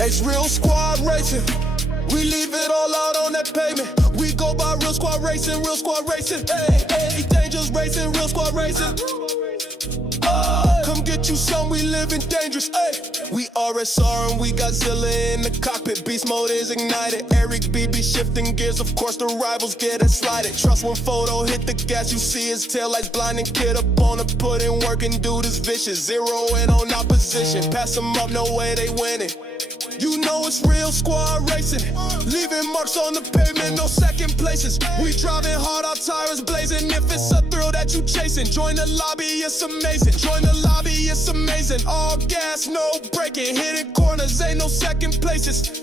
It's real squad racing. We leave it all out on that pavement. We go by real squad racing, real squad racing. Hey, hey, dangerous racing, real squad racing. Come get you some, we living dangerous. Hey, we RSR and we got Zilla in the cockpit. Beast mode is ignited. Eric BB shifting gears, of course the rivals get it slided. Trust when photo hit the gas, you see his tail lights blinding. Kid up on the put in work and dude is vicious. Zero in on opposition, pass them up, no way they winning. You know it's real squad racing. Leaving marks on the pavement, no second places. We driving hard, our tires blazing. If it's a thrill that you chasing, join the lobby, it's amazing. Join the lobby, it's amazing. All gas, no braking. Hitting corners, ain't no second places.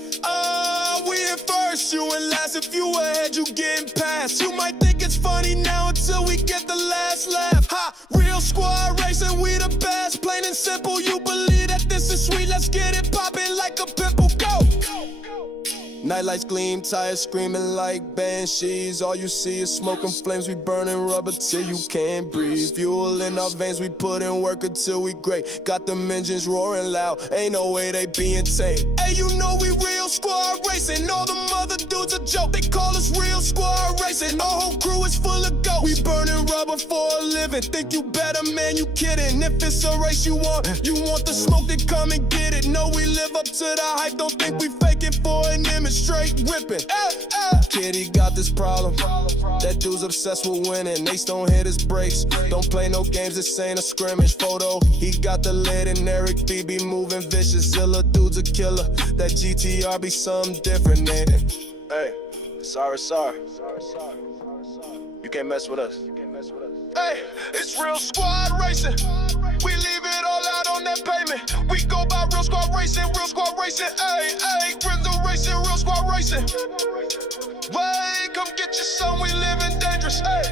We in first, you in last. If you ahead, you getting past. You might think it's funny now until we get the last laugh. Ha! Real squad racing, we the best. Plain and simple, you believe that this is sweet. Let's get it poppin' like a pimple. Go! Nightlights gleam, tires screaming like banshees. All you see is smoke and flames. We burning rubber till you can't breathe. Fuel in our veins, we put in work until we great. Got them engines roaring loud, ain't no way they being tamed. Hey, you know we real squad racing. All them other dudes a joke, they call us real squad racing. Our whole crew is full of ghosts. We burning rubber for a living. Think you better, man, you kidding. If it's a race you want the smoke, then come and get it. No, we live up to the hype, don't think we faking for an image. Straight whipping. Kid, he got this problem. That dude's obsessed with winning. Ace don't hit his brakes. Don't play no games, this ain't a scrimmage photo. He got the lid and Eric BB moving vicious. Zilla dude's a killer. That GTR be something different, ain't it? Hey, it's RSR. You can't mess with us. Hey, it's real squad racing. We leave it all out on that pavement. We go by real squad racing, real squad racing. Hey, hey, Grizzle racing, real squad racing. Wait, come get your son, we living dangerous. Hey.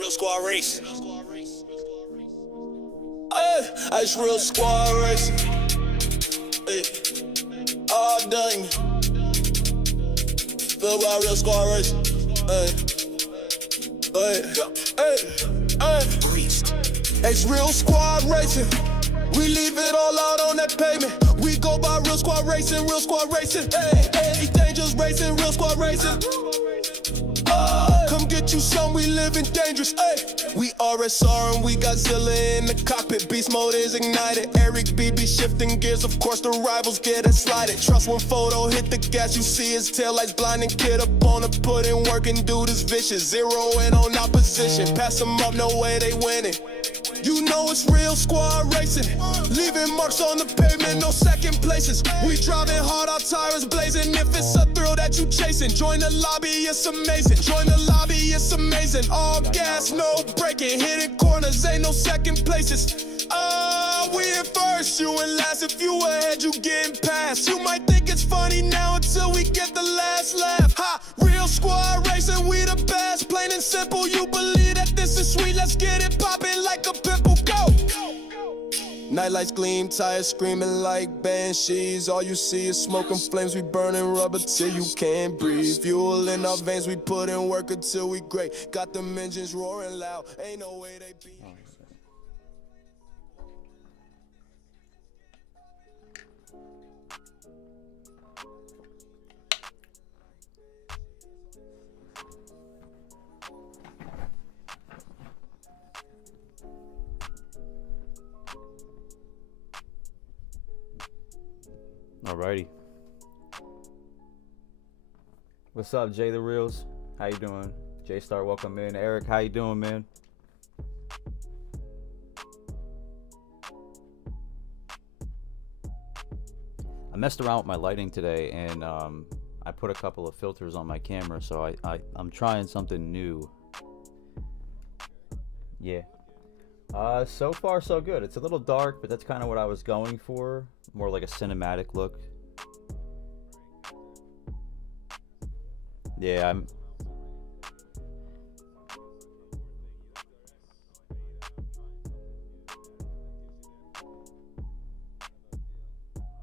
Real squad racing. It's real squad racing. All done. Feel about real squad racing. It's real squad racing. We leave it all out on that pavement. We go by real squad racing, real squad racing. Hey, hey, dangerous racing, real squad racing. Come get you some, we living dangerous. Ay. We RSR and we got Zilla in the cockpit. Beast mode is ignited. Eric BB shifting gears, of course the rivals get it slided. Trust when photo hit the gas, you see his tail lights blinding. Kid up on the put in work and dude is vicious. Zero in on opposition, pass them up, no way they winning. You know it's real squad racing. Leaving marks on the pavement, no second places. We driving hard, our tires blazing. If it's a thrill that you chasing, join the lobby, it's amazing. Join the lobby, it's amazing. All gas, no braking. Hitting corners, ain't no second places. We in first, you in last. If you ahead, you getting past. You might think it's funny now until we get the last laugh. Ha! Real squad racing, we the best. Plain and simple, you believe that this is sweet. Let's get it poppin' like a pimple. Go! Nightlights gleam, tires screaming like banshees. All you see is smoke and flames. We burning rubber till you can't breathe. Fuel in our veins, we put in work until we great. Got them engines roaring loud, ain't no way they be. Alrighty. What's up, Jay the Reels? How you doing? J Star, welcome in. Eric, how you doing, man? I messed around with my lighting today, and I put a couple of filters on my camera, so I'm trying something new. Yeah. So far so good. It's a little dark, but that's kind of what I was going for. More like a cinematic look. Yeah, I'm.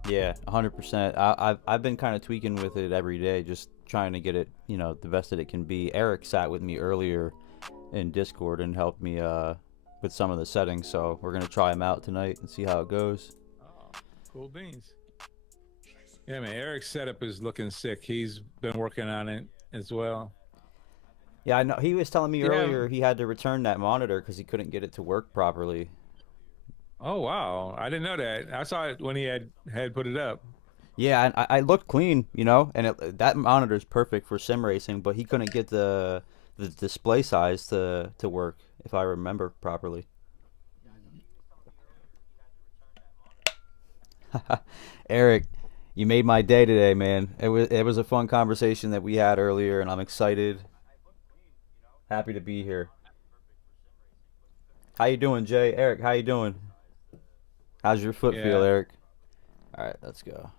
Yeah, 100%. I've been kind of tweaking with it every day, just trying to get it, you know, the best that it can be. Eric sat with me earlier in Discord and helped me with some of the settings, so we're gonna try them out tonight and see how it goes. Oh, cool beans. Yeah, man, Eric's setup is looking sick. He's been working on it as well. Yeah, I know. He was telling me Yeah. earlier he had to return that monitor because he couldn't get it to work properly. Oh, wow. I didn't know that. I saw it when he had put it up. Yeah, and I looked clean, you know, and that monitor is perfect for sim racing, but he couldn't get the display size to work, if I remember properly. Eric, you made my day today, man. It was a fun conversation that we had earlier, and I'm excited. Happy to be here. How you doing, Jay? Eric, how you doing? How's your foot feel, Yeah. Eric? All right, let's go.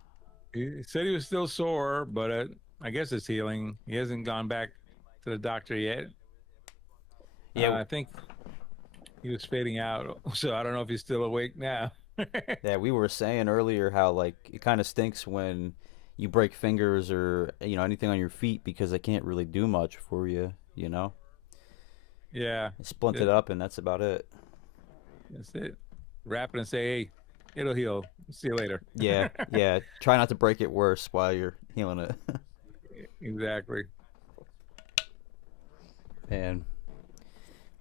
He said he was still sore, but I guess it's healing. He hasn't gone back to the doctor yet. Yeah, I think he was fading out, so I don't know if he's still awake now. yeah, we were saying earlier how like it kind of stinks when you break fingers or you know anything on your feet because they can't really do much for you, you know. Yeah, You splint it up and that's about it. that's it. Wrap it and say, hey, it'll heal. See you later. Yeah, yeah. Try not to break it worse while you're healing it. Exactly. And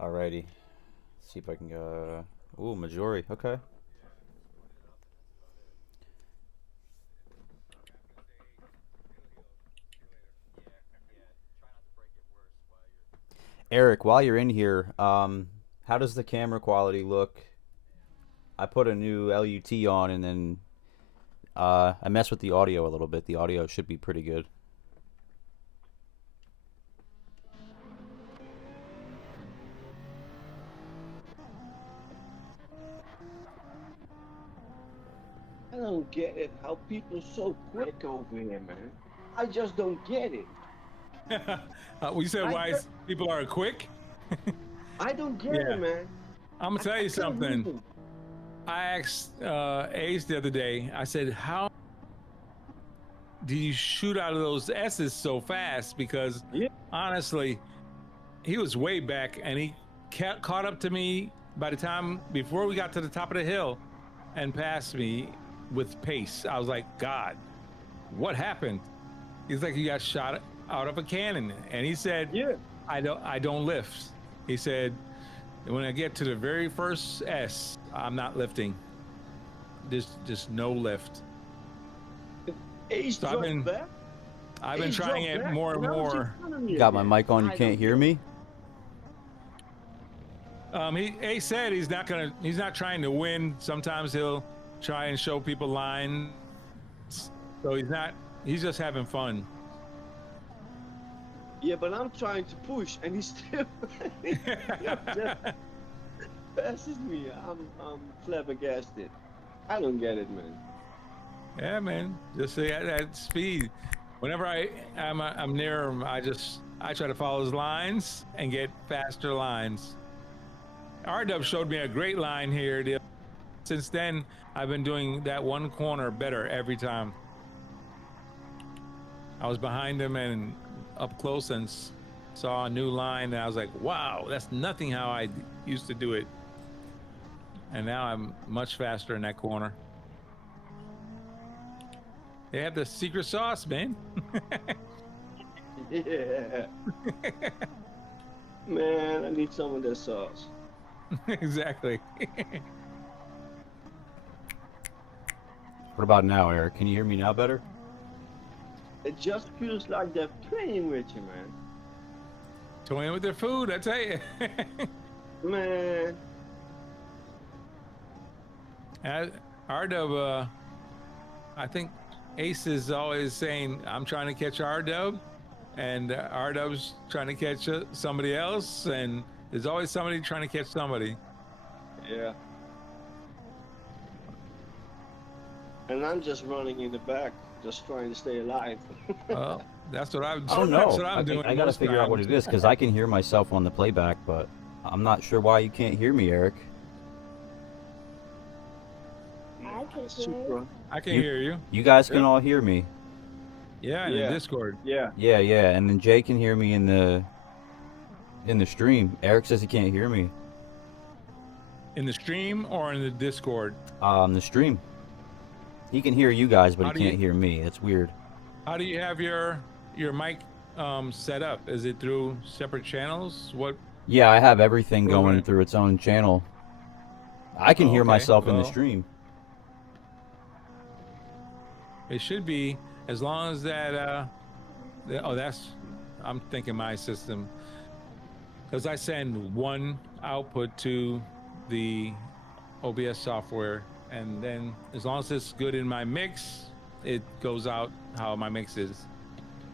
alrighty, see if I can go. Ooh, Majori. Okay. Eric, while you're in here, how does the camera quality look? I put a new LUT on and then I messed with the audio a little bit. The audio should be pretty good. I don't get it how people so quick over here, man. I just don't get it. We said I why just- people are quick. I don't get Yeah. it, man. I'm gonna tell you I can't something. reason. I asked Ace the other day. I said, "How do you shoot out of those S's so fast?" Because Yeah. honestly, he was way back, and he caught up to me by the time before we got to the top of the hill, and passed me with pace. I was like, "God, what happened?" He's like, "You got shot out of a cannon," and he said, Yeah. I don't lift." He said, "When I get to the very first S, I'm not lifting. Just no lift." Ace So I've dropped been- back. I've been Ace trying dropped it back, more and now it's in more. front of me Got my again. mic on. You I can't don't hear get me. He said he's not trying to win. Sometimes he'll try and show people lines. So he's just having fun. Yeah, but I'm trying to push, and he's still just passes me. I'm flabbergasted. I don't get it, man. Yeah, man. Just at that speed. Whenever I'm near him, I try to follow his lines and get faster lines. R-Dub showed me a great line here. Since then, I've been doing that one corner better every time. I was behind him and up close and saw a new line, and I was like, wow, that's nothing how I used to do it. And now I'm much faster in that corner. They have the secret sauce, man. Yeah. Man, I need some of that sauce. Exactly. What about now, Eric? Can you hear me now better? It just feels like they're playing with you, man. Toying with their food, I tell you. Man, R-Dub, I think Ace is always saying, I'm trying to catch R-Dub, and R-Dub's trying to catch somebody else, and there's always somebody trying to catch somebody. yeah. and I'm just running in the back, just trying to stay alive. Well, that's what I'm. I don't That's know. what I'm doing I gotta most figure out what times. it is because I can hear myself on the playback, but I'm not sure why you can't hear me, Eric. I can hear you. Super. I can You- hear you. You guys can Yep. all hear me. Yeah, in the Yeah. Discord. Yeah. Yeah, yeah, and then Jay can hear me in the stream. Eric says he can't hear me. In the stream or in the Discord? The stream. He can hear you guys, but How he do you- can't hear me. It's weird. How do you have your mic set up? Is it through separate channels? What? Yeah, I have everything going Program. through its own channel. I can Oh, hear okay. myself in the Well, stream. It should be, as long as that. Oh, that's. I'm thinking my system, because I send one output to the OBS software, and then as long as it's good in my mix, it goes out how my mix is.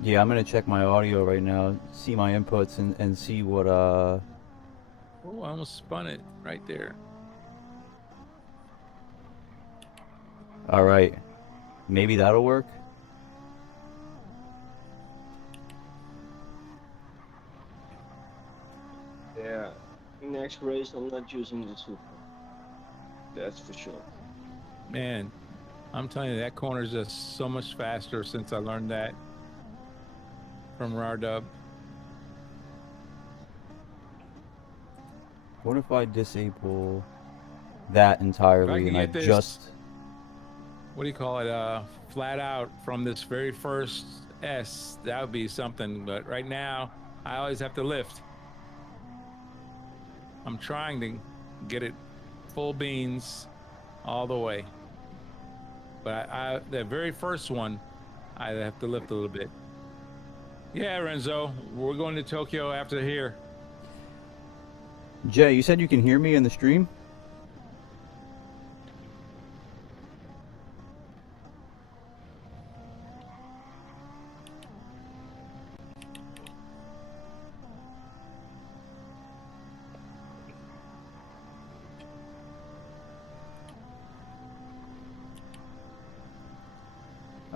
Yeah, I'm gonna check my audio right now, see my inputs, and see what Oh, I almost spun it right there. All right, maybe that'll work. Yeah. Next race, I'm not using the super. That's for sure. Man, I'm telling you, that corner is just so much faster since I learned that from Rardub. What if I disable that entirely can and I get this- just... What do you call it? Flat out from this very first S, that would be something. But right now, I always have to lift. I'm trying to get it full beans all the way. But the very first one, I have to lift a little bit. Yeah, Renzo, we're going to Tokyo after here. Jay, you said you can hear me in the stream?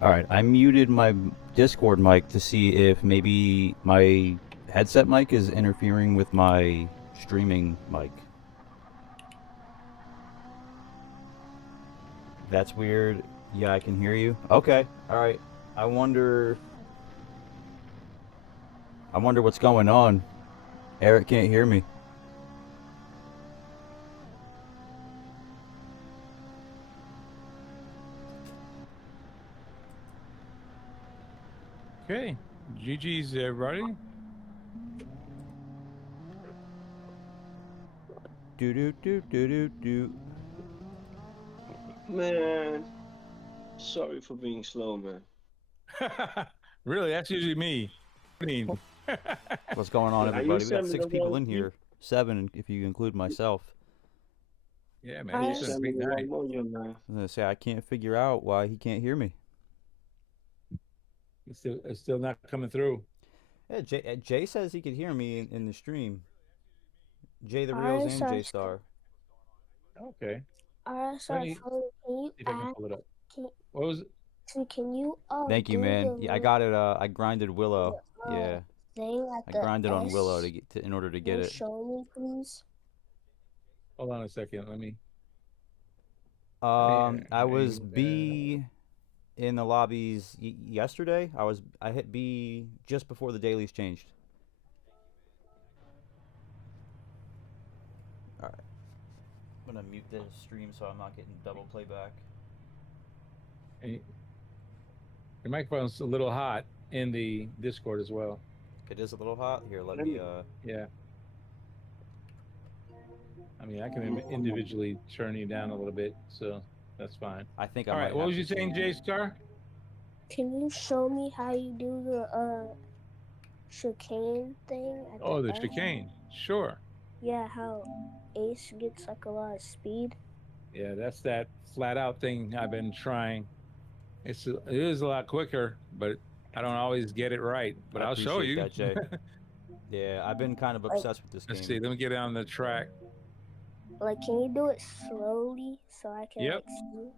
Alright, I muted my Discord mic to see if maybe my headset mic is interfering with my streaming mic. That's weird. Yeah, I can hear you. Okay, alright. I wonder what's going on. Eric can't hear me. Okay, GG's everybody. Do do do do do do. Man, sorry for being slow, man. Really, that's usually me. I mean, What's going on, Yeah, you everybody? We got sent me 6 the people wrong in here. 7 if you include myself. yeah, I man, it's been a Send me big the night. wrong mojo, man. I'm gonna say I can't figure out why he can't hear me. It's still not coming through. Yeah, Jay says he could hear me in the stream. Jay the Reels and J Star. Okay, RSR, me- can you see if I can add? pull it up. Can, What was it? so can you Thank you, do man. the Yeah, I got it. I grinded Willow. Yeah, thing at I the grinded on S? Willow in order to Can get you it. show me, please? Hold on a second. Let me. I was B in the lobbies yesterday. I hit B just before the dailies changed. All right, I'm gonna mute the stream so I'm not getting double playback. Your microphone's a little hot in the Discord as well. It is a little hot here. Let Let me. me- Yeah. I mean, I can individually turn you down a little bit, so that's fine. I think I All might right, what have was you to saying, change J Star? Can you show me how you do the chicane thing at Oh, the S? chicane. Sure. Yeah, how Ace gets like a lot of speed. Yeah, that's that flat out thing I've been trying. It is a lot quicker, but I don't always get it right. But I I'll show you. appreciate that, Jay. Yeah, I've been kind of obsessed with this Let's game. see. Let me get on the track. Like, can you do it slowly so I can Yep. like see?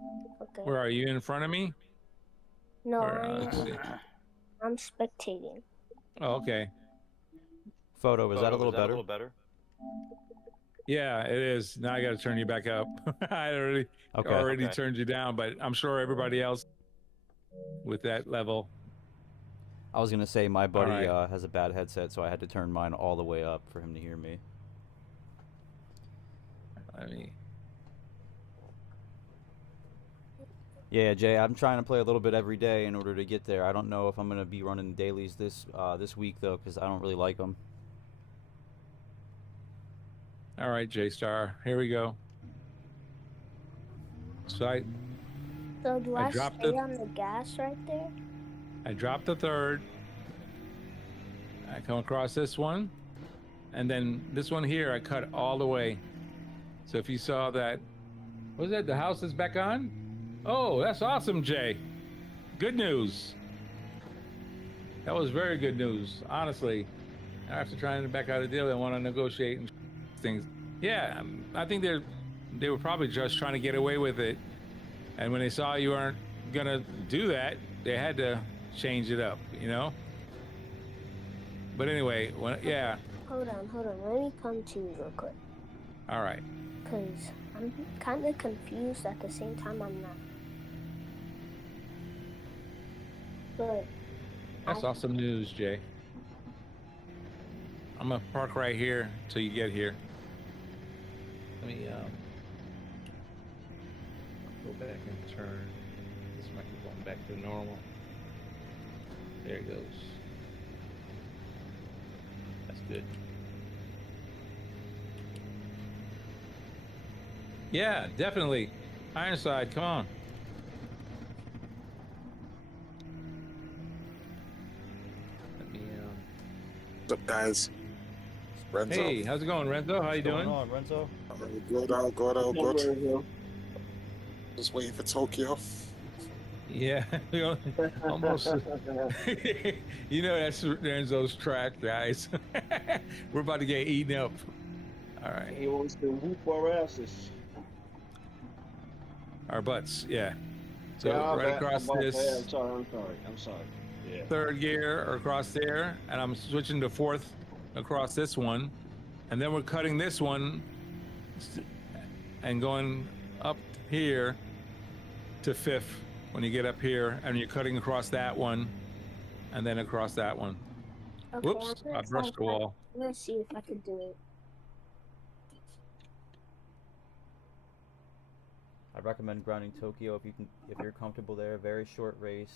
Okay. Where are you, in front of me? No, Or, let's see. I'm spectating. Oh, okay. Photo, is that a little better? Yeah, it is. Now I got to turn you back up. I already turned you down, but I'm sure everybody else with that level. I was gonna say my buddy right. has a bad headset, so I had to turn mine all the way up for him to hear me. Let me. Yeah, Jay, I'm trying to play a little bit every day in order to get there. I don't know if I'm gonna be running dailies this week though, because I don't really like them. All right, J-Star. Here we go. So So do I I dropped stay it. on the gas right there? I dropped the third. I come across this one, and then this one here I cut all the way. So if you saw that, what was that? The house is back on? Oh, that's awesome, Jay. Good news. That was very good news, honestly. After trying to back out a deal, I want to negotiate and things. Yeah, I think they were probably just trying to get away with it, and when they saw you weren't gonna do that, they had to change it up, you know. But anyway, yeah. Hold on. Let me come to you real quick. All right. Because I'm kind of confused at the same time I'm not. But That's awesome news, Jay. I'm gonna park right here till you get here. Let me go back and turn. This might be going back to normal. There it goes. That's good. Yeah, definitely. Ironside, come on. Let me What's up, guys? Renzo. Hey, how's it going, Renzo? How you doing? What's going on, Renzo? Good. Just waiting for Tokyo. Yeah, almost. You know that's Renzo's track, guys. We're about to get eaten up. All right. He wants to whoop our asses. Our butts, yeah. So Yeah, right across this I'm sorry. Yeah. third gear or across there, and I'm switching to fourth across this one, and then we're cutting this one and going up here to fifth when you get up here, and you're cutting across that one and then across that one. okay, Whoops, I brushed the wall. I'm gonna see if I can do it. I recommend grounding Tokyo if you're comfortable there. Very short race.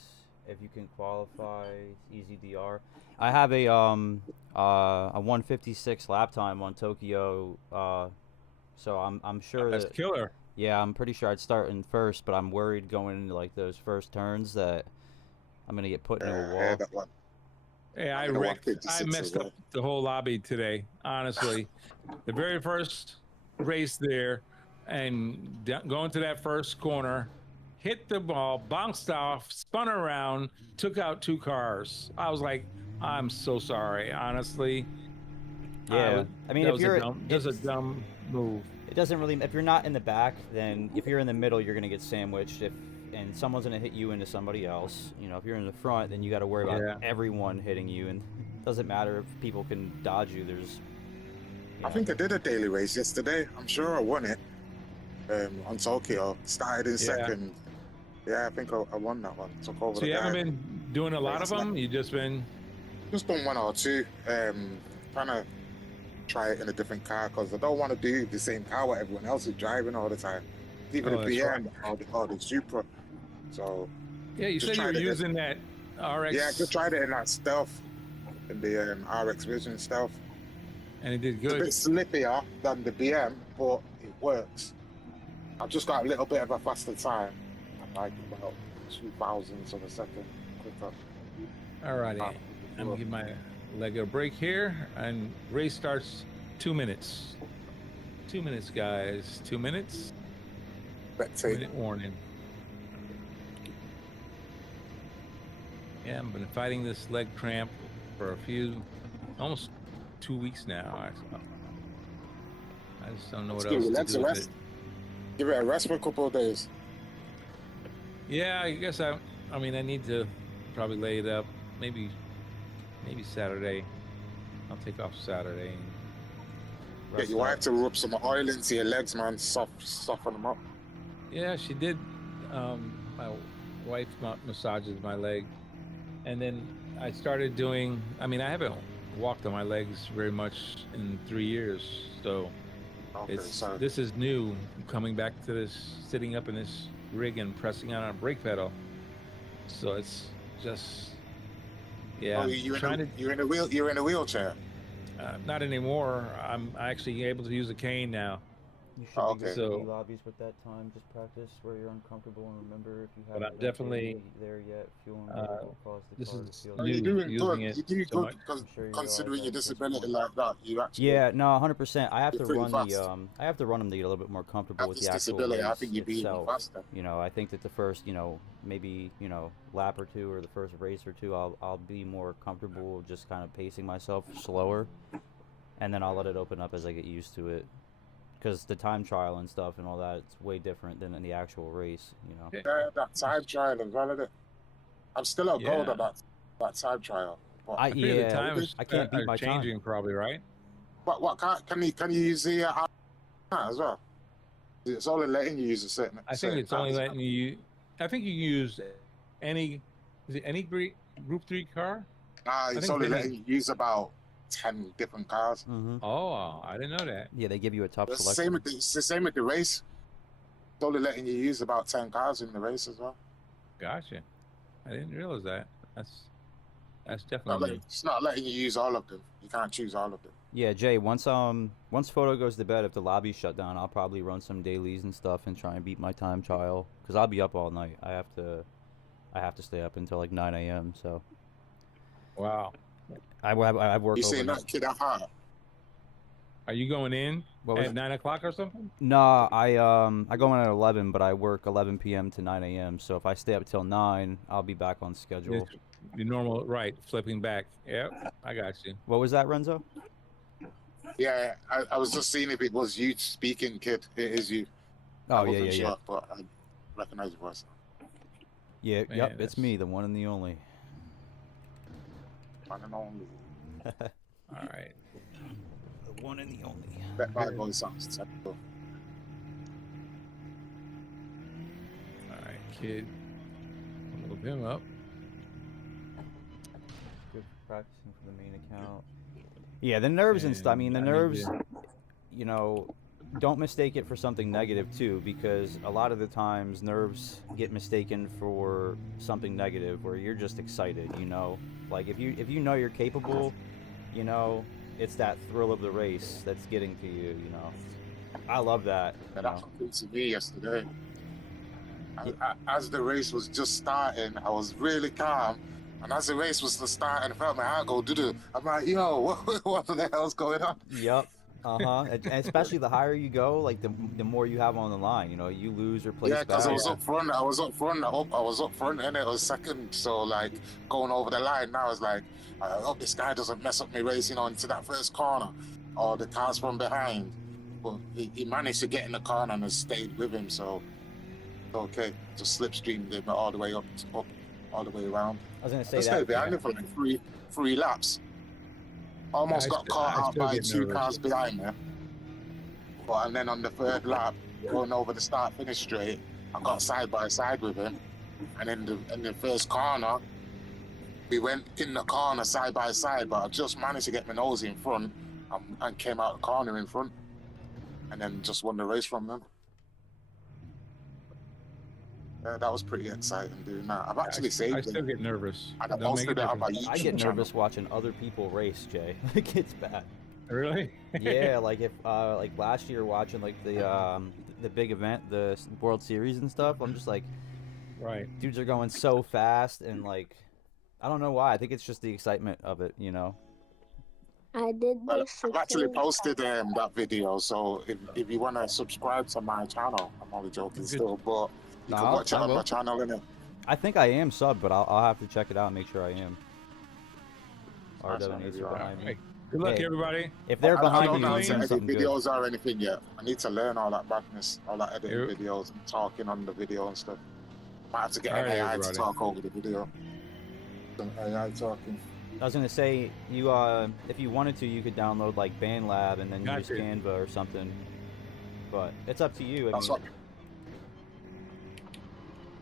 If you can qualify, easy DR. I have a 156 lap time on Tokyo, so I'm sure That's that killer. yeah, I'm pretty sure I'd start in first, but I'm worried going into like those first turns that I'm gonna get put into a wall. That one. Yeah, I'm gonna walk 56 I messed as well. up the whole lobby today, honestly. The very first race there, and going to that first corner, hit the ball, bounced off, spun around, took out 2 cars. I was like, I'm so sorry, honestly. Yeah, I mean, if you're that's a dumb move. it doesn't really. If you're not in the back, then if you're in the middle, you're gonna get sandwiched. And someone's gonna hit you into somebody else. You know, if you're in the front, then you got to worry about everyone hitting you, and it doesn't matter if people can dodge you. There's. I think I did a daily race yesterday. I'm sure I won it. On Tokyo, started in second. Yeah, I think I won that one. Took over So the you guy. haven't been doing a lot of them? You just been. Just done 1 or 2. Trying to try it in a different car because I don't want to do the same car what everyone else is driving all the time. Even the BM or the Supra. So yeah, you said you were using that RX. Yeah, I just tried it in that stealth, in the RX Vision stealth. And it did It's a good. bit slippier than the BM, but it works. I've just got a little bit of a faster time, like about 0.02 of a second quicker. Alrighty, I'm gonna give my leg a break here, and race starts 2 minutes. 2 minutes, guys. 2 minutes. Minute warning. Yeah, I've been fighting this leg cramp for almost 2 weeks now. I just don't know what else to do with it. Give it a rest for a couple of days. Yeah, I guess I mean, I need to probably lay it up. Maybe Saturday. I'll take off Saturday. And Get Rest your wife up. to rub some oil into your legs, man. Soften them up. yeah, she did. My wife massages my leg, and then I started doing. I mean, I haven't walked on my legs very much in 3 years, so Okay, so this is new. Coming back to this, sitting up in this rig and pressing on a brake pedal. So it's just, yeah. oh, I'm you're trying in a wheelchair. not anymore. I'm actually able to use a cane now. You should Oh, be okay. good So- to the lobbies with that time. Just practice where you're uncomfortable and remember if you But haven't I'm been definitely, there yet, feeling uh, good will cause the this car is to feel Oh, new. you're doing using good. it You're doing so good much. because I'm sure you realize considering that your at this disability point. like that, you actually Yeah, no, 100%. I have You're to pretty run fast. I have to run them to get a little bit more comfortable have with this the actual disability. I race think you'd be even itself. faster. You know, I think that the first, maybe, lap or two or the first race or two, I'll be more comfortable just kind of pacing myself slower, and then I'll let it open up as I get used to it. Because the time trial and stuff and all that, it's way different than in the actual race, Yeah. That time trial as well, isn't it? I'm still a gold Yeah. at that time trial. But I figure the Yeah, times I can't beat are my time. changing probably, right? what can you use the as well? It's only letting you use a certain. I think certain it's only time. letting you. I think you can use any. Is it any Group 3 car? Nah, think it's only any- letting you use about 10 different cars. Mm-hmm. Oh, I didn't know that. Yeah, they give you a top It's the selection. same with the race. It's only letting you use about 10 cars in the race as well. Gotcha. I didn't realize that. That's definitely new. It's not letting you use all of them. You can't choose all of them. Yeah, Jay, once photo goes to bed, if the lobby's shut down, I'll probably run some dailies and stuff and try and beat my time trial, because I'll be up all night. I have to stay up until like 9 a.m. So Wow. I work You saying overnight. that kid at heart? Are you going in What was at it? 9 o'clock or something? No, I go in at 11, but I work 11 p.m. to 9 a.m. So if I stay up till 9, I'll be back on schedule. The normal, right? Flipping back. Yep, I got you. What was that, Renzo? Yeah, I was just seeing if it was you speaking, kid. It is you. Oh I yeah, wasn't yeah, sure, yeah. but I recognize your voice. Yeah, Man, yep, it's that's- me, the one and the only. One and only. All right. The one and the only. Bet my voice sounds technical. All right, kid. Move him up. Good for practicing for the main account. Yeah, the nerves and stuff. I mean, the And I need nerves, to- don't mistake it for something negative too, because a lot of the times nerves get mistaken for something negative where you're just excited, Like if you know you're capable, it's that thrill of the race that's getting to you, I love that. That happened to me yesterday. As the race was just starting, I was really calm. And as the race was starting, I felt my heart go doo-doo. I'm like, yo, what the hell's going on? Yep. And especially the higher you go, like the more you have on the line. You lose or place Yeah, because back. I was up front. I was up front, and it was second. So like going over the line, now I was like, I hope this guy doesn't mess up my race, into that first corner, or the cars from behind. But he managed to get in the corner and has stayed with him. So okay, just slipstreamed him all the way up, all the way around. I was gonna I say stayed that. behind him for like three laps. Almost I got still- caught I out still by get 2 nervous. cars behind me. And then on the third lap, going over the start-finish straight, I got side by side with him. And in the first corner, we went in the corner side by side, but I just managed to get my nose in front and came out the corner in front, and then just won the race from them. That was pretty exciting doing that. I've actually I saved still it. get nervous. I Don't posted make it a on my difference. YouTube I get channel. nervous watching other people race, Jay. Like it's bad. Really? Yeah, like if like last year watching like the big event, the World Series and stuff, I'm just like, Right. dudes are going so fast and like, I don't know why. I think it's just the excitement of it, I did Well, this. I've actually posted that video, so if you want to subscribe to my channel, I'm only joking Good. still, but you can No, watch it I on will. my channel, innit? I think I am subbed, but I'll have to check it out and make sure I am. That's RW fine, needs you're to right. behind me. Hey, good luck, Hey. everybody. If they're I behind don't you, know how you're to doing edit something good. videos or anything yet. I need to learn all that madness, all that editing Here- videos and talking on the video and stuff. Might have to get All an right, AI to everybody. talk over the video. Some AI talking. I was gonna say you if you wanted to, you could download like BandLab and then Got use to. Canva or something. But it's up to you. I That's mean,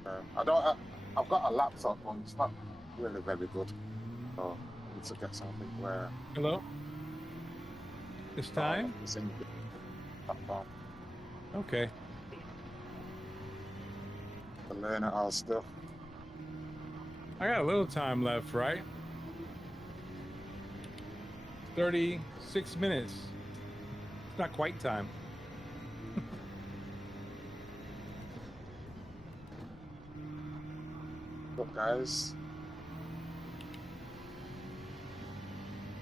what. I've got a laptop, but it's not really very good. So I need to get something where Hello. It's time. it's in the platform Okay. to learn it all stuff. I got a little time left, right? 36 minutes. It's not quite time. Look, guys,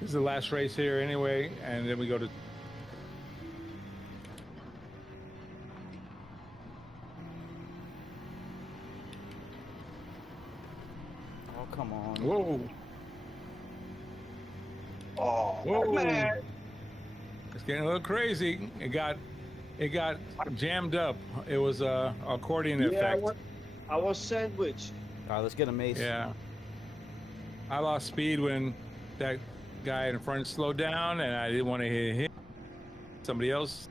This is the last race here anyway, and then we go to. oh come on. Whoa. Oh, Whoa. man. It's getting a little crazy. It got jammed up. It was a accordion Yeah, effect. I was sandwiched. All right, let's get a mace. Yeah. I lost speed when that guy in front slowed down, and I didn't want to hit him. Somebody else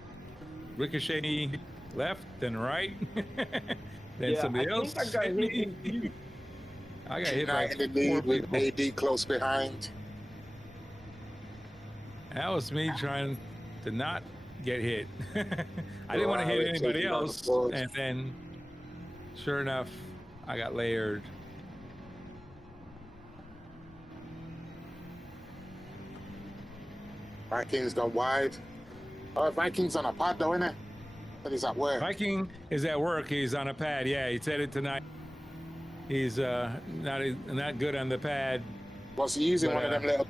ricocheted me left and right. Then Yeah, somebody I else think I got hit hit me. in I got hit by United in the 4 lead with people. AD close behind. That was me trying to not get hit. I didn't want to hit Right, anybody taking on the else, board. and then, sure enough, I got layered. Vikings gone wide. Oh, Vikings on a pad though, innit? But he's at work. Viking is at work. He's on a pad. Yeah, he said it tonight. He's not good on the pad. Was he using But, one of them little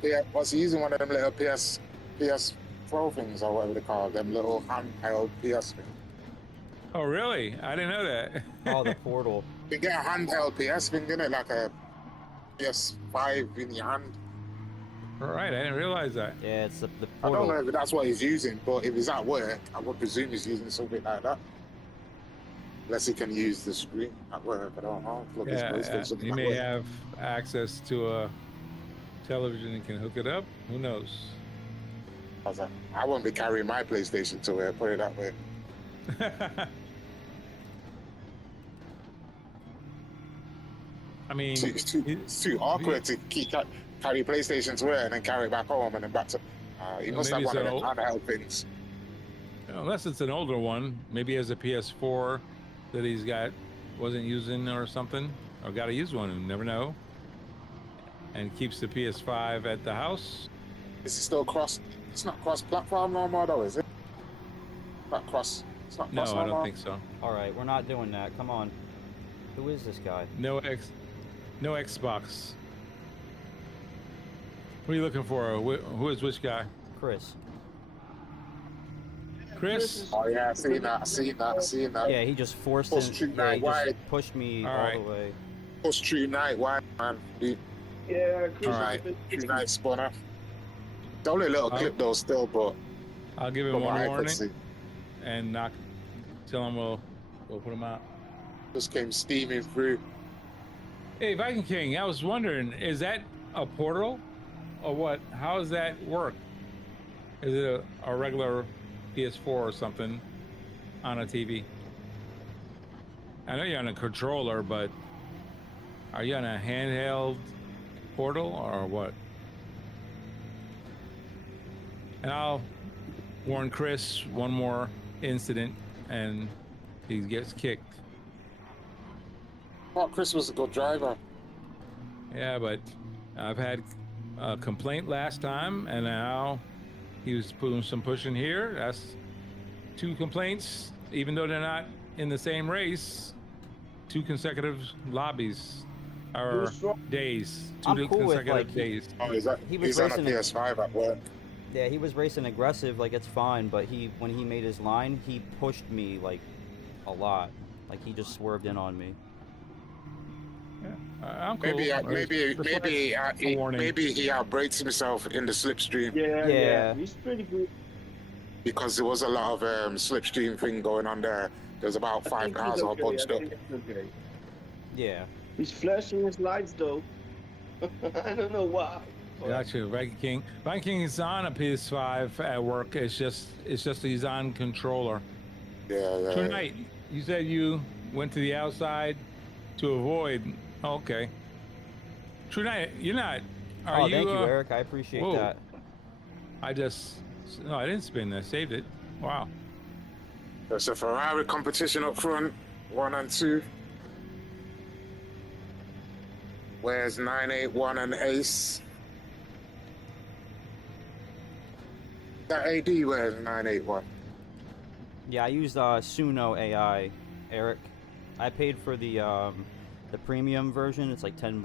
PS Pro things or whatever they call them, little handheld PS thing? Oh, really? I didn't know that. Oh, the portal. You get a handheld PS thing, innit? Like a PS5 in your hand. All right, I didn't realize that. Yeah, it's the I don't know portal. if that's what he's using, but if he's at work, I would presume he's using something like that. Unless he can use the screen at work, I don't know. Look, his Yeah, PlayStation he at may work. have access to a television and can hook it up. Who knows? I was like, I won't be carrying my PlayStation to work, put it that way. I mean, It's too awkward to carry PlayStation to work and then carry it back home and then back to. He Well, must have maybe one of them so. handheld things. unless it's an older one, maybe he has a PS4 that he's wasn't using or something, or got to use one. You never know. And keeps the PS5 at the house. Is it still cross? It's not cross-platform no more, though, is it? Not cross. It's not No, cross I don't more? think so. All right, we're not doing that. Come on. Who is this guy? No Xbox. What are you looking for? Who is which guy? Chris. Chris? Oh yeah, I seen that. Yeah, he just forced Push it. too Yeah, he wide. just pushed me All all right. the way. Push True Night, why, man? Dude, Yeah, Chris. All right. True Night spawner. It's only a little clip though, still, but I'll give him from what one I could warning see, and tell him we'll put him out. just came steaming through. Hey, Viking King, I was wondering, is that a portal or what? How does that work? Is it a regular PS4 or something on a TV? I know you're on a controller, but are you on a handheld portal or what? And I'll warn Chris one more incident and he gets kicked. Oh, Chris was a good driver. Yeah, but I've had a complaint last time, and now he was putting some pushing here. That's 2 complaints, even though they're not in the same race. 2 consecutive lobbies or days. 2 I'm cool with, consecutive like, days. Oh, He was he's on a racing it. PS5 at work. Yeah, he was racing aggressive, like it's fine. But when he made his line, he pushed me like a lot. Like he just swerved in on me. I'm cool. Maybe A warning. maybe he outbrakes himself in the slipstream Yeah, Yeah. he's pretty good. because there was a lot of slipstream thing going on there. There's about I 5 think cars he's all okay. bunched I up. think it's okay. Yeah. He's flashing his lights though. I don't know why. but- Gotcha, Viking King. Viking King is on a PS5 at work. It's just he's on controller. Yeah. Tonight, you said you went to the outside to avoid. Okay. Tonight, you're not. Are Oh, you? thank you, Eric. I appreciate whoa. that. No, I didn't spin that. Saved it. Wow. There's a Ferrari competition up front, 1 and 2. Where's 981 and Ace? That AD wears 981. Yeah, I used Suno AI, Eric. I paid for the premium version. It's like $10,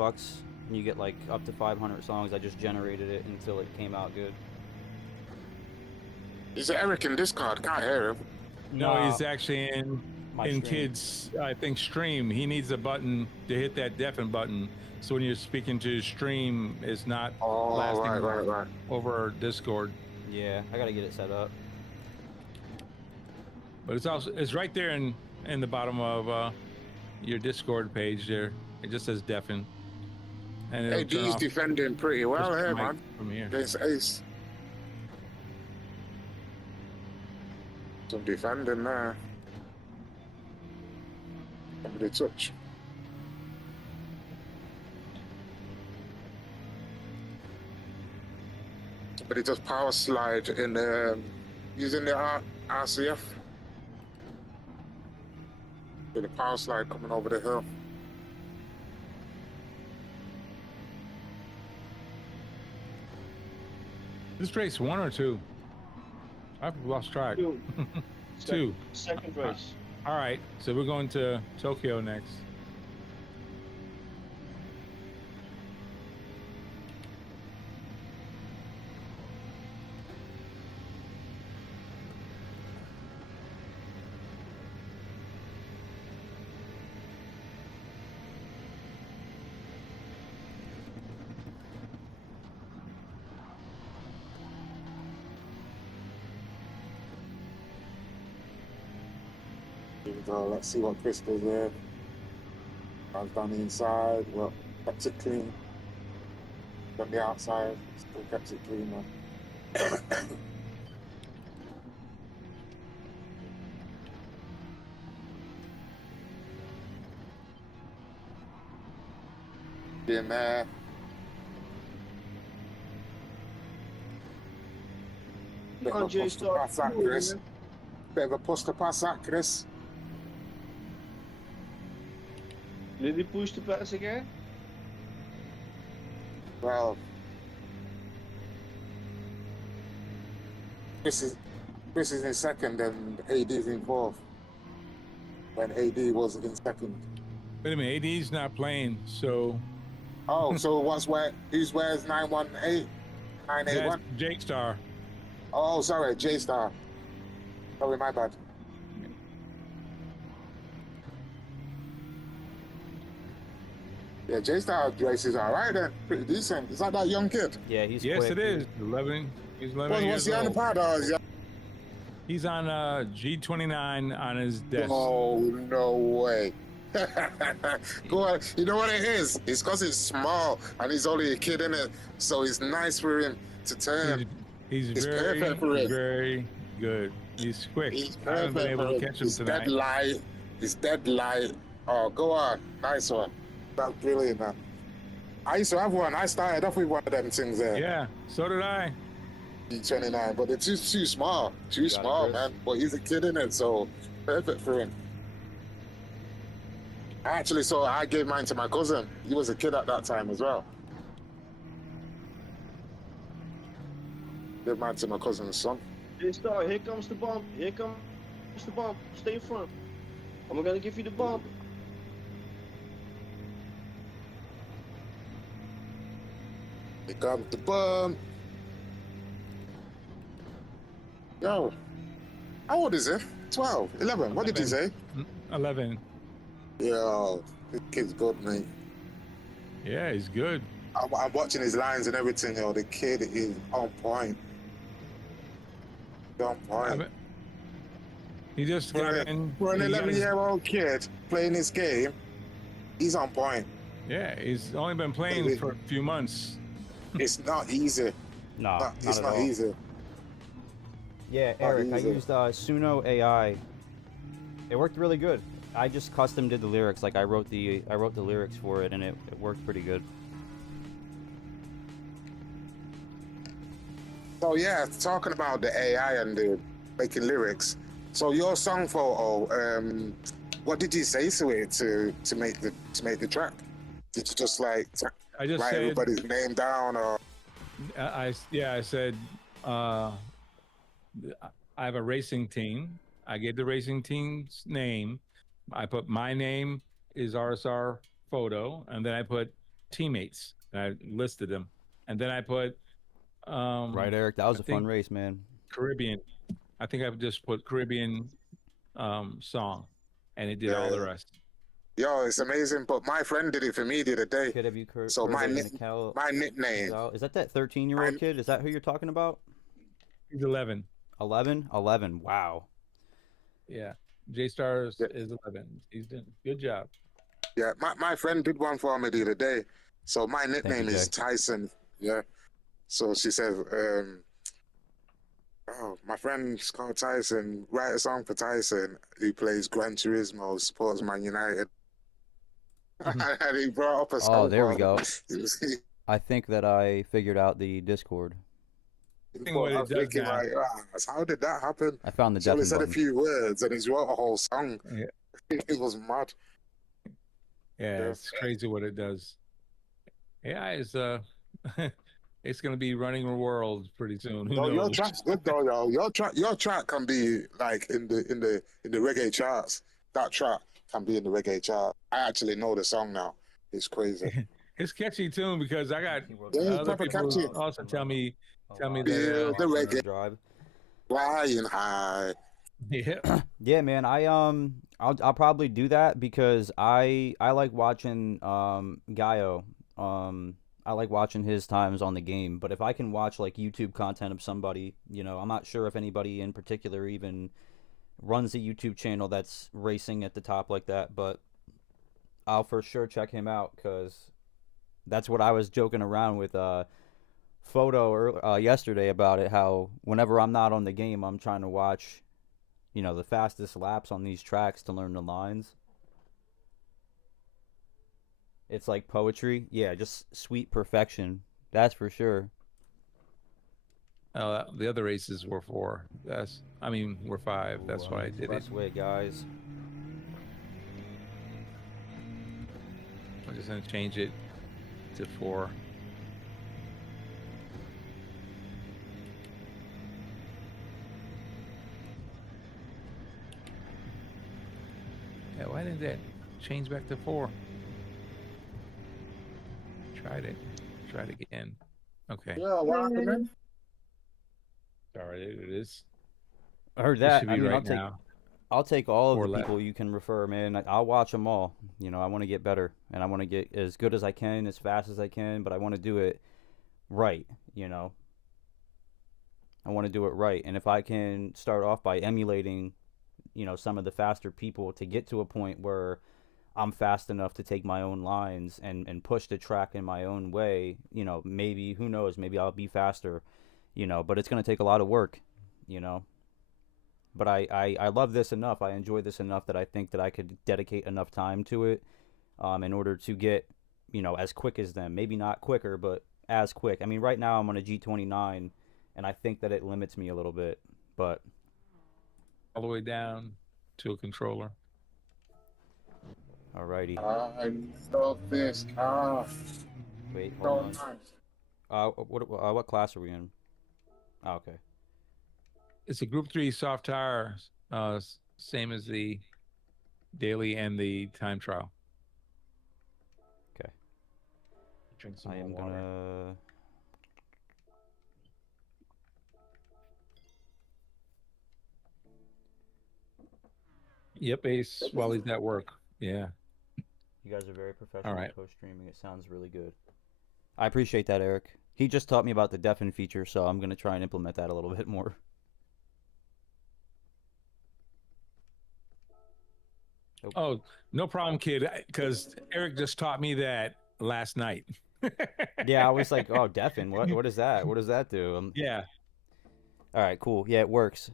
and you get like up to 500 songs. I just generated it until it came out good. Is it Eric in Discord? Can't hear him. No, he's actually in my in stream. kids. I think stream. He needs a button to hit that deafen button. So when you're speaking to stream, it's not Oh, blasting right. over Discord. Yeah, I gotta get it set up. But it's right there in the bottom of your Discord page there. It just says deafen. And it'll turn AD's off defending pretty well just here, mic man. from here. Against Ace. Some defending there. Somebody touch. Somebody just power slide in using the RCF. With the power slide coming over the hill. This race 1 or 2? I've lost track. Two. Two. Second race. All right, so we're going to Tokyo next. So let's see what Chris does there. I've done the inside, well, kept it clean. Done the outside, still kept it clean, man. Been there. Bit of a push to pass that, Chris. Bit of a push to pass that, Chris. Did he push the pass again? Well, Chris is in second and AD is in fourth. When AD was in second. Wait a minute, AD's not playing, so Oh, so who's wears 918? 981? that's Jake Star. Oh, sorry, J Star. Sorry, my bad. Yeah, J Star races all right then. Pretty decent. Is that young kid? Yeah, he's Yes, quick. it is. 11. He's 11 What's years he on the old. pad? Or is he He's on G29 on his desk. Oh, no way. Go on. You know what it is? It's because he's small and he's only a kid in it. So it's nice for him to turn. He's It's very, perfect for it. very good. He's quick. He's I haven't been perfect able for to it. catch him He's tonight. dead light. He's dead light. Oh, go on. Nice one. That's brilliant, man. I used to have one. I started off with one of them things there. Yeah, so did I. G29, but it's too small. Too Got it, small, Chris. man. But he's a kid in it, so perfect for him. Actually, so I gave mine to my cousin. He was a kid at that time as well. Gave mine to my cousin's son. Hey, Star, here comes the bump. Here comes the bump. Stay in front. I'm gonna give you the bump. Here comes the bum. Yo, how old is he? 12, 11. What did he say? 11. Yo, this kid's good, mate. Yeah, he's good. I'm watching his lines and everything, yo. The kid is on point. On point. He just got in. For an he got his- 11-year-old kid playing this game, He's on point. Yeah, he's only been playing for a few months. It's not easy. No, not It's at not all. easy. Yeah, Not Eric, I easy. used Suno AI. It worked really good. I just custom did the lyrics, like I wrote the lyrics for it, and it worked pretty good. So yeah, talking about the AI and the making lyrics. So your song photo, what did you say to it to make the track? Did you just like I just write said, everybody's name down, or I said, I have a racing team. I gave the racing team's name. I put my name is RSR photo, and then I put teammates. And I listed them, and then I put Right, Eric? That was I a fun think race, man. Caribbean. I think I've just put Caribbean song, and it did all the yeah? rest. Yo, it's amazing. But my friend did it for me the other day. Kid, have you So my my nickname. Is that 13-year-old kid? Is that who you're talking about? He's 11. 11? 11. Wow. Yeah, J Stars Yeah, is 11. He's doing good job. yeah. My friend did one for me the other day. So my Thank you, nickname is Jay. Tyson. Yeah. So she said, oh, my friend's called Tyson. Write a song for Tyson. He plays Gran Turismo, supports Man United. And he brought up a Oh, song there we for go. me. I think that I figured out the Discord. I think what I it was does thinking, now. like, how did that happen? I found the She only deafen said a button. few words and he's wrote a whole song. Yeah, It was mad. yeah, Yeah. it's crazy what it does. AI is it's gonna be running the world pretty soon. Who Yo, your knows? track's good though, yo. Your track can be like in the reggae charts. That track can be in the reggae chart. I actually know the song now. It's crazy. It's catchy tune because I got Yeah, it's other proper people catchy. also tell me Feel that the reggae Drive. flying high. yeah. Yeah, man. I'll probably do that because I like watching Gaio. I like watching his times on the game. But if I can watch like YouTube content of somebody, I'm not sure if anybody in particular even runs a YouTube channel that's racing at the top like that. But I'll for sure check him out because that's what I was joking around with Photo yesterday about it. How whenever I'm not on the game, I'm trying to watch the fastest laps on these tracks to learn the lines. It's like poetry. Yeah, just sweet perfection. That's for sure. The other races were 4. Were 5. That's why I did it. Expressway, guys. I'm just gonna change it to 4. Yeah, why didn't that change back to 4? Tried it. Try it again. Okay. Yeah, what happened? Sorry, it is. I heard It that. should I be mean, right now. I'll take all of 4 the left. people you can refer, man. I'll watch them all. I want to get better, and I want to get as good as I can, as fast as I can, but I want to do it right. I want to do it right, and if I can start off by emulating, some of the faster people to get to a point where I'm fast enough to take my own lines and push the track in my own way, maybe, who knows, maybe I'll be faster, but it's going to take a lot of work, but I love this enough. I enjoy this enough that I think that I could dedicate enough time to it in order to get, as quick as them. Maybe not quicker, but as quick. I mean, right now I'm on a G29, and I think that it limits me a little bit, but... All the way down to a controller. Alrighty. I love this car. Wait, So hold on. nice. What class are we in? Oh, okay. It's a Group 3 soft tire, same as the daily and the time trial. Okay. Drink some I am more water. gonna... Yep, Ace, while he's at work. Yeah. You guys are very professional All right. co-streaming. It sounds really good. I appreciate that, Eric. He just taught me about the deafen feature, so I'm gonna try and implement that a little bit more. Oh, no problem, kid. Because Eric just taught me that last night. Yeah, I was like, oh, deafin. What is that? What does that do? Yeah. All right, cool. Yeah, it works.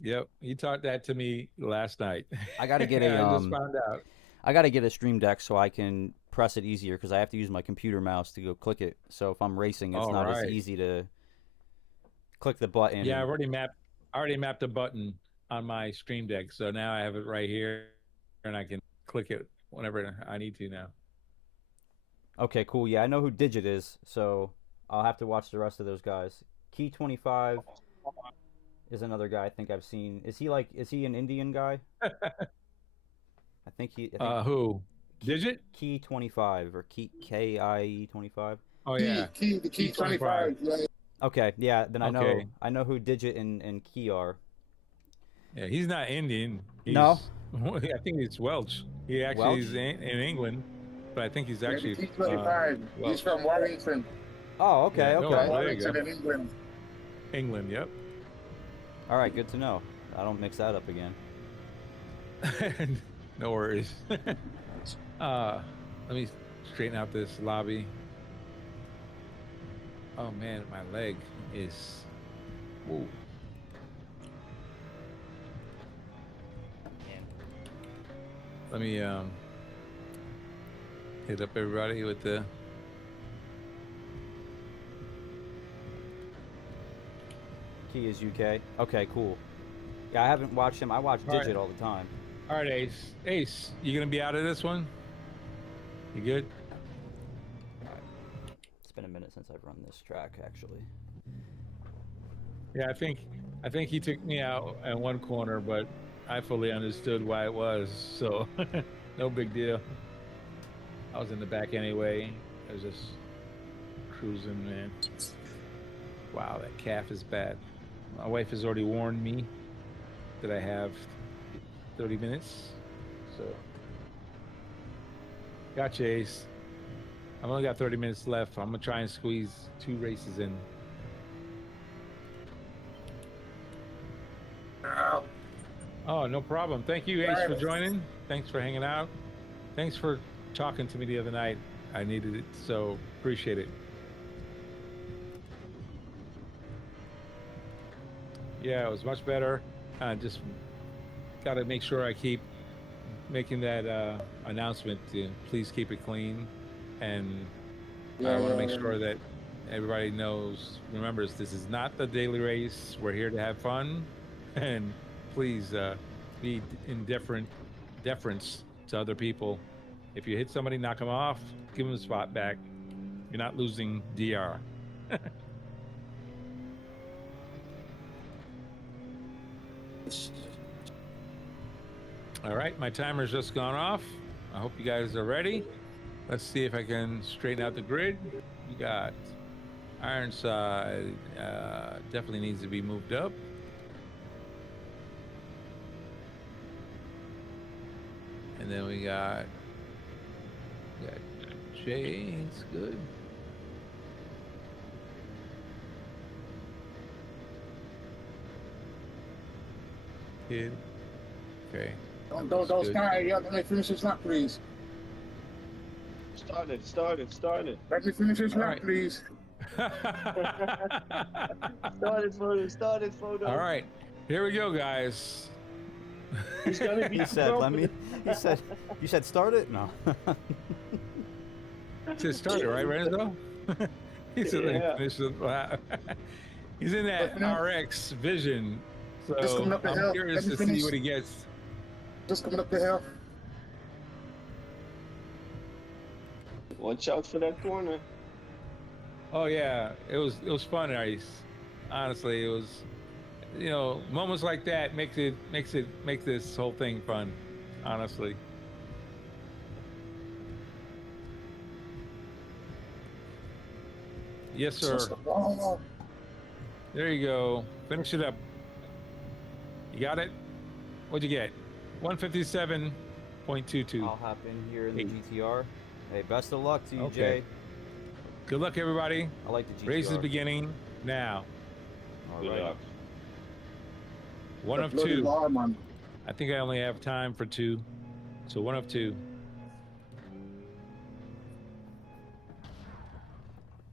Yep. He taught that to me last night. I gotta get a I just found out. I gotta get a Stream Deck so I can press it easier because I have to use my computer mouse to go click it. So if I'm racing, it's All not as right. easy to click the button. Yeah, and- I already mapped a button on my Stream Deck, so now I have it right here, and I can click it whenever I need to now. Okay, cool. Yeah, I know who Digit is, so I'll have to watch the rest of those guys. Key 25 is another guy I think I've seen. Is he an Indian guy? I think Who? Digit? Key 25 or KIE 25. Oh yeah. The key 25. Yeah. Okay, yeah, then Okay. I know who Digit and Key are. Yeah, he's not Indian. He's, No? I think he's Welsh. He actually Welsh? is in England, but I think he's actually Key 25. Welsh. He's from Warrington. Oh, okay, Yeah, okay. no, there you Warrington go. in England. England. Yep. All right, good to know. I don't mix that up again. No worries. Let me straighten out this lobby. Oh man, my leg is. Whoa. Let me hit up everybody with the. Key is UK. Okay, cool. Yeah, I haven't watched him. I watch All right. Digit all the time. All right, Ace. Ace, you gonna be out of this one? You good? It's been a minute since I've run this track, actually. Yeah, I think he took me out at one corner, but I fully understood why it was, so no big deal. I was in the back anyway. I was just cruising, man. Wow, that calf is bad. My wife has already warned me that I have 30 minutes, so gotcha, Ace. I've only got 30 minutes left. I'm gonna try and squeeze 2 races in. Oh, no problem. Thank you, Ace, for joining. Thanks for hanging out. Thanks for talking to me the other night. I needed it, so appreciate it. Yeah, it was much better. Just got to make sure I keep making that announcement to please keep it clean. And I want to make sure that everybody remembers this is not the daily race. We're here to have fun. And please be deference to other people. If you hit somebody, knock them off, give them the spot back. You're not losing DR. All right, my timer's just gone off. I hope you guys are ready. Let's see if I can straighten out the grid. We got Ironside, definitely needs to be moved up. And then we got Jay, it's good. Kid. Okay. Don't start. Yeah, let me finish this lap, please. Started. Let me finish this lap, right. please. Started photo. All right, here we go, guys. He's gonna be He said, "Let me." He said, "You said start it." No. Just started, right, Renzo? He's Yeah. He's in that RX vision, Just so coming up the I'm hill. curious Let me to see finish. what he gets. Just coming up the hill. Watch out for that corner. Oh yeah, it was fun, Ice. Honestly, it was. You know, moments like that make this whole thing fun. Honestly. Yes, sir. Oh, There you go. Finish it up. You got it? What'd you get? 157.22. I'll hop in here in the Hey. GTR. Hey, best of luck to you, Okay. Jay. Good luck, everybody. I like the GTR. Race is beginning now. All Good right. luck. One of bloody two. law, man. I think I only have time for 2, so 1 of 2.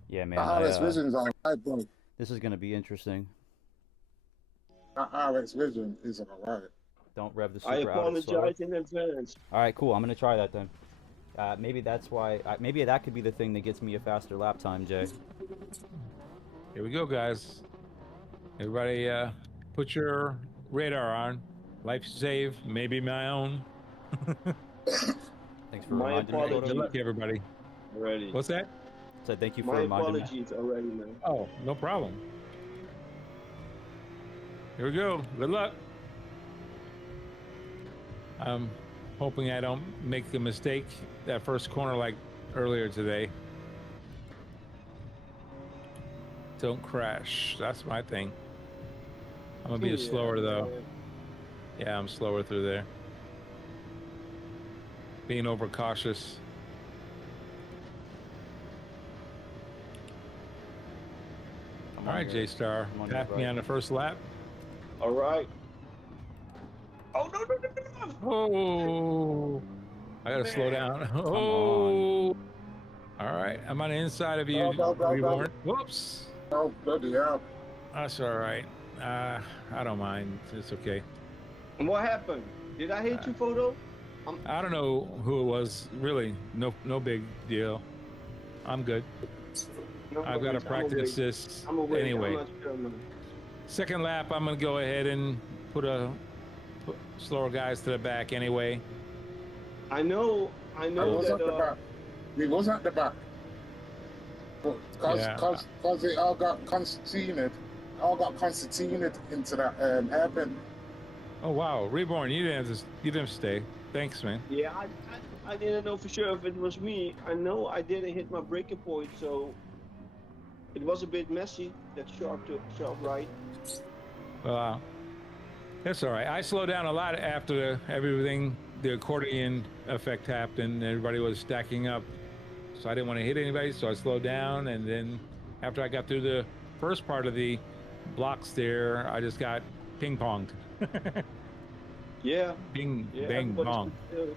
Yeah, man. The RS Vision's alright, bro. This is gonna be interesting. The RS Vision is alright. Don't rev the I super out. It's slower. apologize in advance. All right, cool. I'm gonna try that then. Maybe that's why. Maybe that could be the thing that gets me a faster lap time, Jay. Here we go, guys. Everybody, put your radar on. Life save, maybe my own. Thanks for My reminding me. apologies. Good luck, everybody. Already. What's that? So thank you for My reminding me. apologies already, man. Oh, no problem. Here we go. Good luck. I'm hoping I don't make the mistake that first corner like earlier today. Don't crash. That's my thing. I'm gonna be slower though. man. Yeah, I'm slower through there. Being overcautious. Come All on, right, Jay. J-Star. Come on, Tap bro. me on the first lap. All right. Oh, no, no, no, no. Oh, I gotta slow down. Oh, all right. I'm on the inside of you, Go. Reborn. Whoops. Oh, bloody hell. That's all right. I don't mind. It's okay. And what happened? Did I hit you, Photo? I don't know who it was. Really, no big deal. I'm good. No, I've got to practice this I'm awake. anyway. I'm not sure, man. Second lap, I'm gonna go ahead and put slower guys to the back anyway. I know I was that. at the back. We was at the back. Yeah. Because they all got concertinaed into that hairpin. Oh wow, Reborn, you didn't stay. Thanks, man. Yeah, I didn't know for sure if it was me. I know I didn't hit my breaking point, so it was a bit messy. That sharp right. That's all right. I slowed down a lot after everything, the accordion effect happened. Everybody was stacking up, so I didn't want to hit anybody, so I slowed down. And then after I got through the first part of the blocks there, I just got ping ponged. Yeah. Bing, Yeah. bang, everybody's bong. still-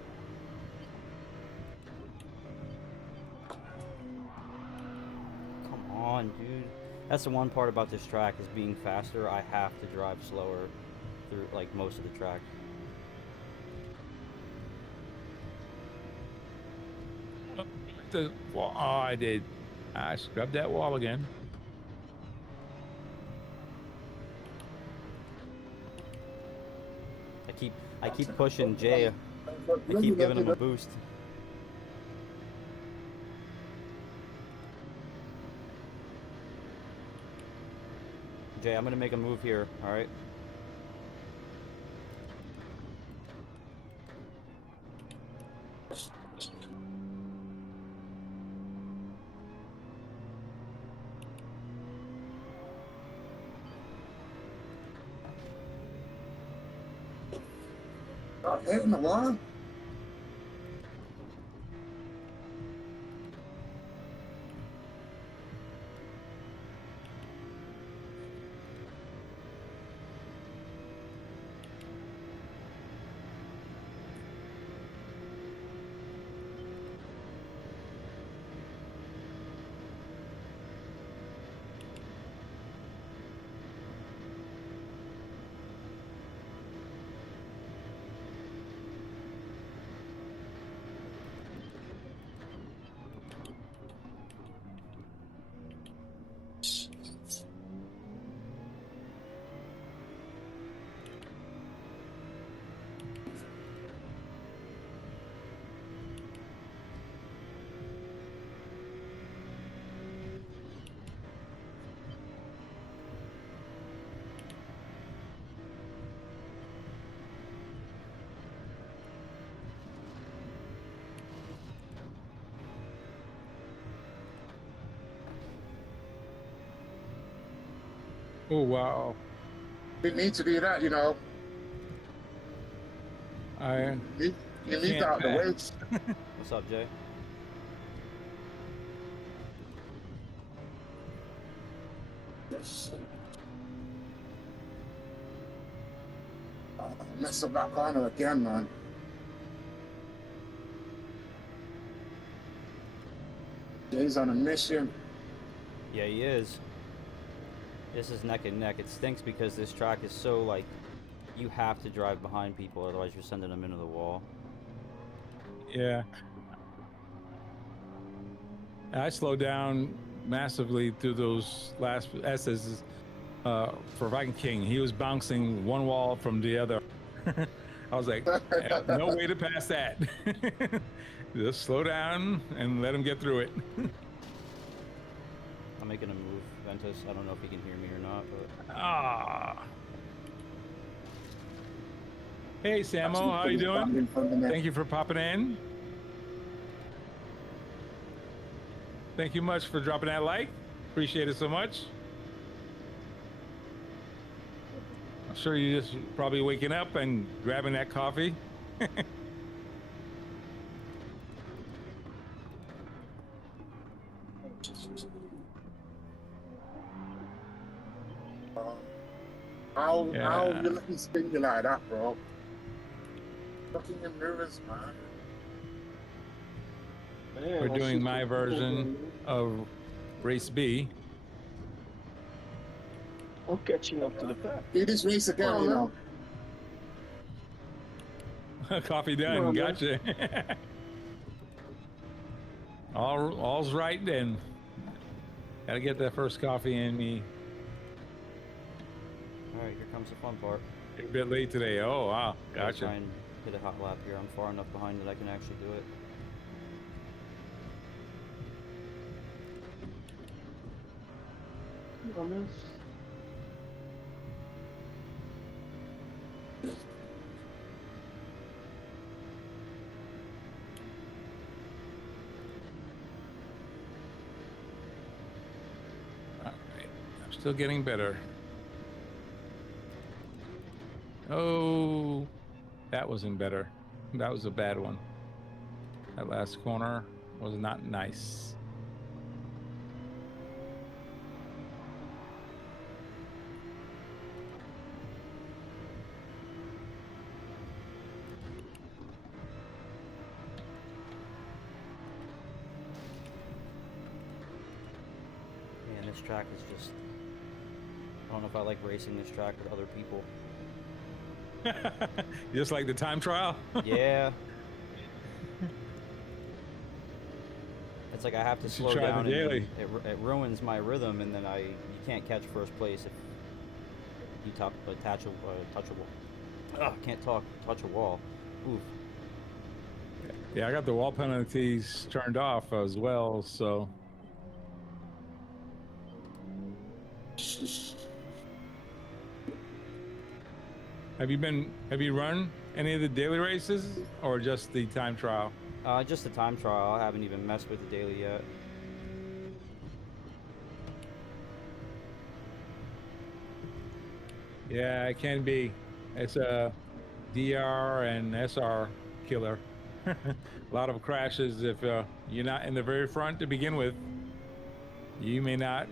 Come on, dude. That's the one part about this track is being faster. I have to drive slower through like most of the track. The wall. Oh, I did. I scrubbed that wall again. I keep pushing Jay. I keep giving him a boost. Jay, I'm gonna make a move here, alright? Stop hitting the wall. Oh wow. You need to do that, you know. I You need can't to out the way. pass. What's up, Jay? Mess up that corner again, man. Jay's on a mission. Yeah, he is. This is neck and neck. It stinks because this track is so, like, you have to drive behind people, otherwise you're sending them into the wall. Yeah. I slowed down massively through those last S's for Viking King. He was bouncing one wall from the other. I was like, no way to pass that. Just slow down and let him get through it. I'm making a move, Ventus. I don't know if he can hear me or not, but... Ah. Hey, Samo, how you doing? Thank you for popping in. Thank you much for dropping that like. Appreciate it so much. I'm sure you're just probably waking up and grabbing that coffee. How you let me spin you like that, bro? Fucking your mirrors, man. Man, We're I doing see my some version people, of race B. I'm catching up to the pack. Do this race again, you know. Coffee done. Come on, man. Gotcha. All's right then. Gotta get that first coffee in me. Alright, here comes the fun part. A bit late today. Oh, wow. Gotta Gotcha. try and hit a hot lap here. I'm far enough behind that I can actually do it. Come on, man. All right. I'm still getting better. Oh, that wasn't better. That was a bad one. That last corner was not nice. Man, this track is just... I don't know if I like racing this track with other people. Just like the time trial? Yeah. It's like I have to You should slow try the down and daily. it ruins my rhythm, and then you can't catch first place if you can't touch a wall. Oof. Yeah, I got the wall penalties turned off as well, so. Have you run any of the daily races or just the time trial? Just the time trial. I haven't even messed with the daily yet. Yeah, it can be. It's a DR and SR killer. A lot of crashes if you're not in the very front to begin with. You may not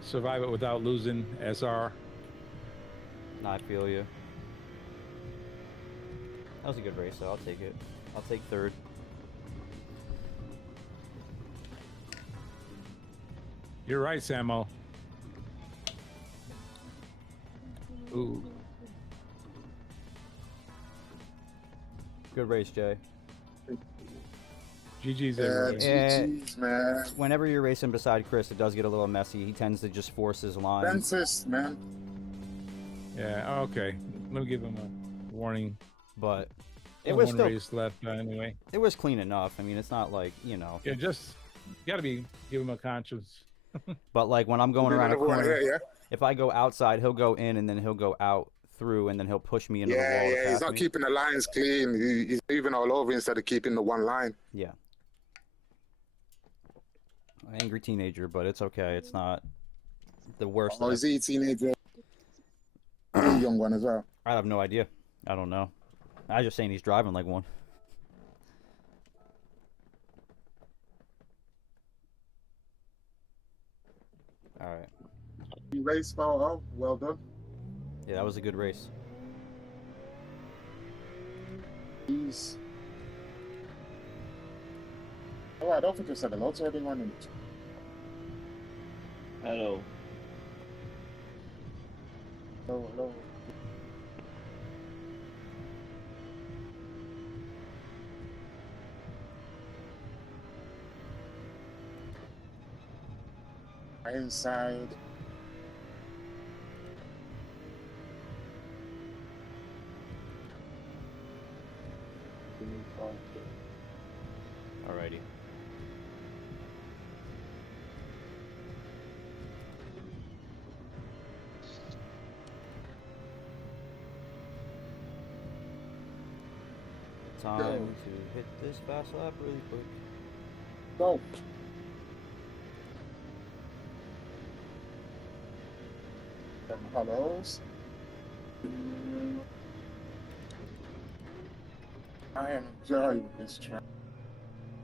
survive it without losing SR. Nah, I feel you. That was a good race, though. I'll take it. I'll take third. You're right, Samo. Ooh. Good race, Jay. GG's Yeah, everybody. GG's, man. Whenever you're racing beside Chris, it does get a little messy. He tends to just force his line. Francis, man. Yeah, okay. Let me give him a warning. But it Only was one still race left anyway. it was clean enough. I mean, it's not like, you know. Yeah, just gotta give him a conscience. But like when I'm going around a Another one corner, here, yeah? if I go outside, he'll go in and then he'll go out through and then he'll push me into the wall. Yeah, to yeah. He's pass not me. keeping the lines clean. He's moving all over instead of keeping the one line. Yeah. Angry teenager, but it's okay. It's not the worst. Oh, is he a teenager? A young one as well. I have no idea. I don't know. I was just saying he's driving like one. All right. Race photo. Well done. Yeah, that was a good race. Please. Oh, I don't think I said hello to everyone. Hello. Hello, hello. Inside. Alrighty. Time to hit this fast lap really quick. Go. Hellos. I am enjoying this track.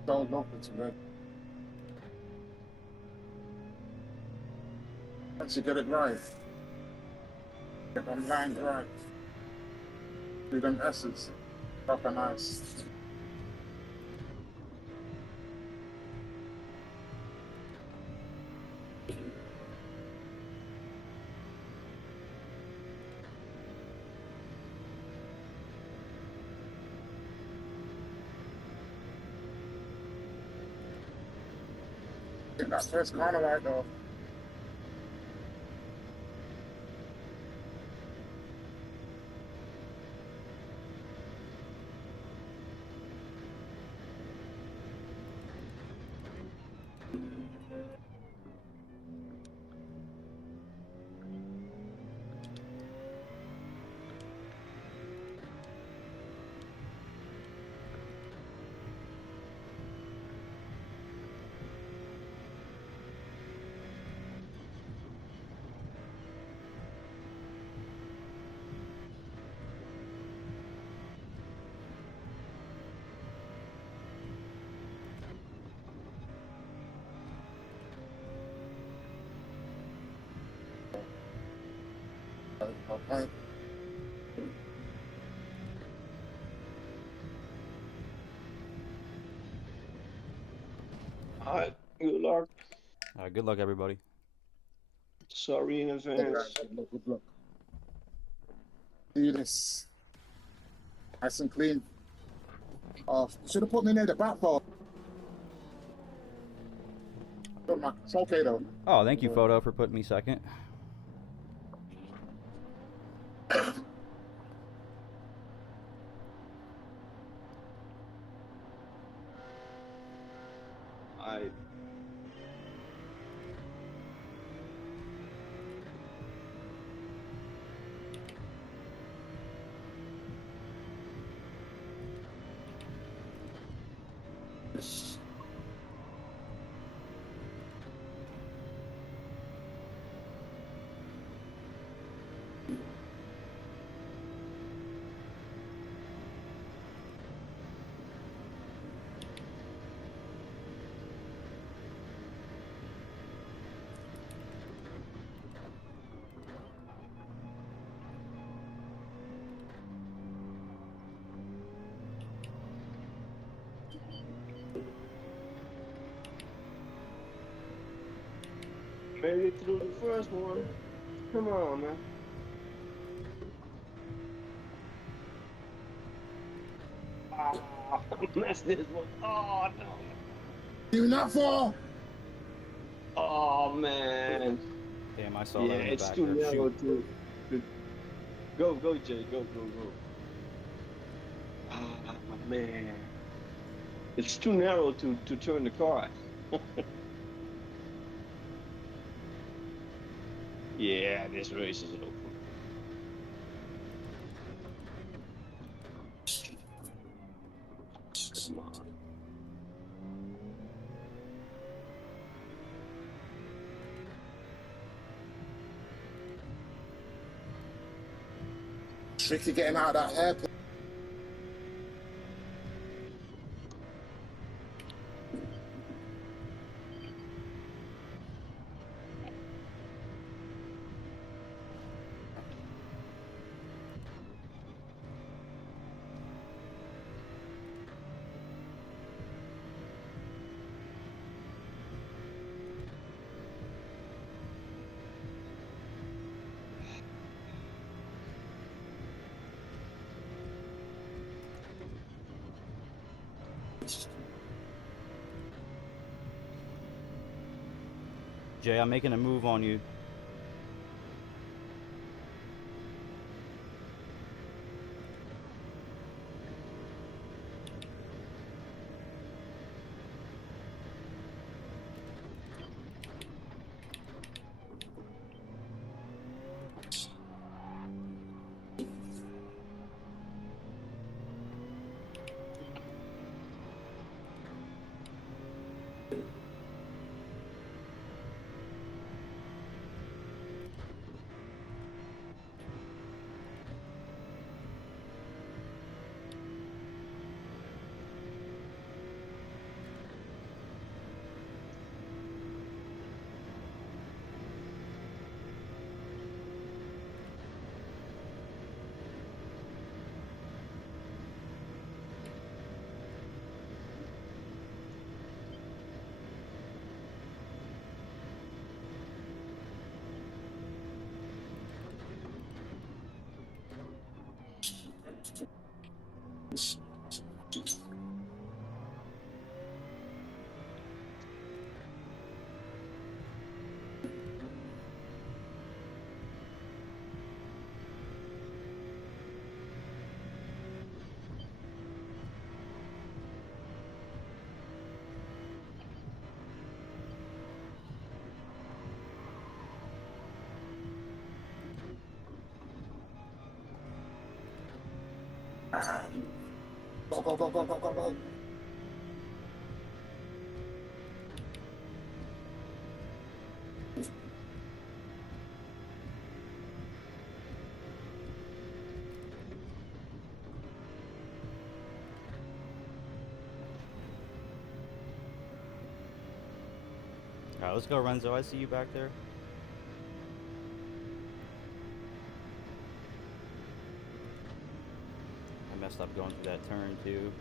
So open to it. Once you get it right, get them lines right, do them S's, proper nice. Get that first corner right though. Okay. Alright, good luck. Alright, good luck, everybody. Sorry in advance. Good luck. Do this. Nice and clean. Oh, should have put me near the back ball. It's okay though. Oh, thank you, Photo, for putting me second. I made it through the first one. Come on, man. Ah, messed this one. Oh no. Do not fall. Oh man. Damn, I saw Yeah, that in the it's back too there. narrow Shoot. to go, Jay, go. Ah man. It's too narrow to turn the car. Yeah, this race is over. Come on. Tricky getting out of that hairpin. Jay, I'm making a move on you. Go, go, go, go, go, go, go. Alright, let's go, Renzo. I see you back there. I messed up going through that turn, too.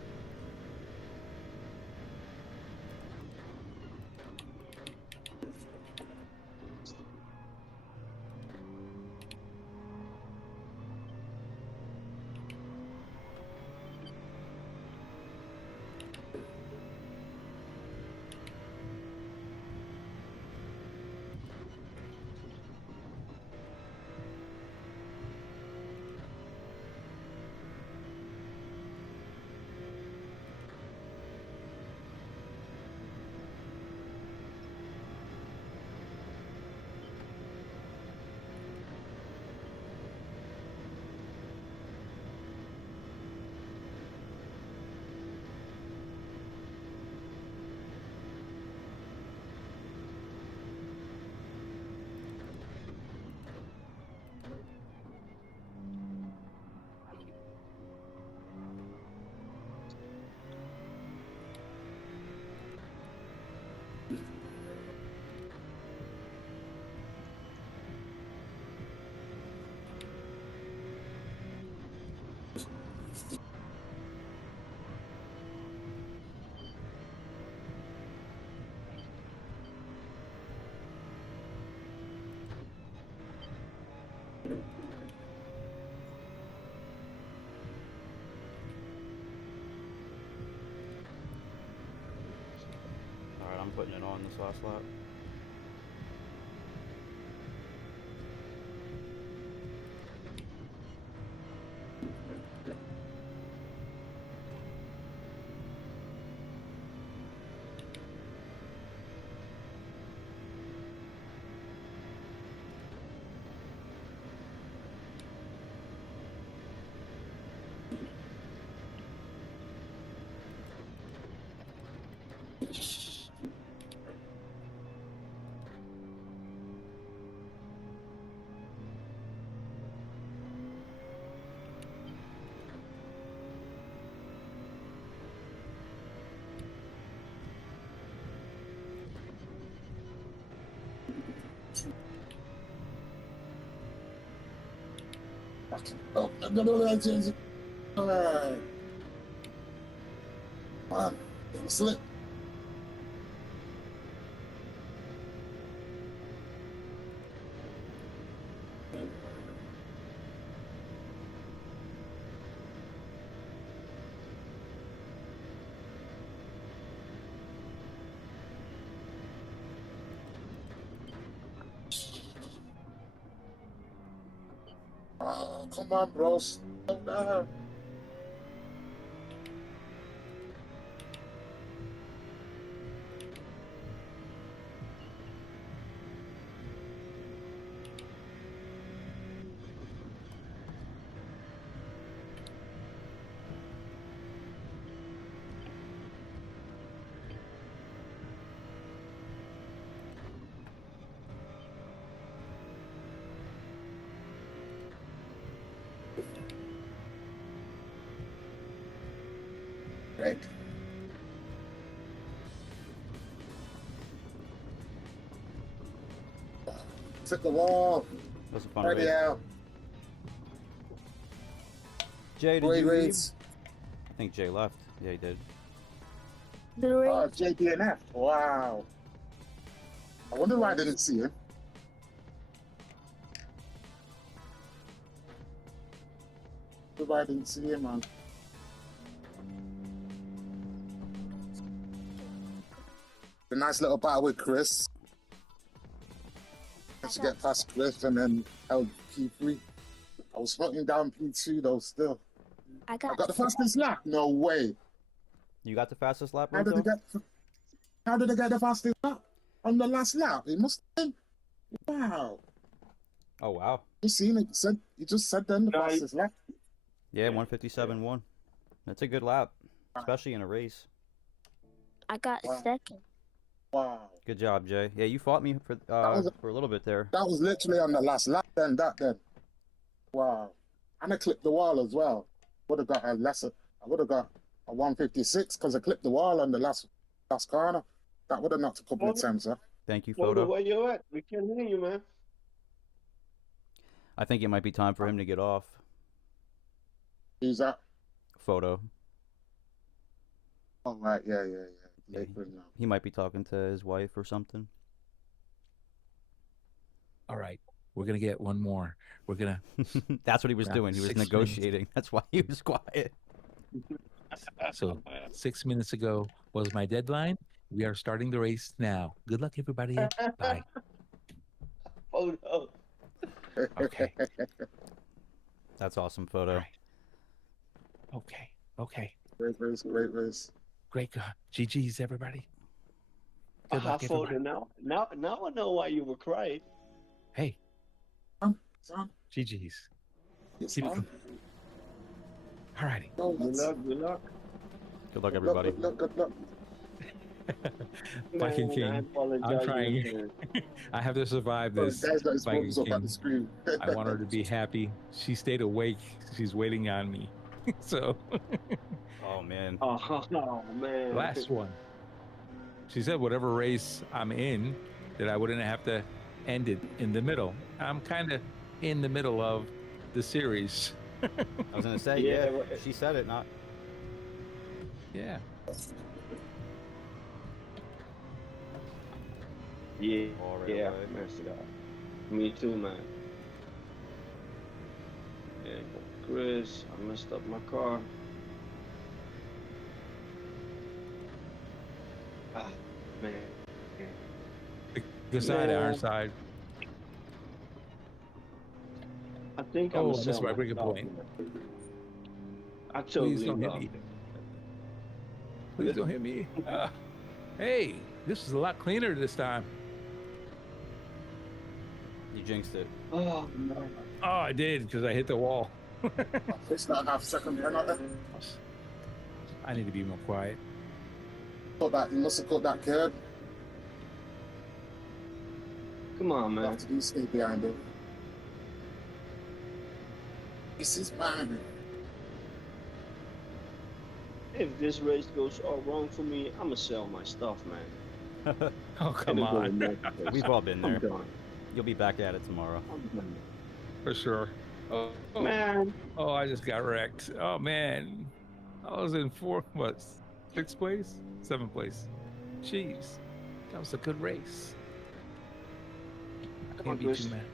Alright, I'm putting it on this last lap. Oh, no. All right. Come on. Slip. Oh, come on, bro. Slow down. Right. Hit the wall. That was a fun Ready race. out. Jay, did Great you leave? race. I think Jay left. Yeah, he did. The Oh, race. JDNF. Wow. I wonder why I didn't see him. Wonder why I didn't see him, man. A nice little battle with Chris. To get past Chris and then held P3. I was hunting down P2 though still. I I got got the fastest lap. No way. You got the fastest lap, How did Rinto? how did I get the fastest lap? On the last lap. It must have been. Wow. Oh, wow. You seen it? You just said then the No, fastest lap. Yeah, 157.1. That's a good lap, especially in a race. I got Wow. second. Wow. Good job, Jay. Yeah, you fought me for a little bit there. That was literally on the last lap then, Wow. And I clipped the wall as well. Would have got a lesser. I would have got a 156 because I clipped the wall on the last corner. That would have knocked a couple of times, huh? Thank you, Photo, Photo. where you at? We can't hear you, man. I think it might be time for him to get off. Who's that? Photo. Oh, right. Yeah. Yeah, Late for him now. he might be talking to his wife or something. All right, we're gonna get one more. We're gonna. That's what he was Yeah, doing. He was 6 minutes. negotiating. That's why he was quiet. So 6 minutes ago was my deadline. We are starting the race now. Good luck, everybody. Bye. Photo. Okay. That's awesome, Photo. Right. Okay. Great race. Great. GG's, everybody. Good luck, Photo. everybody. Now I know why you were crying. Hey, Son, GG's. it's Keep it on. going. All righty. Go, Good let's- luck. Good luck. Good luck, everybody. Good luck. Viking Man, I King. apologize, I'm trying. man. I have to survive Oh, this. the guy's got his Viking phones up at King. the screen. I want her to be happy. She stayed awake. She's waiting on me. So, Oh, man. Oh, man. last one. She said whatever race I'm in, that I wouldn't have to end it in the middle. I'm kind of in the middle of the series. I was going to say, Yeah, yeah, well, she said it, not. Yeah. Yeah, All right, yeah, all right. messed it up. Me too, man. Yeah, Chris, I messed up my car. Ah, man. Good side, our Man. side. I think Oh, I'm I gonna missed sell my my breaking stuff, point. man. I Please totally don't hit love me. it. Please don't hit me. Hey, this is a lot cleaner this time. You jinxed it. Oh, man. Oh, I did because I hit the wall. It's not half second penalty. I need to be more quiet. You must have cut that curb. Come on, You man. have to do stay behind it. This is mine. If this race goes all wrong for me, I'm gonna sell my stuff, man. Oh, come And go on. to next place. We've all been I'm there. done. You'll be back at it tomorrow. I'm done. For sure. Oh, Man, oh, I just got wrecked. Oh, man. I was in sixth place? Seventh place. Jeez. That was a good race. I Come on, can't be Chris. too mad.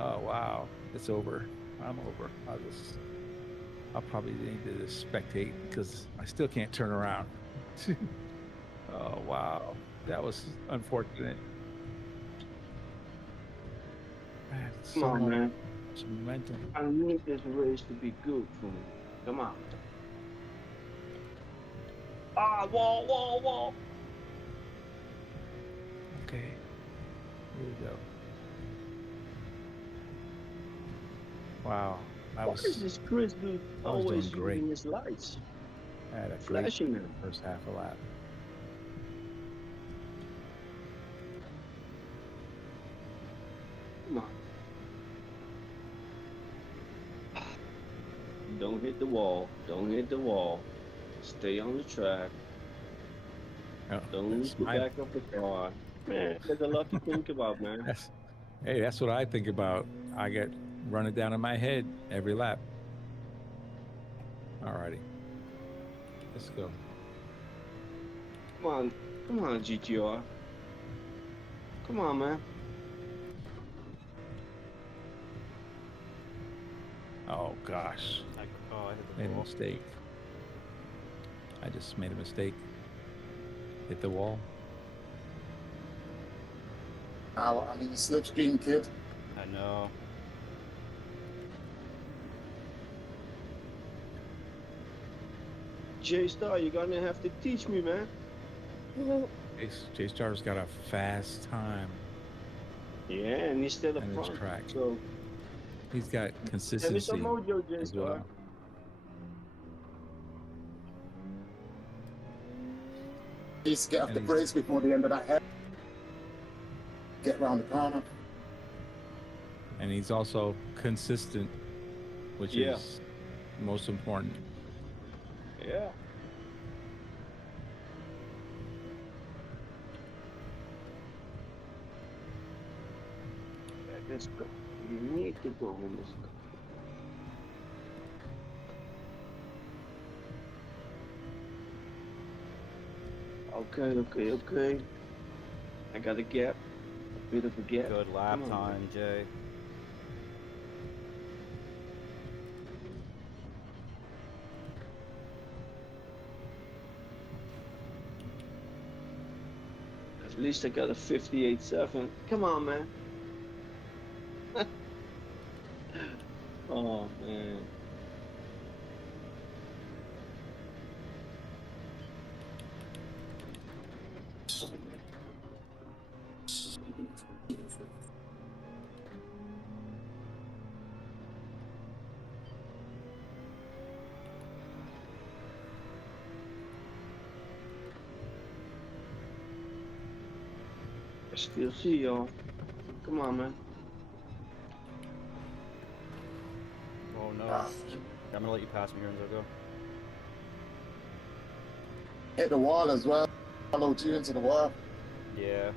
Oh, wow. It's over. I'm over. I'll probably need to just spectate because I still can't turn around. Oh, wow. That was unfortunate. Man, come on, man. Some momentum. I need this race to be good for me. Come on. Ah, wall, wall, wall. Okay. Here we go. Wow. Why is this Chris dude I was always doing great. using his lights? I had a great Flashing them. first half a lap. Come on. Don't hit the wall. Don't hit the wall. Stay on the track. Oh, Don't that's get back up the car. Man, there's a lot to think about, man. Hey, that's what I think about. I get running down in my head every lap. Alrighty. Let's go. Come on, GTR. Come on, man. Oh gosh. I hit the Made a wall. mistake. I just made a mistake. Hit the wall. Ow, I mean, slipstream, kid. I know. J-Star, you're gonna have to teach me, man. J-Star's got a fast time. Yeah, and he's still a And it's front. track. So, He's got give me consistency some mojo, as J-Star. well. Please get off And the he's- brakes before the end of that head. Get round the corner. And he's also consistent, which Yeah. is most important. Yeah. Let's go. You need to go in this car. Okay. I got a gap. A bit of a gap. Good lap Come on. time, Jay. At least I got a 58.7. Come on, man. Oh, man. I still see y'all. Come on, man. Oh no. I'm gonna let you pass me, Renzo. Go. Hit the wall as well. Follow you into the wall. Yeah.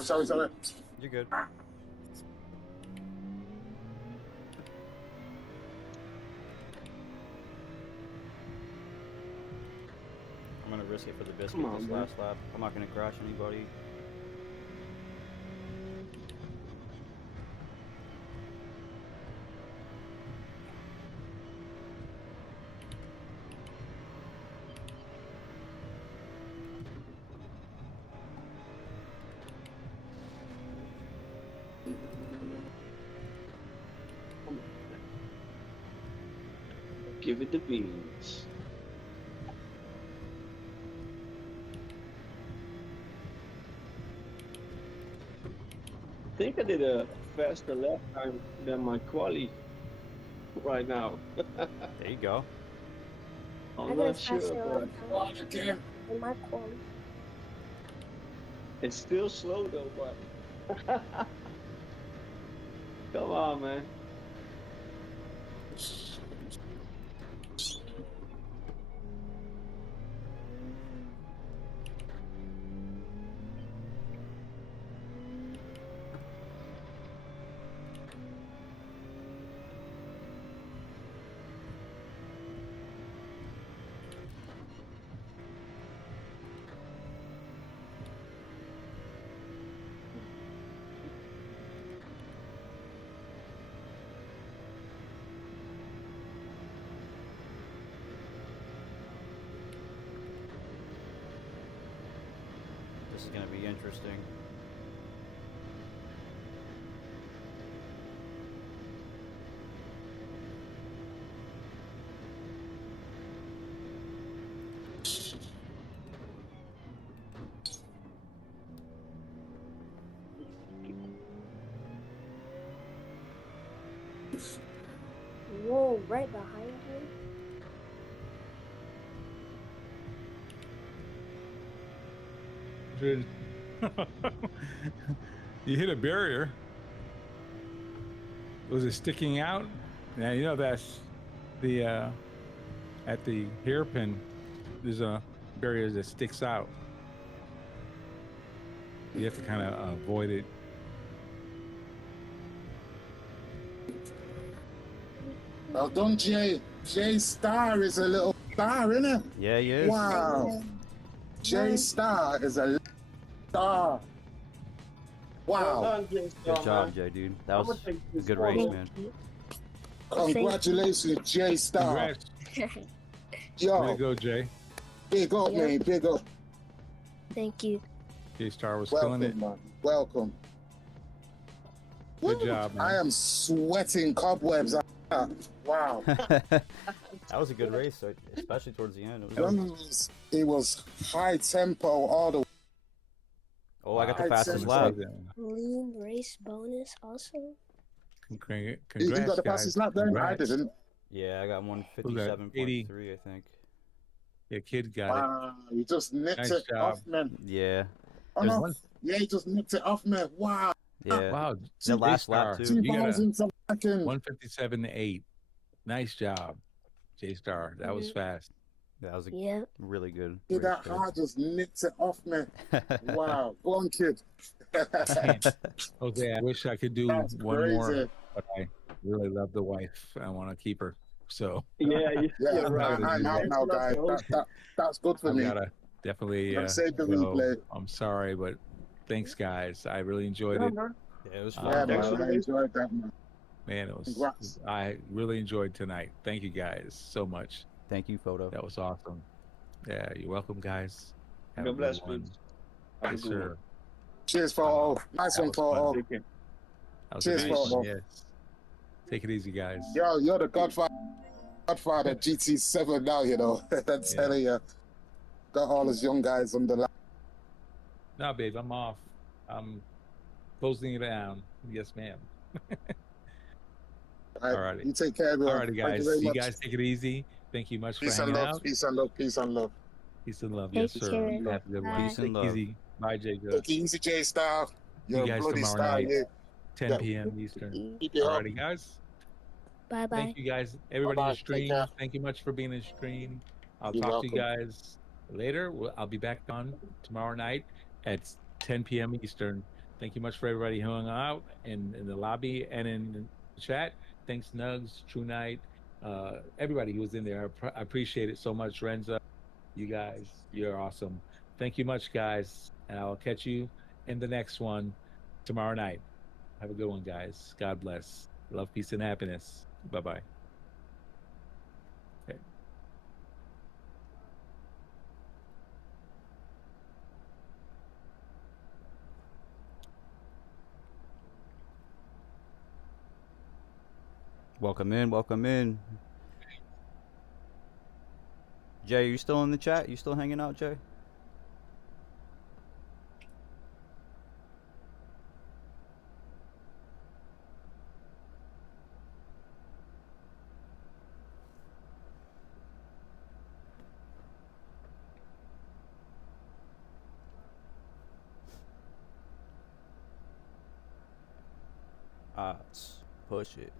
Sorry. You're good. I'm gonna risk it for the biscuit Come on, this man. last lap. I'm not gonna crash anybody. Give it the beans. I think I did a faster lap time than my quali right now. There you go. I I'm got not a faster sure, lap but time in my quality. it's still slow though, but come on, man. This is gonna be interesting. Whoa, right behind you. Dude. You hit a barrier. Was it sticking out? Yeah, you know that's the at the hairpin. There's a barrier that sticks out. You have to kind of avoid it. Well done, Jay. Jay Star is a little star, isn't it? Yeah, he is. Wow. Jay Star is a star. Well Wow. done, Jay Good Star, job, man. Jay, dude. That I'm was gonna take a this good photo. race, Thank man. you. Congratulations, Jay Star. Congrats. Way to Yo, go, Jay. big up, Yeah. man. Big up. Thank you. Jay Star was killing it. Welcome, man. Welcome. Good Woo. job, man. I am sweating cobwebs. Wow. That was a good race, especially towards the end. It was high tempo all the way. Oh, I got the I'd fastest say lap. Lean race bonus also. Congrats, You got the guys. fastest lap then? I Congrats. didn't. Yeah, I got 157.3, I think. Yeah, kid got Wow, you just nipped Nice it job. off, man. Yeah, Oh, There's no. one- Yeah, you just nipped it off, man. Wow. yeah. it. Wow. The last lap, J-Star, too. You got a 2,000 some seconds. 157.8. Nice job, J Star. That was fast. That was a Yep. really good Did race, that guys. hard, just nipped it off, man. Wow. Go on, kid. Jose, I wish I could do That's one more, crazy. but I really love the wife. I want to keep her. So Yeah, Yeah, you're right. I'm out now, guys. That's good for I've me. got to definitely Gotta save the go. replay. I'm sorry, but thanks, guys. I really enjoyed Yeah, it. man. Yeah, it was Yeah, fun. Yeah, Thanks man. for I the race. enjoyed that, man. Man, it was. Congrats. I really enjoyed tonight. Thank you guys so much. Thank you, Photo. That was awesome. Yeah, you're welcome, guys. Have a God good bless, one. please. Have a Yes, good sir. one. Cheers, photo. Nice That one, was fun. photo. Take care. That was Cheers, a nice photo. one. Yes. Take it easy, guys. Yo, you're the Godfather GT7 now, you know. I'm telling you. Got all those young guys on the line. No, babe, I'm off. I'm closing it down. Yes, ma'am. All Alrighty. right. You take care, everyone. Alrighty, Thank guys. you very You much. guys take it easy. Thank you much Peace for and hanging love. out. Peace and love. Peace and love. Peace and love. Take Yes, sir. care. Have a good one. Bye. Peace and Take love. it easy. Bye, Jacob. Take it easy, J Star. You're a guys bloody tomorrow star, night. you. 10 Yeah. p.m. Eastern. Keep it up. Alrighty, guys. Bye bye. Thank you, guys. Everybody in Bye-bye. the Take stream. care. Thank you much for being in the stream. I'll You're talk to you welcome. guys later. I'll be back on tomorrow night at 10 p.m. Eastern. Thank you much for everybody who hung out in the lobby and in the chat. Thanks, Nugs, True Night, everybody who was in there. I appreciate it so much, Renza. You guys, you're awesome. Thank you much, guys. And I'll catch you in the next one tomorrow night. Have a good one, guys. God bless. Love, peace, and happiness. Bye-bye. Okay. Welcome in, welcome in. Jay, you still in the chat? You still hanging out, Jay? Let's push it.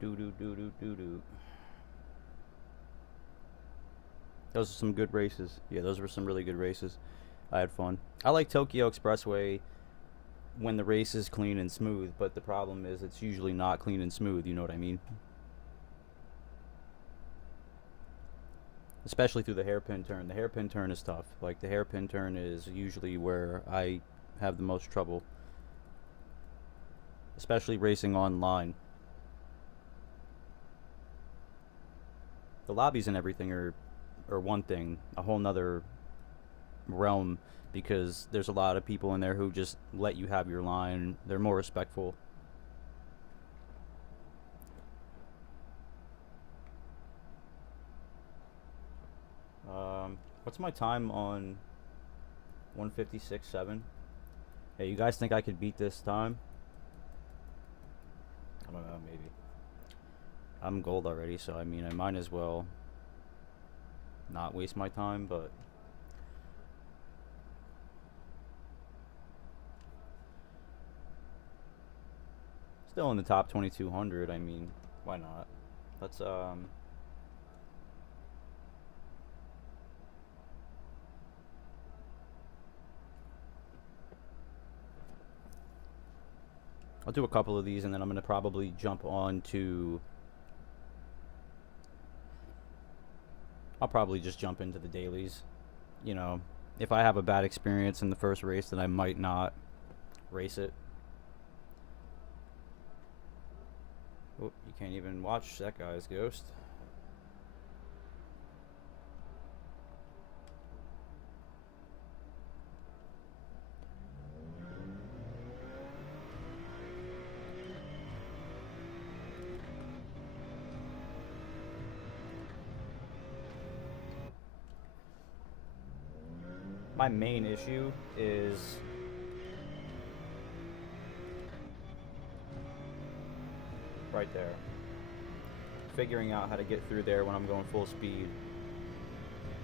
Do. Those are some good races. Yeah, those were some really good races. I had fun. I like Tokyo Expressway when the race is clean and smooth, but the problem is it's usually not clean and smooth, you know what I mean? Especially through the hairpin turn. The hairpin turn is tough. Like, the hairpin turn is usually where I have the most trouble. especially racing online. The lobbies and everything are one thing, a whole nother realm, because there's a lot of people in there who just let you have your line. They're more respectful. What's my time on 156.7? Hey, you guys think I could beat this time? I don't know, maybe. I'm gold already, so I mean, I might as well not waste my time, but still in the top 2200. I mean, why not? Let's I'll do a couple of these, and then I'm gonna probably jump on to. I'll probably just jump into the dailies. You know, if I have a bad experience in the first race, then I might not race it. Oh, you can't even watch that guy's ghost. My main issue is right there. Figuring out how to get through there when I'm going full speed.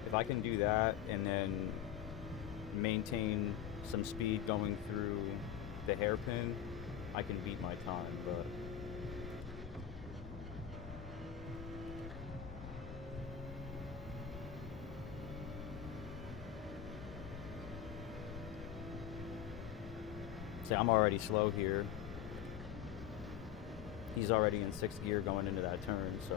If I can do that and then maintain some speed going through the hairpin, I can beat my time, but see, I'm already slow here. He's already in 6th gear going into that turn, so.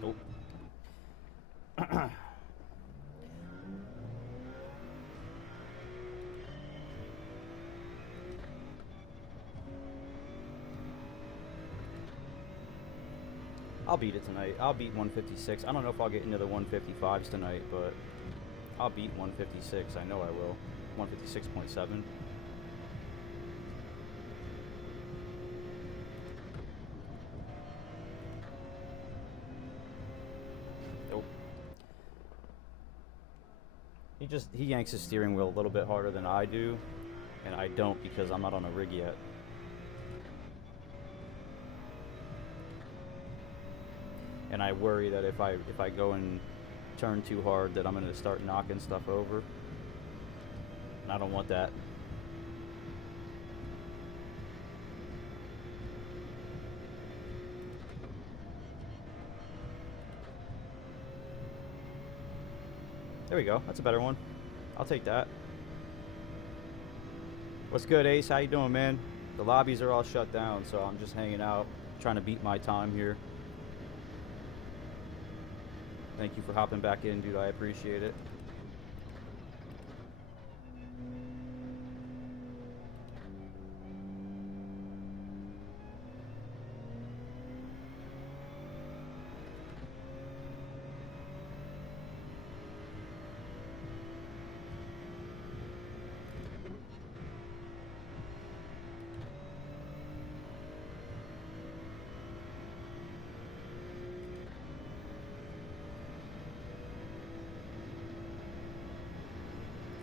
Nope. I'll beat it tonight. I'll beat 156. I don't know if I'll get into the 155s tonight, but I'll beat 156. I know I will. 156.7. Nope. He yanks his steering wheel a little bit harder than I do, and I don't because I'm not on a rig yet. And I worry that if I go and turn too hard, that I'm going to start knocking stuff over. And I don't want that. There we go. That's a better one. I'll take that. What's good, Ace? How you doing, man? The lobbies are all shut down, so I'm just hanging out, trying to beat my time here. Thank you for hopping back in, dude. I appreciate it.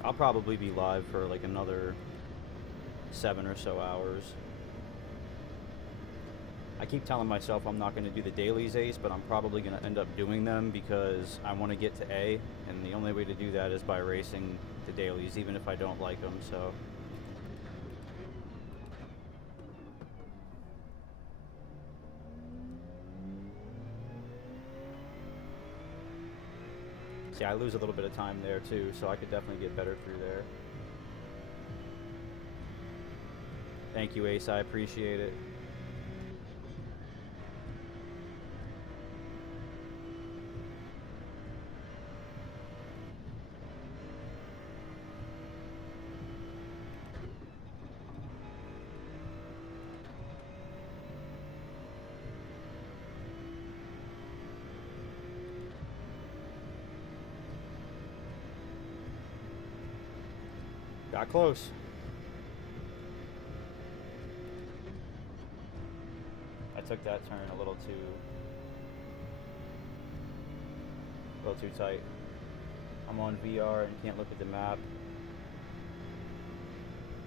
I'll probably be live for like another 7 or so hours. I keep telling myself I'm not going to do the dailies, Ace, but I'm probably going to end up doing them because I want to get to A, and the only way to do that is by racing the dailies, even if I don't like them, so. See, I lose a little bit of time there too, so I could definitely get better through there. Thank you, Ace. I appreciate it. Got close. I took that turn a little too tight. I'm on VR and can't look at the map.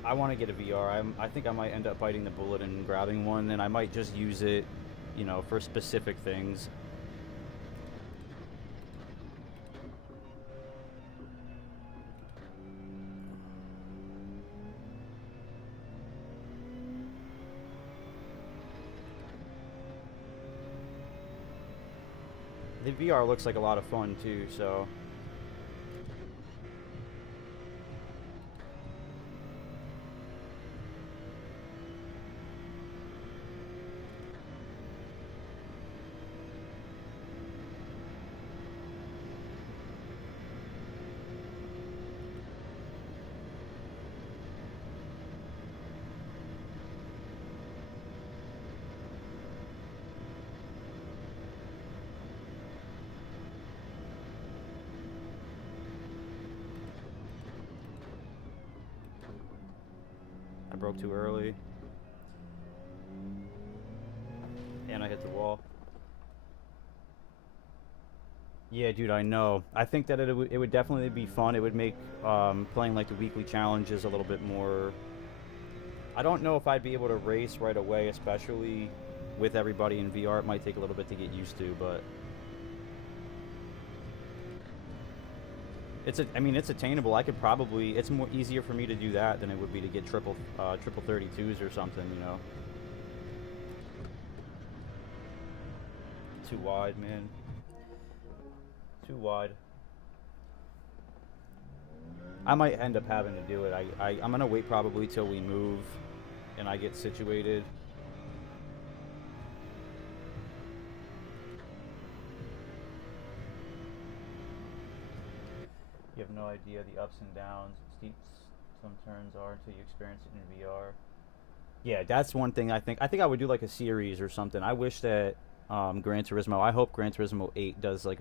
I want to get a VR. I think I might end up biting the bullet and grabbing one, and I might just use it, you know, for specific things. The VR looks like a lot of fun too, so. Broke too early, and I hit the wall. Yeah, dude, I know. I think that it would definitely be fun. It would make playing like the weekly challenges a little bit more. I don't know if I'd be able to race right away, especially with everybody in VR. It might take a little bit to get used to, but I mean, it's attainable. I could probably, it's more easier for me to do that than it would be to get triple 32s or something, you know. Too wide, man. Too wide. I might end up having to do it. I'm gonna wait probably till we move and I get situated. You have no idea the ups and downs, steep some turns are until you experience it in VR. Yeah, that's one thing I think. I think I would do like a series or something. I wish that Gran Turismo, I hope Gran Turismo 8 does like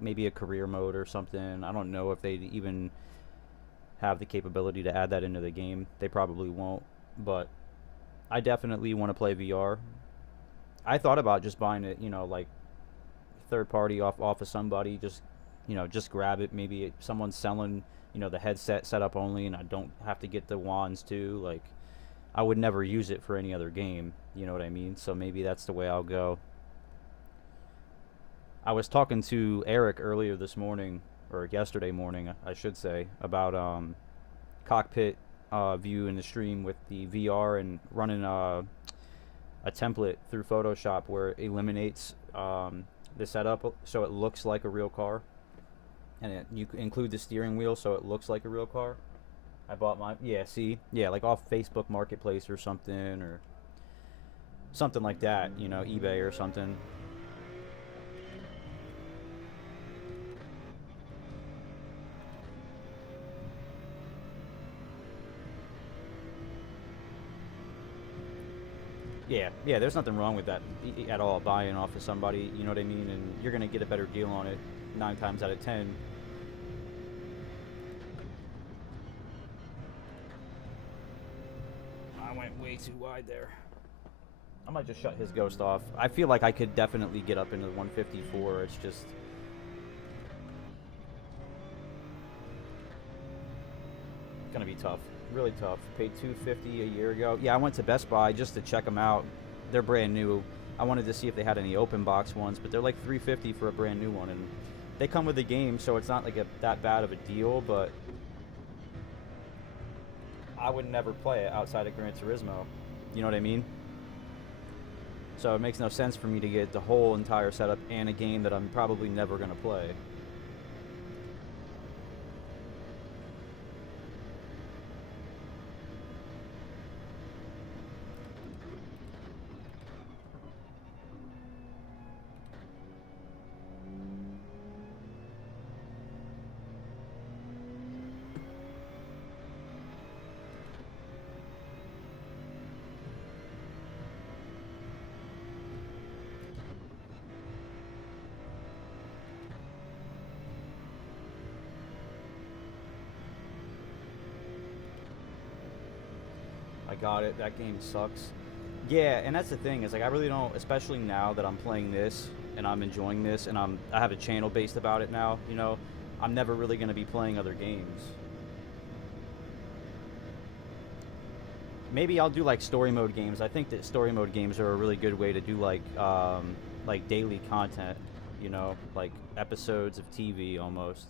maybe a career mode or something. I don't know if they'd even have the capability to add that into the game. They probably won't, but I definitely want to play VR. I thought about just buying it, you know, like third party off of somebody, just, you know, just grab it. Maybe someone's selling, you know, the headset setup only, and I don't have to get the wands too. Like, I would never use it for any other game, you know what I mean? So maybe that's the way I'll go. I was talking to Eric earlier this morning, or yesterday morning, I should say, about cockpit view in the stream with the VR and running a template through Photoshop where it eliminates the setup so it looks like a real car. And you include the steering wheel so it looks like a real car. I bought mine. Yeah, see? Yeah, like off Facebook Marketplace or something like that, you know, eBay or something. Yeah, there's nothing wrong with that at all, buying off of somebody, you know what I mean? And you're going to get a better deal on it 9 times out of 10. I went way too wide there. I might just shut his ghost off. I feel like I could definitely get up into the 154. It's just... gonna be tough. Really tough. Paid $250 a year ago. Yeah, I went to Best Buy just to check them out. They're brand new. I wanted to see if they had any open box ones, but they're like $350 for a brand new one, and they come with the game, so it's not like that bad of a deal. But I would never play it outside of Gran Turismo. You know what I mean? So it makes no sense for me to get the whole entire setup and a game that I'm probably never gonna play. god, that game sucks. Yeah, and that's the thing, is like I really don't, especially now that I'm playing this and I'm enjoying this and I have a channel based about it now, you know, I'm never really going to be playing other games. Maybe I'll do like story mode games. I think that story mode games are a really good way to do like daily content, you know, like episodes of TV almost.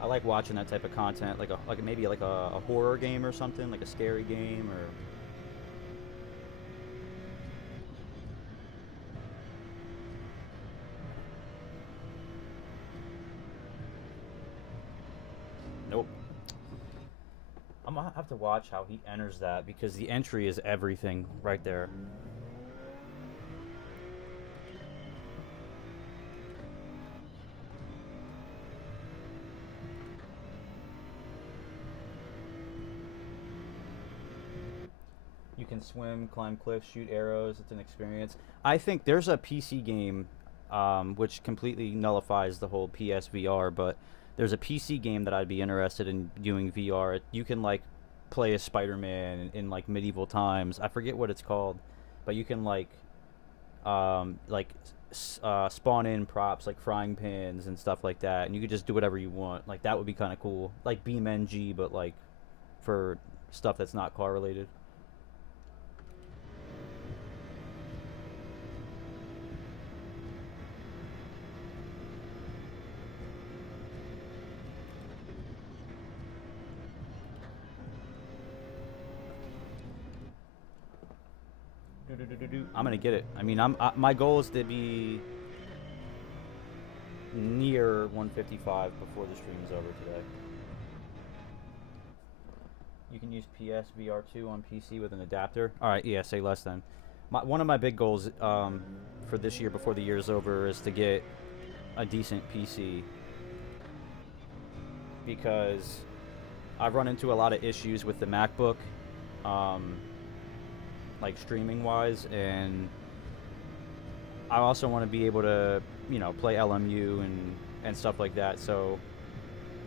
I like watching that type of content, like maybe like a horror game or something, like a scary game or. Nope. I'm gonna have to watch how he enters that because the entry is everything right there. You can swim, climb cliffs, shoot arrows. It's an experience. I think there's a PC game which completely nullifies the whole PSVR, but there's a PC game that I'd be interested in doing VR. You can like play as Spider-Man in like medieval times. I forget what it's called, but you can like spawn in props like frying pans and stuff like that, and you could just do whatever you want. Like that would be kind of cool, like BeamNG, but like for stuff that's not car related. I'm gonna get it. I mean, my goal is to be near 155 before the stream's over today. You can use PSVR2 on PC with an adapter. All right, yeah, say less then. One of my big goals for this year before the year's over is to get a decent PC because I've run into a lot of issues with the MacBook. Like streaming wise, and I also want to be able to, you know, play LMU and stuff like that, so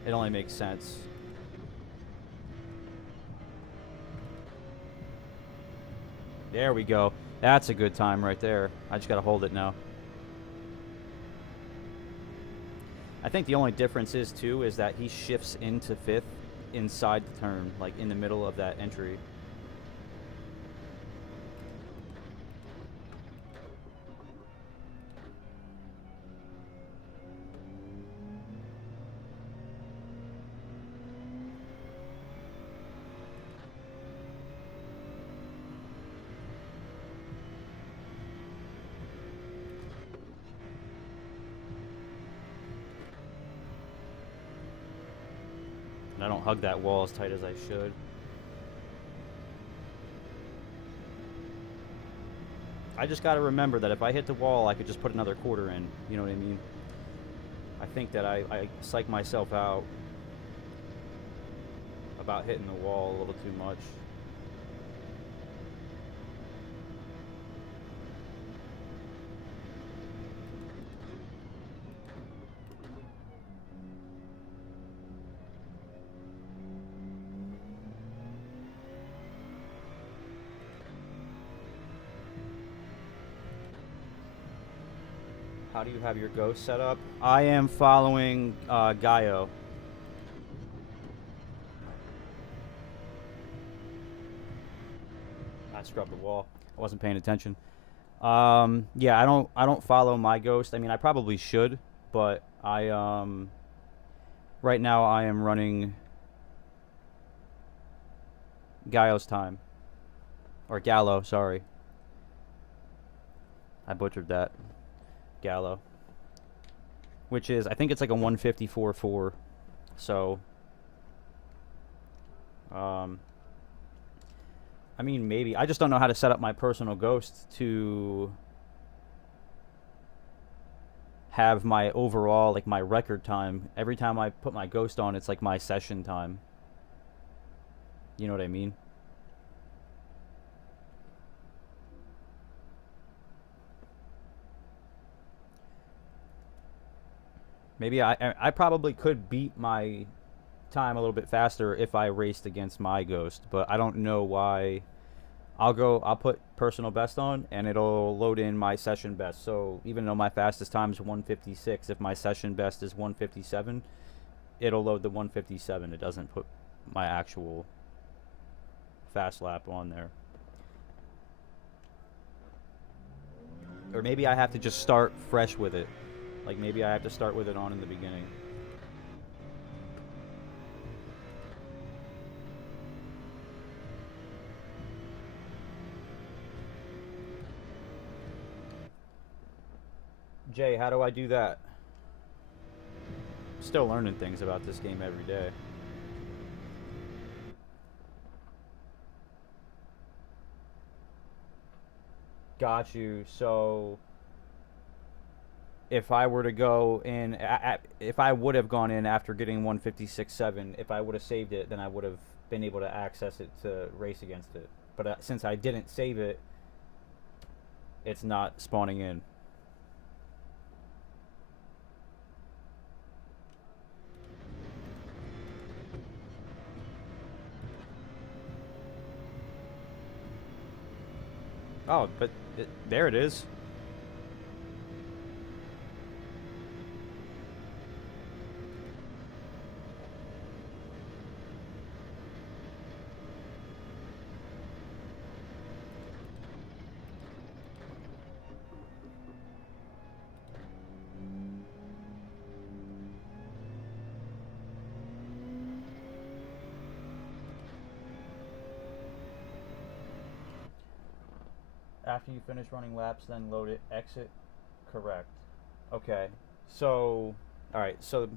it only makes sense. There we go. That's a good time right there. I just gotta hold it now. I think the only difference is too is that he shifts into fifth inside the turn, like in the middle of that entry. I don't hug that wall as tight as I should. I just gotta remember that if I hit the wall, I could just put another quarter in. You know what I mean? I think that I psych myself out about hitting the wall a little too much. How do you have your ghost set up? I am following Gaio. I scrubbed the wall. I wasn't paying attention. Yeah, I don't follow my ghost. I mean, I probably should, but I right now I am running Gaio's time. Or Gallo, sorry. I butchered that. Gallo, which is, I think it's like a 154.4, so I mean, maybe I just don't know how to set up my personal ghost to have my overall, like my record time. Every time I put my ghost on, it's like my session time. You know what I mean? Maybe I probably could beat my time a little bit faster if I raced against my ghost, but I don't know why. I'll put personal best on and it'll load in my session best. So even though my fastest time is 156, if my session best is 157, it'll load the 157. It doesn't put my actual fast lap on there. Or maybe I have to just start fresh with it. Like maybe I have to start with it on in the beginning. Jay, how do I do that? Still learning things about this game every day. Got you. So if I were to go in, if I would have gone in after getting 156.7, if I would have saved it, then I would have been able to access it to race against it. But since I didn't save it, it's not spawning in. Oh, but there it is. After you finish running laps, then load it, exit, correct. Okay, so, alright, so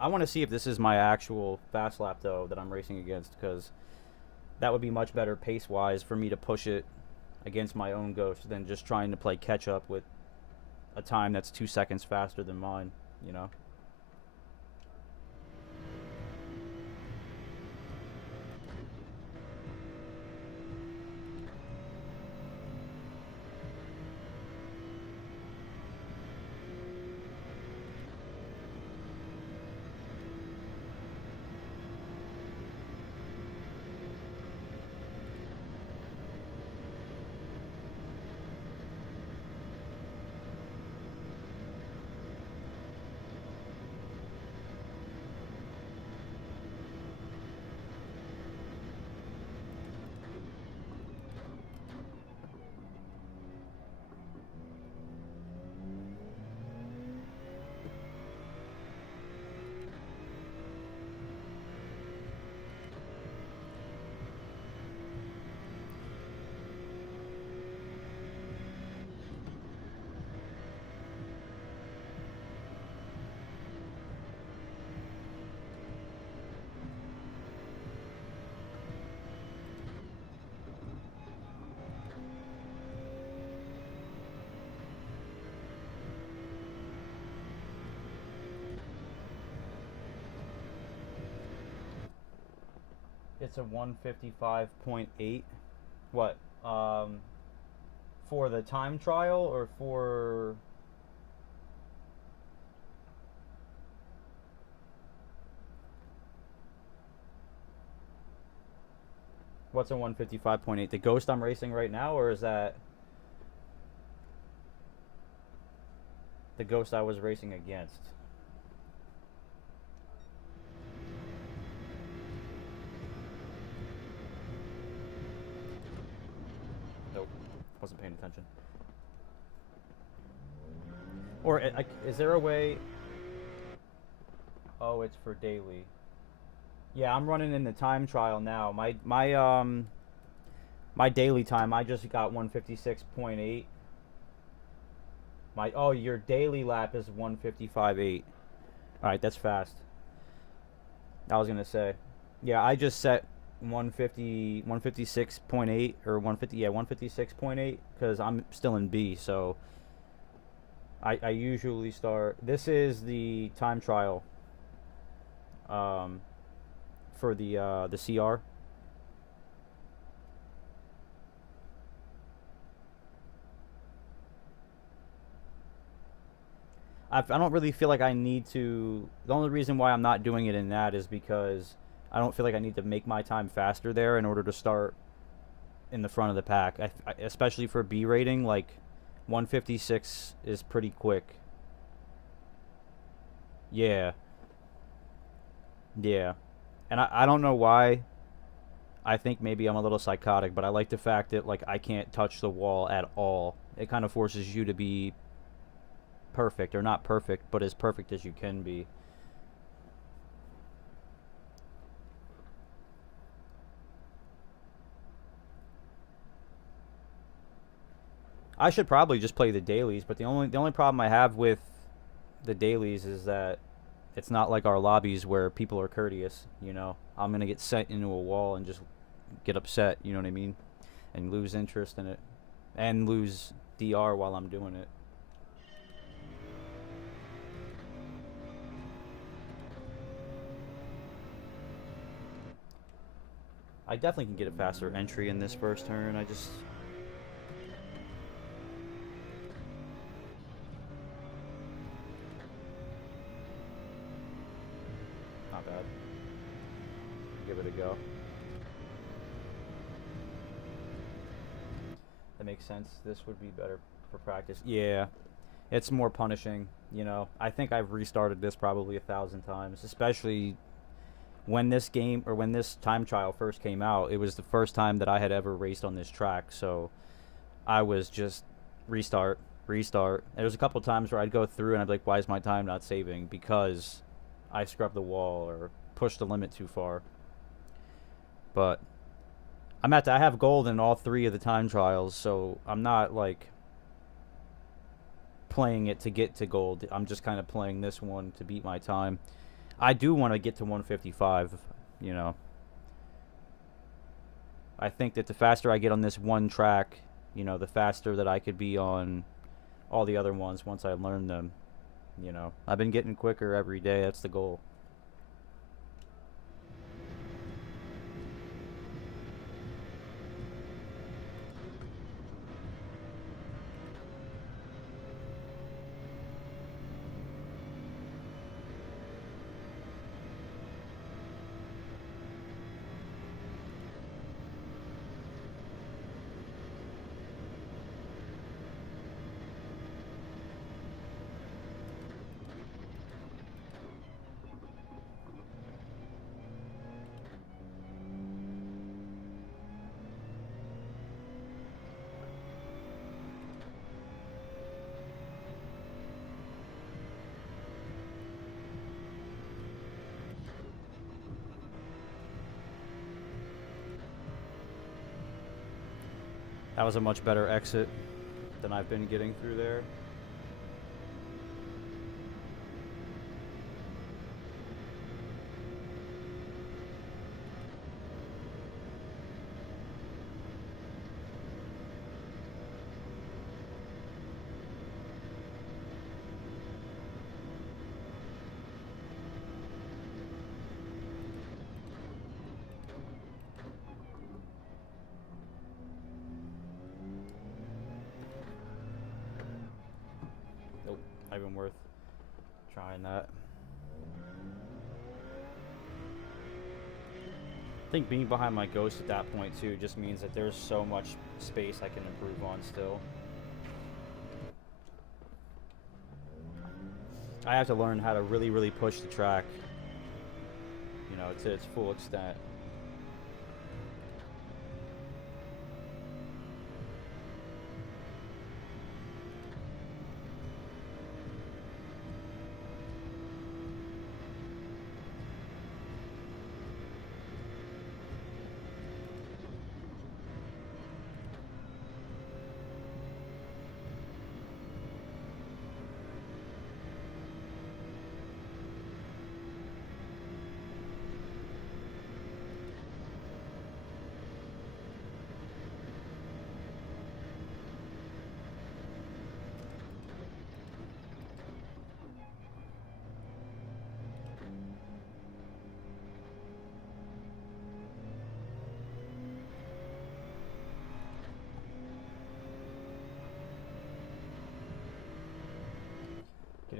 I want to see if this is my actual fast lap, though, that I'm racing against, because that would be much better pace-wise for me to push it against my own ghost than just trying to play catch-up with a time that's 2 seconds faster than mine, you know? It's a 155.8. What? For the time trial or for... What's a 155.8? The ghost I'm racing right now, or is that the ghost I was racing against? Nope, wasn't paying attention. Or is there a way? Oh, it's for daily. Yeah, I'm running in the time trial now. My daily time, I just got 156.8. Your daily lap is 155.8. All right, that's fast. I was gonna say, yeah, I just set 156.8 or 156.8 because I'm still in B. So I usually start. This is the time trial. For the CR. I don't really feel like I need to. The only reason why I'm not doing it in that is because I don't feel like I need to make my time faster there in order to start in the front of the pack. Especially for B rating, like 156 is pretty quick. Yeah. Yeah. And I don't know why. I think maybe I'm a little psychotic, but I like the fact that like I can't touch the wall at all. It kind of forces you to be perfect, or not perfect, but as perfect as you can be. I should probably just play the dailies, but the only problem I have with the dailies is that it's not like our lobbies where people are courteous, you know. I'm going to get sent into a wall and just get upset, you know what I mean? And lose interest in it. And lose DR while I'm doing it. I definitely can get a faster entry in this first turn. I just... Not bad. Give it a go. That makes sense. This would be better for practice. Yeah. It's more punishing, you know. I think I've restarted this probably 1,000 times, especially when this game, or when this time trial first came out. It was the first time that I had ever raced on this track, so I was just restart. There was a couple times where I'd go through and I'd be like, why is my time not saving? Because I scrubbed the wall or pushed the limit too far. But I have gold in all 3 of the time trials, so I'm not like playing it to get to gold. I'm just kind of playing this one to beat my time. I do want to get to 155, you know. I think that the faster I get on this one track, you know, the faster that I could be on all the other ones once I learn them, you know. I've been getting quicker every day. That's the goal. That was a much better exit than I've been getting through there. Nope, not even worth trying that. I think being behind my ghost at that point too just means that there's so much space I can improve on still. I have to learn how to really push the track, you know, to its full extent.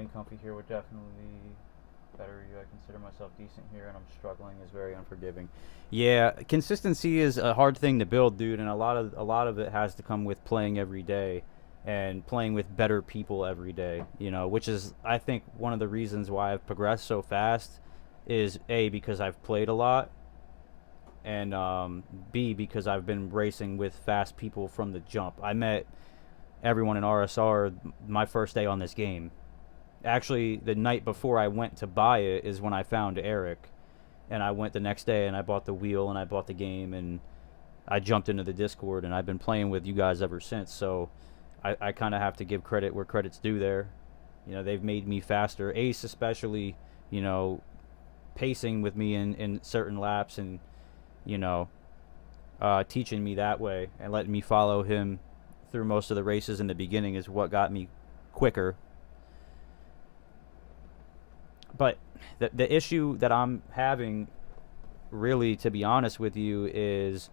being comfy here would definitely better you. I consider myself decent here, and I'm struggling is very unforgiving. Yeah, consistency is a hard thing to build, dude, and a lot of it has to come with playing every day and playing with better people every day, you know, which is, I think, one of the reasons why I've progressed so fast is A, because I've played a lot, and B, because I've been racing with fast people from the jump. I met everyone in RSR my first day on this game. Actually, the night before I went to buy it is when I found Eric, and I went the next day and I bought the wheel and I bought the game and I jumped into the Discord, and I've been playing with you guys ever since. So I kind of have to give credit where credit's due there. You know, they've made me faster. Ace especially, you know, pacing with me in certain laps, and, you know, teaching me that way and letting me follow him through most of the races in the beginning is what got me quicker. But the issue that I'm having, really, to be honest with you, is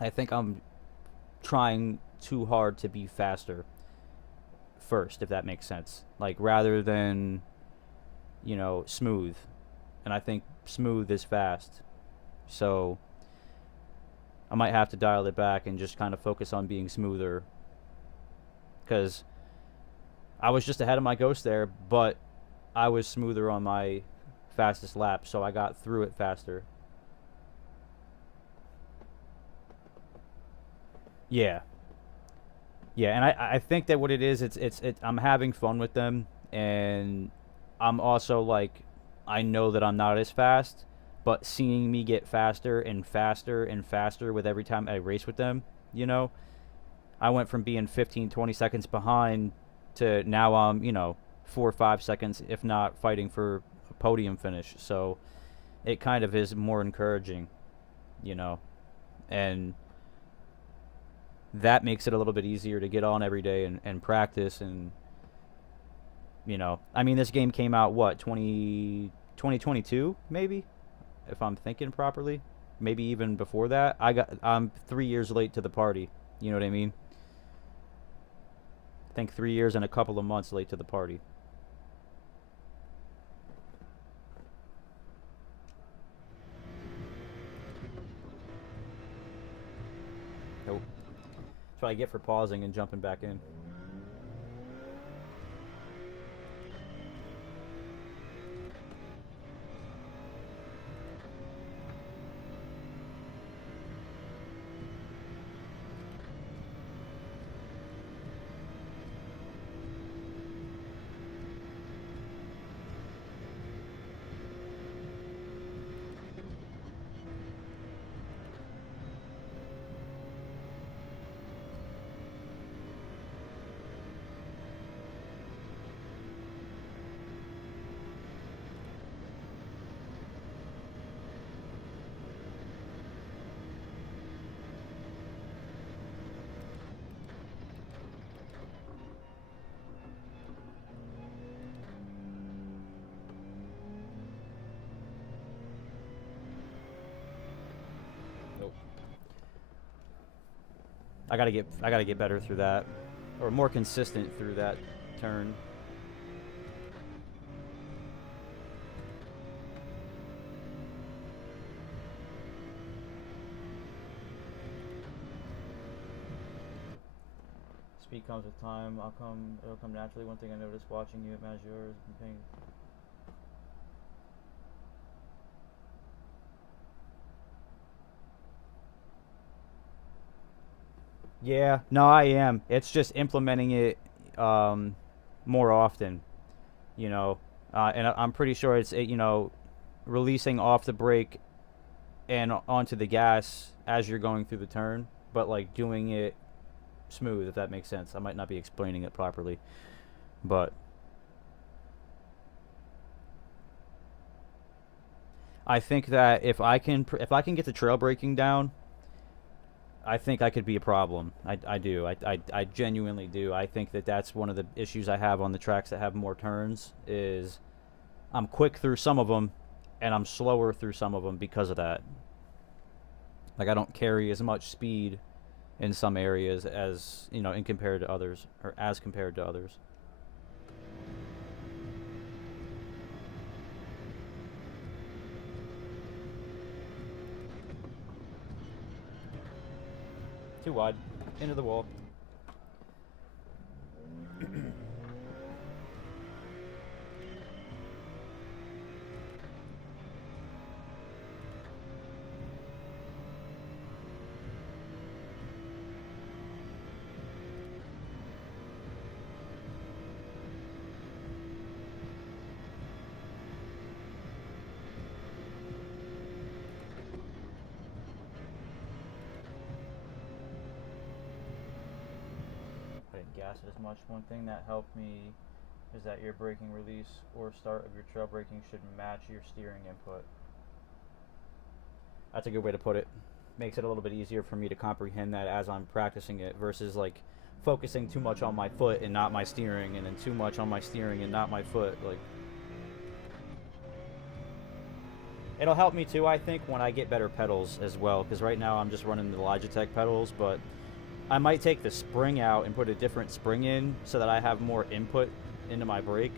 I think I'm trying too hard to be faster first, if that makes sense. Like, rather than, you know, smooth. And I think smooth is fast. So I might have to dial it back and just kind of focus on being smoother. Because I was just ahead of my Ghost there, but I was smoother on my fastest lap, so I got through it faster. Yeah. Yeah, and I think that what it is, I'm having fun with them, and I'm also, like, I know that I'm not as fast, but seeing me get faster and faster and faster with every time I race with them, you know, I went from being 15, 20 seconds behind to now I'm, you know, 4 or 5 seconds, if not fighting for a podium finish. So it kind of is more encouraging, you know, and that makes it a little bit easier to get on every day and practice. And, you know, I mean, this game came out, what, 2022 maybe, if I'm thinking properly, maybe even before that. I'm 3 years late to the party, you know what I mean? I think 3 years and a couple of months late to the party. Nope. That's what I get for pausing and jumping back in. I gotta get better through that, or more consistent through that turn. Speed comes with time. It'll come naturally. One thing I noticed watching you at Major is paying. Yeah, no, I am. It's just implementing it more often, you know, and I'm pretty sure you know, releasing off the brake and onto the gas as you're going through the turn, but like doing it smooth, if that makes sense. I might not be explaining it properly, but I think that if I can get the trail braking down, I think I could be a problem. I do. I genuinely do. I think that that's one of the issues I have on the tracks that have more turns, is I'm quick through some of them and I'm slower through some of them because of that. Like, I don't carry as much speed in some areas as, you know, in compared to others, or as compared to others. Too wide. Into the wall. Gas it as much. One thing that helped me is that your braking release or start of your trail braking should match your steering input. That's a good way to put it. Makes it a little bit easier for me to comprehend that as I'm practicing it versus like focusing too much on my foot and not my steering, and then too much on my steering and not my foot. Like, it'll help me too, I think, when I get better pedals as well, because right now I'm just running the Logitech pedals, but I might take the spring out and put a different spring in so that I have more input into my brake.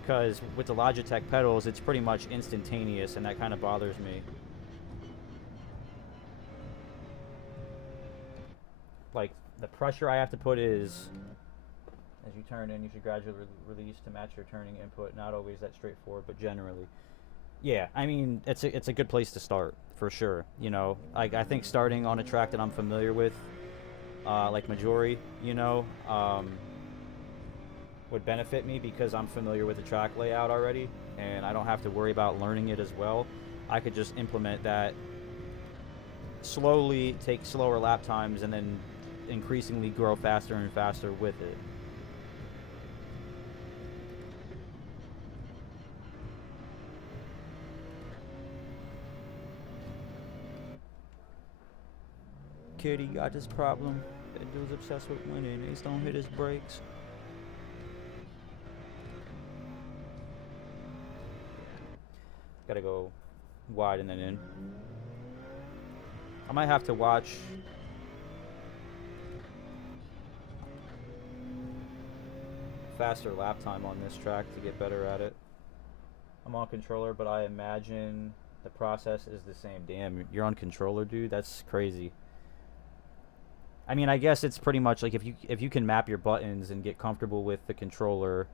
Because with the Logitech pedals, it's pretty much instantaneous, and that kind of bothers me. Like, the pressure I have to put is, as you turn in, you should gradually release to match your turning input. Not always that straightforward, but generally. Yeah, I mean, it's a good place to start, for sure. You know, I think starting on a track that I'm familiar with, like Majori, you know, would benefit me because I'm familiar with the track layout already, and I don't have to worry about learning it as well. I could just implement that slowly, take slower lap times, and then increasingly grow faster and faster with it. Kitty got this problem. That dude's obsessed with winning. Ace don't hit his brakes. Gotta go wide and then in. I might have to watch faster lap time on this track to get better at it. I'm on controller, but I imagine the process is the same. Damn, you're on controller, dude? That's crazy. I mean, I guess it's pretty much like if you can map your buttons and get comfortable with the controller,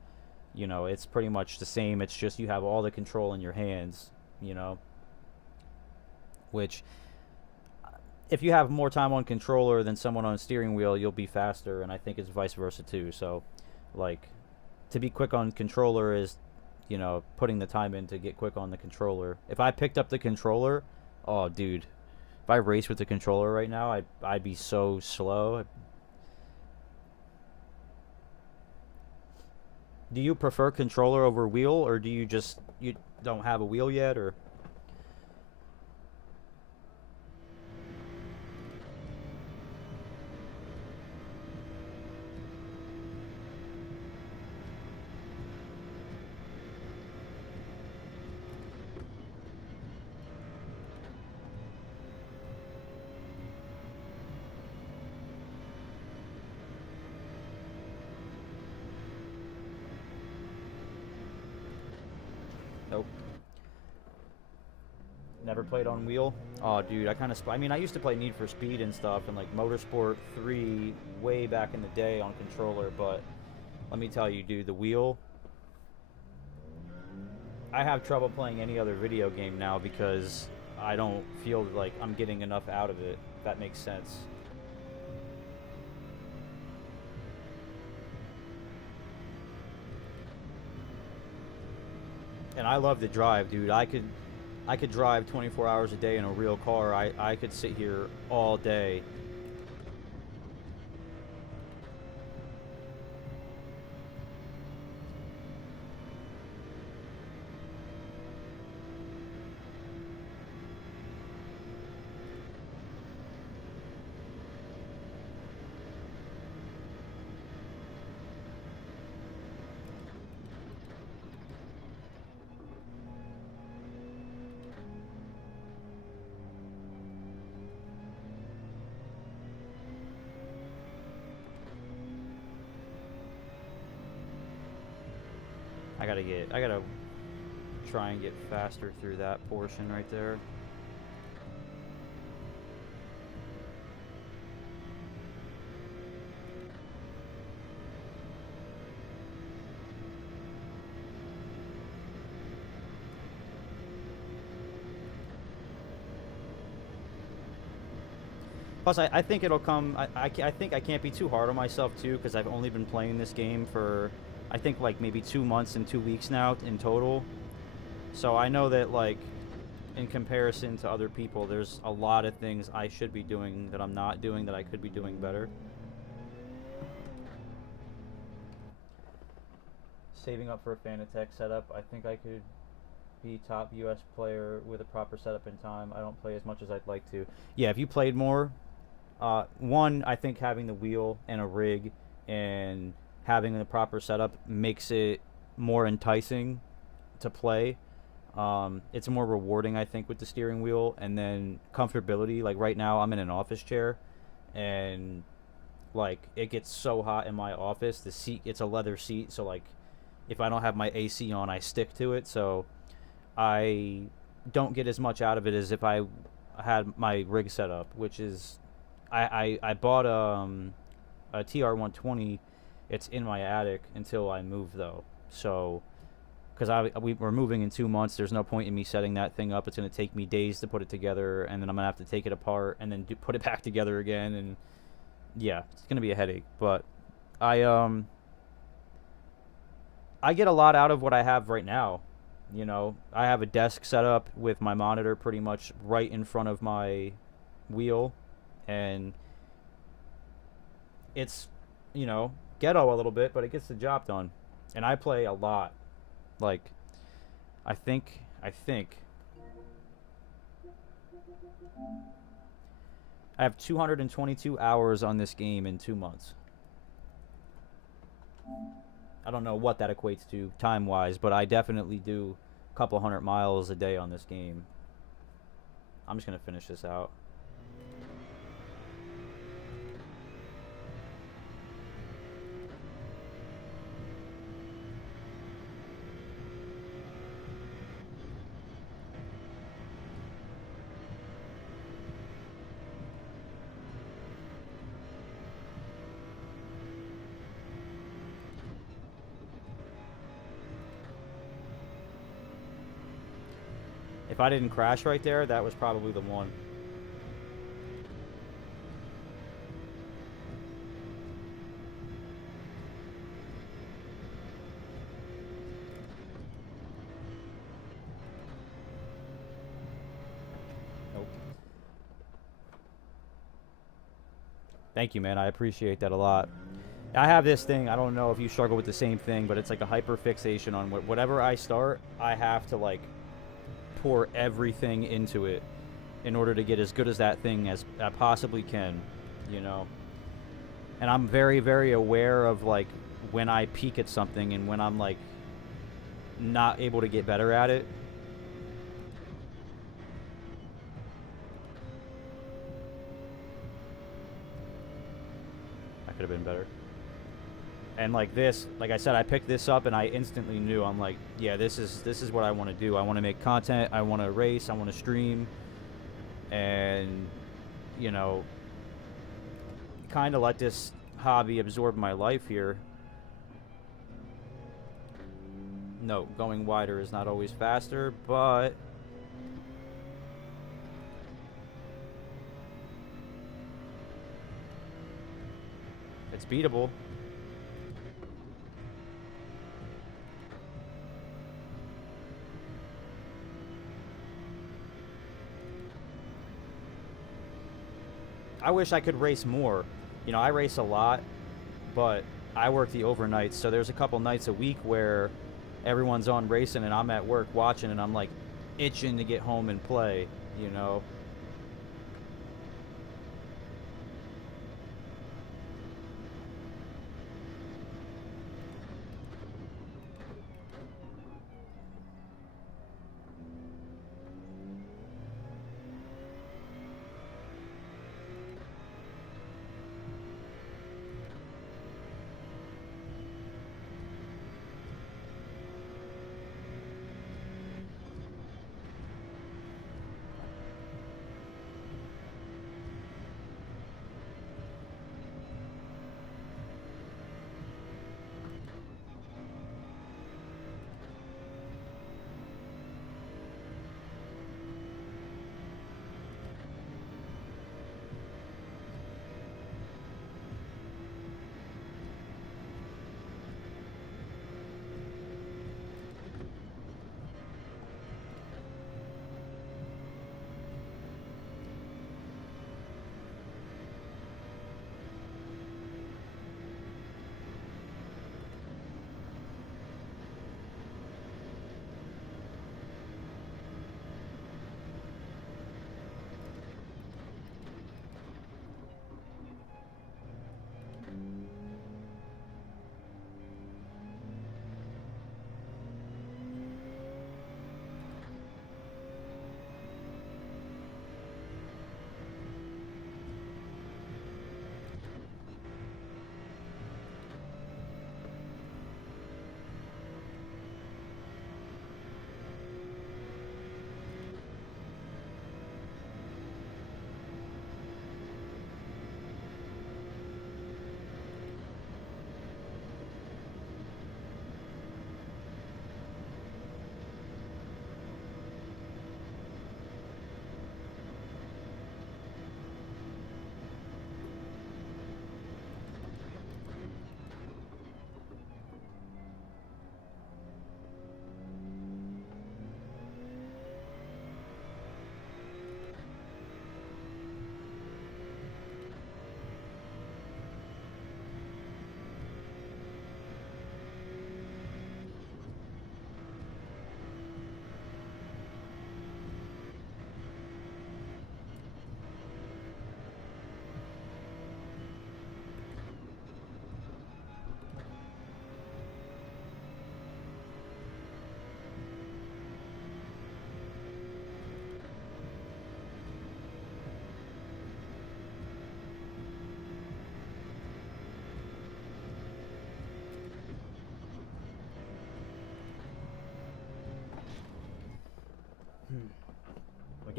you know, it's pretty much the same. It's just you have all the control in your hands, you know. Which, if you have more time on controller than someone on steering wheel, you'll be faster, and I think it's vice versa too. So, like, to be quick on controller is, you know, putting the time in to get quick on the controller. If I picked up the controller, oh, dude. If I race with the controller right now, I'd be so slow. Do you prefer controller over wheel, or do you don't have a wheel yet, or? Nope. Never played on wheel. Oh, dude, I mean, I used to play Need for Speed and stuff, and like Motorsport 3 way back in the day on controller, but let me tell you, dude, the wheel, I have trouble playing any other video game now because I don't feel like I'm getting enough out of it, if that makes sense. And I love to drive, dude. I could drive 24 hours a day in a real car. I could sit here all day. I gotta try and get faster through that portion right there. Plus, I think it'll come. I think I can't be too hard on myself too, because I've only been playing this game for, I think, like maybe 2 months and 2 weeks now in total. So I know that, like, in comparison to other people, there's a lot of things I should be doing that I'm not doing that I could be doing better. Saving up for a Fanatec setup. I think I could be top US player with a proper setup in time. I don't play as much as I'd like to. Yeah, if you played more, one, I think having the wheel and a rig and having the proper setup makes it more enticing to play. It's more rewarding, I think, with the steering wheel. And then comfortability. Like right now, I'm in an office chair, and like it gets so hot in my office. The seat, it's a leather seat, so like if I don't have my AC on, I stick to it. So I don't get as much out of it as if I had my rig set up, which is I bought a TR120. It's in my attic until I move though. So because we're moving in 2 months, there's no point in me setting that thing up. It's going to take me days to put it together, and then I'm going to have to take it apart and then put it back together again, and yeah, it's going to be a headache. But I get a lot out of what I have right now. You know, I have a desk set up with my monitor pretty much right in front of my wheel, and it's, you know, ghetto a little bit, but it gets the job done. And I play a lot. Like, I think I have 222 hours on this game in 2 months. I don't know what that equates to time-wise, but I definitely do a couple 100 miles a day on this game. I'm just gonna finish this out. If I didn't crash right there, that was probably the one. Nope. Thank you, man. I appreciate that a lot. I have this thing. I don't know if you struggle with the same thing, but it's like a hyper fixation on whatever I start, I have to like pour everything into it in order to get as good as that thing as I possibly can, you know. And I'm very, very aware of like when I peak at something and when I'm like not able to get better at it. That could have been better. And like this, like I said, I picked this up and I instantly knew, I'm like, yeah, this is what I want to do. I want to make content. I want to race. I want to stream. And, you know, kind of let this hobby absorb my life here. No, going wider is not always faster, but it's beatable. I wish I could race more. You know, I race a lot, but I work the overnights, so there's a couple nights a week where everyone's on racing and I'm at work watching and I'm like itching to get home and play, you know.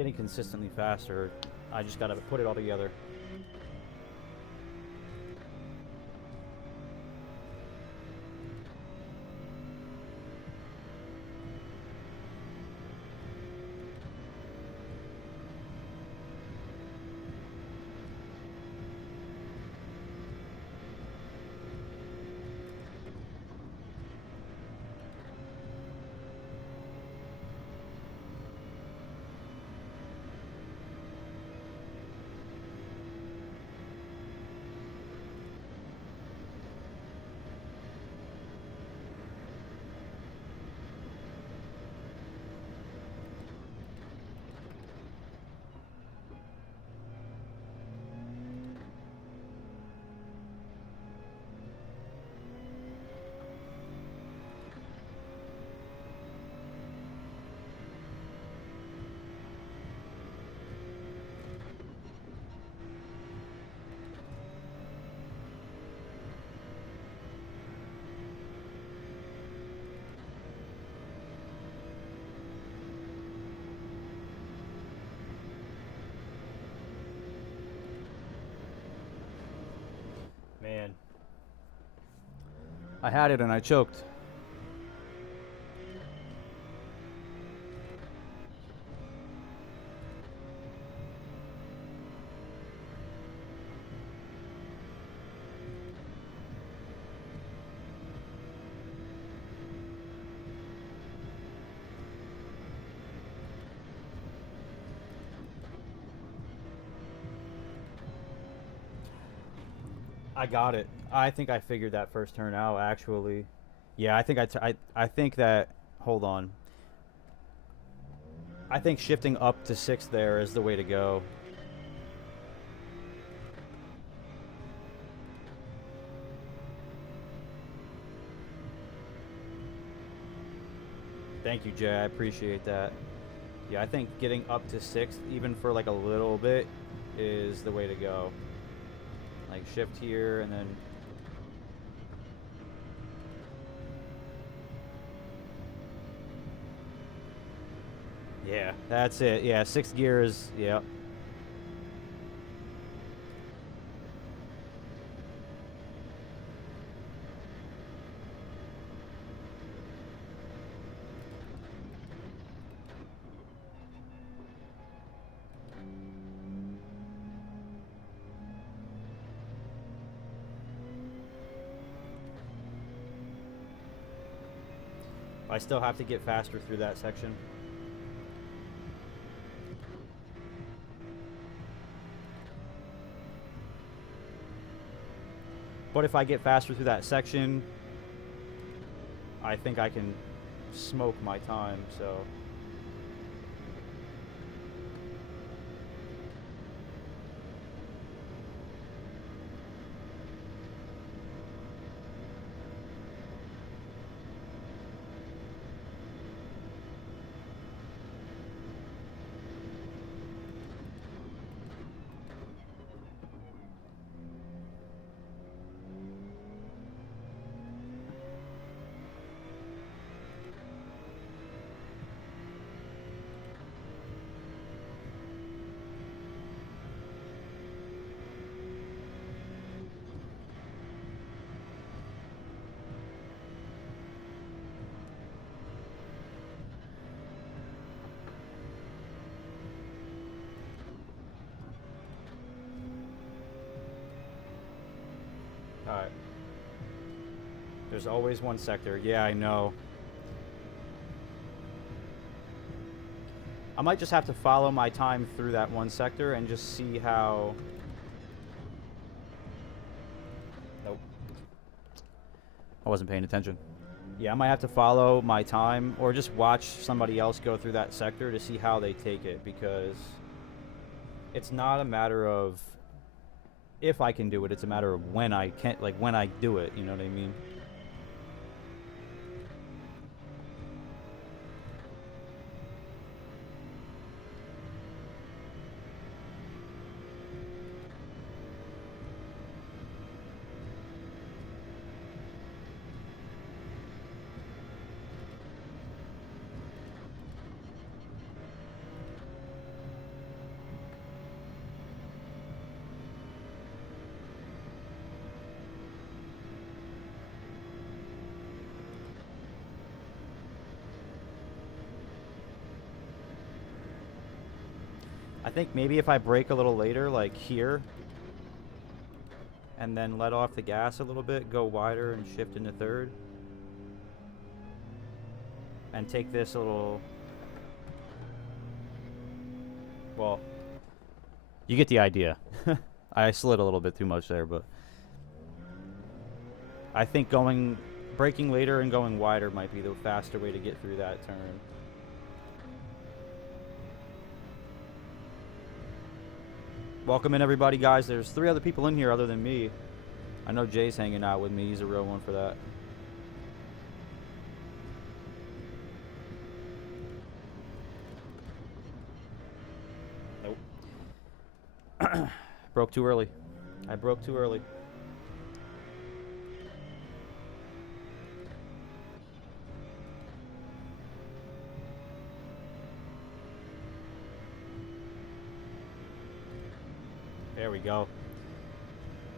getting consistently faster. I just gotta put it all together. Man. I had it and I choked. I got it. I think I figured that first turn out, actually. Yeah, I think I think that... Hold on. I think shifting up to 6 there is the way to go. Thank you, Jay. I appreciate that. Yeah, I think getting up to 6th, even for like a little bit, is the way to go. Like shift here and then... Yeah, that's it. Yeah, 6th gear is... Yeah. I still have to get faster through that section. But if I get faster through that section, I think I can smoke my time, so... Alright. There's always one sector. Yeah, I know. I might just have to follow my time through that one sector and just see how... Nope. I wasn't paying attention. Yeah, I might have to follow my time or just watch somebody else go through that sector to see how they take it, because it's not a matter of if I can do it, it's a matter of when I can, like when I do it, you know what I mean? I think maybe if I brake a little later, like here, and then let off the gas a little bit, go wider and shift into third, and take this a little, well, you get the idea. I slid a little bit too much there, but I think braking later and going wider might be the faster way to get through that turn. Welcome in, everybody, guys. There's 3 other people in here other than me. I know Jay's hanging out with me. He's a real one for that. Nope. Broke too early. I broke too early. There we go.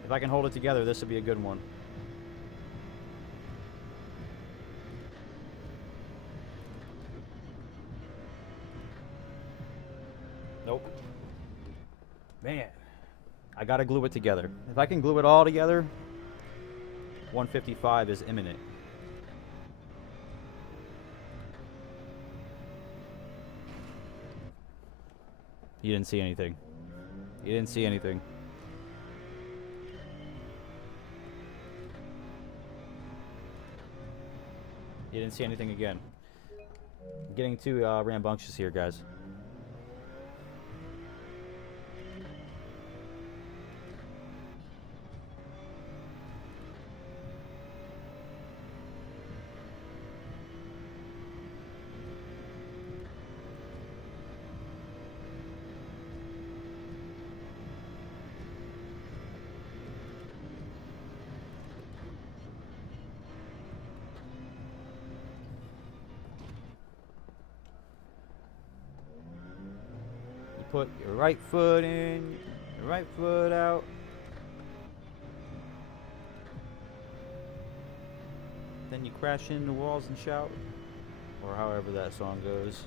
If I can hold it together, this will be a good one. Nope. Man, I gotta glue it together. If I can glue it all together, 155 is imminent. You didn't see anything. You didn't see anything. You didn't see anything again. I'm getting too rambunctious here, guys. Put your right foot in, your right foot out. Then you crash into walls and shout. Or however that song goes.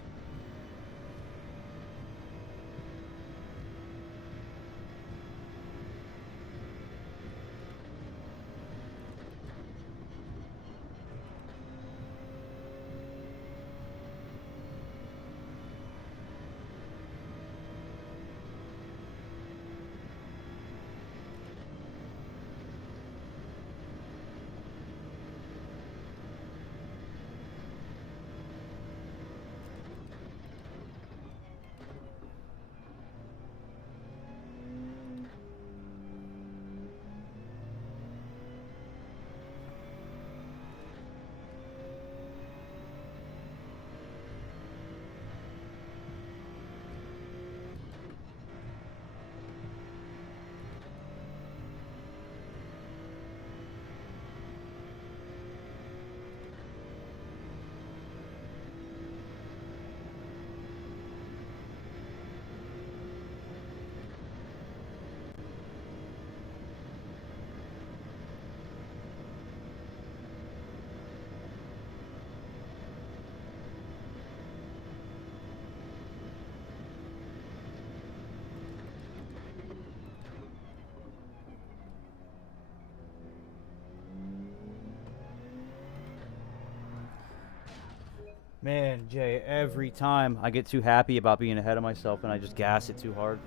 Man, Jay, every time I get too happy about being ahead of myself and I just gas it too hard.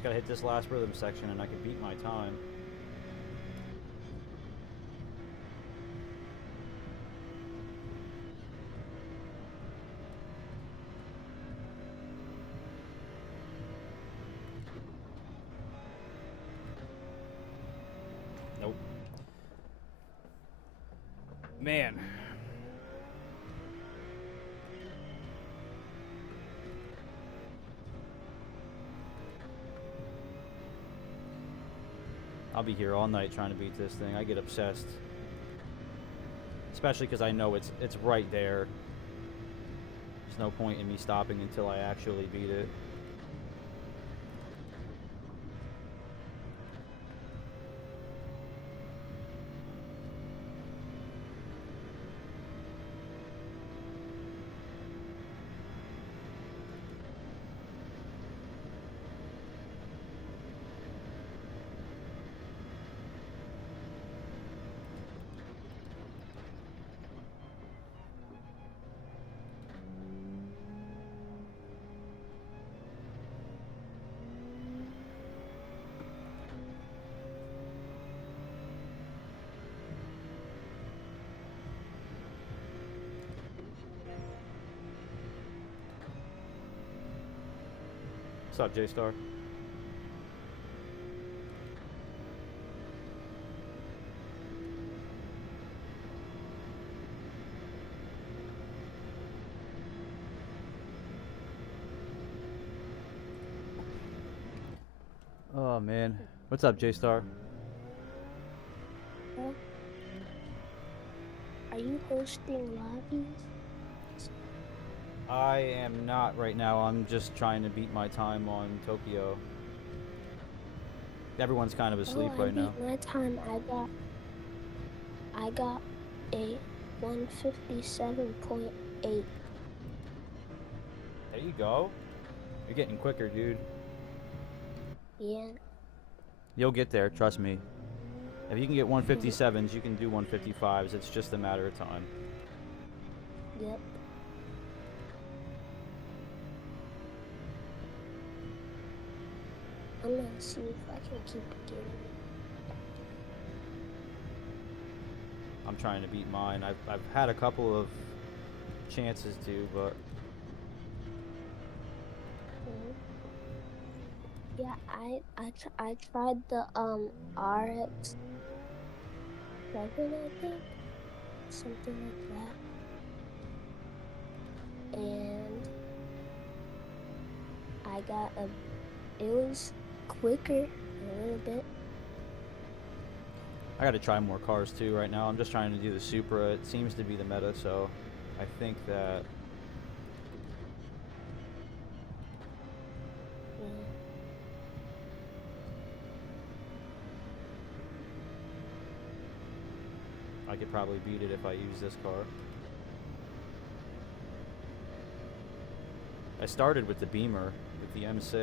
Just gotta hit this last rhythm section and I can beat my time. Nope. Man. I'll be here all night trying to beat this thing. I get obsessed. Especially because I know it's right there. There's no point in me stopping until I actually beat it. What's up, J-Star? Oh man. What's up, J-Star? Are you hosting lobbies? I am not right now. I'm just trying to beat my time on Tokyo. Everyone's kind of asleep right now. My time. I got a 157.8. There you go. You're getting quicker, dude. Yeah. You'll get there, trust me. If you can get 157s, you can do 155s. It's just a matter of time. Yep. I'm gonna see if I can keep getting it. I'm trying to beat mine. I've had a couple of chances to, but Yeah, I tried the RX 7, I think, something like that, and I got it was quicker a little bit. I gotta try more cars too right now. I'm just trying to do the Supra. It seems to be the meta, so I think that I could probably beat it if I use this car. I started with the Beamer, with the M6,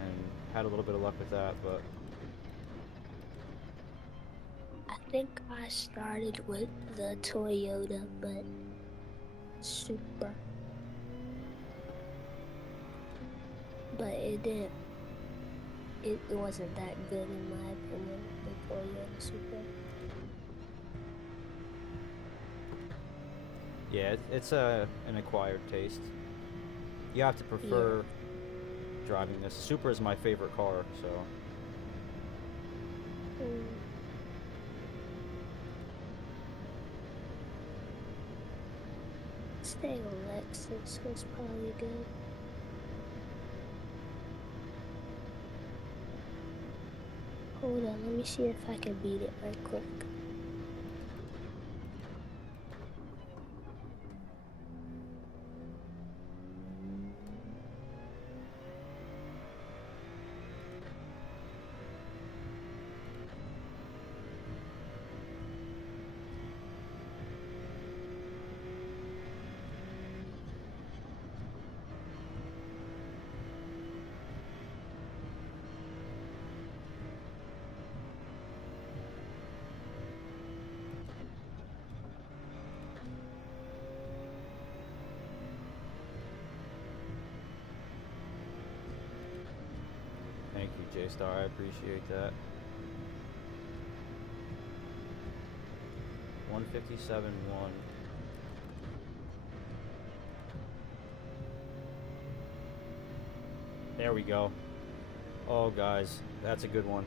and had a little bit of luck with that, but I think I started with the Toyota, but Super. But it wasn't that good in my opinion, the Toyota Super. yeah, it's an acquired taste. You have to prefer driving this. Supra is my favorite car, so. Staying on Lexus was probably good. Hold on, let me see if I can beat it right quick. J-Star. I appreciate that. 157.1. There we go. Oh, guys, that's a good one.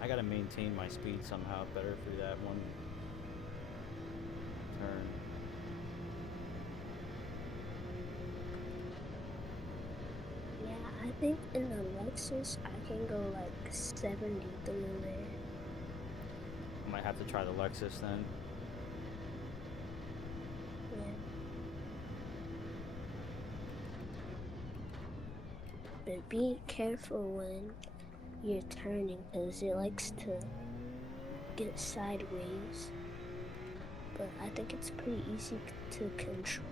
I gotta maintain my speed somehow better through that one turn. Yeah, I think in the Lexus I can go like 70 through there. I might have to try the Lexus then. Yeah. But be careful when you're turning, because it likes to get sideways. But I think it's pretty easy to control,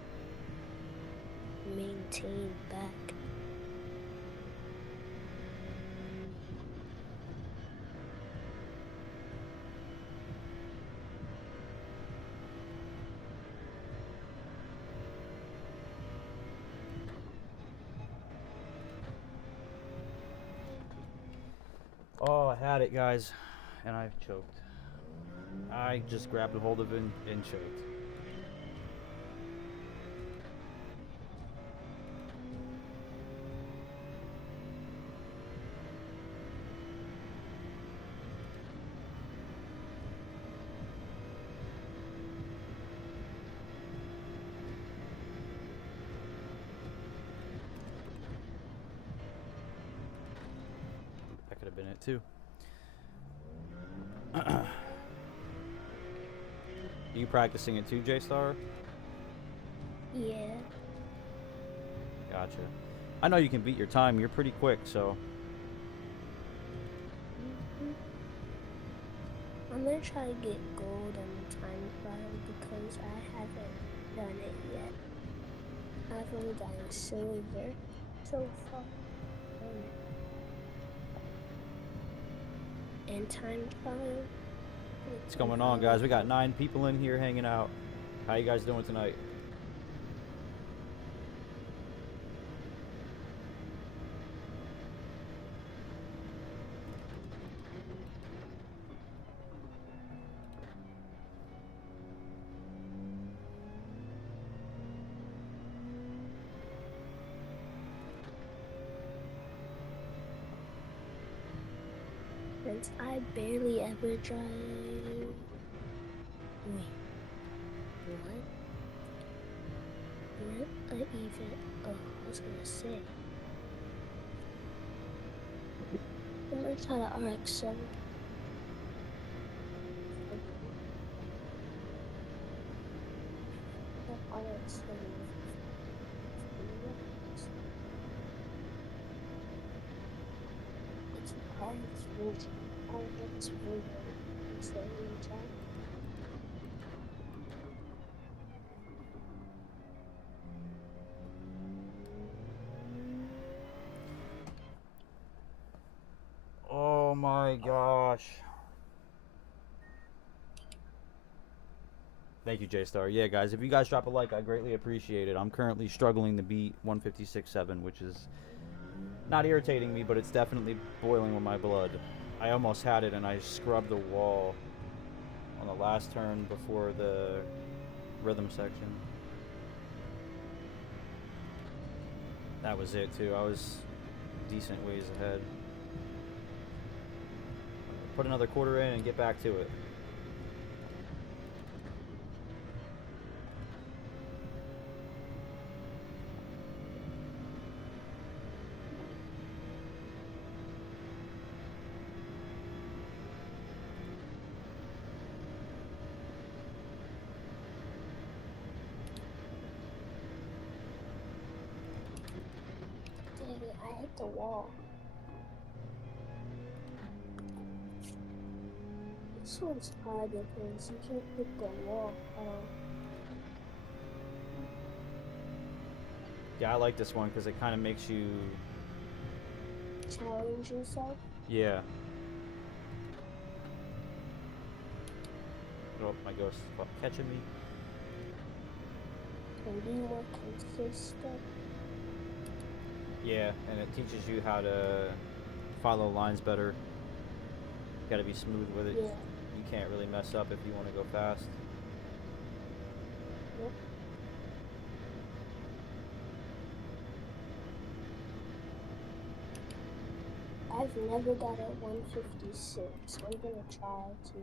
maintain back. Oh, I had it, guys, and I choked. I just grabbed a hold of it and choked. That could have been it too. Are you practicing it too, J-Star? Yeah. Gotcha. I know you can beat your time. You're pretty quick, so. I'm gonna try to get gold on the time trial because I haven't done it yet. I've only gotten silver so far on it. And time trial. What's going on, guys? We got 9 people in here hanging out. How you guys doing tonight? Since I barely ever drive. Wait. What? Not even. Oh, I was gonna say. I'm gonna try the RX-7. The RX-7. It's RX-14. RX-14. It's the new time. Oh my gosh. Thank you, J-Star. Yeah, guys, if you guys drop a like, I greatly appreciate it. I'm currently struggling to beat 156.7, which is not irritating me, but it's definitely boiling with my blood. I almost had it, and I scrubbed the wall on the last turn before the rhythm section. That was it, too. I was decent ways ahead. Put another quarter in and get back to it. hit the wall. This one's hard because you can't hit the wall. Yeah, I like this one because it kind of makes you. Challenge yourself. Yeah. Oh, my ghost is catching me. And be more consistent. Yeah, and it teaches you how to follow lines better. Got to be smooth with it. Yeah. You can't really mess up if you want to go fast. Yep. I've never got a 156. I'm gonna try to.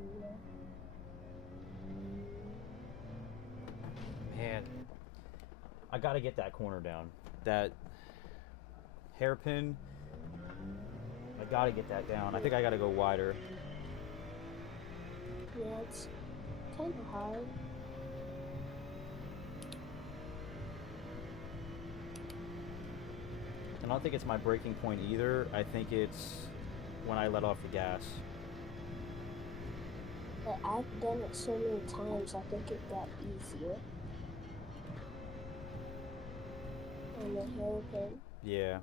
Man, I gotta get that corner down. That hairpin, I gotta get that down. I think I gotta go wider. Yeah, it's kind of hard. I don't think it's my breaking point either. I think it's when I let off the gas. But I've done it so many times, I think it got easier. On the hairpin. Yeah.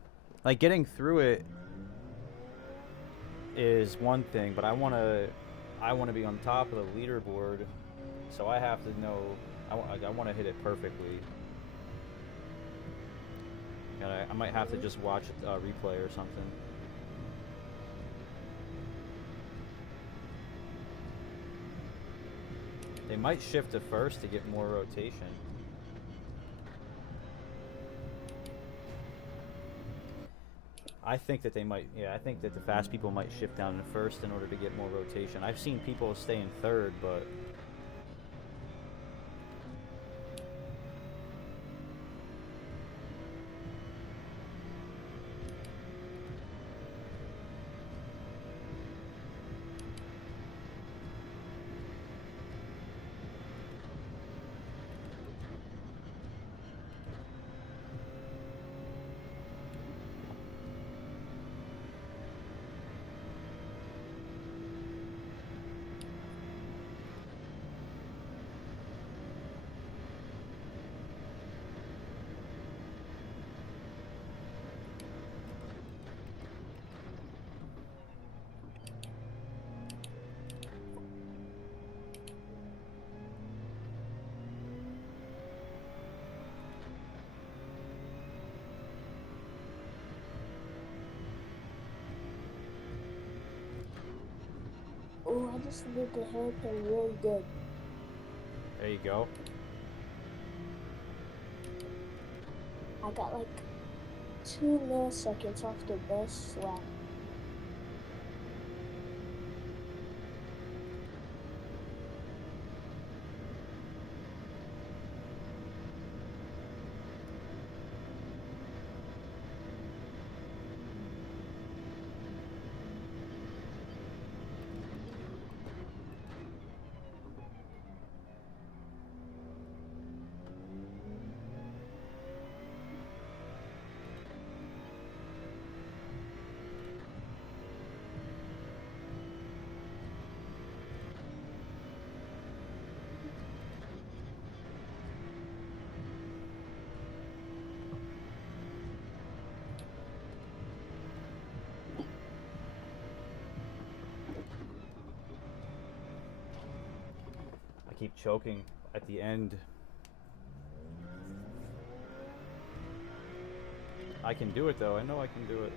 Like getting through it is one thing, but I wanna be on top of the leaderboard, so I have to know. I want to hit it perfectly. And I might have to just watch a replay or something. They might shift to first to get more rotation. I think that they might, yeah, I think that the fast people might shift down to first in order to get more rotation. I've seen people stay in third, but Oh, I just did the hairpin really good. there you go. I got like 2 milliseconds off the best lap. I keep choking at the end. I can do it though. I know I can do it.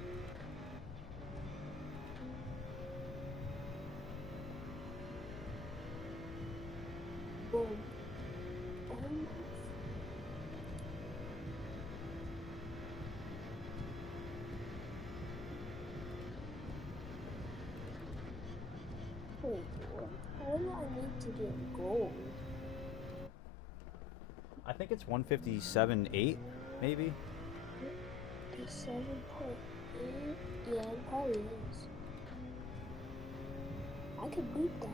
Boom. Wait, what do I need to get gold? I think it's 157.8, maybe. 7.8? Yeah, it probably is. I could beat that.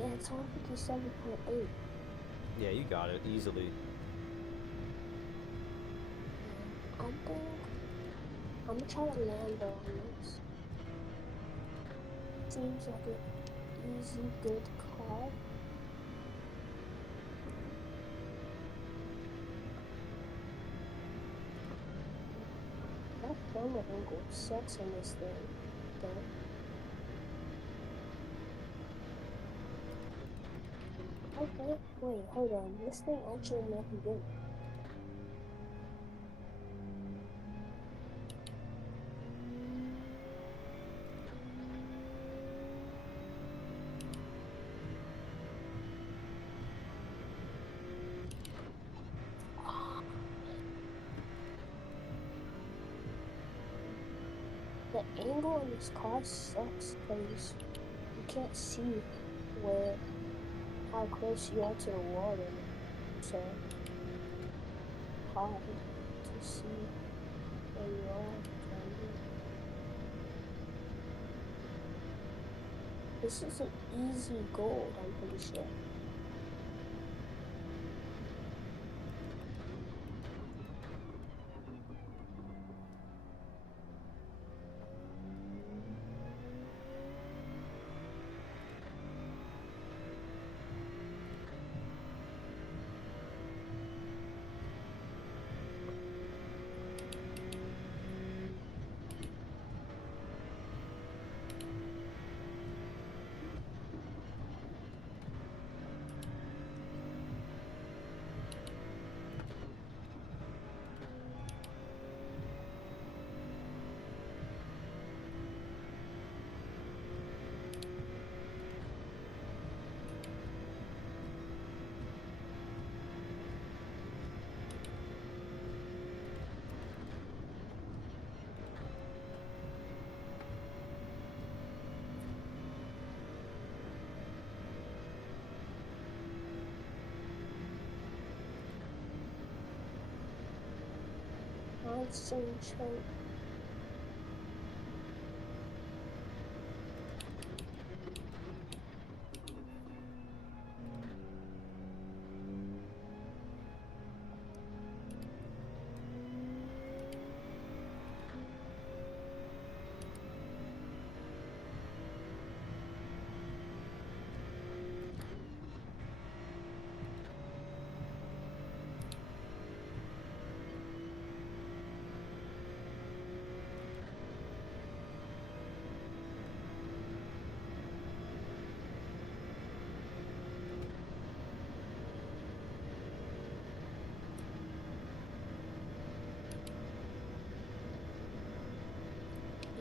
Yeah, it's 157.8. Yeah, you got it easily. I think I'm gonna try to land on this. Seems like an easy, good car. That camera angle sucks on this thing, though. Okay, wait, hold on. This thing actually might be good. The angle on this car sucks because you can't see how close you are to the water. So hard to see where you are. This is an easy gold, I'm pretty sure. Sunshine.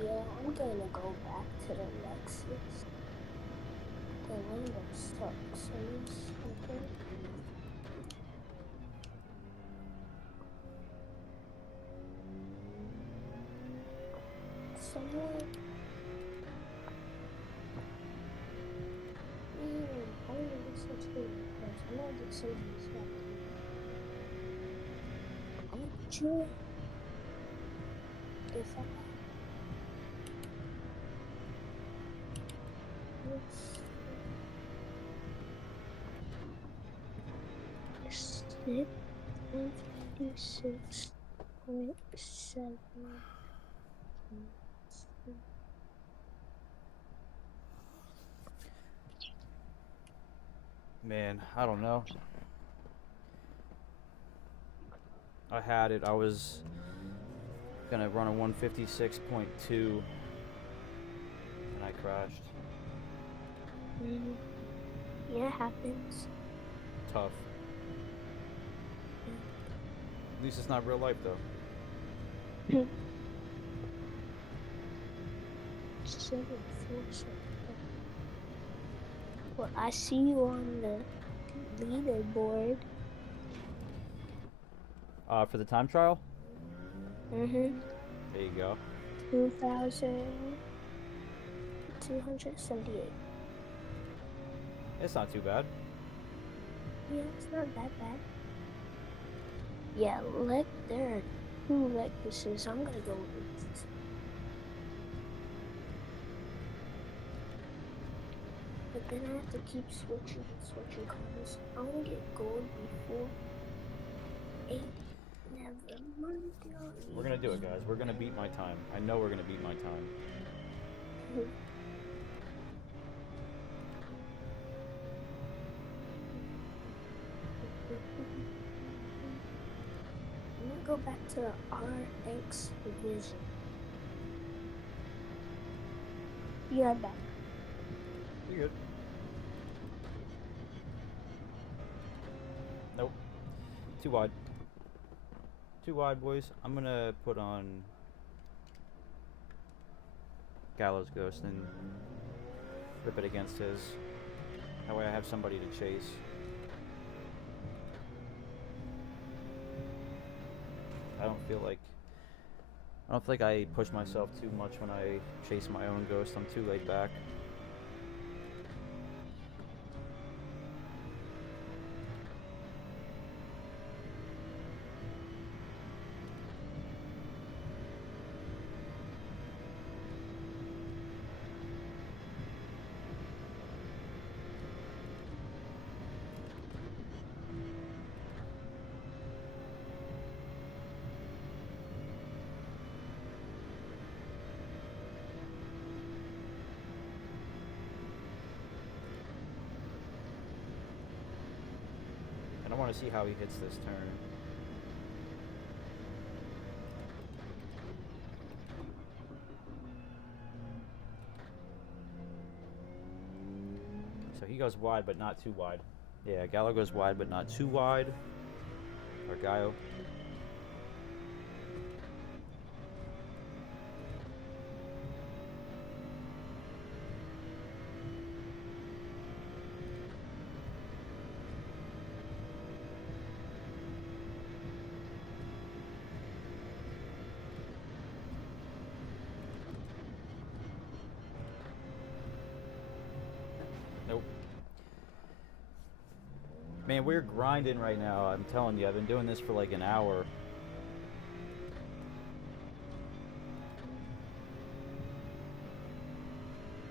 Yeah, I'm gonna go back to the Lexus. The window sucks or something. Someone. I don't know this looks good. I'm gonna get some of this back. I'm sure if I Six 156.7. Man, I don't know. I had it. I was gonna run a 156.2 and I crashed. Yeah, it happens. Tough. At least it's not real life though. 747. Well, I see you on the leaderboard. For the time trial? Mm-hmm. There you go. 2,278. It's not too bad. Yeah, it's not that bad. Yeah, there are 2 Lexuses. I'm gonna go with this. But then I have to keep switching cars. I want to get gold before 8. Never mind. We're gonna do it, guys. We're gonna beat my time. I know we're gonna beat my time. I'm gonna go back to the RX Vision. Yeah, back. You're good. Nope. Too wide. Too wide, boys. I'm gonna put on Gallows Ghost and rip it against his. That way I have somebody to chase. I don't feel like I push myself too much when I chase my own ghost. I'm too laid back. I want to see how he hits this turn. So he goes wide, but not too wide. Yeah, Gallo goes wide, but not too wide. Or Gaio. Nope. Man, we're grinding right now. I'm telling you, I've been doing this for like an hour.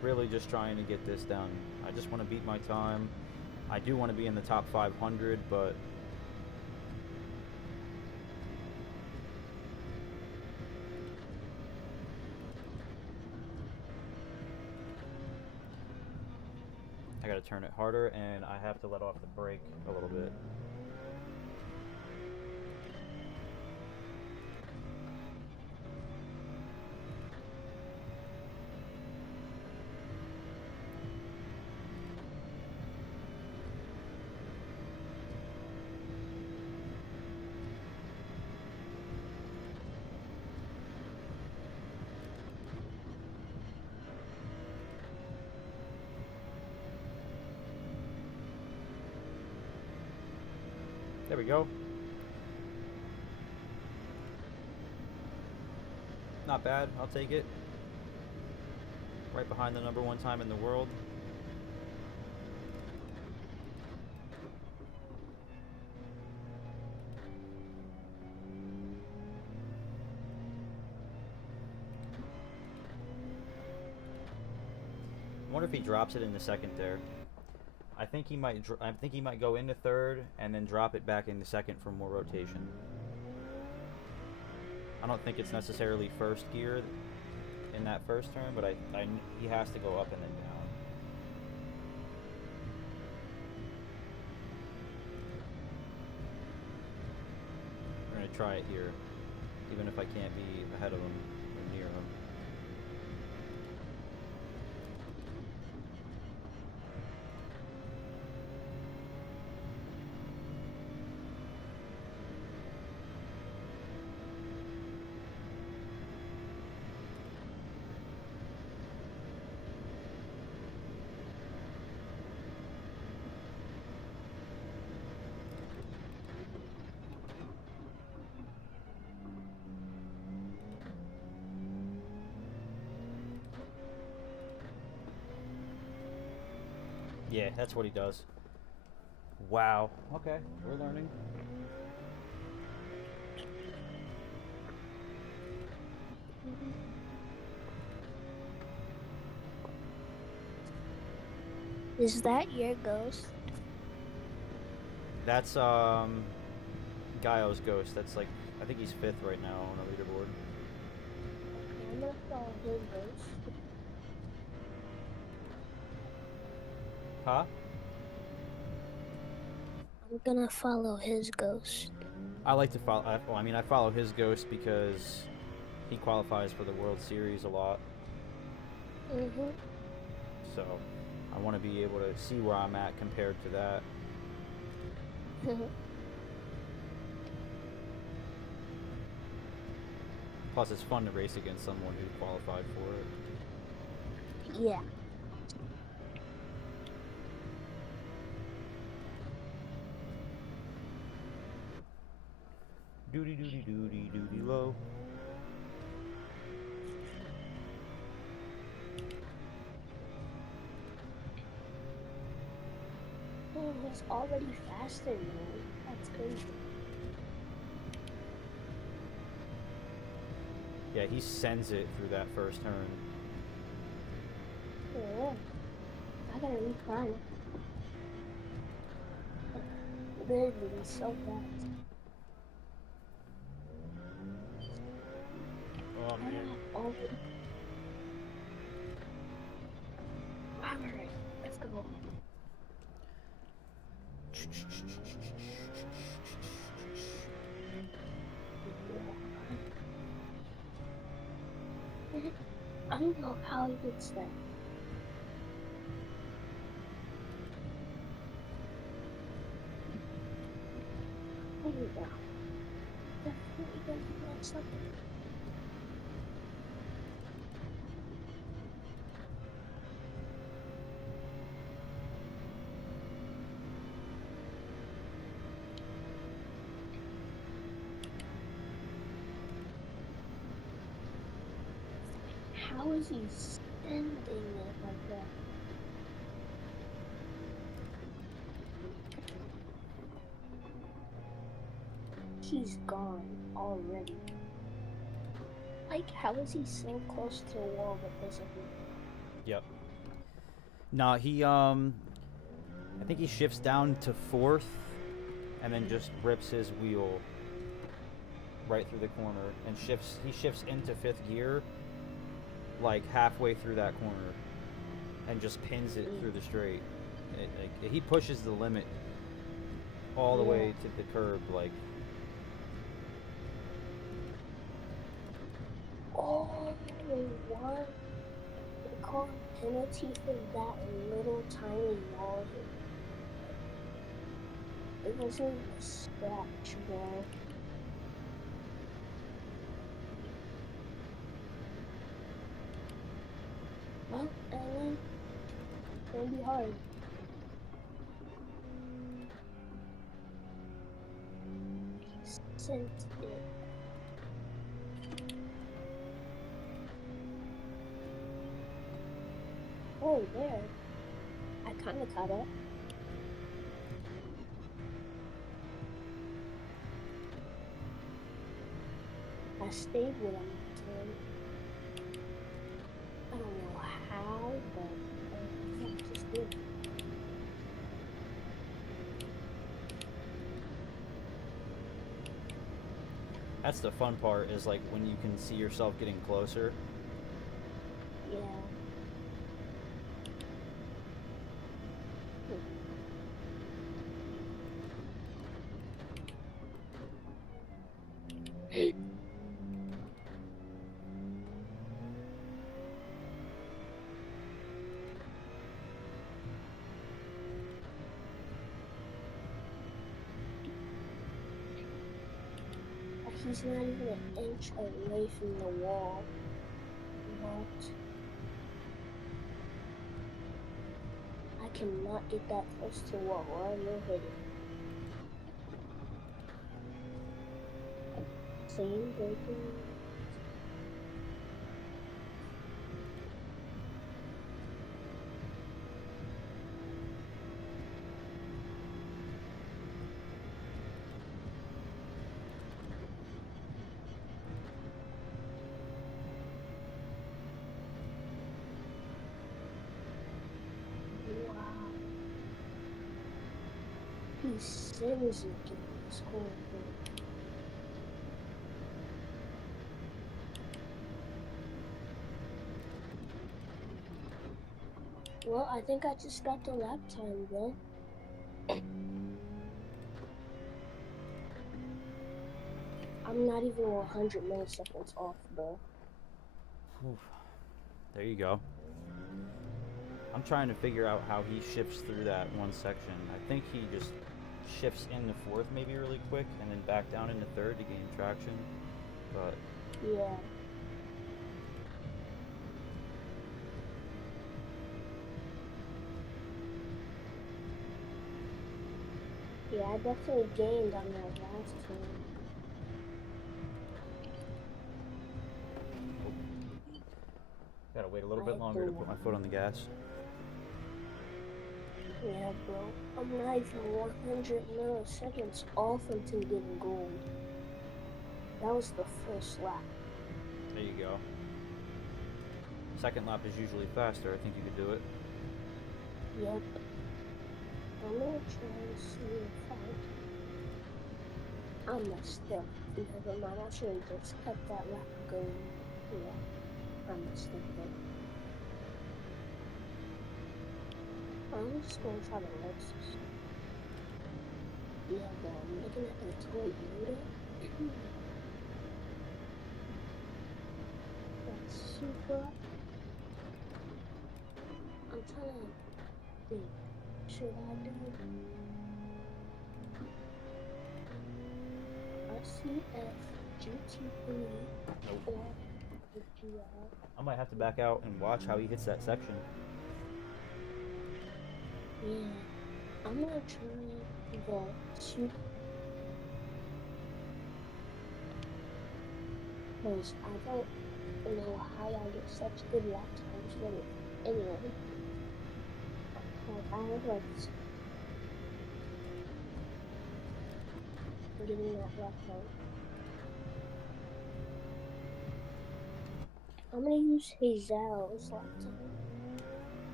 Really just trying to get this down. I just want to beat my time. I do want to be in the top 500, but I gotta turn it harder, and I have to let off the brake a little bit. There we go. Not bad, I'll take it. Right behind the #1 time in the world. I wonder if he drops it in the second there. I think he might go into third and then drop it back into second for more rotation. I don't think it's necessarily first gear in that first turn, but he has to go up and then down. We're gonna try it here, even if I can't be ahead of him or near him. Yeah, that's what he does. Wow. Okay, we're learning. Is that your ghost? That's Gaio's Ghost. That's like, I think he's 5th right now on a leaderboard. Okay, I'm gonna follow his ghost. Huh? I'm gonna follow his ghost. I like to follow. Well, I mean, I follow his Ghost because he qualifies for the World Series a lot. Mhm. So I want to be able to see where I'm at compared to that. Plus, it's fun to race against someone who qualified for it. Yeah. Doody doody doody doody low. Oh, he's already faster than me. That's crazy. Yeah, he sends it through that first turn. Yeah. I gotta recline. Literally so fast. Oh man. Already. Alright, let's go. I don't know how he gets that. There we go. Definitely gonna do something. How is he sending it like that? He's gone already. Like, how is he so close to the wall but doesn't move? Yep. Nah, he I think he shifts down to 4th, and then just rips his wheel right through the corner, and he shifts into 5th gear, like halfway through that corner, and just pins it through the straight. He pushes the limit all the way to the curb, like. Oh, what? They call penalty for that little tiny wall here. It wasn't a scratch, bro. Well, Ellen, it's gonna be hard. Sent it. Oh, there. I kinda caught up. I stayed with him until I don't know how, but I just did. That's the fun part, is like when you can see yourself getting closer. Yeah. He's not even an inch away from the wall. What? I cannot get that close to the wall or I will hit it. Same breaking. Wow. He seriously gave this whole thing. Well, I think I just got the lap time, bro. I'm not even 100 milliseconds off, bro. Oof. There you go. I'm trying to figure out how he shifts through that one section. I think he just shifts into fourth maybe really quick and then back down into third to gain traction. But Yeah. Yeah, I definitely gained on that last time. gotta wait a little I bit hit longer the to put my foot on the gas. Yeah, bro. I'm not even 100 milliseconds off until getting gold. That was the first lap. There you go. Second lap is usually faster. I think you could do it. Yep. I'm gonna try and see if I messed up. Never mind, I should have just kept that lap going. Yeah, I messed up though. I'm just gonna try to Lexus. Yeah, bro, I'm looking at the Toyota. That's super. I'm trying to think. Should I do RCF GT3 Nope. or the GR? I might have to back out and watch how he hits that section. Yeah, I'm gonna try the super. Because I don't know how I get such good lap times with it. Anyway, like I have like getting that lap time. I'm gonna use Hazel's lap time.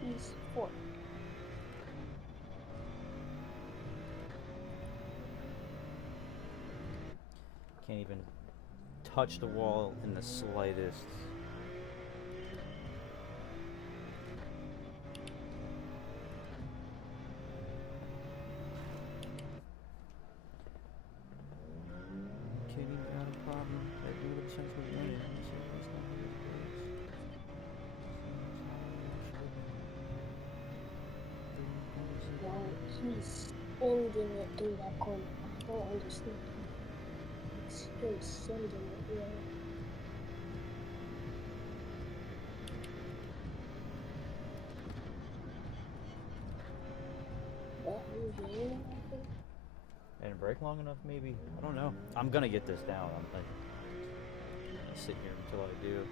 He's 4. Can't even touch the wall in the slightest. Kitty got a problem. That dude obsessed with winning. He said that's not his place. Wow, he's sending it through that corner. I don't understand. He's straight sending it, yeah. But I'm getting it, I think. And break long enough, maybe? I don't know. I'm gonna get this down. I'm like, sit here until I do.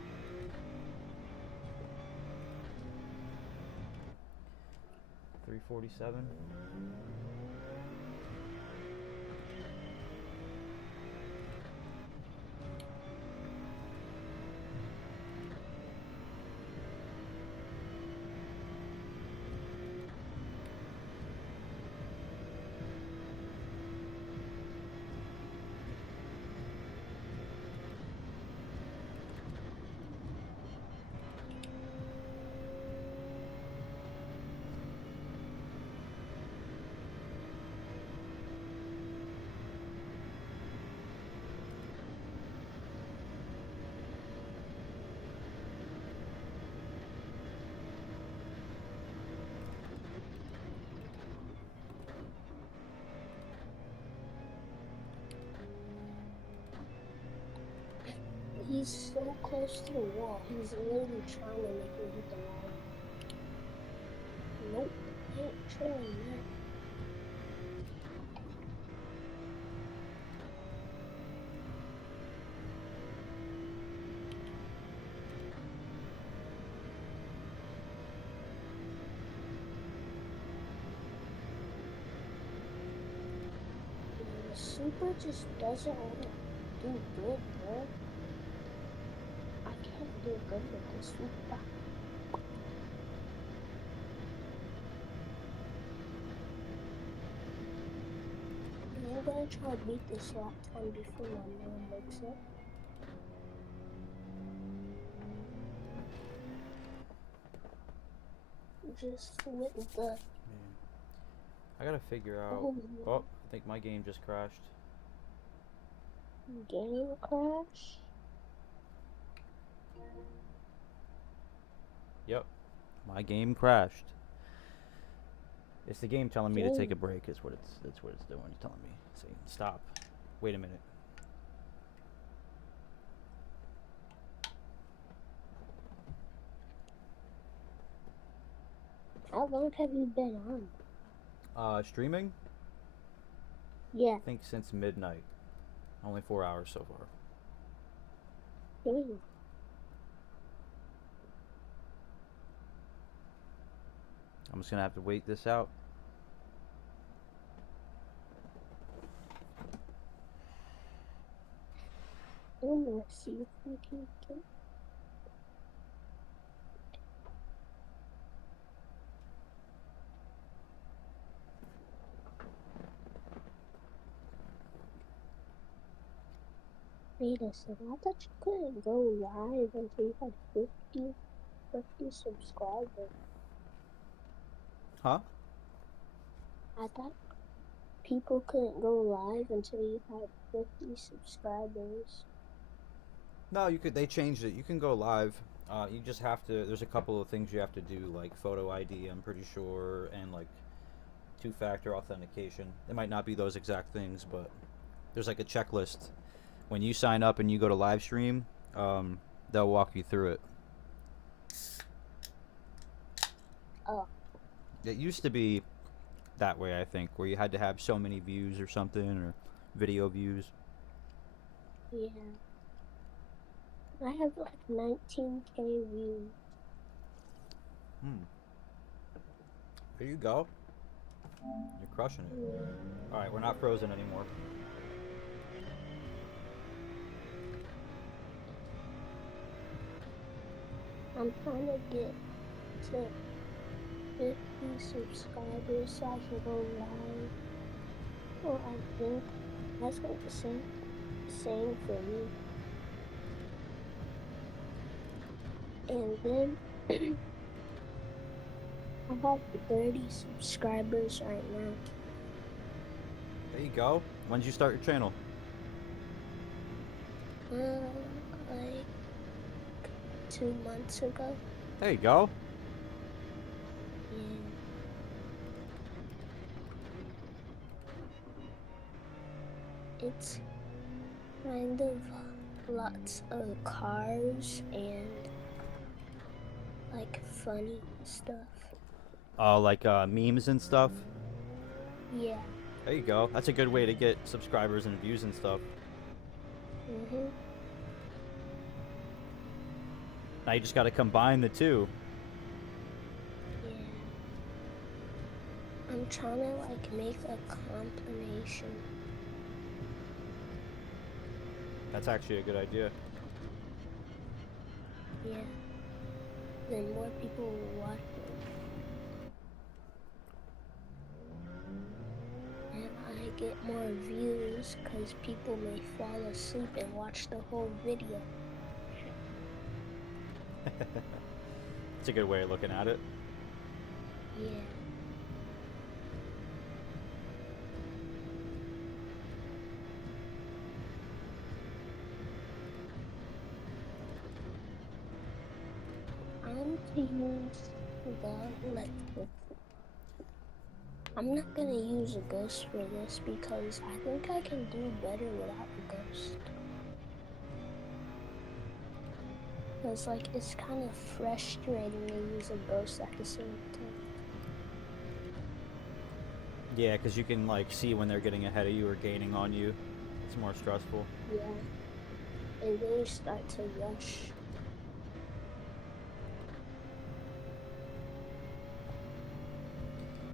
$347. He's so close to the wall. He's literally trying to make me hit the wall. Nope, ain't trying that. The super just doesn't want to do good, bro. I can't do good with the super. I'm gonna try to beat this lap time before my mom wakes up. just with the Man. I gotta figure out. oh, Oh, I think my game just crashed. game crash. Yep, my game crashed. It's the game telling me to take a break. That's what it's doing. It's telling me, say, stop. Wait a minute. How long have you been on? Streaming? Yeah. I think since midnight. Only 4 hours so far. Damn. I'm just gonna have to wait this out. I'm gonna see if we can get. Wait a second, I thought you couldn't go live until you had 50 subscribers. Huh? I thought people couldn't go live until you had 50 subscribers. No, you could. They changed it. You can go live. You just have to. There's a couple of things you have to do, like photo ID. I'm pretty sure, and like two-factor authentication. It might not be those exact things, but there's like a checklist. When you sign up and you go to live stream, they'll walk you through it. Oh. It used to be that way, I think, where you had to have so many views or something, or video views. Yeah. I have like 19K views. There you go. You're crushing it. Yeah. Alright, we're not frozen anymore. I'm trying to get to 50 subscribers so I can go live. Well, I think that's what the same for me. And then I have 30 subscribers right now. There you go. When did you start your channel? Like 2 months ago. There you go. Yeah. It's kind of lots of cars and like funny stuff. Oh, like memes and stuff? Yeah. There you go. That's a good way to get subscribers and views and stuff. Mhm. Now you just got to combine the two. Yeah. I'm trying to like make a compilation. That's actually a good idea. Yeah. Then more people will watch it. And I get more views because people may fall asleep and watch the whole video. It's a good way of looking at it. Yeah. I'm to use the electric. I'm not gonna use a ghost for this because I think I can do better without a ghost. Because like it's kind of frustrating to use a ghost at the same time. Yeah, because you can like see when they're getting ahead of you or gaining on you. It's more stressful. Yeah. And then you start to rush.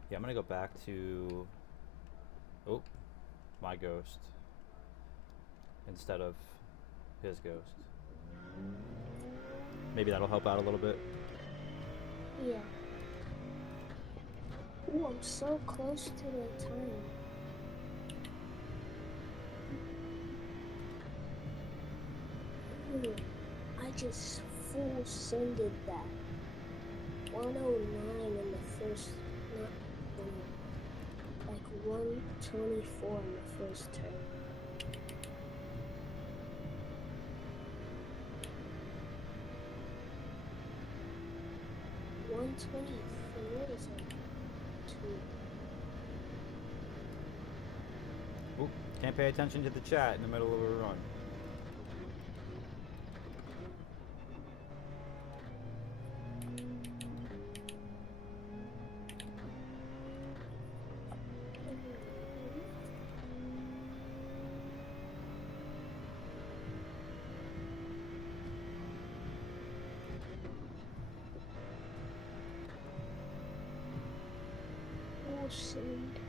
Yeah, I'm gonna go back to my ghost instead of his ghost. Maybe that'll help out a little bit. Yeah. Ooh, I'm so close to the time. Ooh, I just full sended that. 109 and first, not like 124 in the first turn. $124 is like 2. Oop, can't pay attention to the chat in the middle of a run. Oh, send.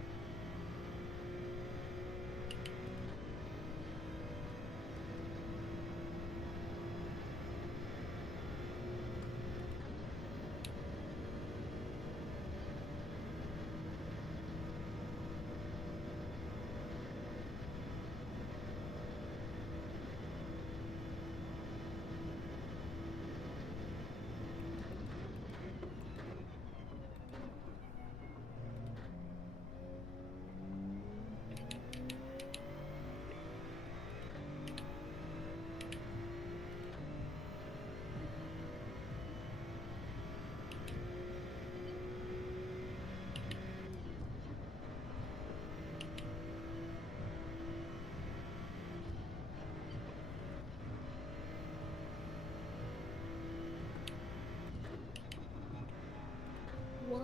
$110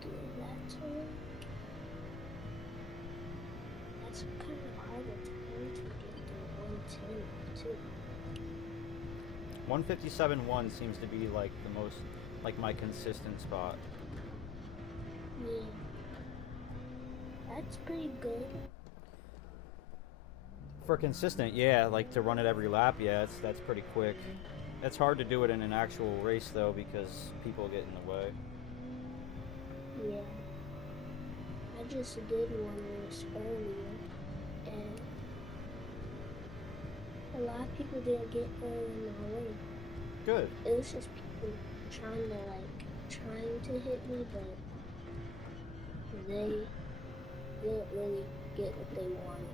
do that turn. That's kind of hard to turn to get the 110 too. 157.1 seems to be like the most, like my consistent spot. Yeah. That's pretty good. For consistent, yeah, like to run it every lap, yeah, that's pretty quick. It's hard to do it in an actual race though because people get in the way. Yeah. I just did one race earlier and a lot of people didn't get in my way. Good. It was just people trying to hit me, but they didn't really get what they wanted.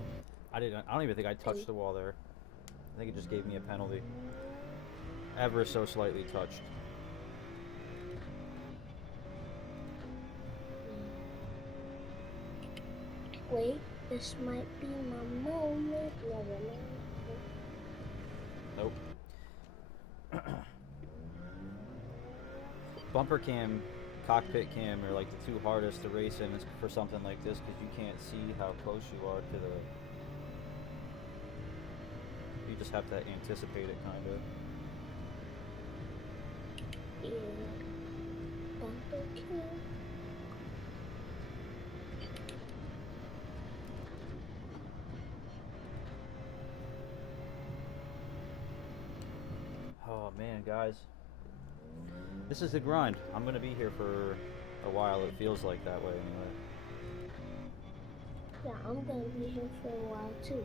I don't even think I touched the wall there. I think it just gave me a penalty. Ever so slightly touched. Wait, this might be my moment. Never mind. Nope. Bumper cam, cockpit cam are like the two hardest to race in for something like this because you can't see how close you are to the... You just have to anticipate it, kind of. Yeah. Bumper cam. Oh man, guys. This is the grind. I'm gonna be here for a while. It feels like that way anyway. Yeah, I'm gonna be here for a while too.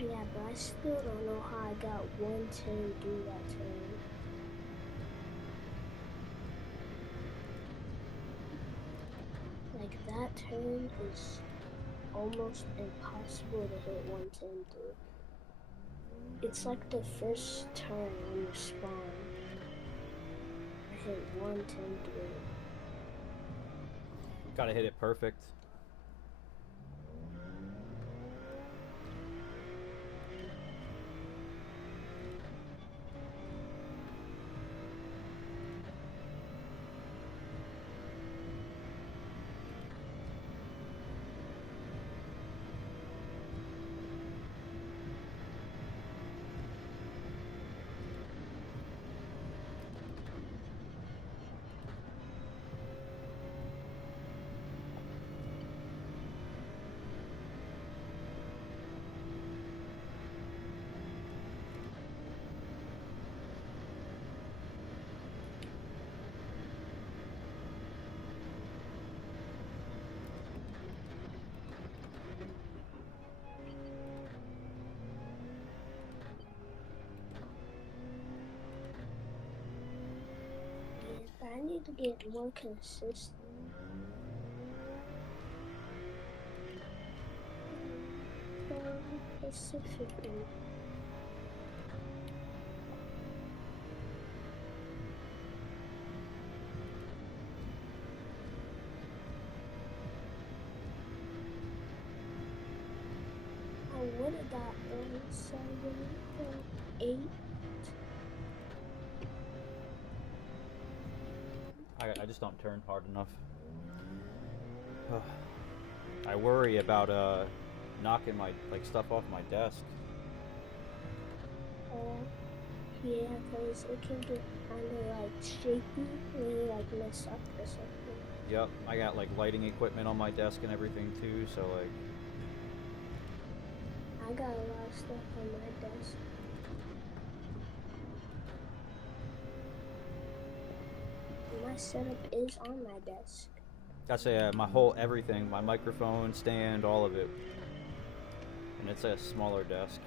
Yeah, but I still don't know how I got 110 through that turn. Like that turn is almost impossible to hit 110 through. It's like the first turn when you spawn. I hit 110 through. Gotta hit it perfect. need to get more consistent. Specifically. I would have got 178. I just don't turn hard enough. I worry about knocking my stuff off my desk. Yeah, because it can get kind of like shaky when you like mess up or something. Yep, I got like lighting equipment on my desk and everything too, so like. I got a lot of stuff on my desk. My setup is on my desk. I say my whole everything, my microphone, stand, all of it. And it's a smaller desk.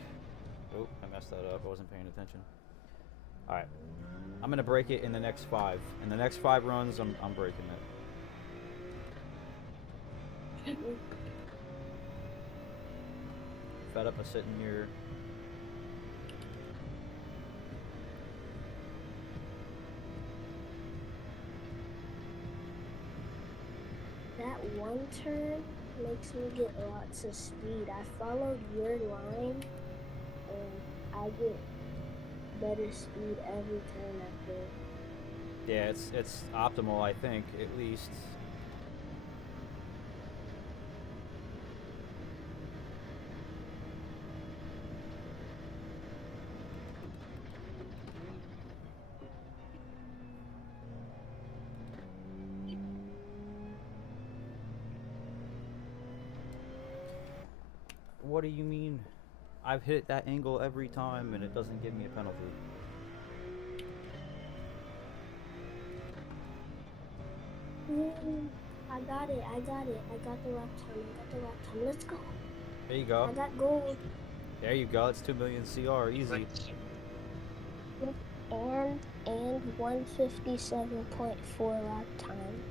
Oh, I messed that up. I wasn't paying attention. All right, I'm gonna break it in the next 5. In the next 5 runs, I'm breaking it. Fed up of sitting here. That one turn makes me get lots of speed. I followed your line and I get better speed every turn I do. Yeah, it's optimal, I think, at least. What do you mean? I've hit that angle every time and it doesn't give me a penalty. I got it. I got the lap time. Let's go. There you go. I got gold. There you go. It's 2 million CR, easy. And 157.4 lap time.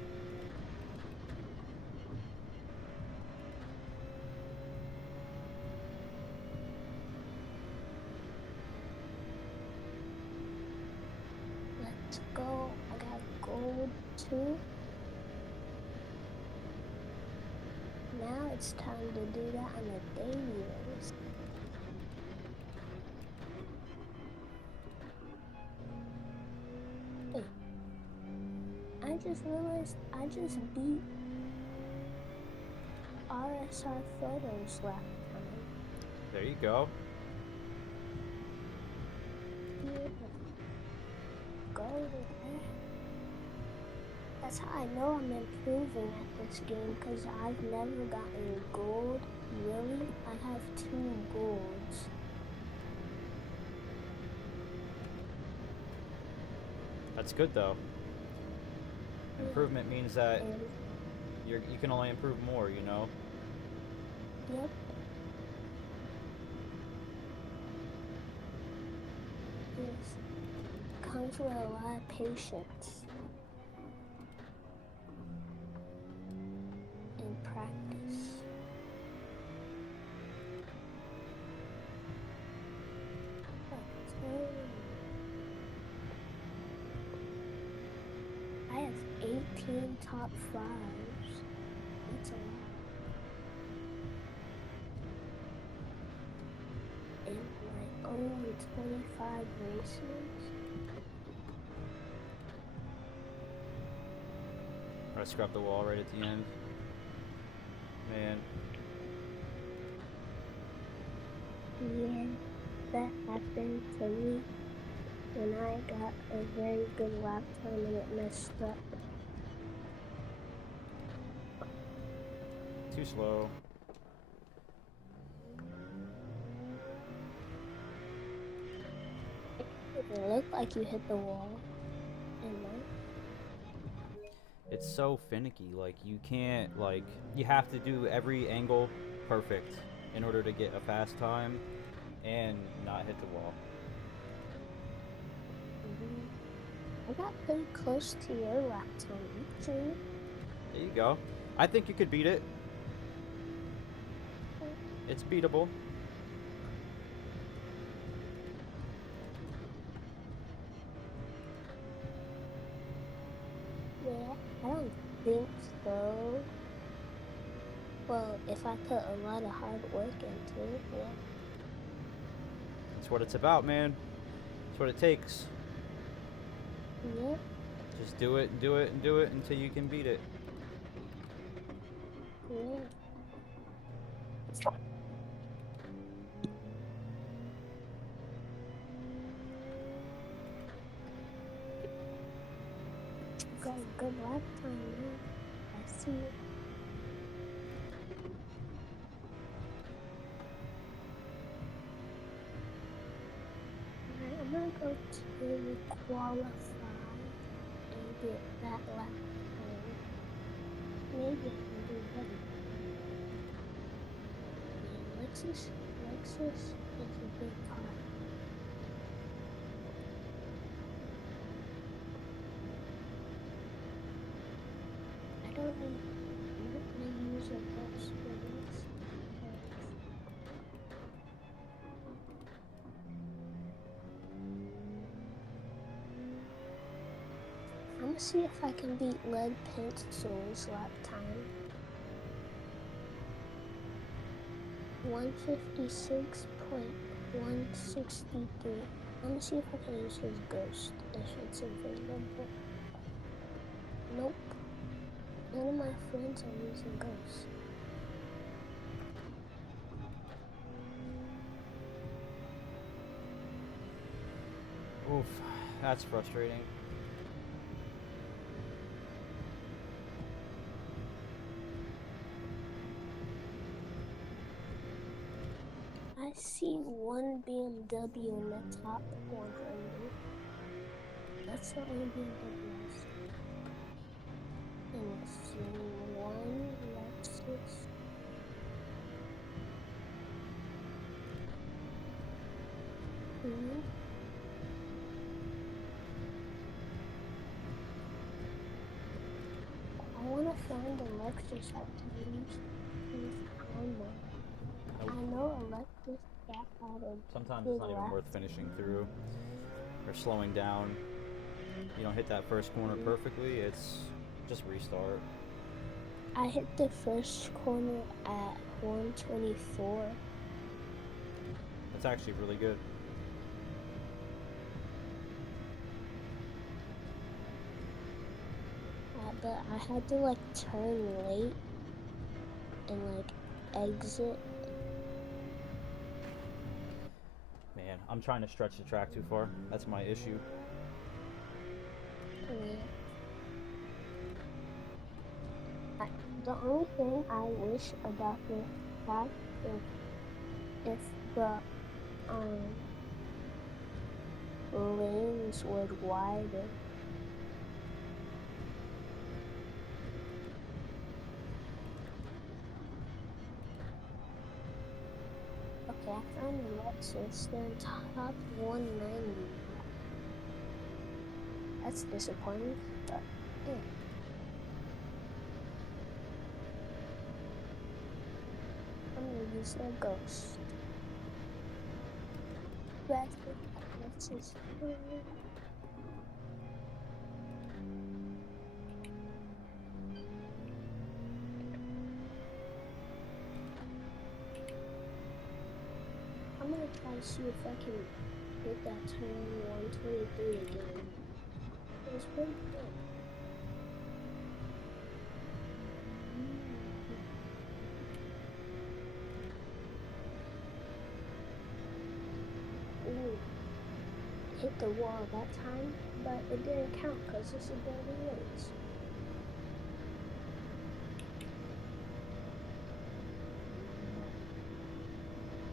Let's go. I got gold too. Now it's time to do that on a daily race. Hey, I just realized I just beat RSR photos last time. There you go. Yeah. Go there. That's how I know I'm improving at this game, because I've never gotten gold. Really? I have 2 golds. That's good though. Improvement means that you can only improve more, you know? Yep. Yes. Comes with a lot of patience. And practice. I have 18 top 5s. That's a lot. And my only 25 races. I scrubbed the wall right at the end. Man. Yeah, that happened to me when I got a very good lap time and it messed up. Too slow. It looked like you hit the wall. And then It's so finicky, like you can't, like, you have to do every angle perfect in order to get a fast time and not hit the wall. I got pretty close to your lap time, actually. There you go. I think you could beat it. It's beatable. Yeah, I don't think so. Well, if I put a lot of hard work into it, yeah. That's what it's about, man. That's what it takes. Yeah. Just do it and do it and do it until you can beat it. Yeah. Got a good lap time, man. I see it. Alright, I'm gonna go to qualify and get that lap time. Maybe I can do better. Yeah, Lexus is a big car. I don't really use a bus for this. I'm gonna see if I can beat Lead Pencil's lap time. 156.163. I'm gonna see if I can use his ghost if it's available. Nope. None of my friends are using ghosts. Oof, that's frustrating. I see one BMW in the top 100. That's the only BMW I see. And I see one Lexus. I want to find a Lexus I can use on one. I know a Lexus that had a Sometimes big it's not even lap. worth finishing through or slowing down. You don't hit that first corner perfectly, it's just restart. I hit the first corner at 124. That's actually really good. But I had to like turn late and like exit. Man, I'm trying to stretch the track too far. That's my issue. Yeah. The only thing I wish about this track is if the lanes were wider. Okay, I found the Lexus. They're in top 190. That's disappointing, but yeah. I'm gonna use their ghost. Lexus. I'm gonna try to see if I can hit that turn 123 again. It was pretty good. Ooh. Hit the wall that time, but it didn't count because this is building race.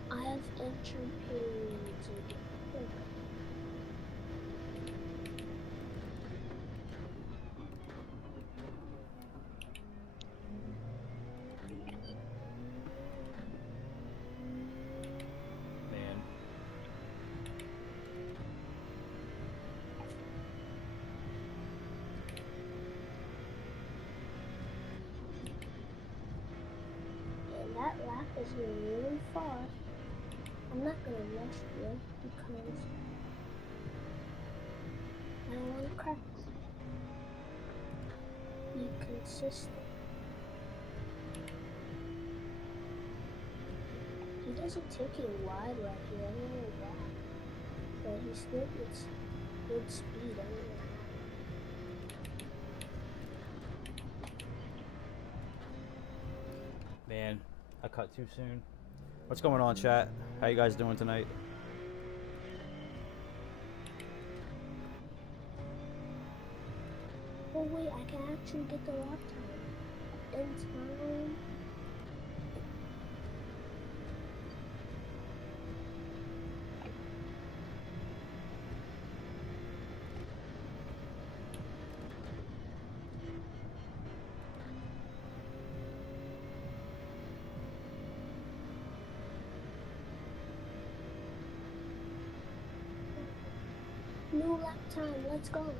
I have entry periods again. Man. It's really far. I'm not gonna rush you because I don't want to crash. Be consistent. He doesn't take it wide right here, I don't know why. But he still gets good speed, I don't know. Man, I cut too soon. What's going on, chat? How you guys doing tonight? Oh wait, I can actually get the lap time in time. New lap time, let's go.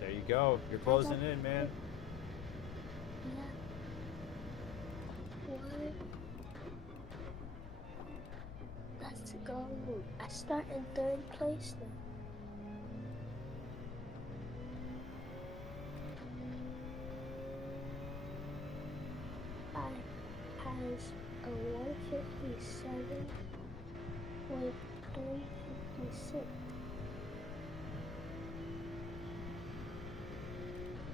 There you go. You're closing in, man. Yeah. One. Let's go. I start in 3rd place now. I has a 157.356.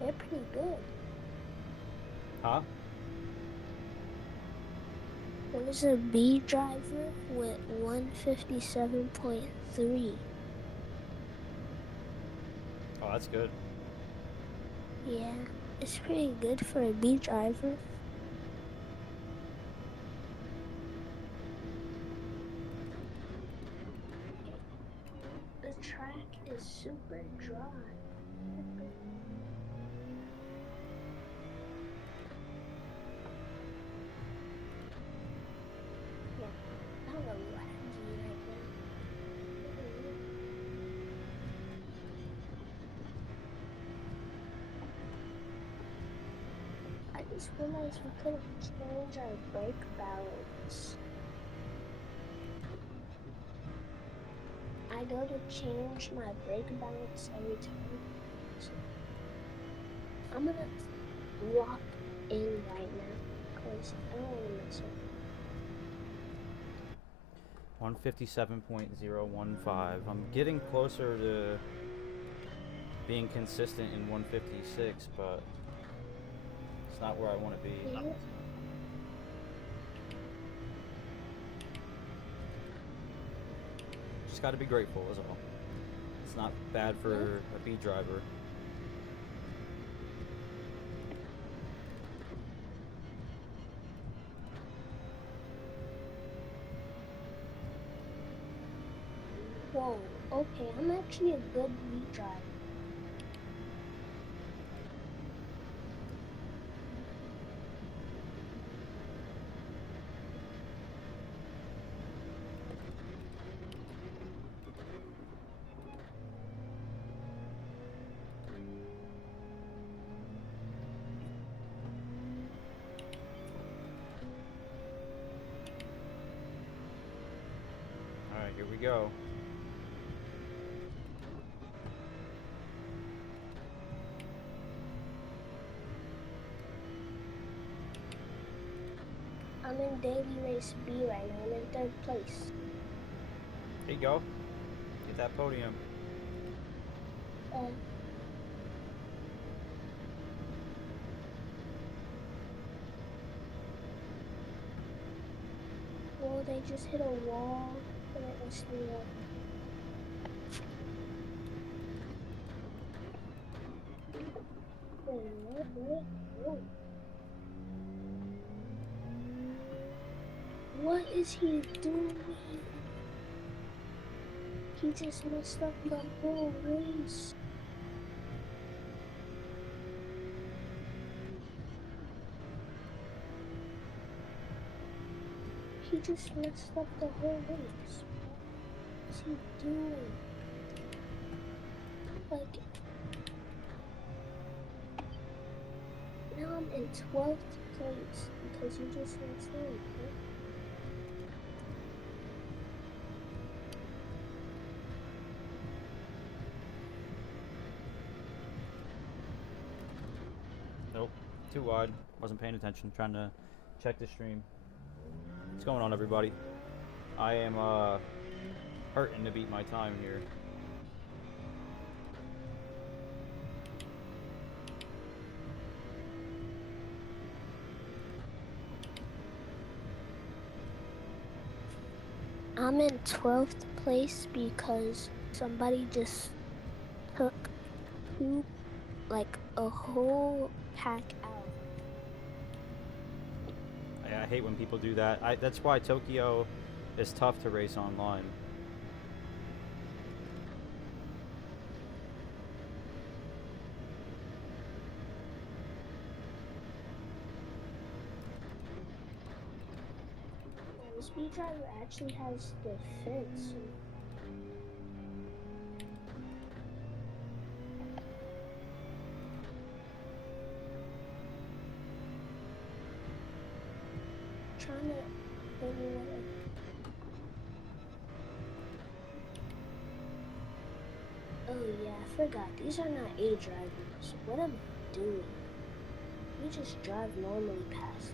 They're pretty good. Huh? There's a B driver with 157.3. Oh, that's good. Yeah, it's pretty good for a B driver. The track is super dry. Yeah, I'm a laggy right now. I just realized we couldn't change our brake balance. I go to change my brake balance every time. So I'm gonna lock in right now because I don't want to mess up. 157.015. I'm getting closer to being consistent in 156, but it's not where I want to be. Yeah. Just got to be grateful, is all. It's not bad for a B driver. Whoa, okay, I'm actually a good B driver. Alright, here we go. I'm in daily race B right now. I'm in 3rd place. There you go. Get that podium. Well, they just hit a wall and it was me up. What is he doing? He just messed up the whole race. He just messed up the whole race. What is he doing? Like, now now I'm in 12th place because you just went through, right? Nope. Too wide. Wasn't paying attention. Trying to check the stream. What's going on, everybody? I am hurting to beat my time here. I'm in 12th place because somebody just took a whole pack out. I hate when people do that. That's why Tokyo is tough to race online. The speed driver actually has the fence. Trying to Oh yeah, I forgot. These are not A drivers. What am I doing? We just drive normally past.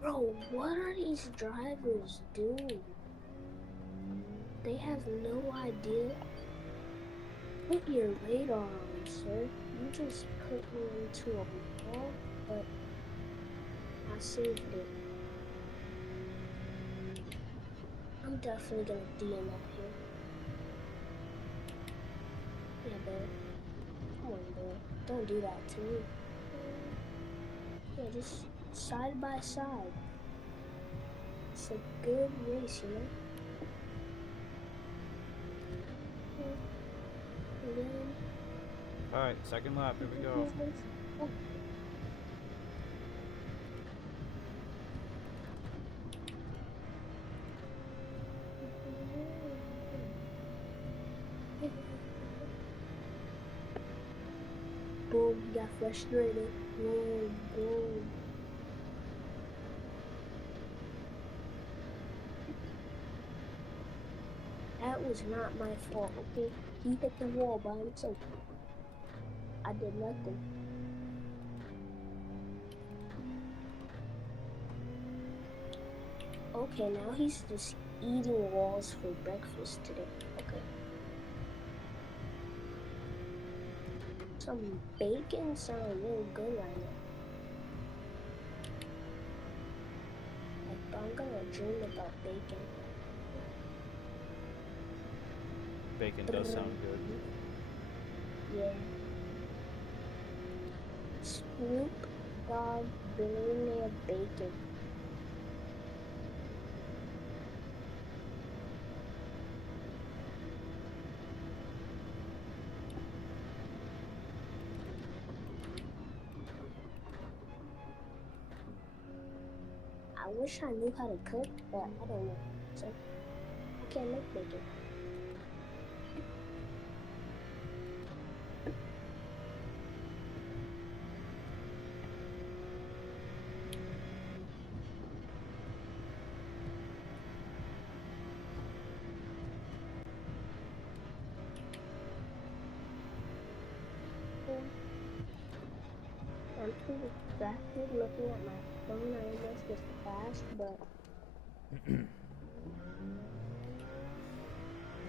Bro, what are these drivers doing? They have no idea. Put your radar on, sir. You just put me into a wall, but I saved it. I'm definitely gonna DM up here. Yeah, bro. Come on, bro. Don't do that to me. Yeah, just side by side. It's a good race, you know? And then... Alright, second lap, here we go. Boom, he got frustrated. Boom, boom. That was not my fault, okay? He hit the wall by himself. I did nothing. Okay, now he's just eating walls for breakfast today. Okay. Some bacon sounds real good right now. Like, I'm gonna dream about bacon. Bacon does sound good. Yeah. Snoop Dogg billionaire bacon. I wish I knew how to cook, but I don't know. So I can't make bacon. I'm too distracted looking at my phone. I almost just crashed, but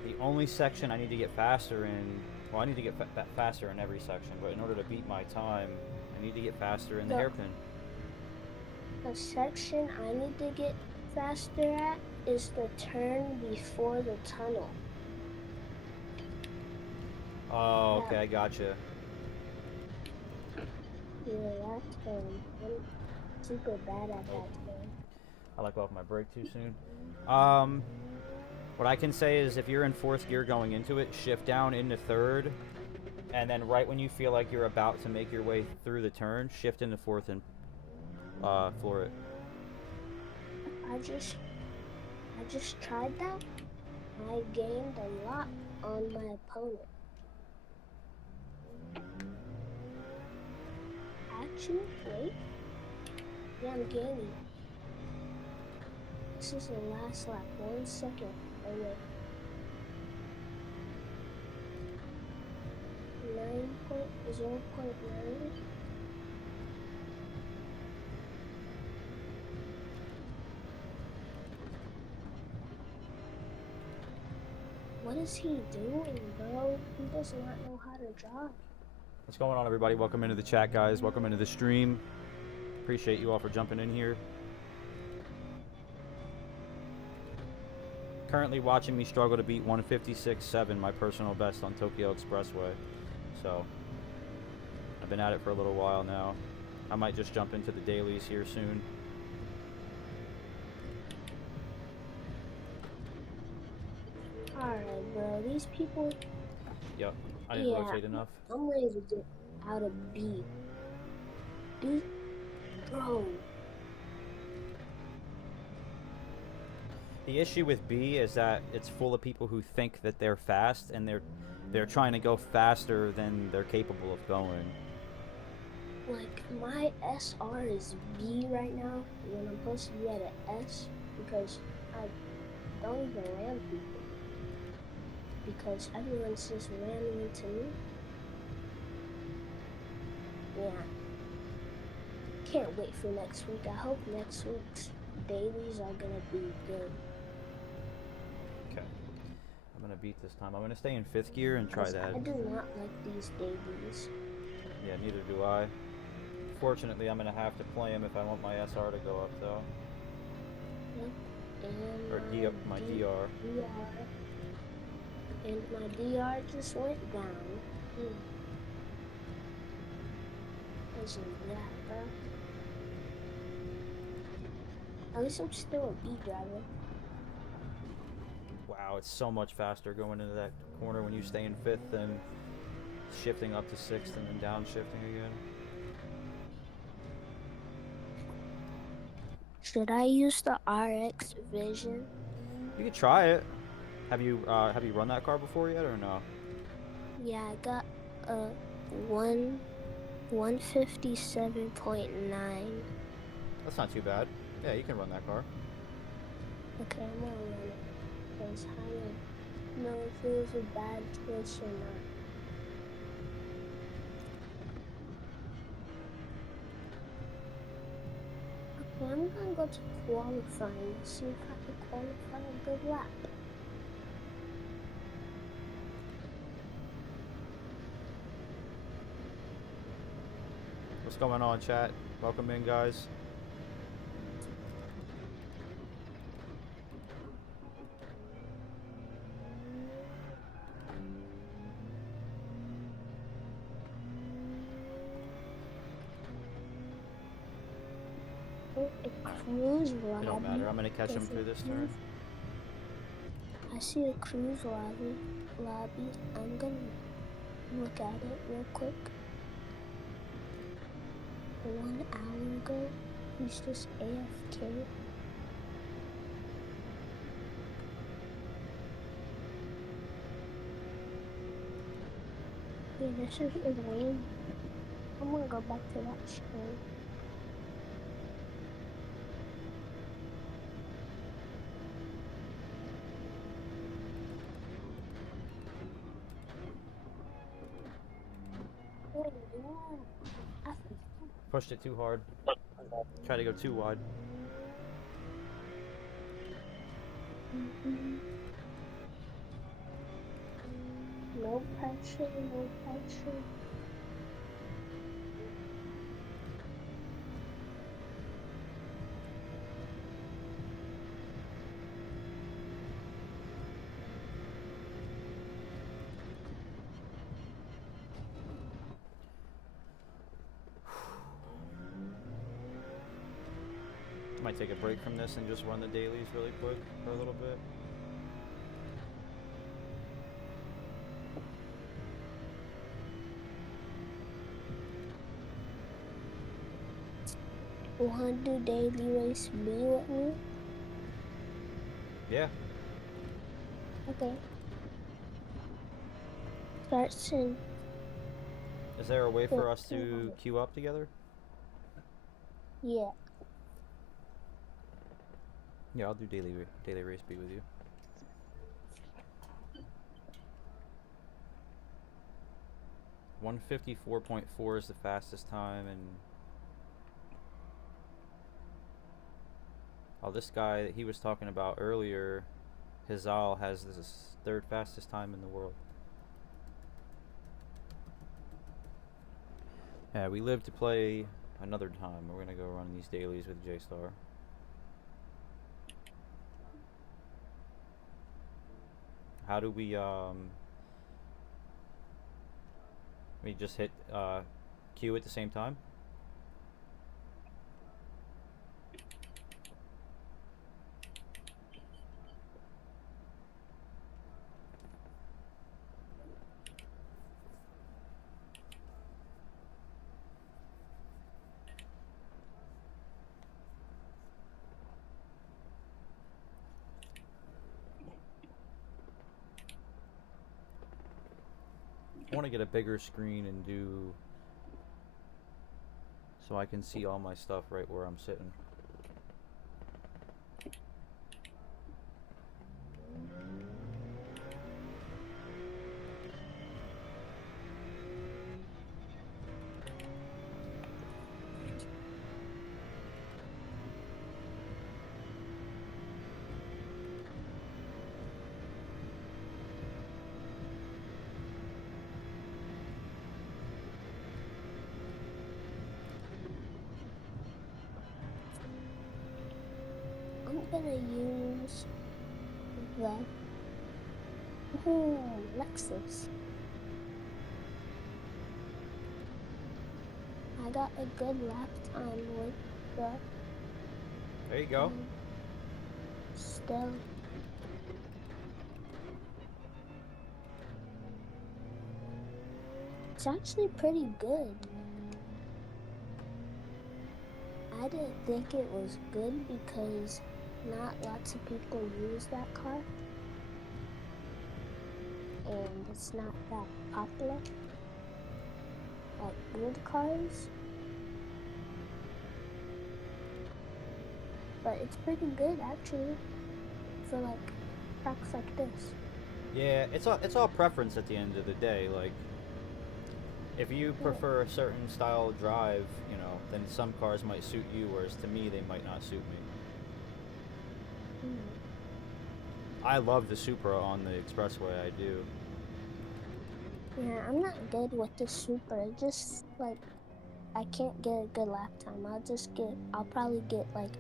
The only section I need to get faster in, well, I need to get faster in every section, but in order to beat my time, I need to get faster in the hairpin. the section I need to get faster at is the turn before the tunnel. Oh, okay, I gotcha. Yeah, that turn. I'm super bad at that turn. I let go off my brake too soon. What I can say is if you're in 4th gear going into it, shift down into 3rd, and then right when you feel like you're about to make your way through the turn, shift into 4th and floor it. I just tried that. I gained a lot on my opponent. Actually, wait. Yeah, I'm gaining. This is the last lap. 1 second away. 9.0.9. What is he doing, bro? He does not know how to drive. What's going on, everybody? Welcome into the chat, guys. Welcome into the stream. Appreciate you all for jumping in here. Currently watching me struggle to beat 156.7, my personal best on Tokyo Expressway. So, I've been at it for a little while now. I might just jump into the dailies here soon. Alright, bro. These people. Yep, I didn't rotate enough. I'm ready to get out of B. Dude, bro. The issue with B is that it's full of people who think that they're fast, and they're trying to go faster than they're capable of going. Like, my SR is B right now when I'm supposed to be at an S because I don't even ram people. Because everyone's just ramming into me. Yeah. Can't wait for next week. I hope next week's dailies are gonna be good. Okay. I'm gonna beat this time. I'm gonna stay in 5th gear and try that. I do not like these dailies. Yeah, neither do I. Fortunately, I'm gonna have to play them if I want my SR to go up, though. Yep. And Or my DR. And my DR just went down. Isn't that, bro? At least I'm still a B driver. Wow, it's so much faster going into that corner when you stay in 5th than shifting up to 6th and then downshifting again. Should I use the RX Vision? You could try it. Have you run that car before yet or no? Yeah, I got a 157.9. That's not too bad. Yeah, you can run that car. Okay, I'm gonna run it. Because I don't know if it was a bad choice or not. Okay, I'm gonna go to qualifying. See if I can qualify a good lap. What's going on, chat? Welcome in, guys. A cruise lobby. It don't matter. I'm gonna catch him through this turn. I see a cruise lobby. I'm gonna look at it real quick. 1 hour ago, he's just AFK. Yeah, this is a win. I'm gonna go back to that screen. Pushed it too hard. Tried to go too wide. No pressure, no pressure. Might take a break from this and just run the dailies really quick for a little bit. Want to do daily race B with me? Yeah. Okay. Start soon. Is there a way for us to 1500. queue up together? Yeah. Yeah, I'll do daily race B with you. 154.4 is the fastest time, and oh, this guy that he was talking about earlier, Hazal, has this third fastest time in the world. Yeah, we live to play another time. We're gonna go run these dailies with J-Star. How do we just hit Q at the same time? I want to get a bigger screen and do so I can see all my stuff right where I'm sitting. I'm gonna use the Lexus. I got a good lap time with the There you go. still. It's actually pretty good. I didn't think it was good because not lots of people use that car. And it's not that popular. Like good cars. But it's pretty good actually for like tracks like this. Yeah, it's all preference at the end of the day. Like, if you prefer a certain style of drive, you know, then some cars might suit you, whereas to me they might not suit me. I love the Supra on the expressway. I do. Yeah, I'm not good with the Super. It just like I can't get a good lap time. I'll probably get like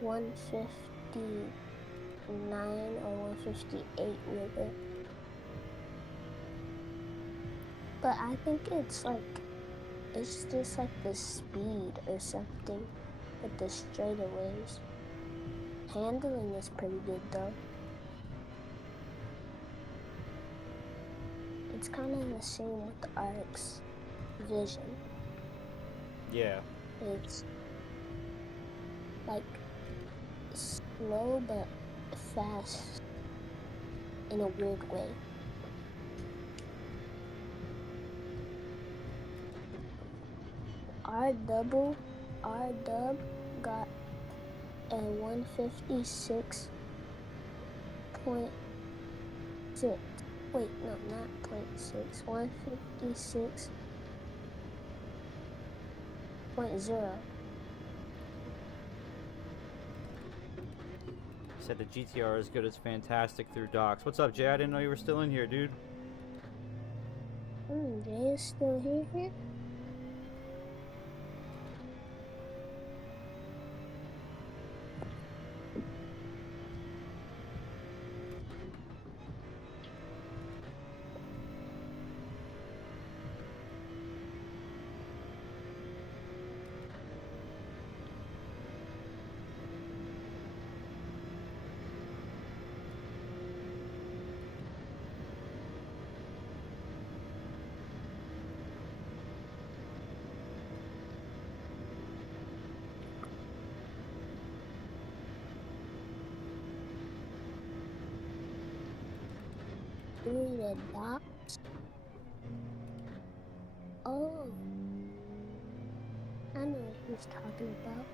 159 or 158 with it. But I think it's just like the speed or something with the straightaways. Handling is pretty good though. It's kind of the same with the RX Vision. Yeah. It's like slow but fast in a weird way. R dub got a 156.6. Wait, no, not 0.6. 156.0. Said the GTR is good. It's fantastic through docks. What's up, Jay? I didn't know you were still in here, dude. Jay is still here? Doing a dock? Oh, I know what he's talking about.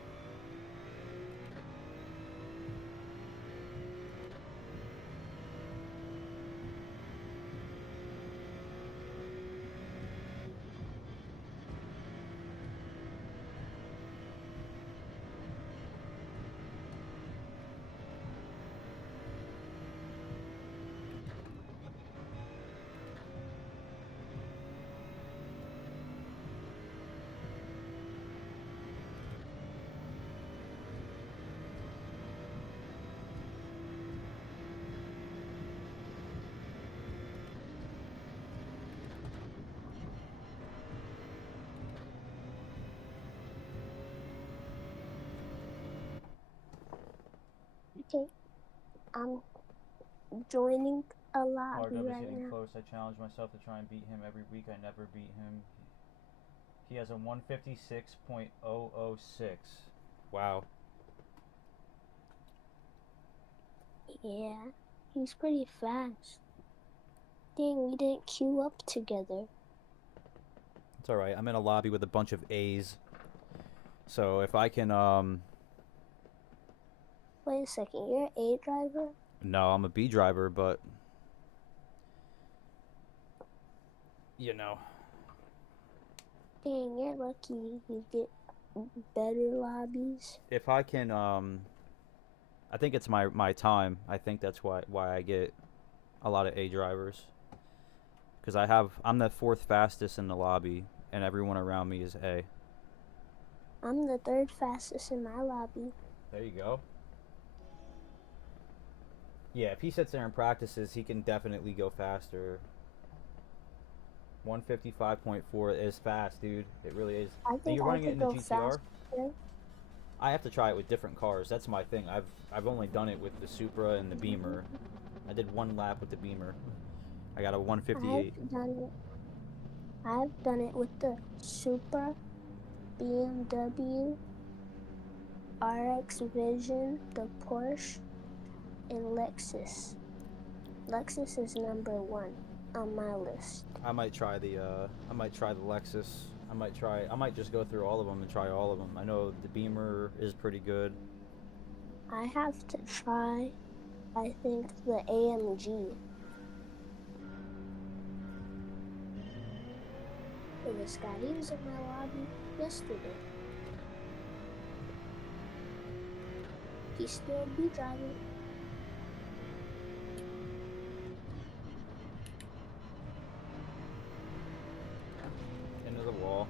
Okay, I'm joining a lobby RW is right getting now. close. I challenge myself to try and beat him every week. I never beat him. He has a 156.006. Wow. Yeah, he's pretty fast. Dang, we didn't queue up together. It's alright. I'm in a lobby with a bunch of A's. So if I can, Wait a second, you're an A driver? No, I'm a B driver, but... You know. Dang, you're lucky you get better lobbies. If I can, I think it's my time. I think that's why I get a lot of A drivers. Because I'm the 4th fastest in the lobby, and everyone around me is A. I'm the 3rd fastest in my lobby. There you go. Yeah, if he sits there and practices, he can definitely go faster. 155.4 is fast, dude. It really is. I And think you're I running it could in the go GTR? faster. I have to try it with different cars. That's my thing. I've only done it with the Supra and the Beamer. I did 1 lap with the Beamer. I got a 158. I've done it with the Supra, BMW, RX Vision, the Porsche, and Lexus. Lexus is number 1 on my list. I might try the Lexus. I might just go through all of them and try all of them. I know the Beamer is pretty good. I have to try, I think, the AMG. Hey, this guy, he was in my lobby yesterday. He's still B driving. Into the wall.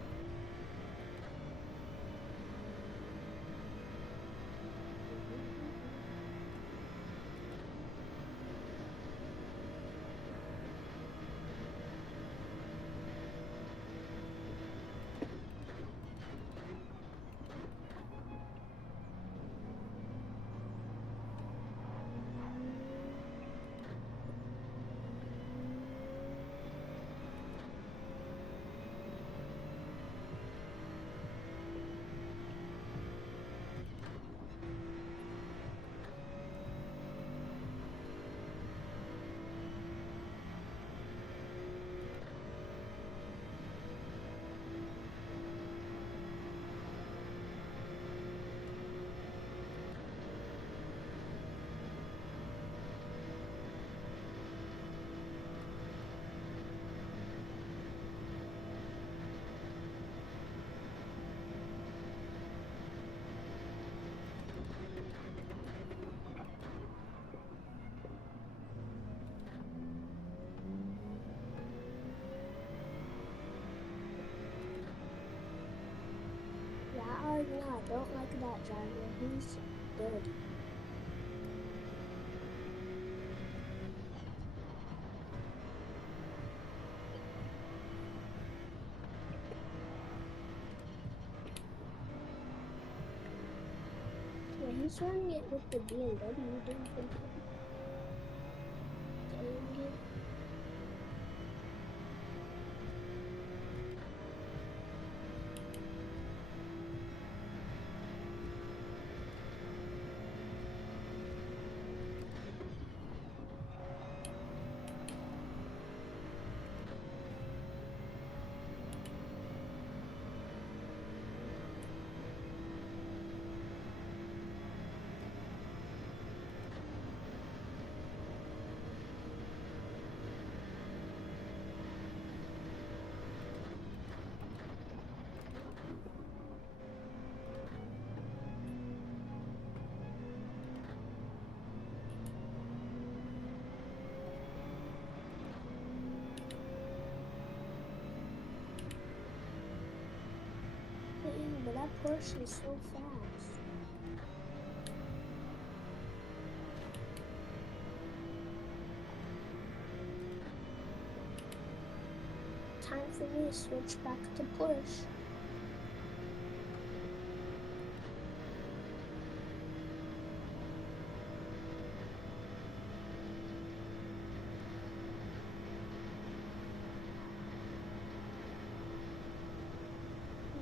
Yeah, I already know I don't like that driver. He's dirty. Yeah, he's running it with the BMW, doing pretty good. Dang it. that Porsche is so fast. Time for me to switch back to Porsche.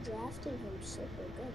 Drafting him super good.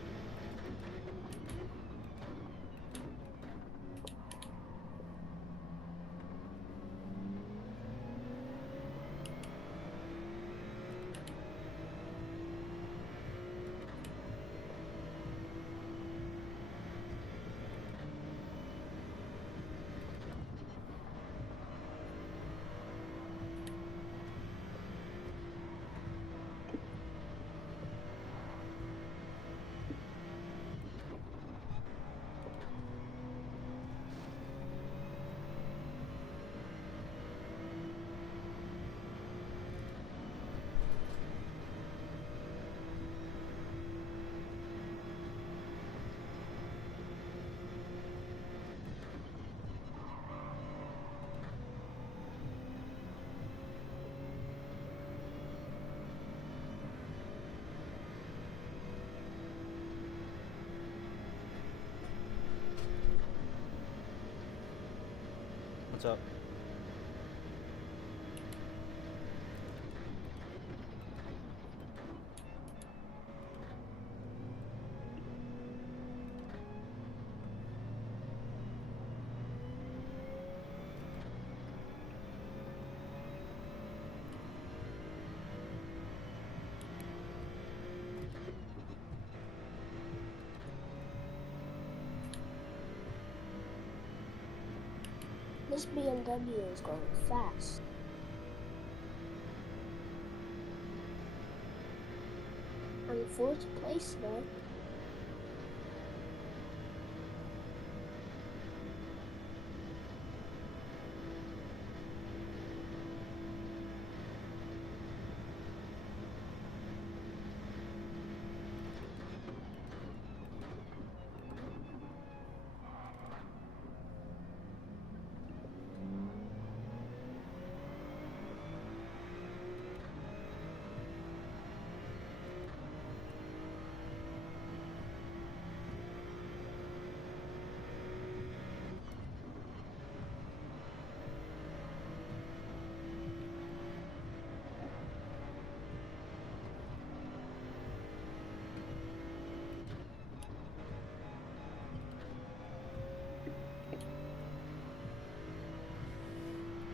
What's up? This BMW is going fast. I'm in 4th place though.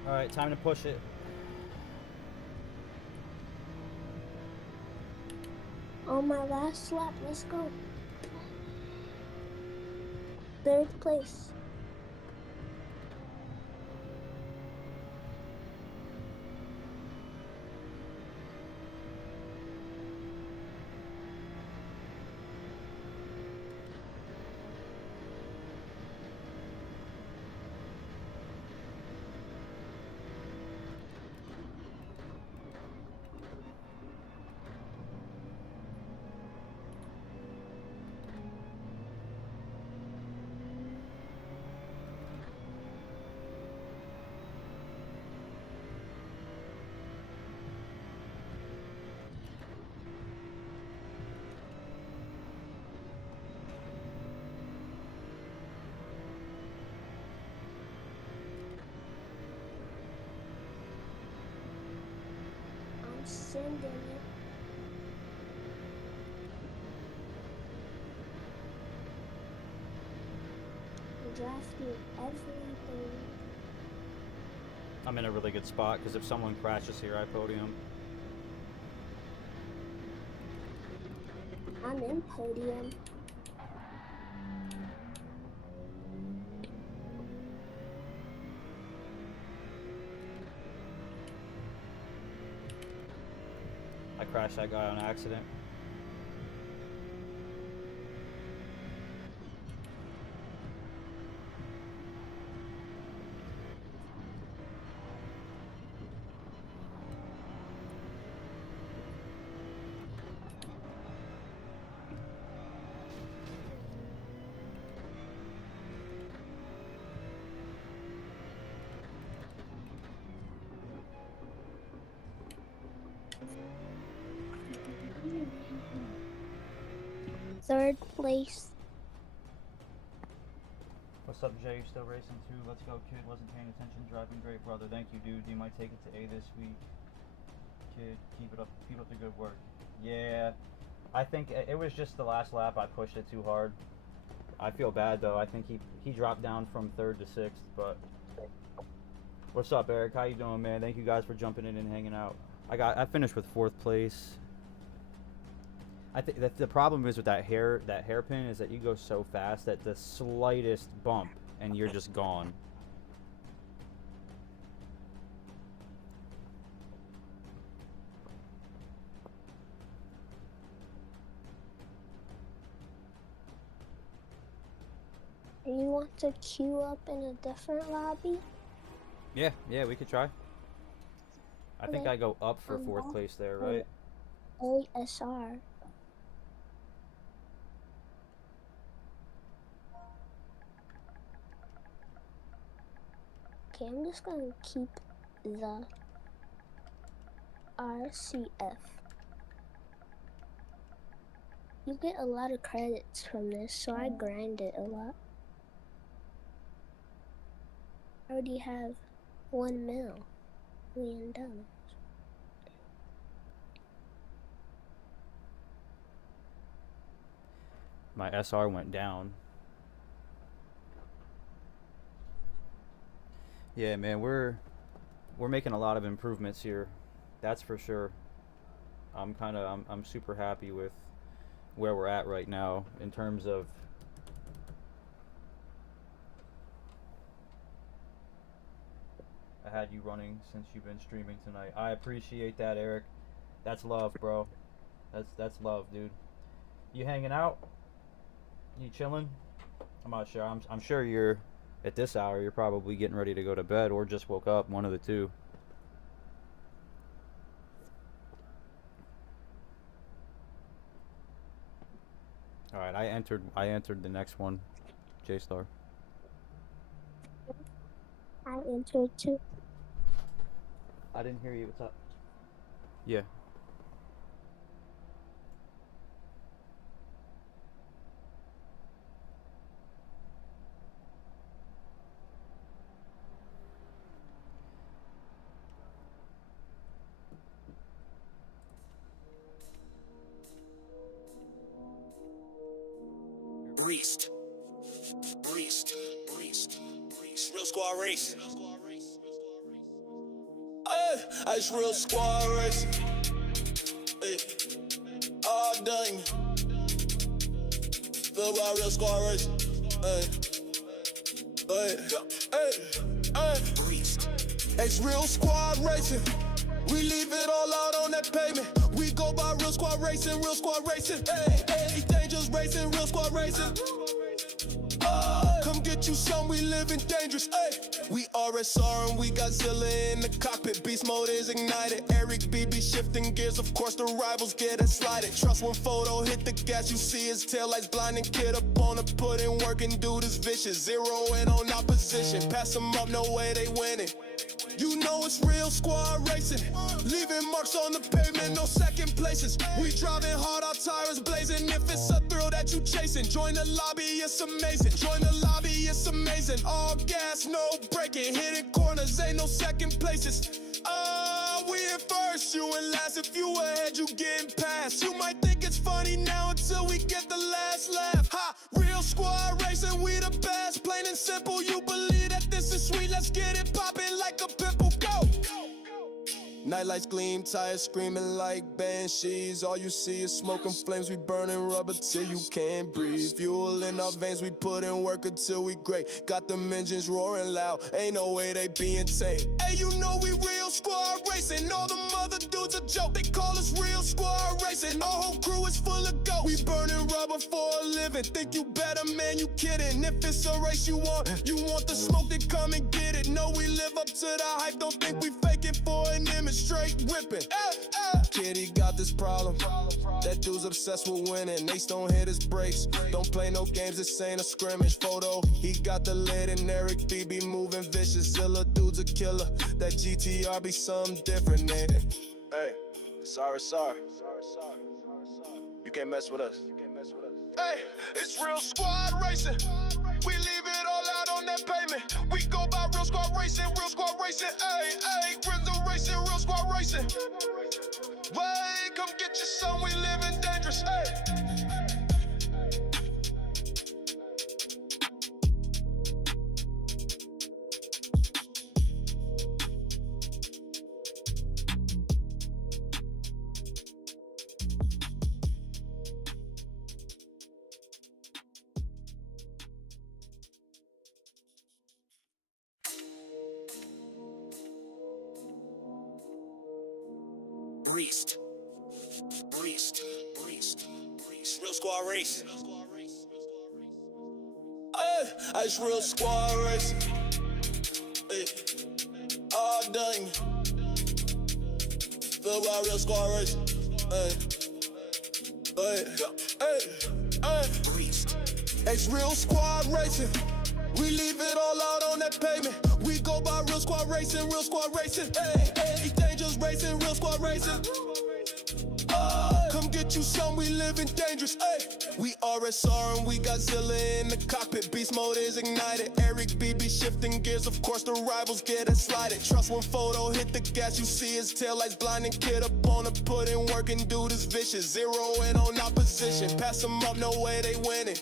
All right, time to push it. On my last lap, let's go. 3rd place. I'm sending it. I'm drafting everything. I'm in a really good spot because if someone crashes here, I podium. I'm in podium. I crashed that guy on accident. third place. What's up, Jay? You still racing too? Let's go, kid. Wasn't paying attention. Driving great, brother. Thank you, dude. You might take it to A this week, kid. Keep it up. Keep up the good work. Yeah, I think it was just the last lap. I pushed it too hard. I feel bad though. I think he dropped down from third to sixth. But what's up, Eric? How you doing, man? Thank you guys for jumping in and hanging out. I finished with 4th place. I think that the problem is with that hairpin is that you go so fast that the slightest bump and you're just gone. Do you want to queue up in a different lobby? Yeah, we could try. I think Okay. I go up for 4th place there, right? RSR. Okay, I'm just gonna keep the RCF. You get a lot of credits from this, so I grind it a lot. I already have $1 million. My SR went down. Yeah, man, we're making a lot of improvements here. That's for sure. I'm super happy with where we're at right now in terms of I had you running since you've been streaming tonight. I appreciate that, Eric. That's love, bro. That's love, dude. You hanging out? You chilling? I'm not sure. I'm sure you're at this hour. You're probably getting ready to go to bed or just woke up. One of the two. All right, I entered the next one, J-Star. I entered too. I didn't hear you. What's up? Yeah. Breast. Real squad racing. I just real squad racing. All done. Feel about real squad racing. It's real squad racing. We leave it all out on that pavement. We go by real squad racing, real squad racing. Hey, dangerous racing, real squad racing. Come get you some, we living dangerous. We RSR and we got Zilla in the cockpit. Beast mode is ignited. Eric BB shifting gears, of course the rivals get it slided. Trust when photo hit the gas, you see his tail lights blinding. Kid up on the put in work and dude is vicious. Zero in on opposition. Pass them up, no way they winning. You know it's real squad racing. Leaving marks on the pavement, no second places. We driving hard, our tires blazing. If it's a thrill that you chasing, join the lobby, it's amazing. Join the lobby, it's amazing. All gas, no braking. Hitting corners, ain't no second places. We in first, you in last. If you ahead, you getting past. You might think it's funny now until we get the last laugh. Ha! Real squad racing, we the best. Plain and simple, you believe that this is sweet. Let's get it poppin' like a pimple. Go! Nightlights gleam, tires screaming like banshees. All you see is smoke and flames. We burning rubber till you can't breathe. Fuel in our veins, we put in work until we great. Got them engines roaring loud, ain't no way they being tamed. Hey, you know we real squad racing. All them other dudes a joke. They call us real squad racing. Our whole crew is full of ghosts. We burning rubber for a living. Think you better, man, you kidding. If it's a race you want the smoke, then come and get it. No, we live up to the hype. Don't think we faking for an image. Straight whipping. Kid, he got this problem. That dude's obsessed with winning. Ace don't hit his brakes. Don't play no games, this ain't a scrimmage. Photo, he got the lid and Eric BB moving vicious. Zilla dude's a killer. That GTR be something different, man. Hey, it's RSR. You can't mess with us. Hey, it's real squad racing. We leave it all out on that pavement. We go by real squad racing, real squad racing. Hey, hey, Grizzle racing, real squad racing. Way, come get your son, we living dangerous. Hey. Breast. Real squad race. I just real squad racing. Hey, all done. Feel about real squad racing. Hey, Breast. it's real squad racing. We leave it all out on that pavement. We go by real squad racing, real squad racing. Hey, hey, dangerous racing, real squad racing. Come get you some, we living dangerous. Ay. We RSR and we got Zilla in the cockpit. Beast mode is ignited. Eric BB shifting gears. Of course the rivals get it slided. Trust when photo hit the gas, you see his tail lights blinding. Kid up on the put in work and dude is vicious. Zero in on opposition. Pass them up, no way they winning.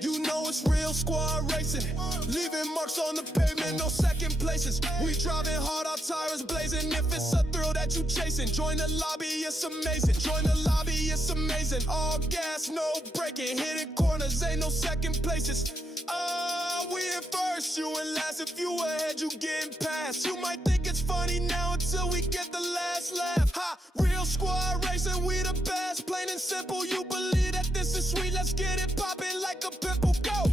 You know it's real squad racing. Leaving marks on the pavement, no second places. We driving hard, our tires blazing. If it's a thrill that you chasing, join the lobby, it's amazing. Join the lobby, it's amazing. All gas, no braking. Hitting corners, ain't no second places. We in first, you in last. If you ahead, you getting past. You might think it's funny now until we get the last laugh. Ha! Real squad racing, we the best. Plain and simple, you believe that this is sweet. Let's get it poppin' like a pimple. Go!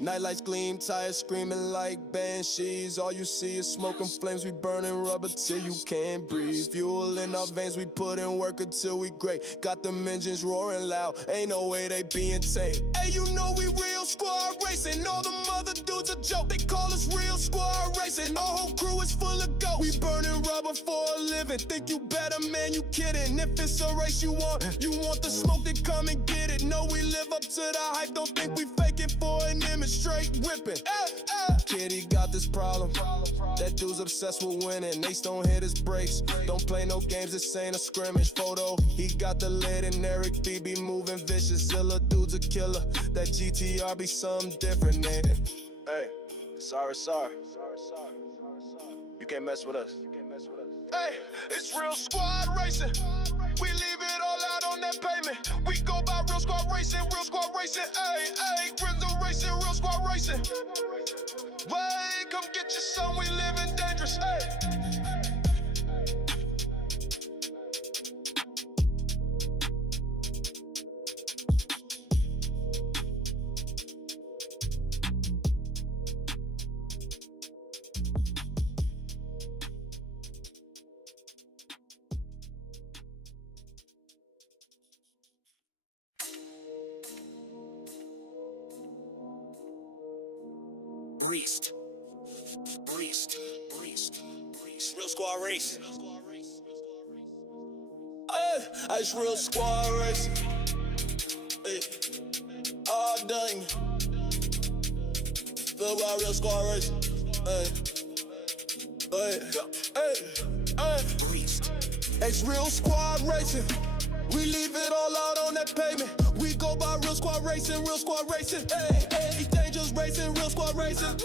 Nightlights gleam, tires screaming like banshees. All you see is smoke and flames. We burning rubber till you can't breathe. Fuel in our veins, we put in work until we great. Got them engines roaring loud, ain't no way they being tamed. Hey, you know we real squad racing. All them other dudes a joke, they call us real squad racing. Our whole crew is full of ghosts. We burning rubber for a living. Think you better, man, you kidding. If it's a race you want the smoke, then come and get it. No, we live up to the hype, don't think we faking for an image. Straight whipping. Kid, he got this problem. That dude's obsessed with winning. Ace don't hit his brakes. Don't play no games, this ain't a scrimmage photo. He got the lid and Eric BB moving vicious. Zilla dude's a killer. That GTR be something different, ain't it? Hey, sorry. You can't mess with us. Hey, it's real squad racing. We leave it all out on that pavement. We go by real squad racing, real squad racing. Hey, hey, Grizzle racing, real squad racing. Way, come get your son, we living dangerous. Hey. Breast. Real squad race. I just real squad racing. Hey, all done. Feel about real squad racing. Breast. It's real squad racing. We leave it all out on that pavement. We go by real squad racing, real squad racing. Hey, hey, dangerous racing, real squad racing.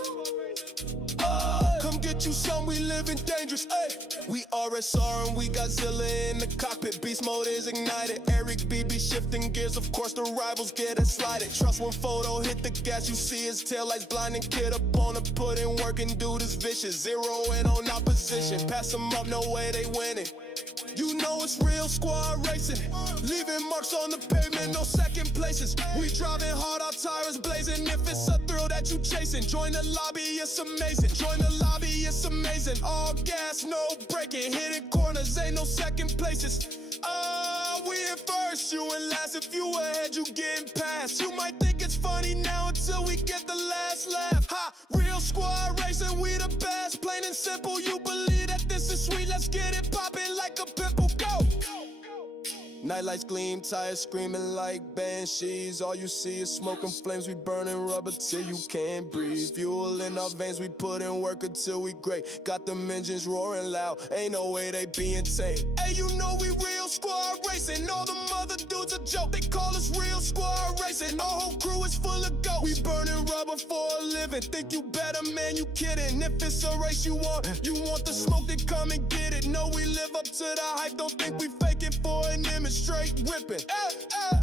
Come get you some, we living dangerous. Ay. We RSR and we got Zilla in the cockpit. Beast mode is ignited. Eric BB shifting gears. Of course the rivals get it slided. Trust when photo hit the gas, you see his tail lights blinding. Kid up on the put in work and dude is vicious. Zero in on opposition. Pass them up, no way they winning. You know it's real squad racing. Leaving marks on the pavement, no second places. We driving hard, our tires blazing. If it's a thrill that you chasing, join the lobby, it's amazing. Join the lobby, it's amazing. All gas, no braking. Hitting corners, ain't no second places. We in first, you in last. If you ahead, you getting past. You might think it's funny now until we get the last laugh. Ha! Real squad racing, we the best. Plain and simple, you believe that this is sweet. Let's get it poppin' like a pimple. Go! Nightlights gleam, tires screaming like banshees. All you see is smoke and flames, we burning rubber till you can't breathe. Fuel in our veins, we put in work until we great. Got them engines roaring loud, ain't no way they being tamed. Hey, you know we real squad racing, all them other dudes a joke. They call us real squad racing, our whole crew is full of ghosts. We burning rubber for a living, think you better, man, you kidding. If it's a race you want the smoke, then come and get it. No, we live up to the hype, don't think we fake it for an image. Straight whipping.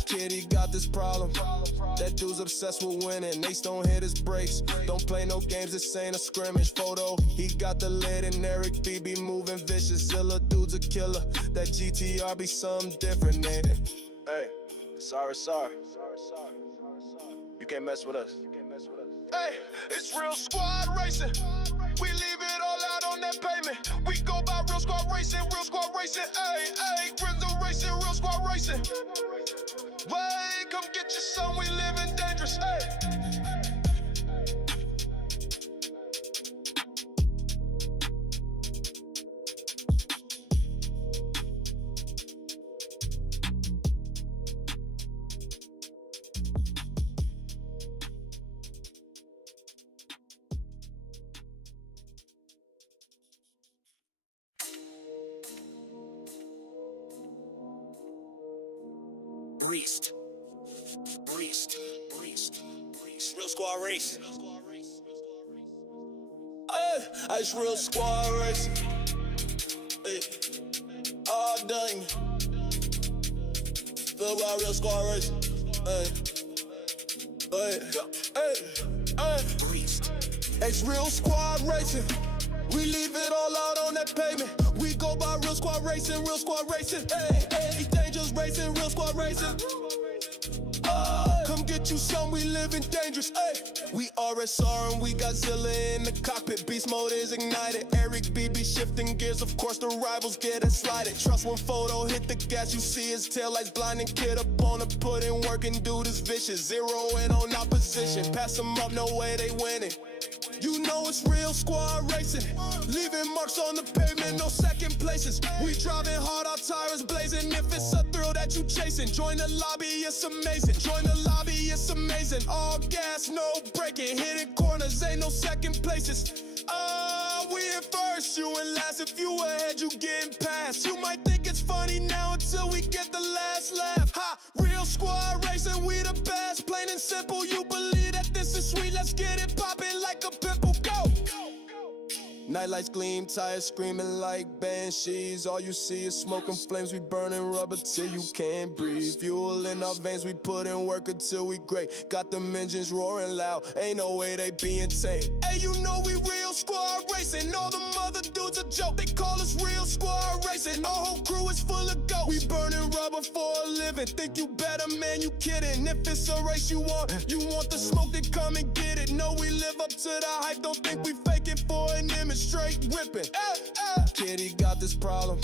Kid, he got this problem. That dude's obsessed with winning. Ace don't hit his brakes. Don't play no games, this ain't a scrimmage photo. He got the lid and Eric BB moving vicious. Zilla dude's a killer. That GTR be something different, ain't it? Hey, it's RSR. You can't mess with us. Hey, it's real squad racing. We leave it all out on that pavement. We go by real squad racing, real squad racing. Hey, hey, Grizzle racing, real squad racing. Wait, come get your son, we living dangerous. Hey. Breast. Real squad racing. Hey, it's real squad racing. Hey, all done. Feel by real squad racing. Hey, Breast. it's real squad racing. We leave it all out on that pavement. We go by real squad racing, real squad racing. Hey, hey, dangerous racing, real squad racing. Come get you some, we living dangerous. Hey, we RSR and we got Zilla in the cockpit. Beast mode is ignited. Eric BB shifting gears, of course the rivals get it slided. Trust when photo hit the gas, you see his tail lights blinding. Kid up on the put in work and dude is vicious. Zeroing on opposition, pass them up, no way they winning. You know it's real squad racing. Leaving marks on the pavement, no second places. We driving hard, our tires blazing. If it's a thrill that you chasing, join the lobby, it's amazing. Join the lobby, it's amazing. All gas, no braking. Hitting corners, ain't no second places. We in first, you in last. If you ahead, you getting past. You might think it's funny now until we get the last laugh. Ha! Real squad racing, we the best. Plain and simple, you believe that this is sweet. Let's get it popping like a pimple. Go! Nightlights gleam, tires screaming like banshees. All you see is smoke and flames, we burning rubber till you can't breathe. Fuel in our veins, we put in work until we great. Got them engines roaring loud, ain't no way they being tamed. Hey, you know we real squad racing, all them other dudes a joke. They call us real squad racing, our whole crew is full of ghosts. We burning rubber for a living, think you better, man, you kidding. If it's a race you want the smoke, then come and get it. No, we live up to the hype, don't think we fake it for an image. Straight whipping. Kid, he got this problem.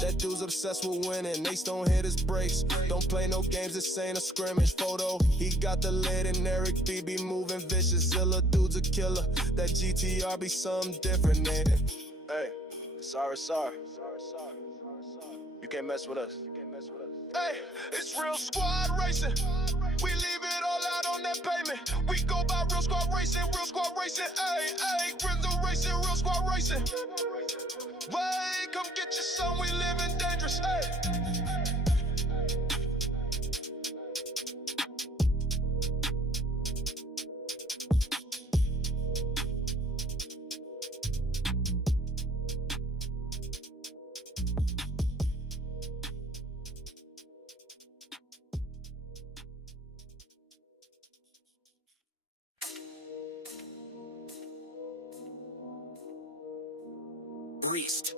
That dude's obsessed with winning. Ace don't hit his brakes. Don't play no games, this ain't a scrimmage photo. He got the lid and Eric BB moving vicious. Zilla dude's a killer. That GTR be something different, ain't it? Hey, it's RSR. You can't mess with us. Hey, it's real squad racing. We leave it all out on that pavement. We go by real squad racing, real squad racing. Hey, hey, Grizzle racing, real squad racing. Wait, come get your son, we living dangerous. Hey. Breast.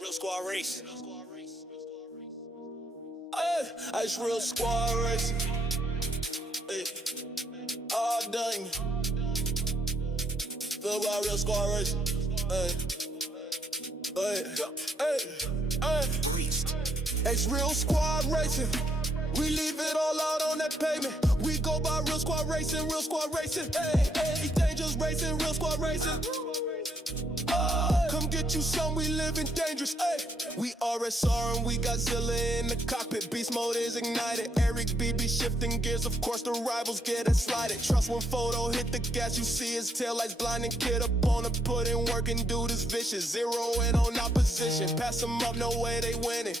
Real squad racing. Hey, it's real squad racing. Hey, all done. Feel by real squad racing. Hey, Breast. it's real squad racing. We leave it all out on that pavement. We go by real squad racing, real squad racing. Hey, hey, dangerous racing, real squad racing. Come get you some, we living dangerous, ayy. We RSR and we got Zilla in the cockpit. Beast mode is ignited. Eric BB shifting gears, of course the rivals get it slided. Trust when photo hit the gas, you see his tail lights blinding. Kid up on the put in work and dude is vicious. Zeroing on opposition, pass them up, no way they winning.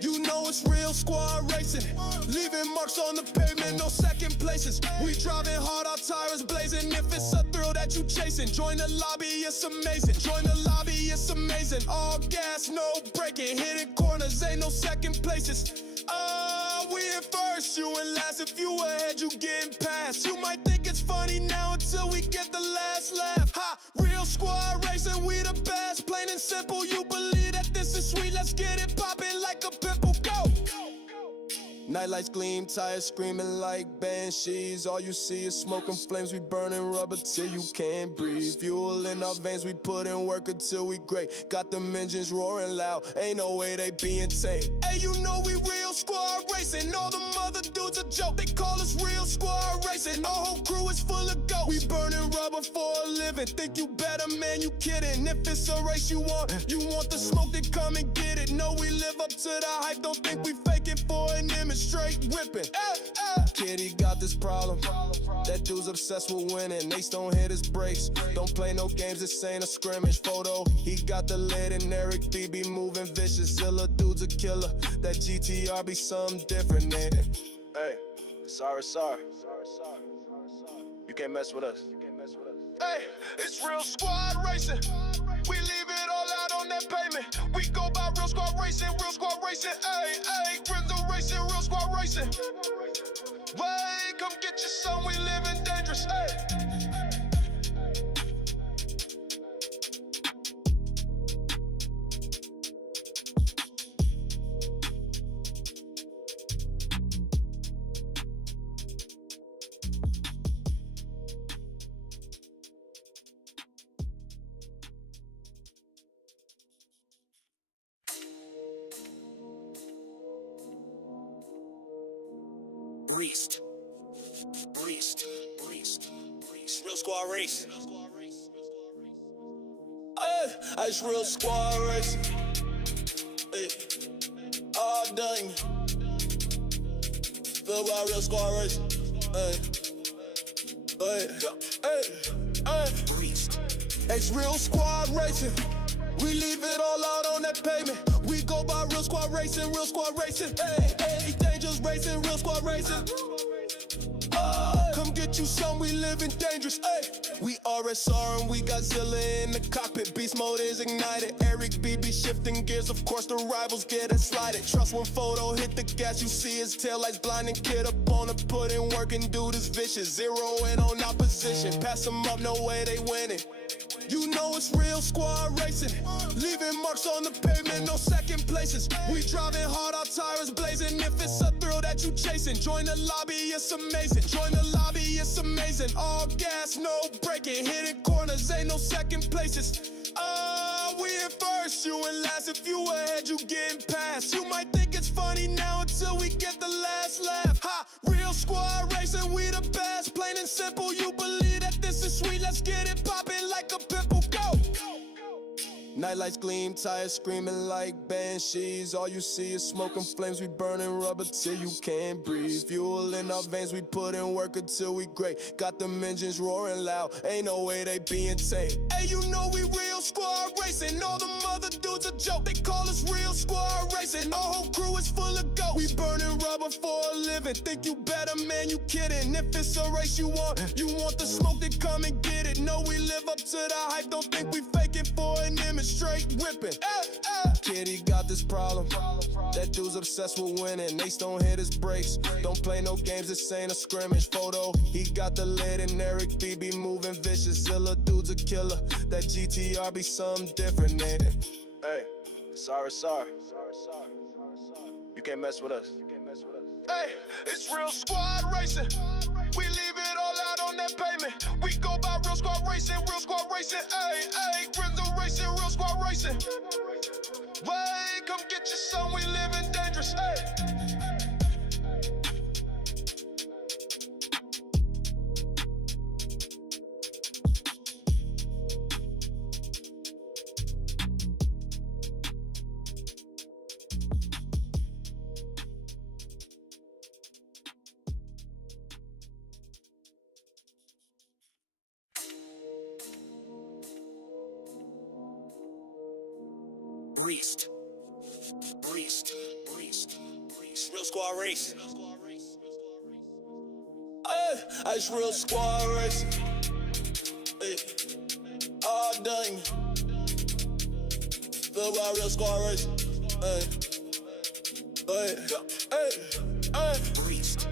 You know it's real squad racing, leaving marks on the pavement, no second places. We driving hard, our tires blazing. If it's a thrill that you chasing, join the lobby, it's amazing. Join the lobby, it's amazing. All gas, no braking, hitting corners, ain't no second places. We in first, you in last. If you ahead, you getting past. You might think it's funny now until we get the last laugh. Ha! Real squad racing, we the best. Plain and simple, you believe that this is sweet. Let's get it popping like a pimple. Go! Nightlights gleam, tires screaming like banshees. All you see is smoke and flames. We burning rubber till you can't breathe. Fuel in our veins, we put in work until we great. Got them engines roaring loud, ain't no way they being tamed. Hey, you know we real squad racing. All them other dudes a joke, they call us real squad racing. Our whole crew is full of ghosts. We burning rubber for a living. Think you better, man, you kidding. If it's a race you want the smoke, then come and get it. No, we live up to the hype, don't think we faking for an image. Straight whipping. Kid, he got this problem. That dude's obsessed with winning. Ace don't hit his brakes. Don't play no games, this ain't a scrimmage. Photo, he got the lid and Eric BB moving vicious. Zilla dude's a killer. That GTR be something different, man. Hey, it's RSR. You can't mess with us. Hey, it's real squad racing. We leave it all out on that pavement. We go by real squad racing, real squad racing. Ay, ay, Grinzo racing, real squad racing. Wait, come get you some, we living dangerous. Ay. Breast. Real squad racing. Ice real squad racing. Hey, all done. Feel by real squad racing. Hey, Breast. It's real squad racing. We leave it all out on that pavement. We go by real squad racing, real squad racing. Hey, hey, dangerous racing, real squad racing. Come get you some, we living dangerous. Ay. We RSR and we got Zilla in the cockpit. Beast mode is ignited. Eric BB shifting gears, of course the rivals get it slided. Trust when photo hit the gas, you see his tail lights blinding. Kid up on the put in work and dude is vicious. Zeroing on opposition, pass them up, no way they winning. You know it's real squad racing, leaving marks on the pavement, no second places. We driving hard, our tires blazing. If it's a thrill that you chasing, join the lobby, it's amazing. Join the lobby, it's amazing. All gas, no braking, hitting corners, ain't no second places. We in first, you in last. If you ahead, you getting past. You might think it's funny now until we get the last laugh. Ha! Real squad racing, we the best. Plain and simple, you believe that this is sweet. Let's get it popping like a pimple. Go! Nightlights gleam, tires screaming like banshees. All you see is smoke and flames. We burning rubber till you can't breathe. Fuel in our veins, we put in work until we great. Got them engines roaring loud, ain't no way they being tamed. Hey, you know we real squad racing. All them other dudes a joke, they call us real squad racing. Our whole crew is full of ghosts. We burning rubber for a living. Think you better, man, you kidding. If it's a race you want the smoke, then come and get it. No, we live up to the hype, don't think we faking for an image. Straight whipping. Kid, he got this problem. That dude's obsessed with winning. Ace don't hit his brakes. Don't play no games, this ain't a scrimmage. Photo, he got the lid and Eric BB moving vicious. Zilla dude's a killer. That GTR be something different, man. Hey, it's RSR. You can't mess with us. Hey, it's real squad racing. We leave it all out on that pavement. We go by real squad racing, real squad racing. Ay, ay, Grinzo racing, real squad racing. Wait, come get you some, we living dangerous. Ay. Breezed. Real squad race. I just real squad racing. Hey, all done. Feel about real squad racing. Hey, Breezed.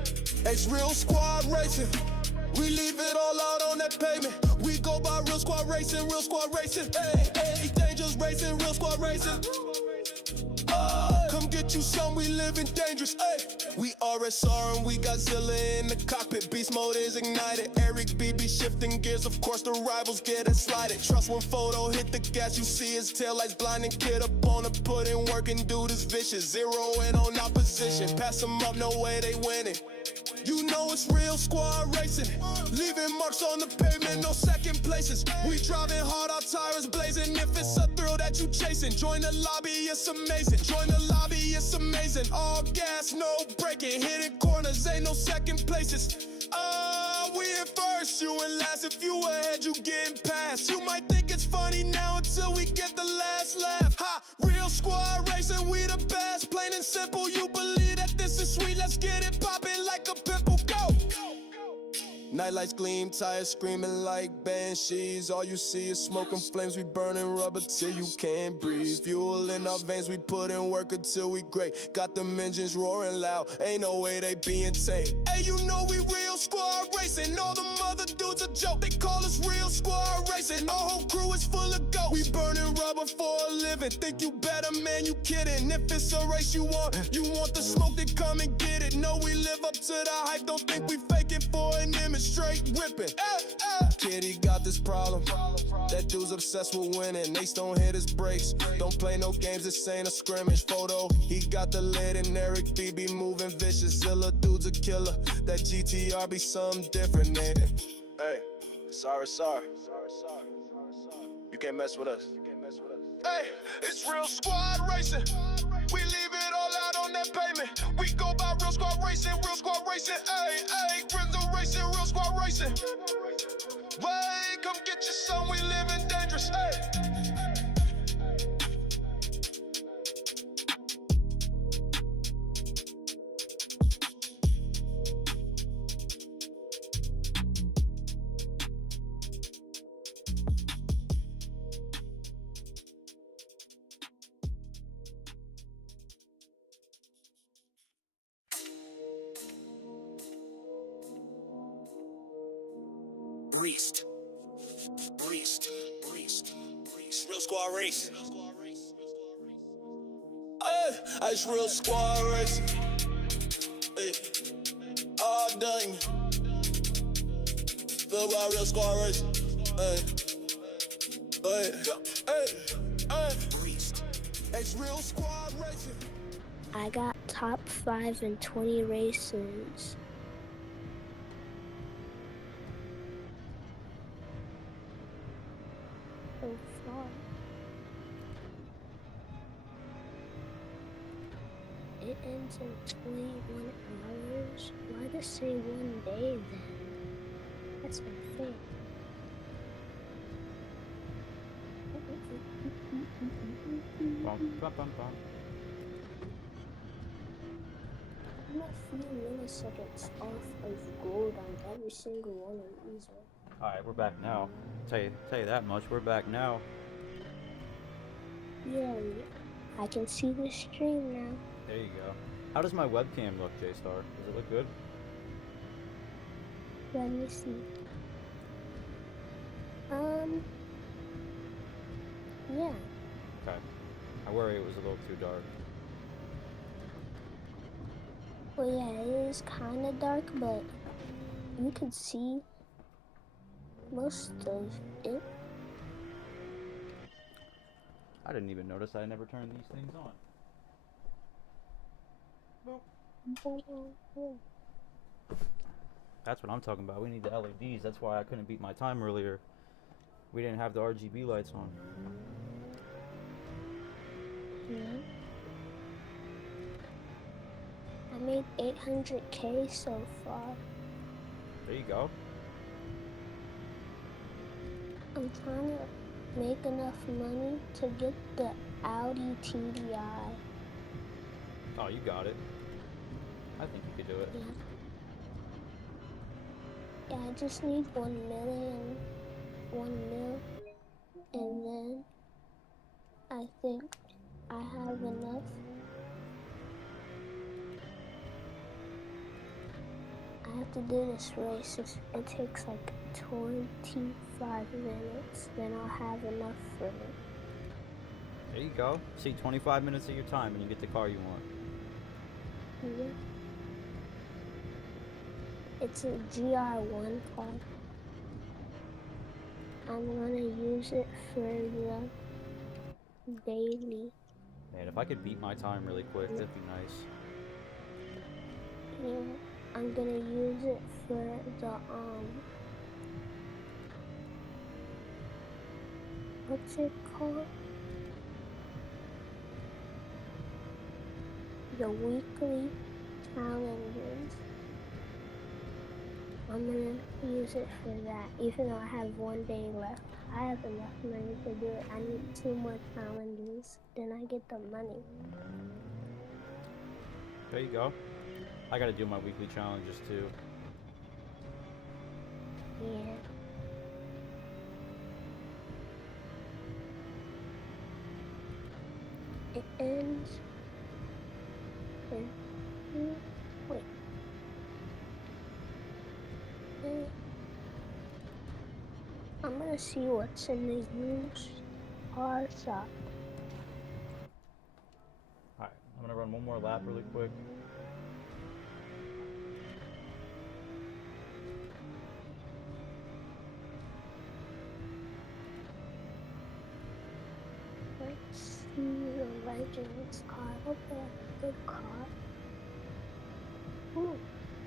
it's real squad racing. We leave it all out on that pavement. We go by real squad racing, real squad racing. Hey, dangerous racing, real squad racing. Come get you some, we living dangerous. We RSR and we got Zilla in the cockpit. Beast mode is ignited. Eric BB shifting gears, of course the rivals get it slided. Trust when photo hit the gas, you see his tail lights blinding. Kid up on the put in work and dude is vicious. Zero in on opposition. Pass them up, no way they winning. You know it's real squad racing. Leaving marks on the pavement, no second places. We driving hard, our tires blazing. If it's a thrill that you chasing, join the lobby, it's amazing. Join the lobby, it's amazing. All gas, no braking. Hitting corners, ain't no second places. We in first, you in last. If you ahead, you getting past. You might think it's funny now until we get the last laugh. Ha! Real squad racing, we the best. Plain and simple, you believe that this is sweet. Let's get it poppin' like a pimple. Go! Nightlights gleam, tires screaming like banshees. All you see is smoke and flames. We burning rubber till you can't breathe. Fuel in our veins, we put in work until we great. Got them engines roaring loud, ain't no way they being tamed. Hey, you know we real squad racing. All them other dudes a joke, they call us real squad racing. Our whole crew is full of goats. We burning rubber for a living. Think you better, man, you kidding. If it's a race you want the smoke, then come and get it. No, we live up to the hype, don't think we faking for an image. Straight whipping. Kid, he got this problem. That dude's obsessed with winning. Ace don't hit his brakes. Don't play no games, this ain't a scrimmage. Photo, he got the lid and Eric BB moving vicious. Zilla dude's a killer. That GTR be something different, ain't it? Hey, sorry. You can't mess with us. Hey, it's real squad racing. We leave it all out on that pavement. We go by real squad racing, real squad racing. Hey, Grizzle racing, real squad racing. Hey, come get you some, we living dangerous. Breezed. Real squad race. I just real squad racing. All done. Feel about real squad racing. Breezed. It's real squad racing. I got top 5 in 20 races. So far. It ends in 21 hours. Why does it say 1 day then? That's unfair. Bum, bum, bum, bum. I'm a few milliseconds off of gold on every single one of these. Alright, we're back now. Tell you that much, we're back now. Yeah, I can see the stream now. There you go. How does my webcam look, J-Star? Does it look good? Let me see. Yeah. Okay. I worry it was a little too dark. Well, yeah, it is kind of dark, but you can see most of it. I didn't even notice I never turned these things on. That's what I'm talking about. We need the LEDs. That's why I couldn't beat my time earlier. We didn't have the RGB lights on. Yeah. I made 800K so far. There you go. I'm trying to make enough money to get the Audi TDI. Oh, you got it. I think you could do it. Yeah. Yeah, I just need 1 million, 1 mil, and then I think I have enough. I have to do this race. It takes like 25 minutes. Then I'll have enough for it. There you go. See, 25 minutes of your time and you get the car you want. Yeah. It's a GR1 car. I'm gonna use it for the daily. Man, if I could beat my time really quick, that'd be nice. Yeah, I'm gonna use it for the what's it called? The weekly challenges. I'm gonna use it for that, even though I have 1 day left. I have enough money to do it. I need 2 more challenges, then I get the money. There you go. I gotta do my weekly challenges too. Yeah. It ends in, wait. I'm gonna see what's in the used car shop. Alright, I'm gonna run one more lap really quick. Let's see the Legends car. Okay, good car. Ooh,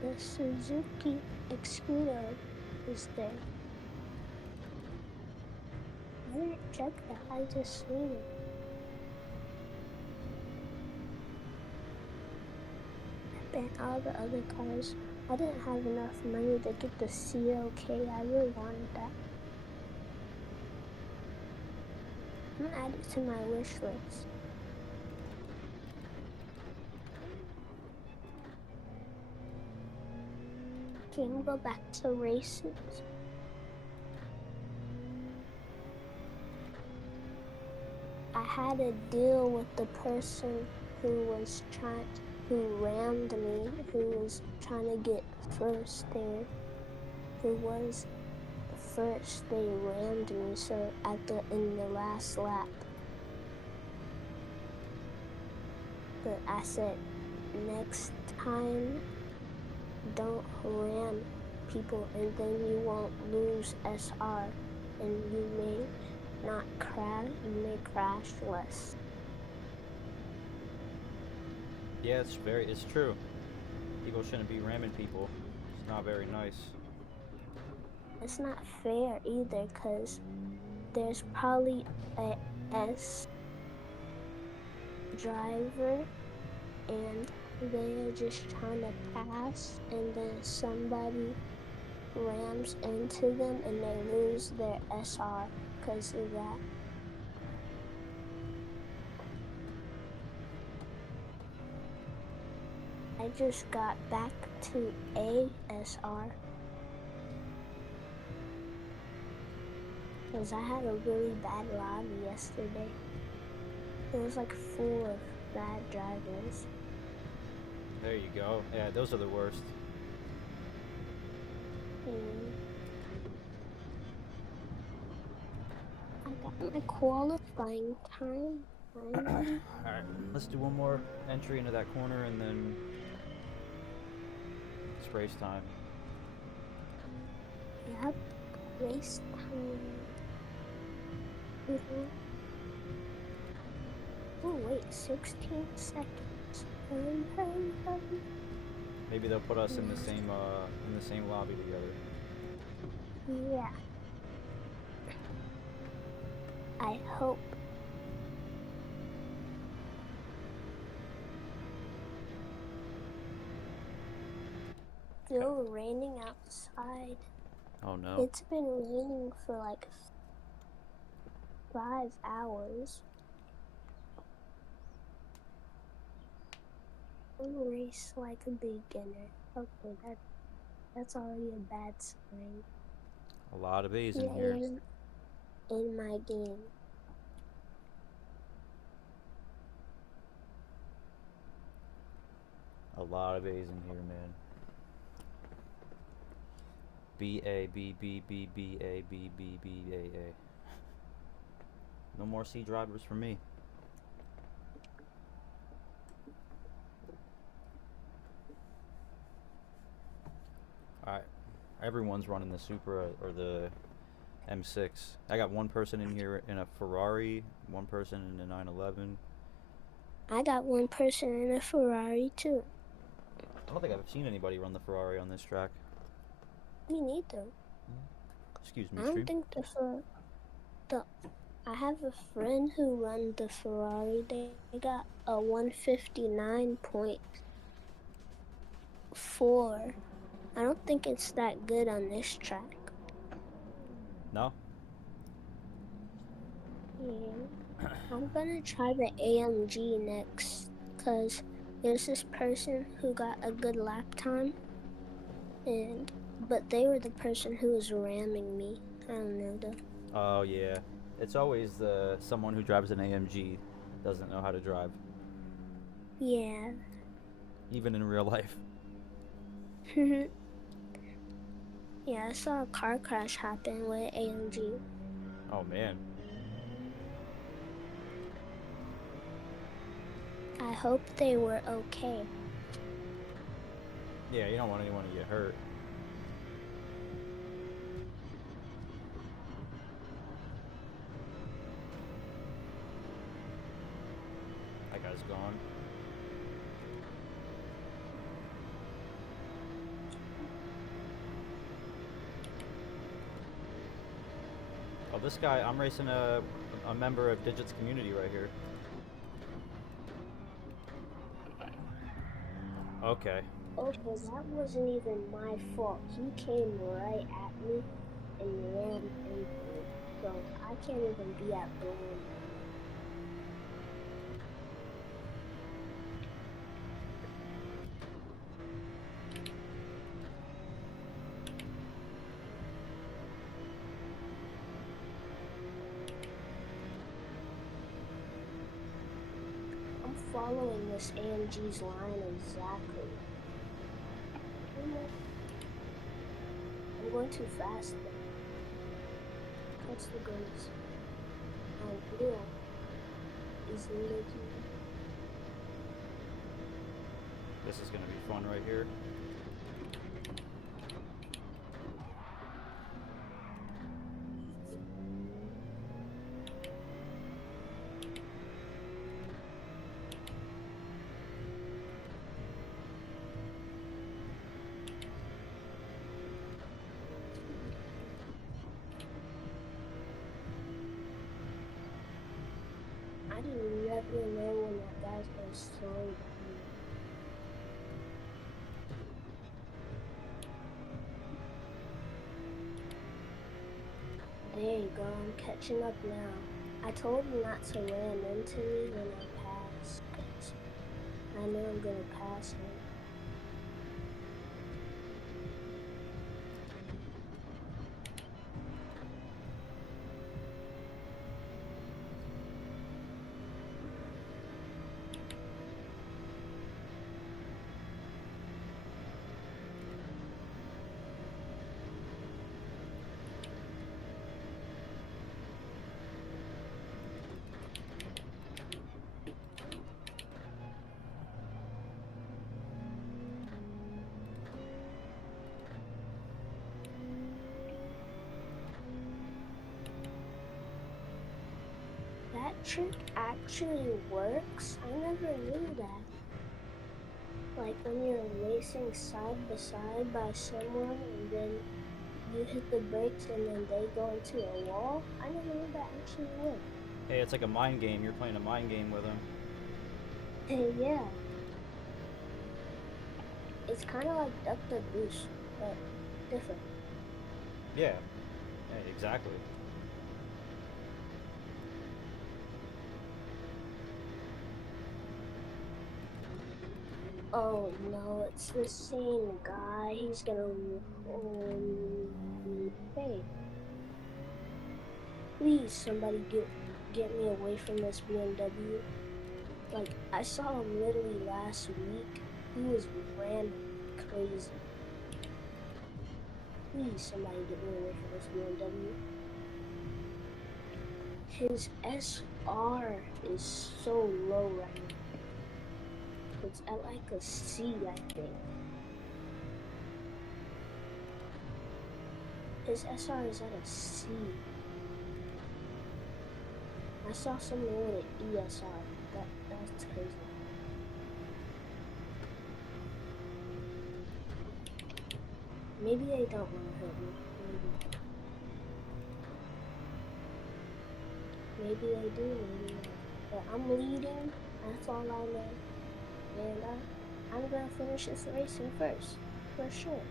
the Suzuki Excluder is there. I didn't check that, I just seen it. And all the other cars, I didn't have enough money to get the CLK. I really wanted that. I'm gonna add it to my wish list. Okay, I'm gonna go back to races. I had a deal with the person who rammed me, who was trying to get first there, who was first. They rammed me, so in the last lap. But I said, next time, don't ram people, and then you won't lose SR, and you may not crash, you may crash less. Yeah, it's true. People shouldn't be ramming people. It's not very nice. It's not fair either, because there's probably a S driver and they're just trying to pass, and then somebody rams into them and they lose their SR because of that. I just got back to ASR because I had a really bad lobby yesterday. It was like full of bad drivers. There you go. Yeah, those are the worst. I got my qualifying time. Alright, let's do one more entry into that corner and then it's race time. Yep, race time. Oh wait, 16 seconds. Maybe they'll put us in the same lobby together. Yeah. I hope. Still raining outside. Oh no. It's been raining for like 5 hours. Don't race like a beginner. Okay, that's already a bad sign. A lot of A's in Yeah, here. in my game. A lot of A's in here, man. B A B B B B A B B B A A. No more C drivers for me. Alright. Everyone's running the Supra or the M6. I got one person in here in a Ferrari, one person in a 911. I got one person in a Ferrari too. I don't think I've seen anybody run the Ferrari on this track. Me neither. Excuse me, I don't stream. think I have a friend who runs the Ferrari. They got a 159.4. I don't think it's that good on this track. No? Yeah. I'm gonna try the AMG next, cause there's this person who got a good lap time, but they were the person who was ramming me. I don't know though. Oh yeah. It's always someone who drives an AMG doesn't know how to drive. Yeah. Even in real life. Yeah, I saw a car crash happen with AMG. Oh man. I hope they were okay. Yeah, you don't want anyone to get hurt. That guy's gone. Oh, this guy, I'm racing a member of Digits community right here. Okay. Okay, that wasn't even my fault. He came right at me and rammed into me. So I can't even be at blame. I'm following this AMG's line exactly. I'm going too fast though. That's the goodness. My wheel is leaking. This is gonna be fun right here. I didn't never know when that guy's gonna slow down. There you go, I'm catching up now. I told him not to ram into me when I pass, 'cause I know I'm gonna pass him. That trick actually works? I never knew that. Like when you're racing side by someone and then you hit the brakes and then they go into a wall? I never knew that actually worked. Hey, it's like a mind game. You're playing a mind game with him. Hey, yeah. It's kind of like Duck the Goose, but different. Yeah. Hey, exactly. Oh no, it's the same guy. He's gonna. Hey, please, somebody get me away from this BMW. Like, I saw him literally last week. He was random, crazy. Please, somebody get me away from this BMW. His SR is so low right now. It's at like a C, I think. His SR is at a C. I saw someone with an ESR. That's crazy. Maybe they don't want to hurt me. Maybe they do, maybe not. But I'm leading. That's all I know. And I'm gonna finish this racing first, for sure.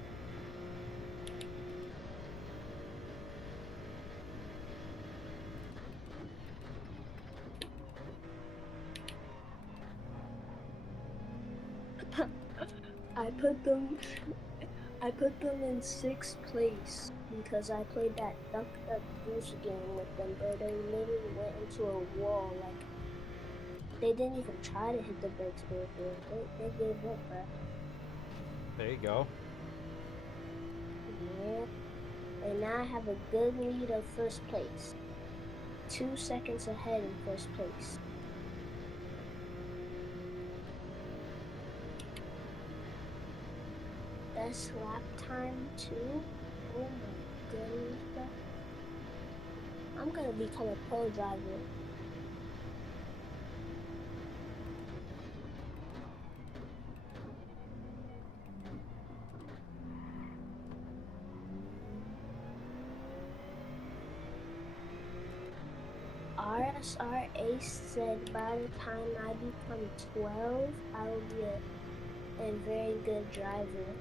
I put them in 6th place because I played that duck goose game with them, bro. They literally went into a wall. Like, they didn't even try to hit the brakes, bro. They gave up, bro. There you go. Yeah. And now I have a good lead of 1st place. 2 seconds ahead in 1st place. Best lap time too. Oh my goodness, bro. I'm gonna become a pro driver. RSR Ace said by the time I become 12, I will be a very good driver.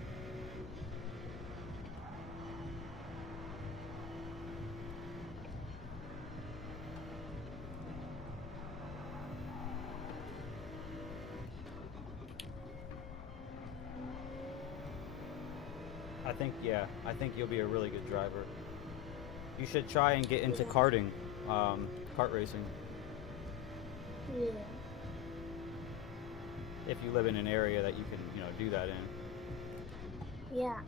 I think you'll be a really good driver. You should try and get into karting, kart racing. Yeah. If you live in an area that you can, do that in. Yeah.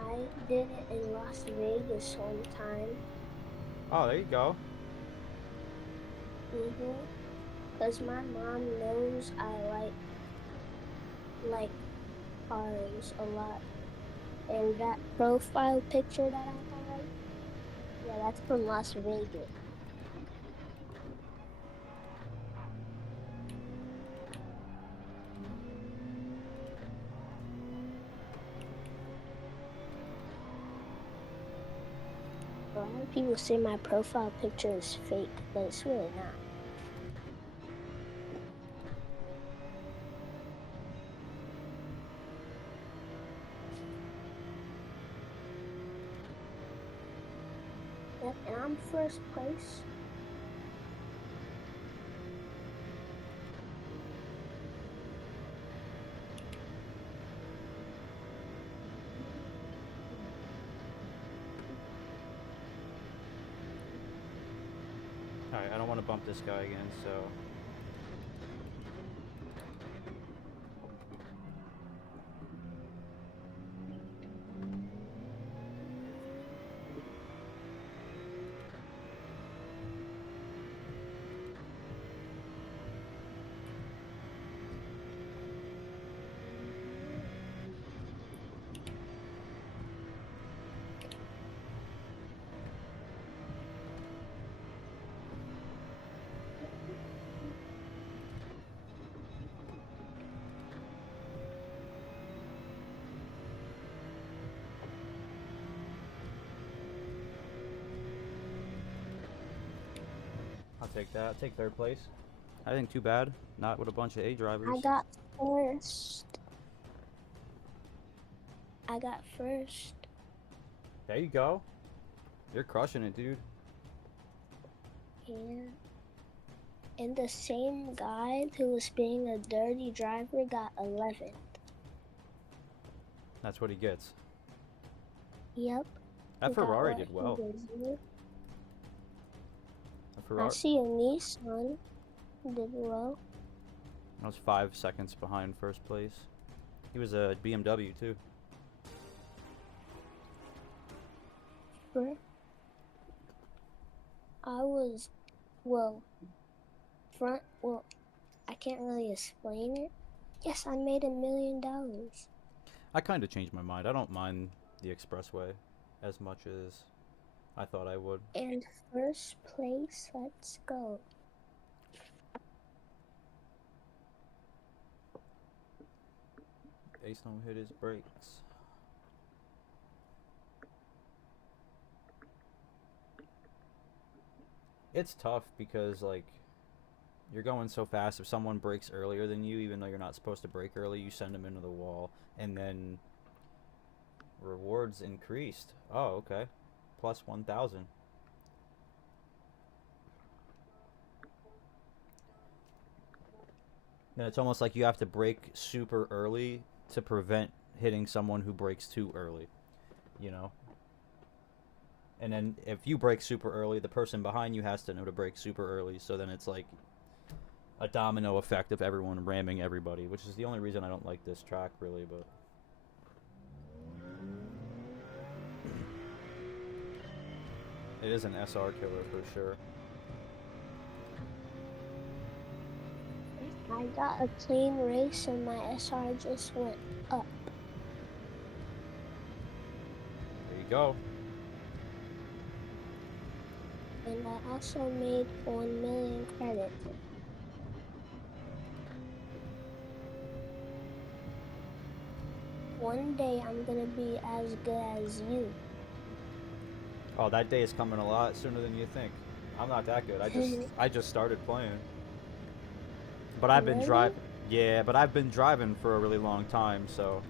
I did it in Las Vegas one time. Oh, there you go. Cause my mom knows I like cars a lot. And that profile picture that I have, yeah, that's from Las Vegas. A lot of people say my profile picture is fake, but it's really not. Yep, and I'm 1st place. Alright, I don't want to bump this guy again, so... I'll take that. I'll take 3rd place. I think too bad. Not with a bunch of A drivers. I got 1st. I got 1st. There you go. You're crushing it, dude. Yeah. And the same guy who was being a dirty driver got 11th. That's what he gets. Yep. That he got Ferrari what did he well. deserved. That I Ferrari see a Nissan did well. I was 5 seconds behind first place. He was a BMW too. Sure. I was, well, I can't really explain it. Yes, I made $1 million. I kind of changed my mind. I don't mind the expressway as much as I thought I would. And first place, let's go. Ace don't hit his brakes. It's tough because, like, you're going so fast. If someone breaks earlier than you, even though you're not supposed to break early, you send them into the wall. And then rewards increased. Oh, okay. Plus 1,000. Then it's almost like you have to brake super early to prevent hitting someone who brakes too early. You know? And then if you brake super early, the person behind you has to know to brake super early. So then it's like a domino effect of everyone ramming everybody, which is the only reason I don't like this track, really. But it is an SR killer for sure. I got a clean race and my SR just went up. There you go. And I also made 1 million credits. One day I'm gonna be as good as you. Oh, that day is coming a lot sooner than you think. I'm not that good. I just started playing. But I've been Really? driving. Yeah, but I've been driving for a really long time, so.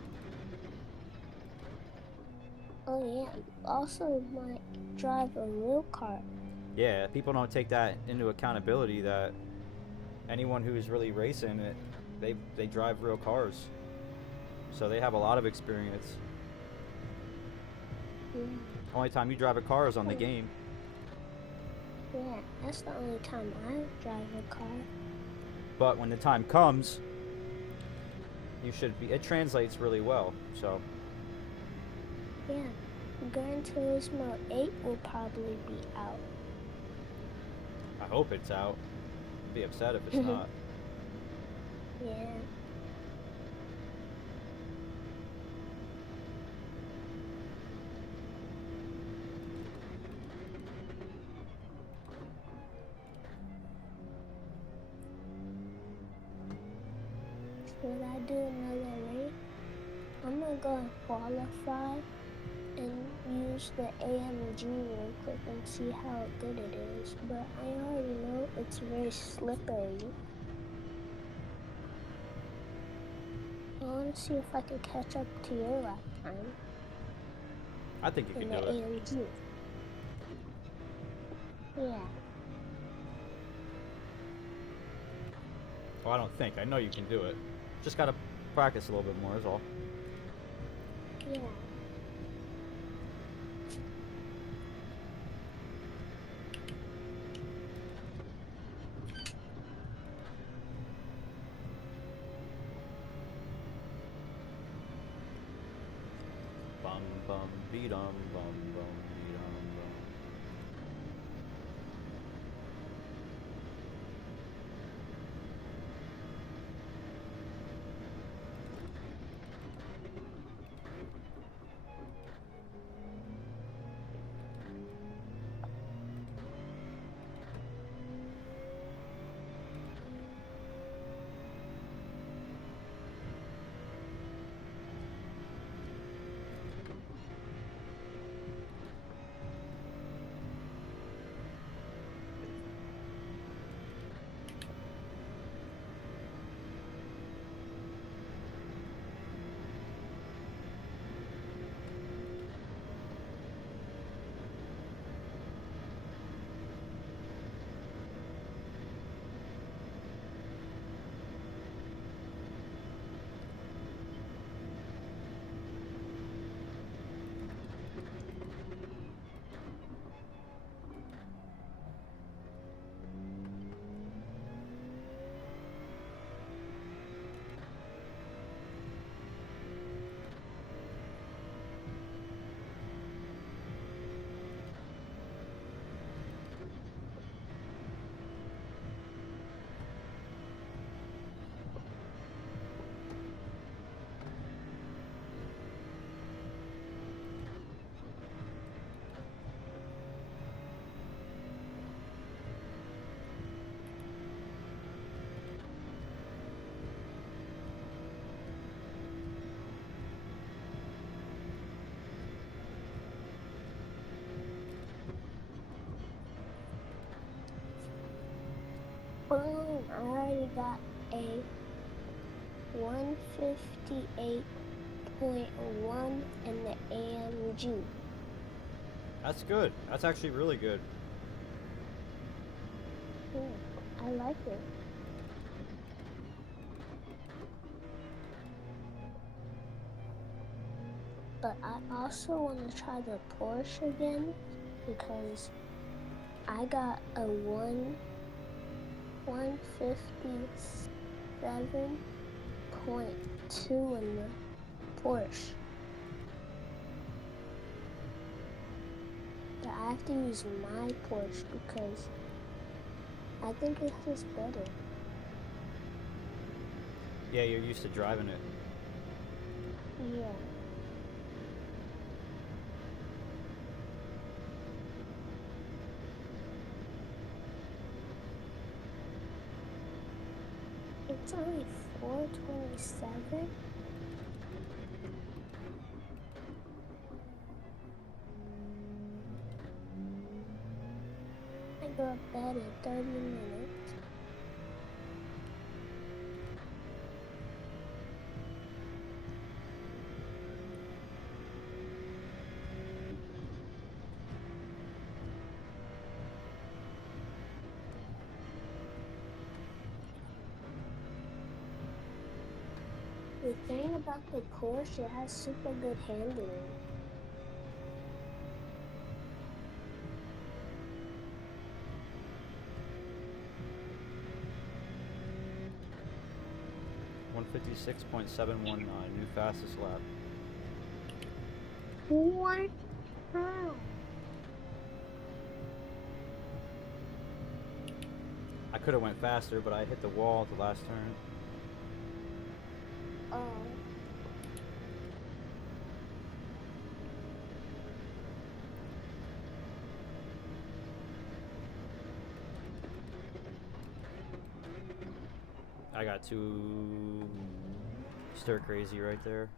Oh yeah, you also might drive a real car. Yeah, people don't take that into accountability that anyone who's really racing it, they drive real cars. So they have a lot of experience. Yeah. Only time you drive a car is on the game. Yeah, that's the only time I drive a car. But when the time comes, you should be. It translates really well. So. Yeah, Gran Turismo 8 will probably be out. I hope it's out. I'd be upset if it's not. Yeah. Should I do another race? I'm gonna go and qualify and use the AMG real quick and see how good it is. But I already know it's very slippery. I want to see if I can catch up to your lap time I think you in can the do it. AMG. Yeah. Well, I don't think. I know you can do it. Just gotta practice a little bit more is all. Yeah. Bum bum be dum bum bum be dum bum. Boom! I already got a 158.1 in the AMG. That's good. That's actually really good. Yeah, I like it. But I also want to try the Porsche again because I got a 157.2 in the Porsche. But I have to use my Porsche because I think it is better. Yeah, you're used to driving it. Yeah. It's only 427. I go to bed in 30 minutes. The thing about the Porsche, it has super good handling. .156.719, new fastest lap. What? How? I could have went faster, but I hit the wall at the last turn. Oh. I got too stir crazy right there.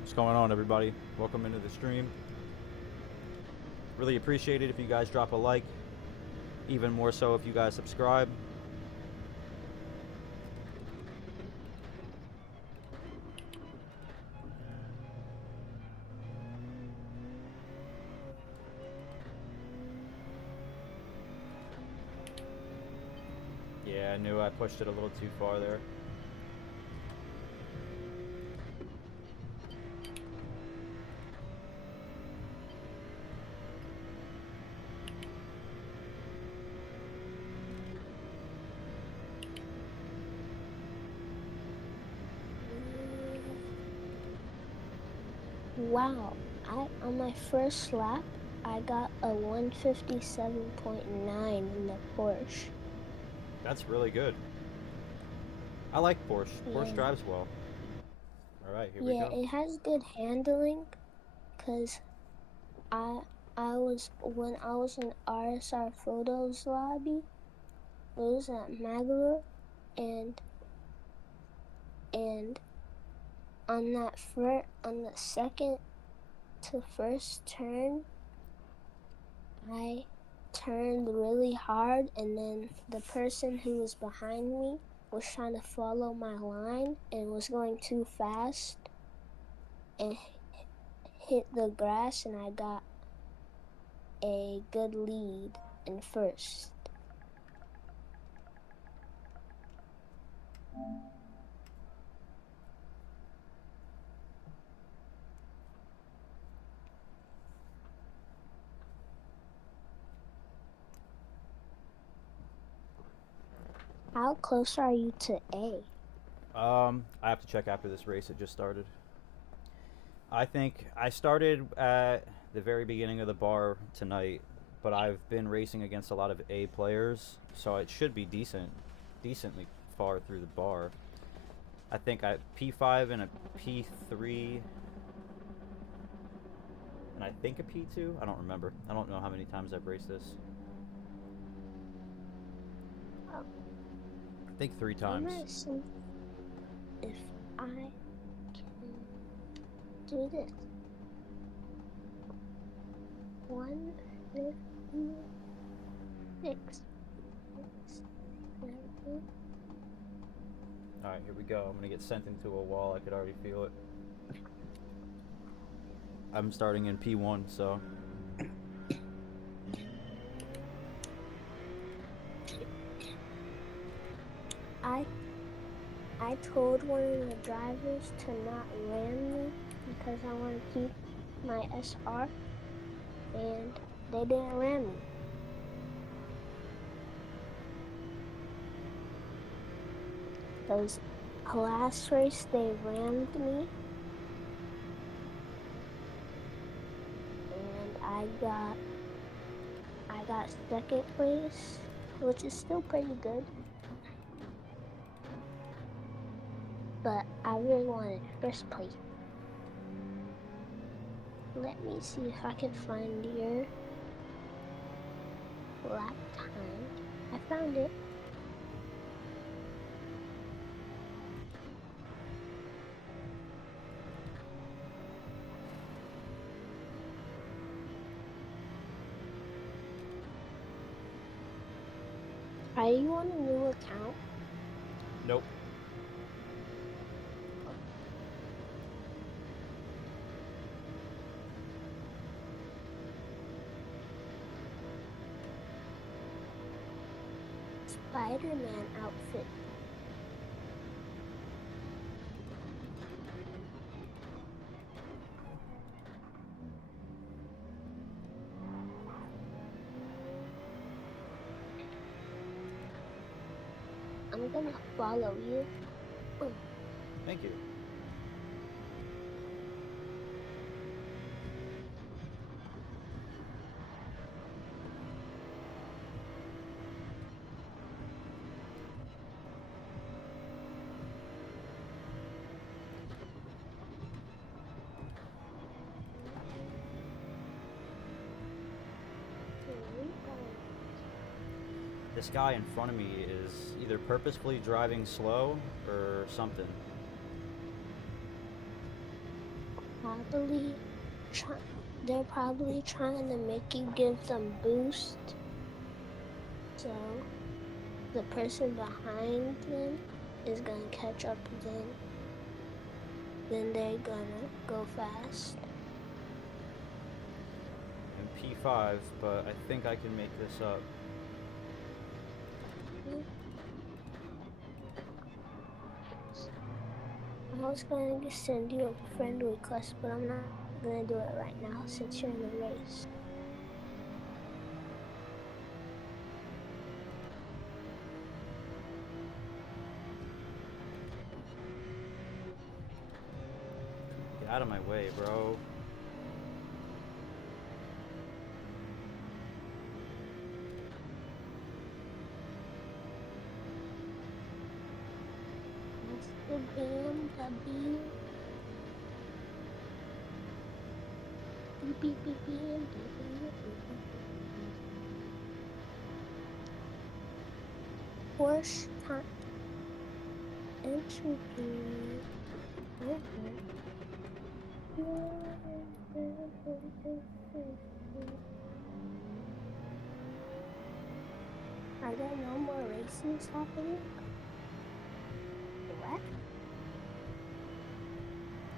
What's going on, everybody? Welcome into the stream. Really appreciate it if you guys drop a like. Even more so if you guys subscribe. Yeah, I knew I pushed it a little too far there. Wow. On my first lap, I got a 157.9 in the Porsche. That's really good. I like Porsche. Porsche Yeah. drives well. Alright, here we Yeah, go. it has good handling because when I was in RSR Photos lobby, it was at Magalur, and on the second to first turn, I turned really hard, and then the person who was behind me was trying to follow my line and was going too fast and hit the grass, and I got a good lead in first. How close are you to A? I have to check after this race. It just started. I think I started at the very beginning of the bar tonight, but I've been racing against a lot of A players, so it should be decently far through the bar. I think I P5 and a P3, and I think a P2. I don't remember. I don't know how many times I've raced this. Oh, I think 3 I'm times. gonna see if I can do this. 156. Alright, here we go. I'm gonna get sent into a wall. I could already feel it. I'm starting in P1, so. I told one of the drivers to not ram me because I want to keep my SR, and they didn't ram me. Because last race they rammed me, and I got second place, which is still pretty good. But I really wanted first place. Let me see if I can find your lap time. I found it. Are you on a new account? Nope. Spider-Man outfit. I'm gonna follow you. Thank you. This guy in front of me is either purposefully driving slow or something. They're probably trying to make you give them boost. So the person behind them is gonna catch up to them. Then they're gonna go fast. And P5, but I think I can make this up. I was going to send you a friend request, but I'm not going to do it right now since you're in the race. Get out of my way, bro. The BMW. Beep, beep, beep, beep. Porsche time. Entry period. Are there no more races happening? What?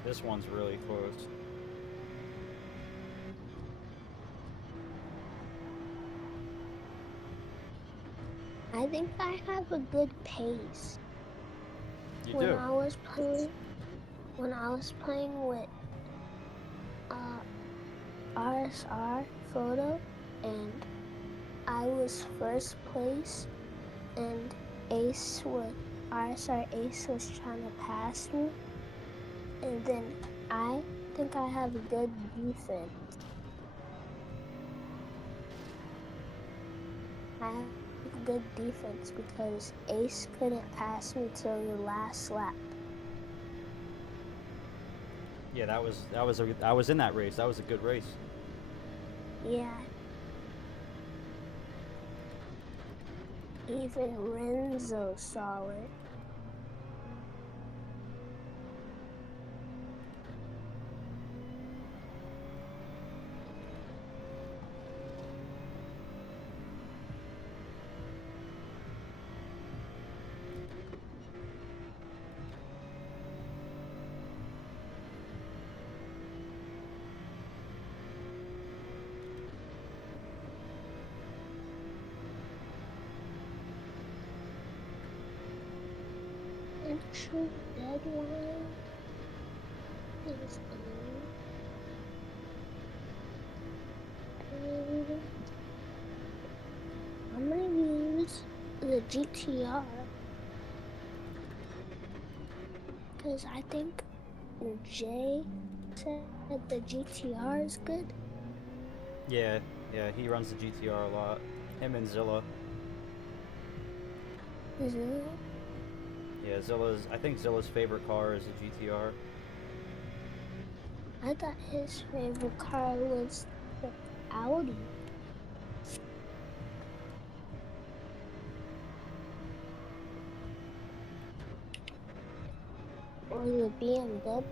This one's really close. I think I have a good pace. You when do. I was playing with RSR photo, and I was first place, and RSR Ace was trying to pass me, and then I think I have a good defense. have good defense because Ace couldn't pass me till the last lap. Yeah, I was in that race. That was a good race. Yeah. Even Renzo saw it. Actual deadline is and I'm gonna use the GTR because I think Jay said the GTR is good. Yeah, he runs the GTR a lot. Him and Zilla. Zilla? Yeah, I think Zilla's favorite car is the GTR. I thought his favorite car was the Audi. Or the BMW.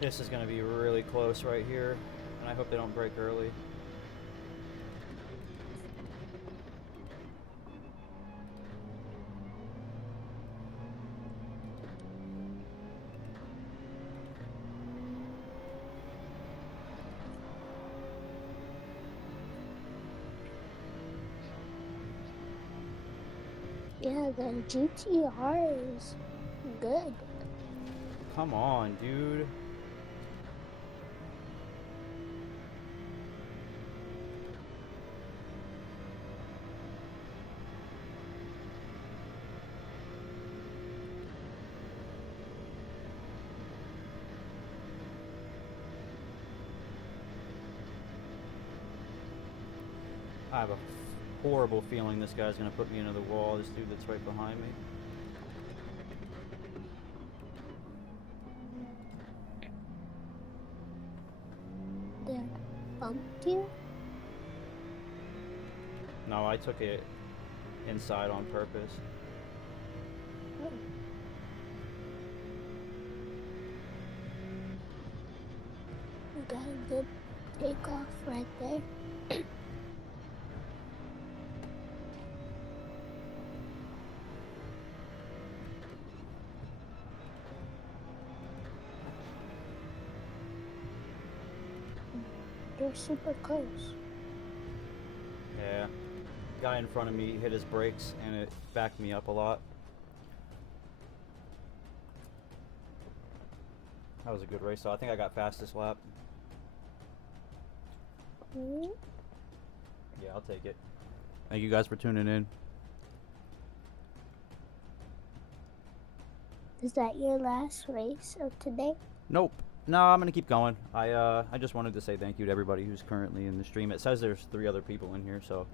This is going to be really close right here, and I hope they don't break early. Yeah, the GTR is good. Come on, dude. I have a horrible feeling this guy's going to put me into the wall, this dude that's right behind me. They bumped you? No, I took it inside on purpose. Oh. You got a good takeoff right there. You're super close. Yeah. Guy in front of me hit his brakes and it backed me up a lot. That was a good race, so I think I got fastest lap. Hmm? Yeah, I'll take it. Thank you guys for tuning in. Is that your last race of today? Nope. No, I'm gonna keep going. I just wanted to say thank you to everybody who's currently in the stream. It says there's 3 other people in here, so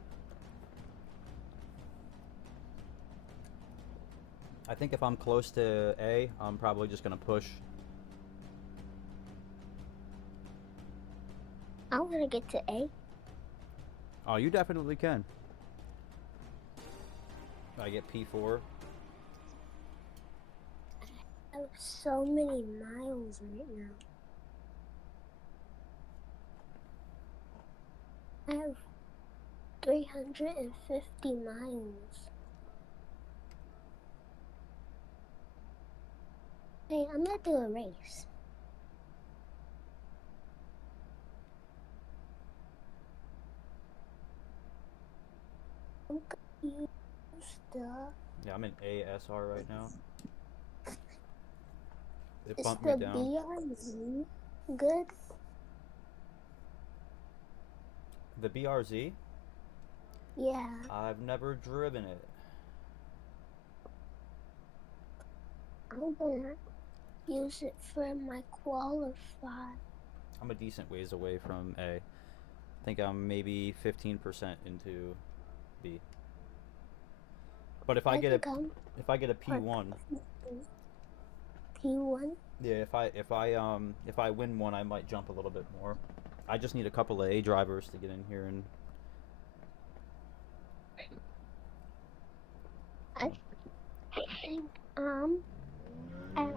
I think if I'm close to A, I'm probably just gonna push. I want to get to A. Oh, you definitely can. I get P4. I have so many miles right now. I have 350 miles. Hey, I'm gonna do a race. I'm gonna use Duh. Yeah, I'm in ASR right now. It Is bumped the me down. BRZ good? The BRZ? Yeah. I've never driven it. I'm gonna use it for my qualify. I'm a decent ways away from A. I think I'm maybe 15% into B. But if I get think I'm a P1, P1. yeah, if I win one, I might jump a little bit more. I just need a couple of A drivers to get in here and I think at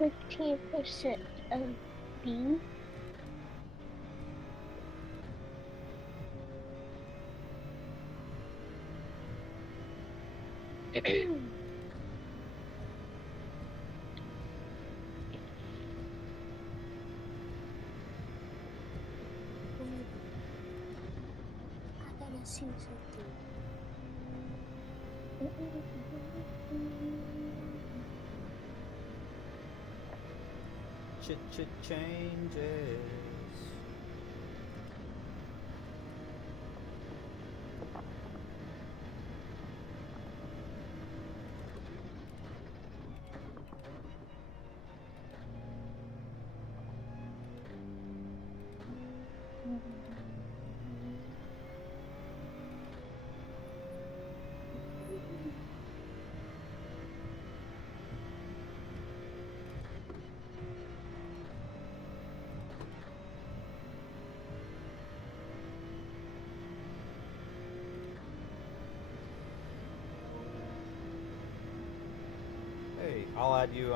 15% of B. I gotta see something. changes. Hey, I'll add you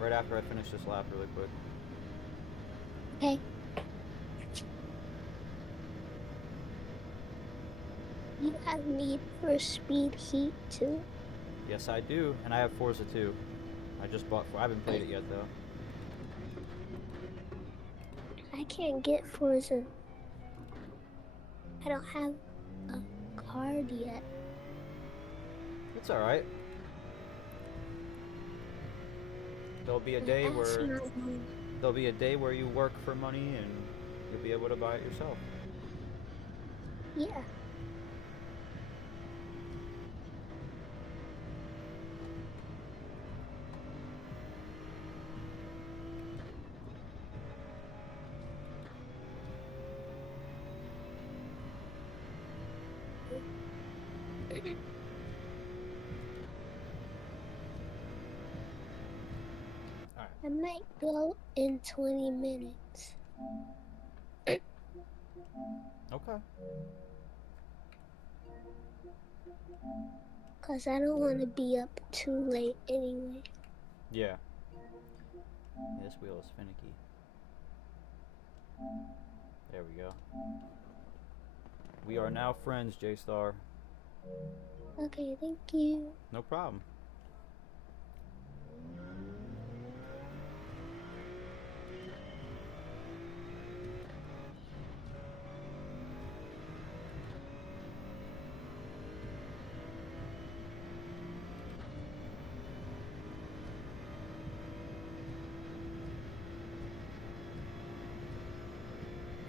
right after I finish this lap really quick. Okay. You have Need for Speed Heat too? Yes, I do, and I have Forza 2. I haven't played it yet though. I can't get Forza. I don't have a card yet. It's all right. There'll be a day where you work for money and you'll be able to buy it yourself. Yeah. I might go in 20 minutes. Okay. Cause I don't want to be up too late anyway. Yeah. This wheel is finicky. There we go. We are now friends, J-Star. Okay, thank you. No problem.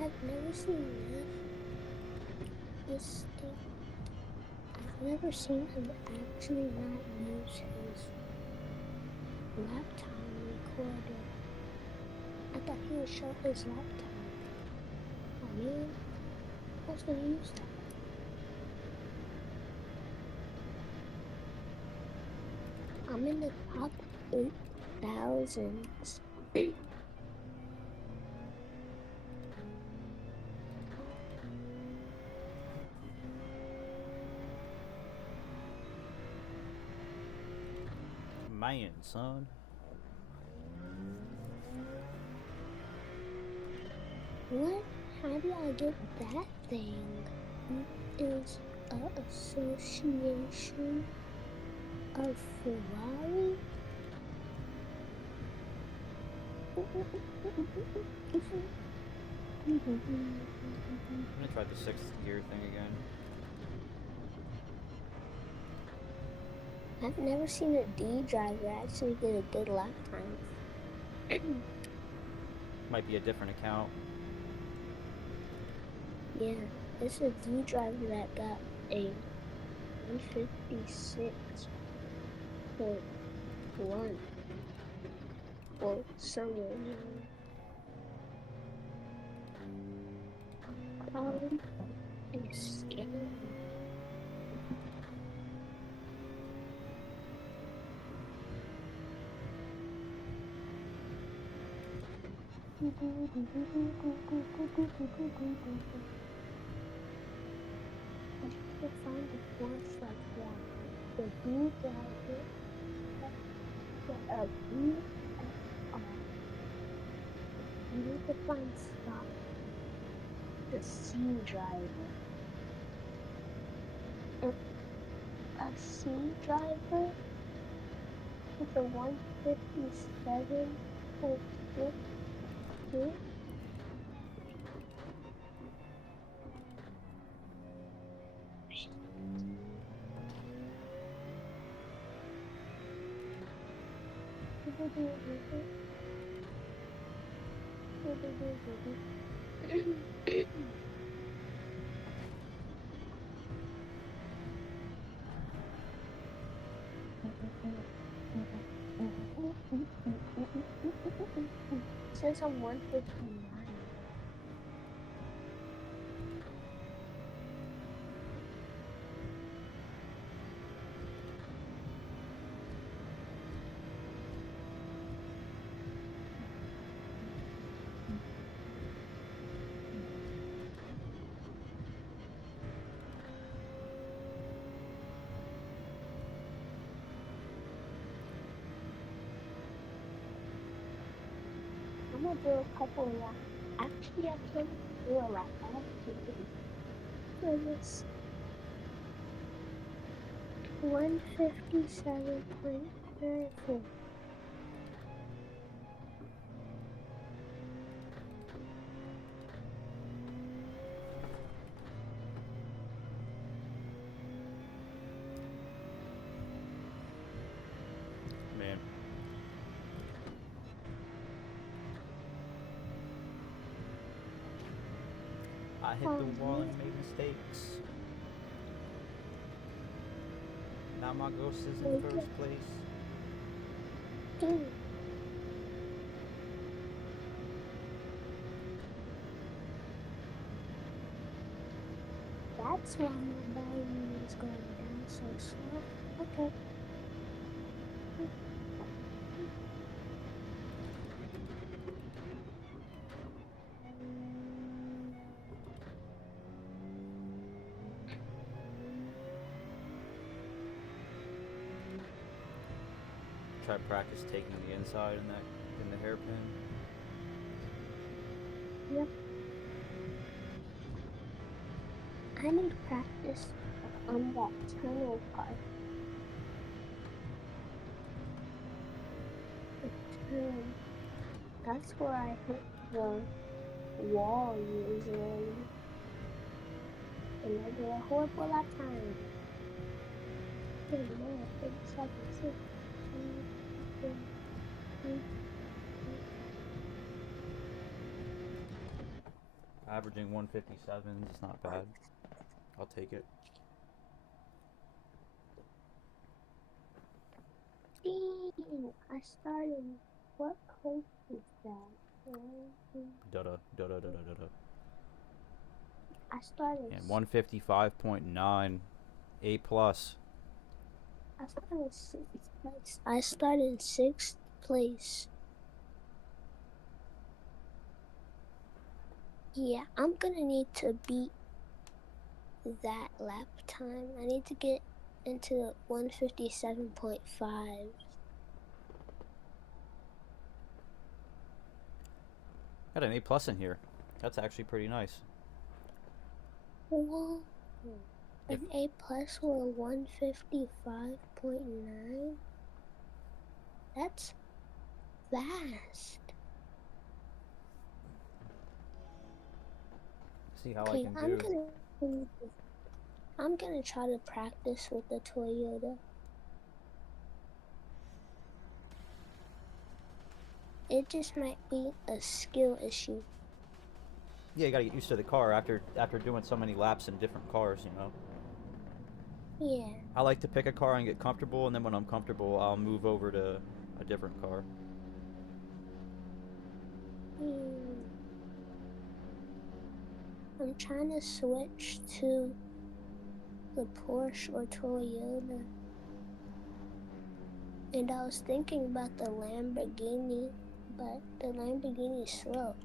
I've never seen this thing. I've never seen him actually not use his laptop recorder. I thought he would show his laptop. Oh man, I was gonna use that. I'm in the top 8,000s. Man, son. What? How do I get that thing? It is an association of Ferrari? I'm gonna try the 6th gear thing again. I've never seen a D driver actually get a good lap time. Might be a different account. Yeah, it's a D driver that got a 156.1 or somewhere near. Problem is scary. I need to find the force like that. The B driver, the BFR. You need to find stop the C driver. If a C driver with a 157.62, says I'm 159. I'm gonna do a couple of laps. Actually, I can't do a lap. I have to do this 157.94. Man. I hit the wall and made mistakes. Now my ghost is in first place. Dude. That's why my volume is going down so slow. Okay. Try practice taking the inside in the hairpin. Yep. I need practice on that tunnel part. The turn. That's where I hit the wall usually. And I get a horrible lap time. Good man, 37.6. Averaging 157 is not bad. I'll take it. Dang, I started. What place is that? I started. And 155.9, A plus. I started sixth place. I started sixth place. Yeah, I'm gonna need to beat that lap time. I need to get into 157.5. Got an A plus in here. That's actually pretty nice. Whoa. An A plus or a 155.9? That's fast. See how I can do. I'm gonna try to practice with the Toyota. It just might be a skill issue. Yeah, you gotta get used to the car after doing so many laps in different cars, you know. Yeah. I like to pick a car and get comfortable, and then when I'm comfortable, I'll move over to a different car. Hmm. I'm trying to switch to the Porsche or Toyota. And I was thinking about the Lamborghini, but the Lamborghini's slow,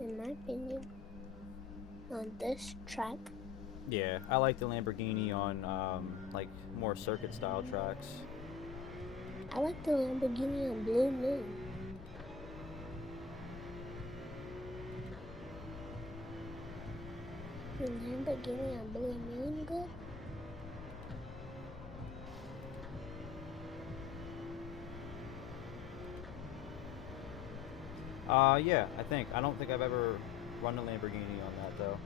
in my opinion, on this track. Yeah, I like the Lamborghini on like more circuit style tracks. I like the Lamborghini on Blue Moon. The Lamborghini on Blue Moon good? Yeah, I think. I don't think I've ever run a Lamborghini on that though.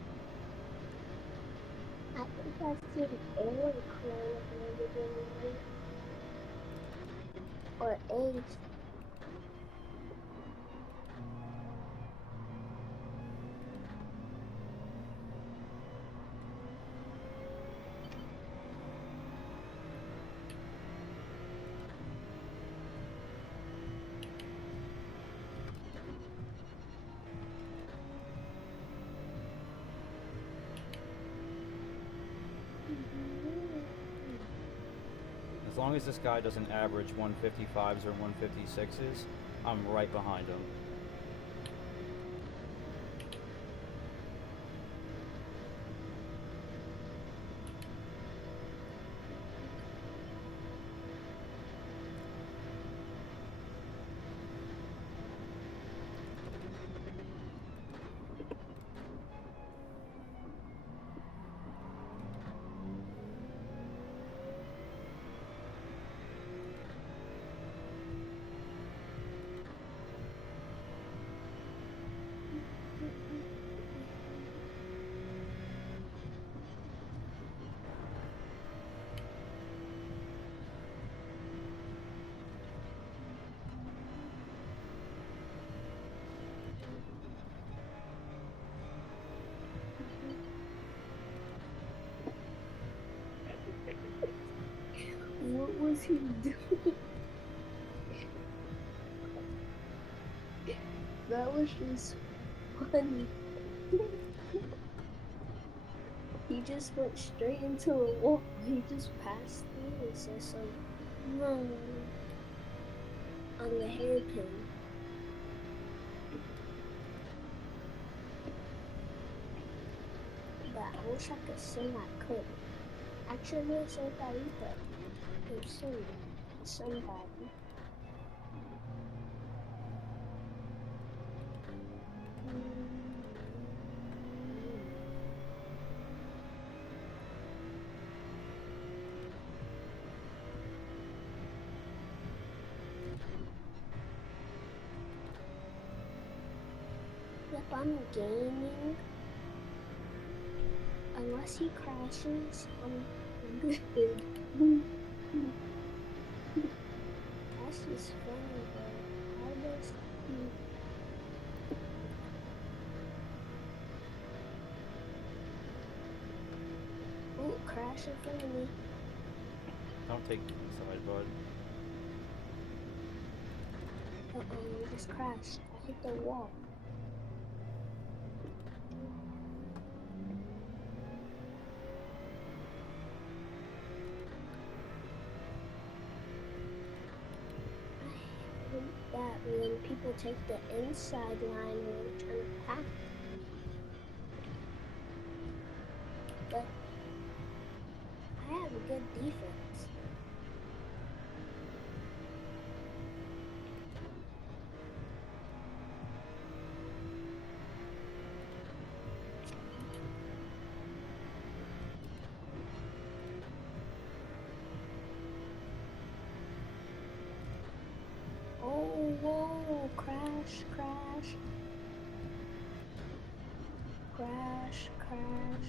I think I've seen Eric run a Lamborghini or Ace. As long as this guy doesn't average 155s or 156s, I'm right behind him. What was he doing? That was just funny. He just went straight into a wall. He just passed through and said some no on the hairpin. But I wish I could sing. I could. Actually, no soy carita. I'm singing somebody. Yep, I'm gaining. Unless he crashes, I'm good. That's just funny, though. How does he... Oh, crash in front of me. Don't take the side, bud. Uh-oh, I just crashed. I hit the wall. I hate that when people take the inside line when I'm trying to pack. But I have a good defense. Oh, whoa, crash, crash. Crash, crash.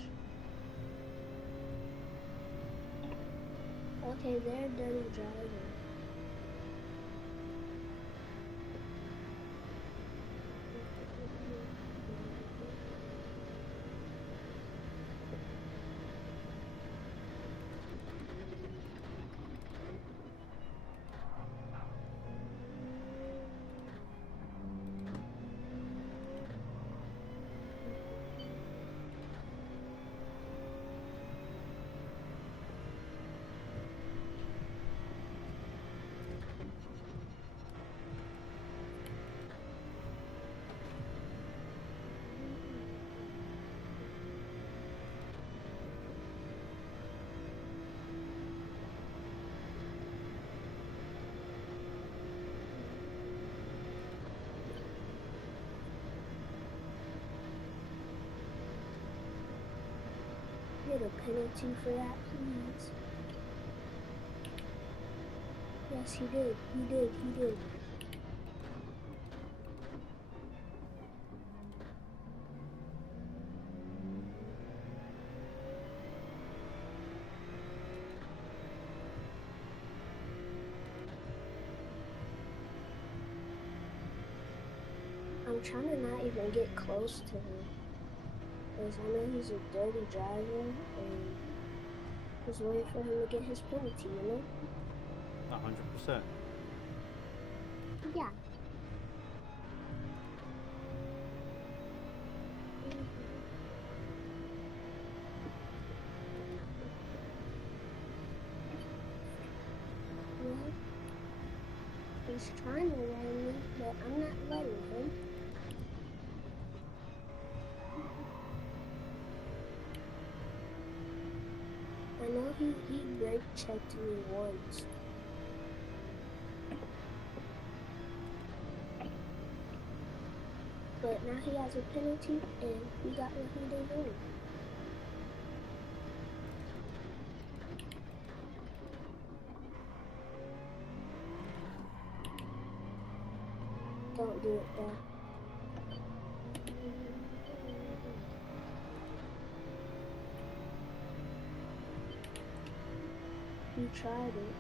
Okay, they're done driving. get a penalty for that, please? Yes, he did. He did. He did. I'm trying to not even get close to him, because I know he's a dirty driver, and just waiting for him to get his penalty, you know? 100%. Yeah. Well, he's trying to run me, but I'm not letting him. I know he brake checked me once. But now he has a penalty, and he got what he deserved. Don't do it, bro. He tried it.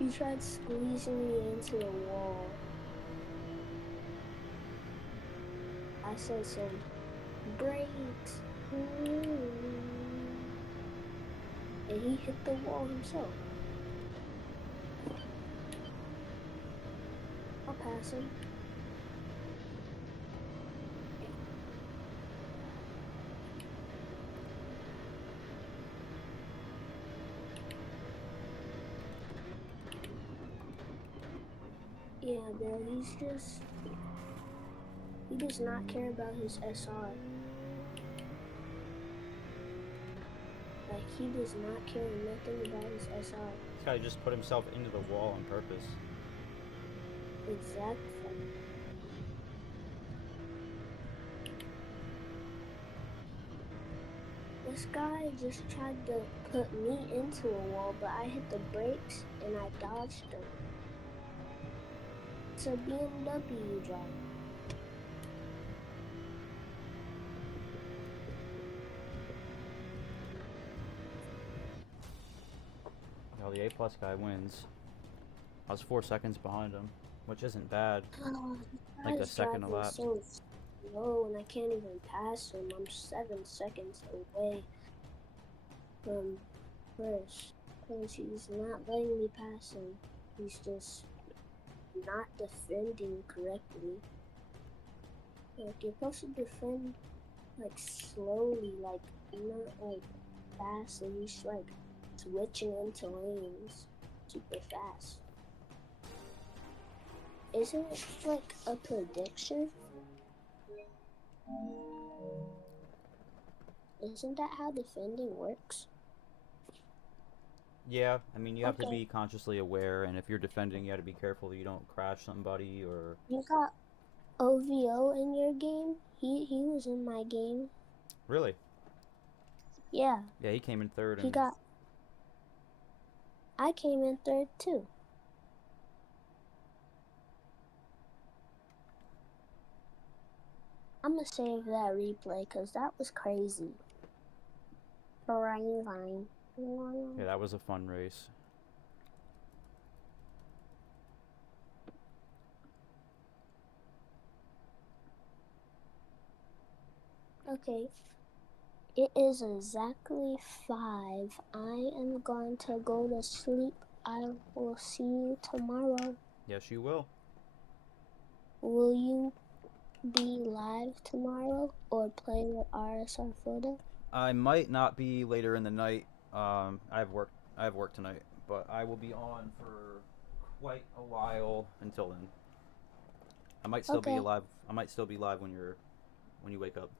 He tried squeezing me into the wall. I said some brakes. And he hit the wall himself. I'll pass him. Yeah, bro, he does not care about his SR. Like, he does not care nothing about his SR. This guy just put himself into the wall on purpose. Exactly. This guy just tried to put me into a wall, but I hit the brakes and I dodged him. It's a BMW driver. Well, the A+ guy wins. I was 4 seconds behind him, which isn't bad. Oh, Like a second elapsed. so slow, and I can't even pass him. I'm 7 seconds away from first, because he's not letting me pass him. He's just not defending correctly. Like, you're supposed to defend like slowly, like not like fast, and he's like switching into lanes super fast. Isn't it like a prediction? Isn't that how defending works? Yeah, I mean, you have to Okay. be consciously aware, and if you're defending, you have to be careful that you don't crash somebody or... You got OVO in your game? He was in my game. Really? Yeah. Yeah, he came in third. He And got... I came in third too. I'm gonna save that replay because that was crazy. Fine. Yeah, that was a fun race. Okay. It is exactly 5. I am going to go to sleep. I will see you tomorrow. Yes, you will. Will you be live tomorrow or play with RSR photo? I might not be later in the night. I have work tonight, but I will be on for quite a while until then. I might still be Okay. alive. I might still be live when you wake up.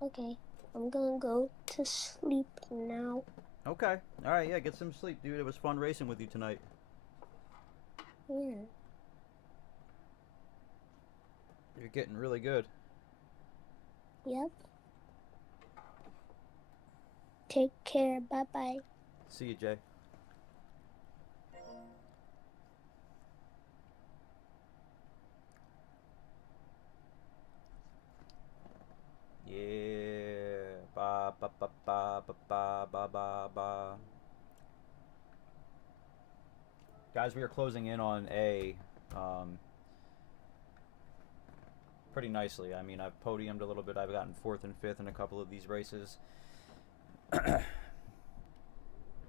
Okay. I'm gonna go to sleep now. Okay. All right. Yeah. Get some sleep, dude. It was fun racing with you tonight. Yeah. You're getting really good. Yep. Take care. Bye-bye. See you, Jay. Yeah. Ba ba ba ba ba ba ba ba ba. Guys, we are closing in on A pretty nicely. I mean, I've podiumed a little bit. I've gotten 4th and 5th in a couple of these races.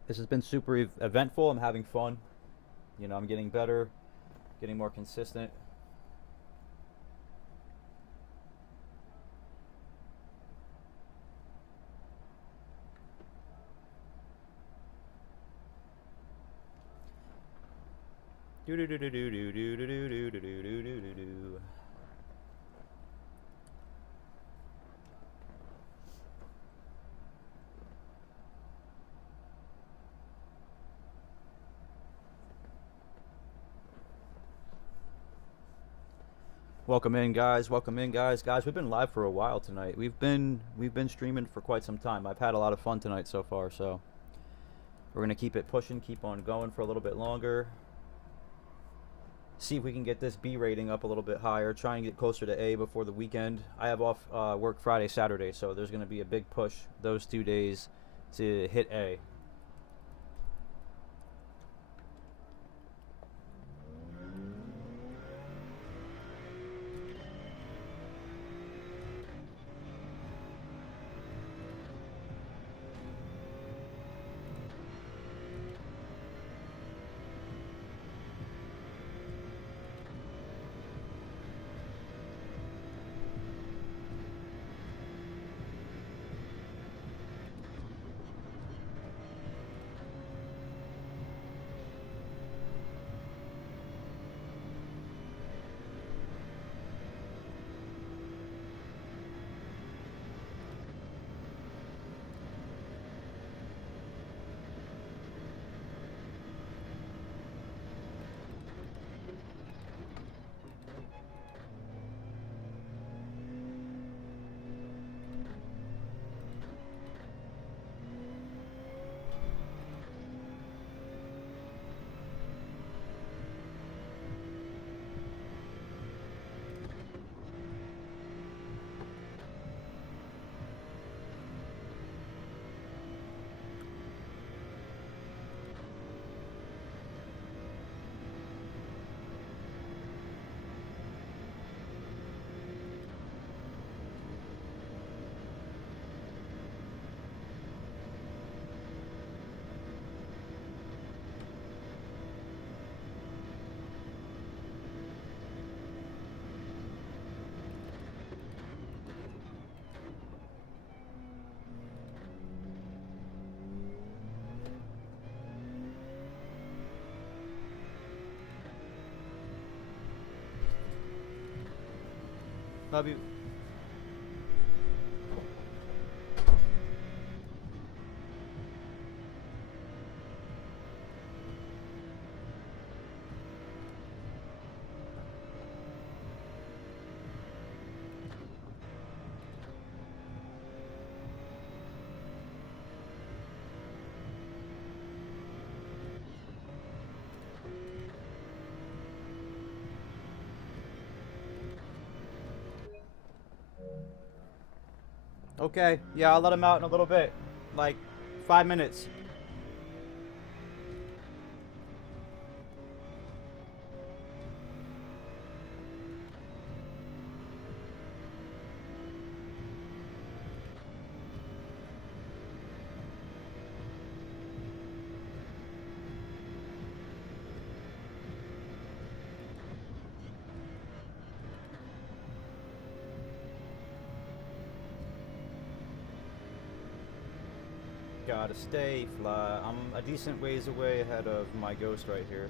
This has been super eventful. I'm having fun. You know, I'm getting better, getting more consistent. Do do do do do do do do do do do do do do. Welcome in, guys. Welcome in, guys. Guys, we've been live for a while tonight. We've been streaming for quite some time. I've had a lot of fun tonight so far, so we're gonna keep it pushing, keep on going for a little bit longer. See if we can get this B rating up a little bit higher. Try and get closer to A before the weekend. I have off work Friday, Saturday, so there's gonna be a big push those 2 days to hit A. Love you. Okay, yeah, I'll let him out in a little bit. Like 5 minutes. Gotta stay fly. I'm a decent ways away ahead of my ghost right here.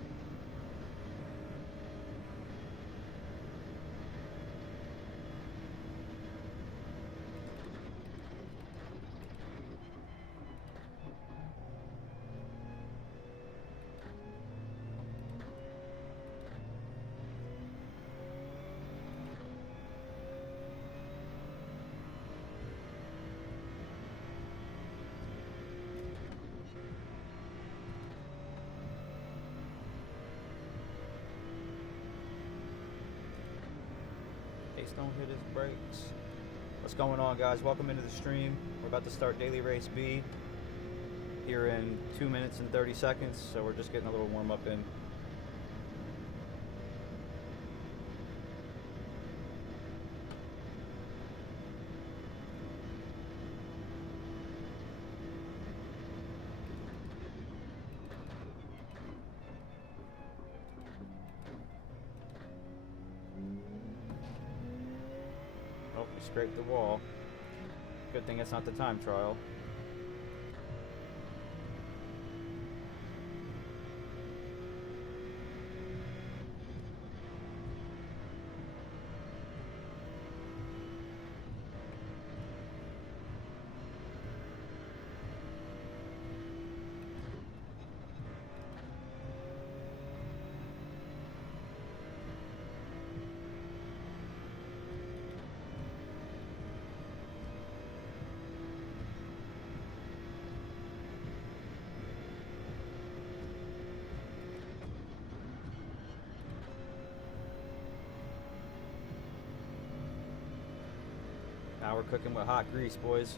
brakes, don't hit his brakes. What's going on, guys? Welcome into the stream. We're about to start Daily Race B here in 2 minutes and 30 seconds, so we're just getting a little warm up in. Oh, we scraped the wall. Good thing it's not the time trial. Now we're cooking with hot grease, boys.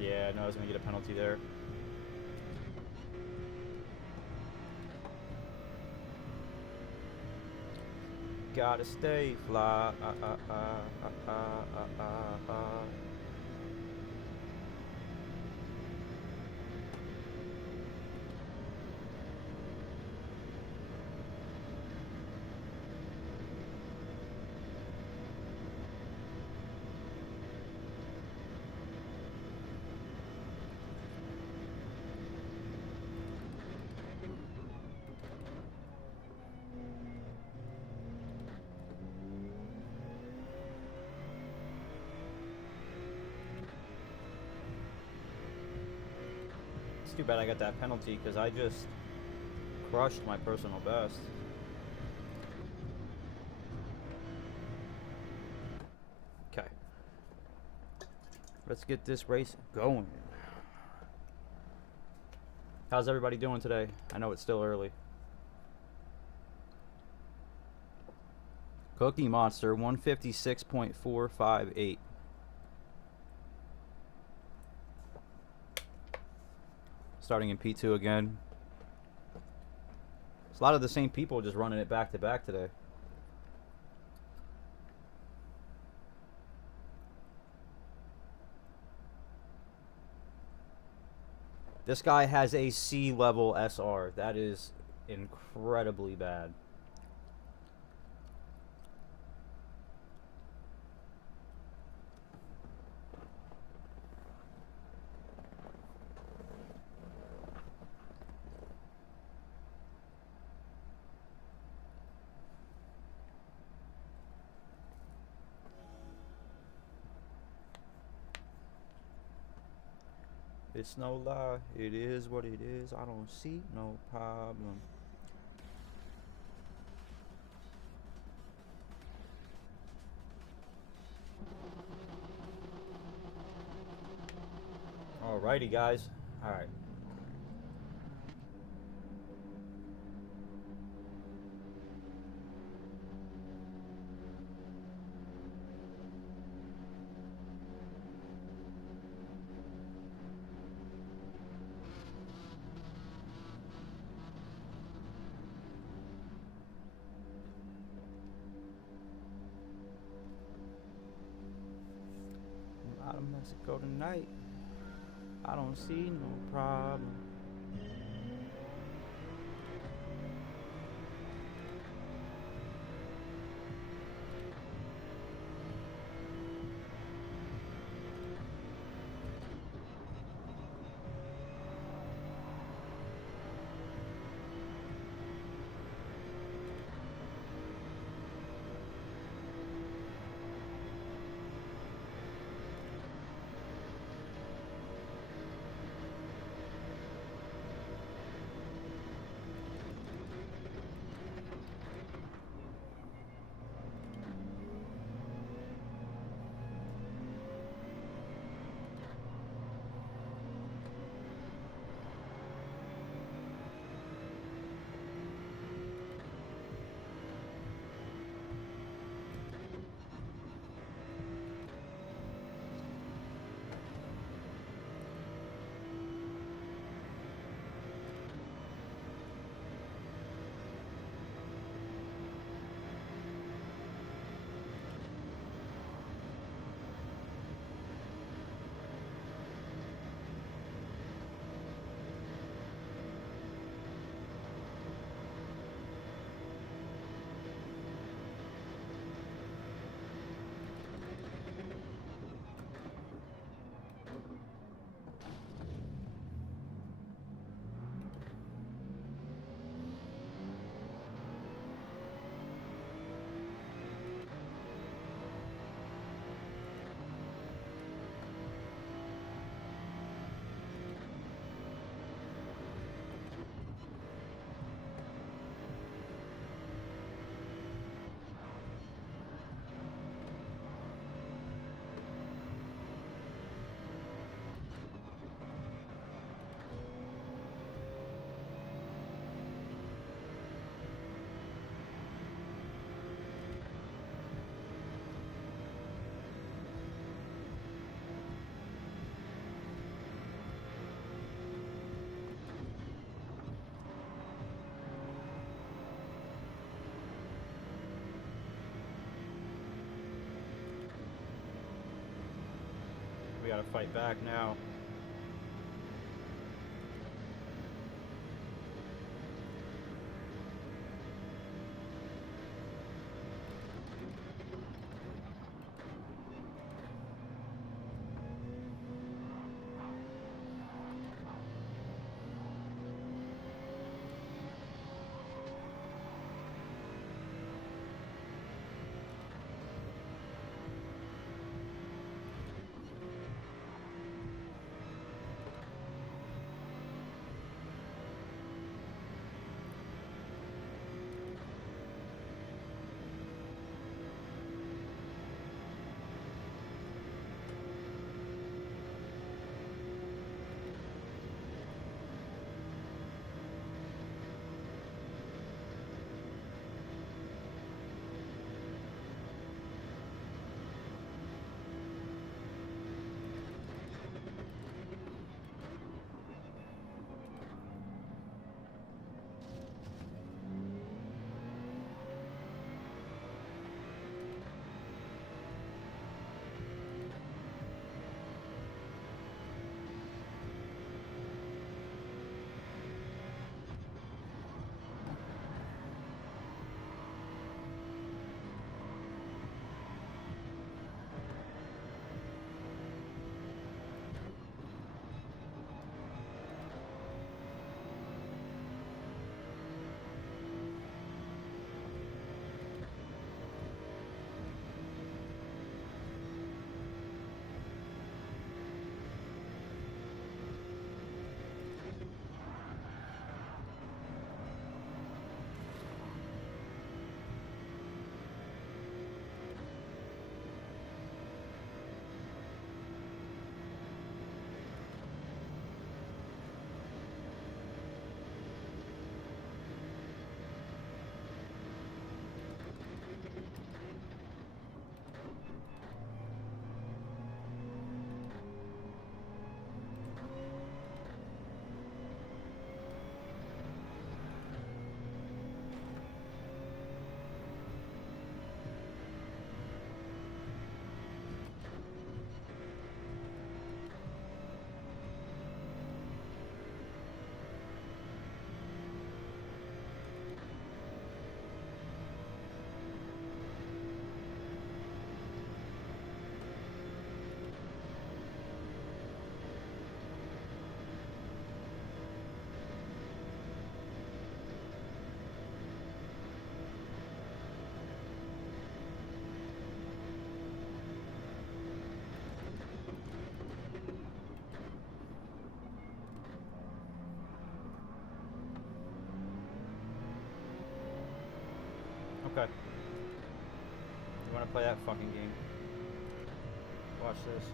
Yeah, no, I was gonna get a penalty there. Gotta stay fly. It's too bad I got that penalty because I just crushed my personal best. Okay. Let's get this race going. How's everybody doing today? I know it's still early. Cookie Monster 156.458. Starting in P2 again. It's a lot of the same people just running it back to back today. This guy has a C level SR. That is incredibly bad. It's no lie, it is what it is. I don't see no problem. Alrighty, guys. Alright. Out of Mexico tonight. I don't see no problem. gotta fight back now. Okay. You wanna play that fucking game? Watch this.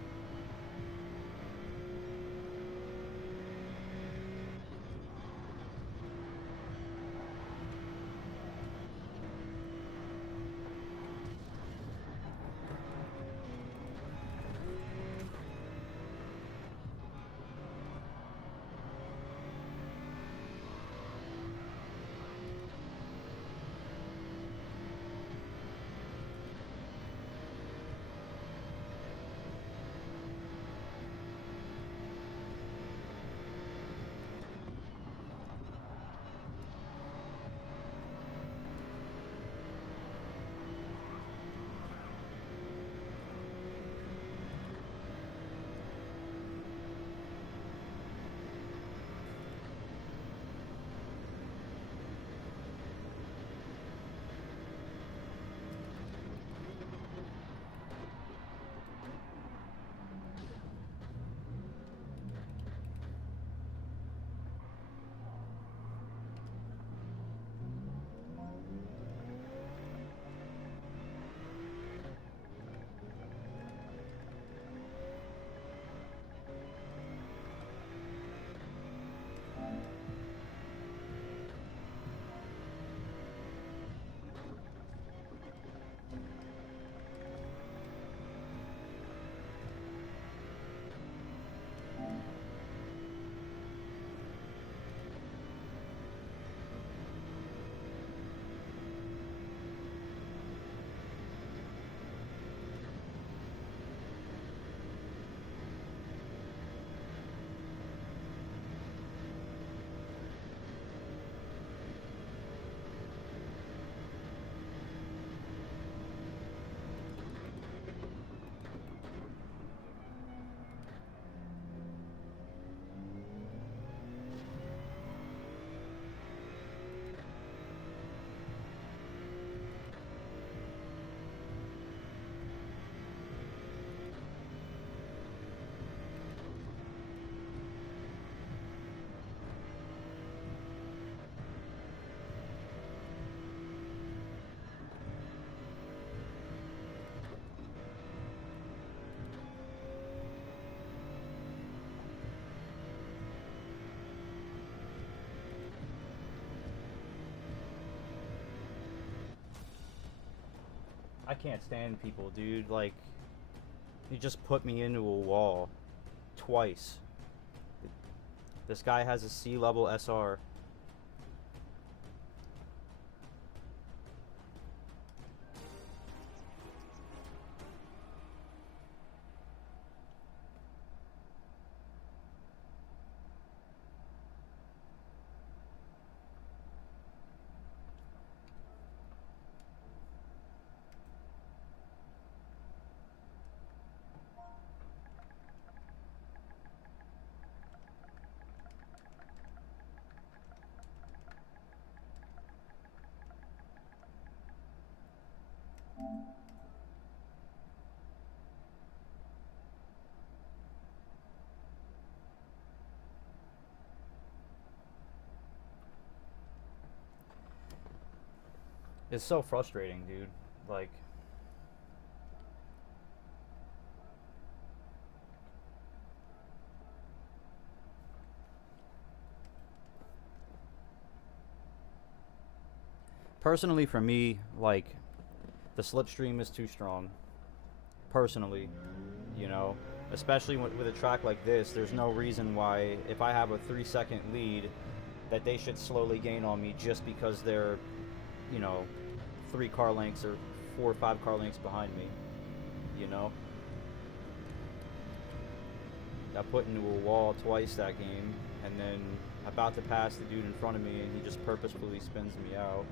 I can't stand people, dude. Like, you just put me into a wall twice. This guy has a C-level SR. It's so frustrating, dude. Like, personally for me, like, the slipstream is too strong. Personally, you know, especially with a track like this, there's no reason why, if I have a 3-second lead, that they should slowly gain on me just because they're, you know, 3 car lengths or 4 or 5 car lengths behind me, you know. Got put into a wall twice that game, and then about to pass the dude in front of me, and he just purposefully spins me out.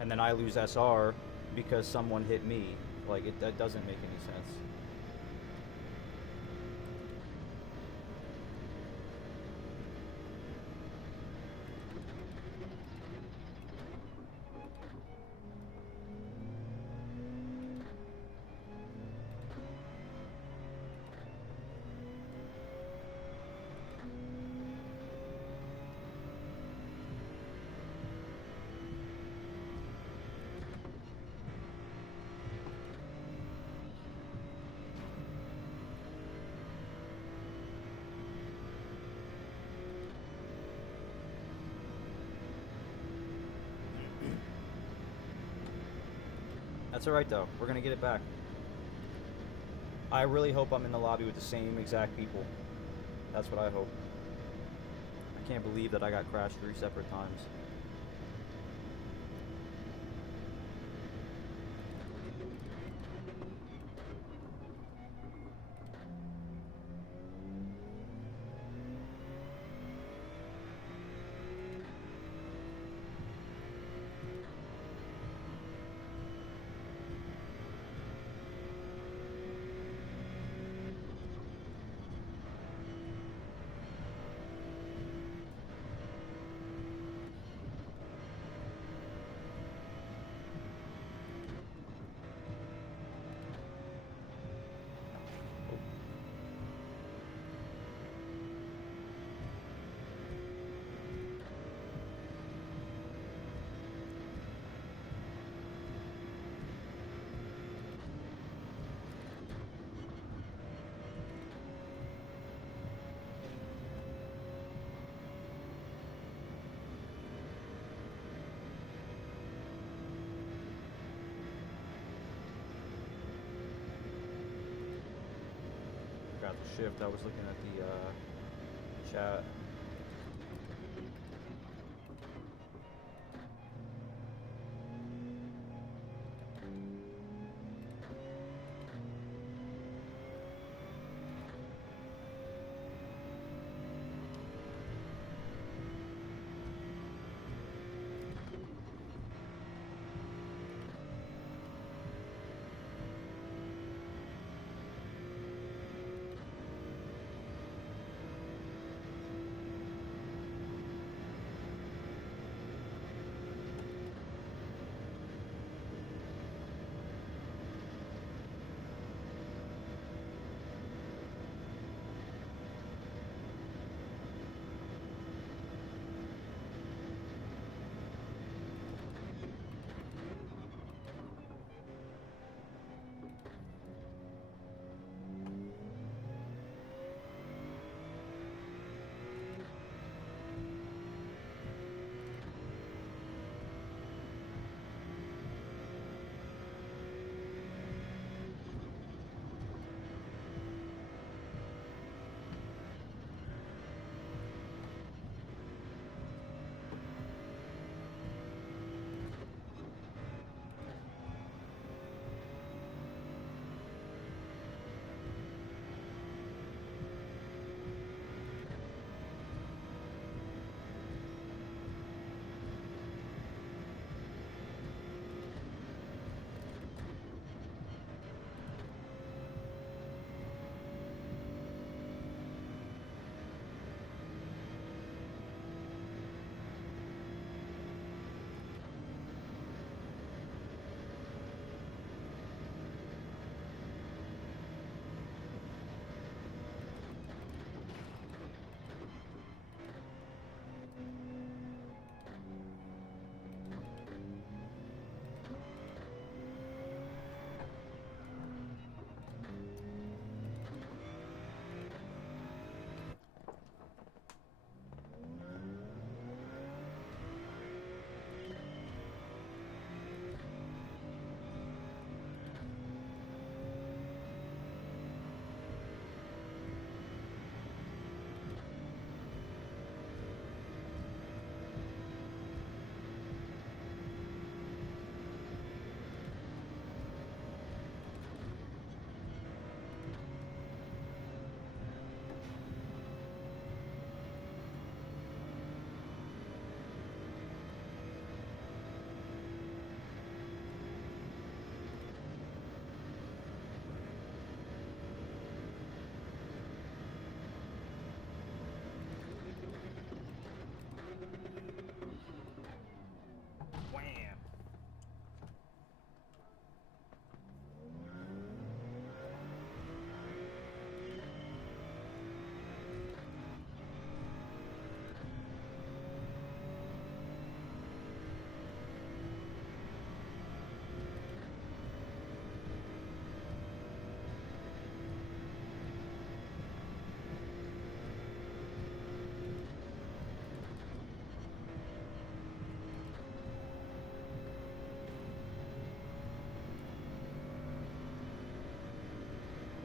And then I lose SR because someone hit me. Like, that doesn't make any sense. That's alright though, we're gonna get it back. I really hope I'm in the lobby with the same exact people. That's what I hope. I can't believe that I got crashed 3 separate times. Got the shift, I was looking at the chat.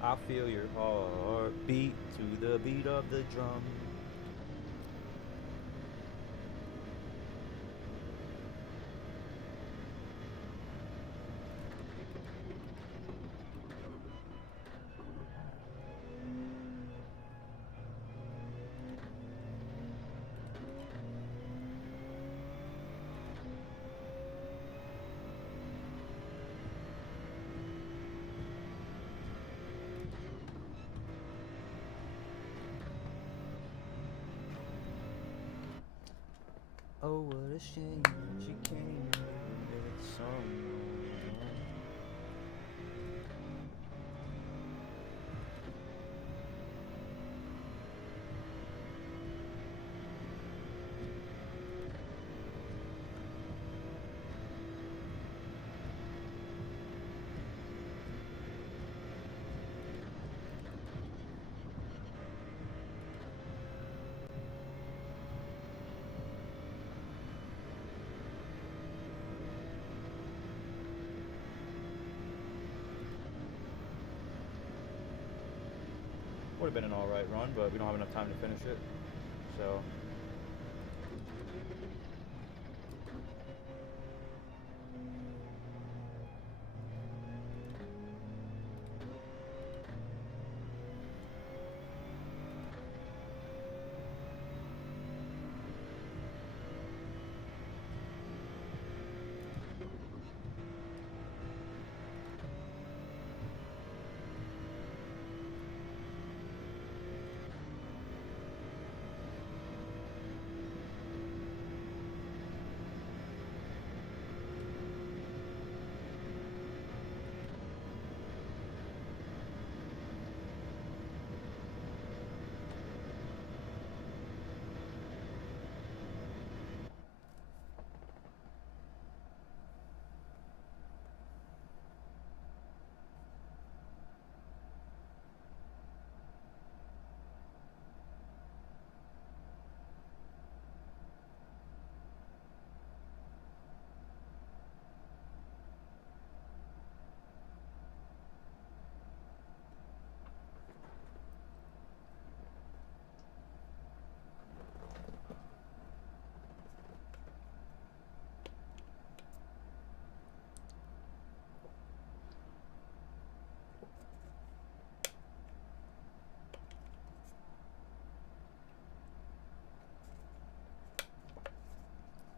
I feel your heart beat to the beat of the drum. Oh, what a shame that she came with someone. Would have been an alright run, but we don't have enough time to finish it. So.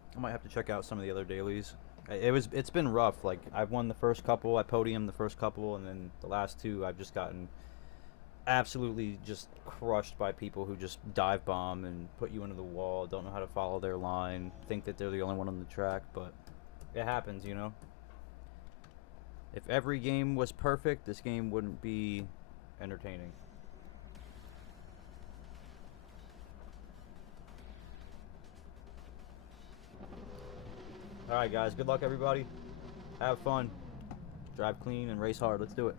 I might have to check out some of the other dailies. It's been rough. Like, I've won the first couple, I podiumed the first couple, and then the last two I've just gotten absolutely just crushed by people who just dive bomb and put you into the wall, don't know how to follow their line, think that they're the only one on the track, but it happens, you know. If every game was perfect, this game wouldn't be entertaining. Alright guys, good luck everybody. Have fun. Drive clean and race hard. Let's do it.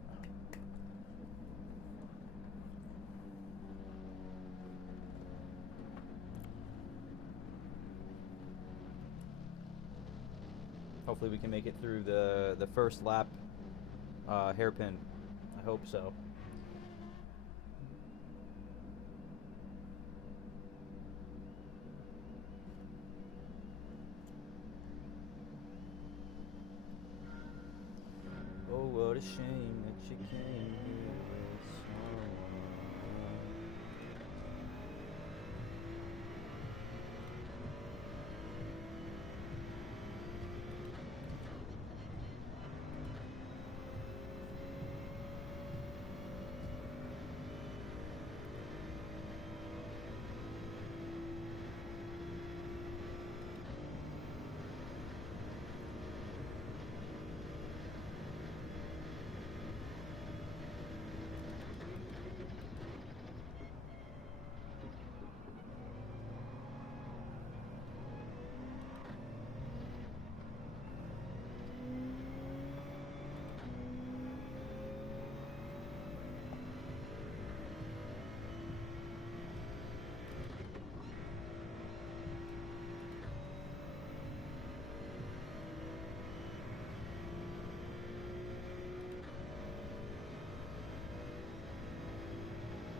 Hopefully we can make it through the first lap hairpin. I hope so. Oh, what a shame that you came here with someone.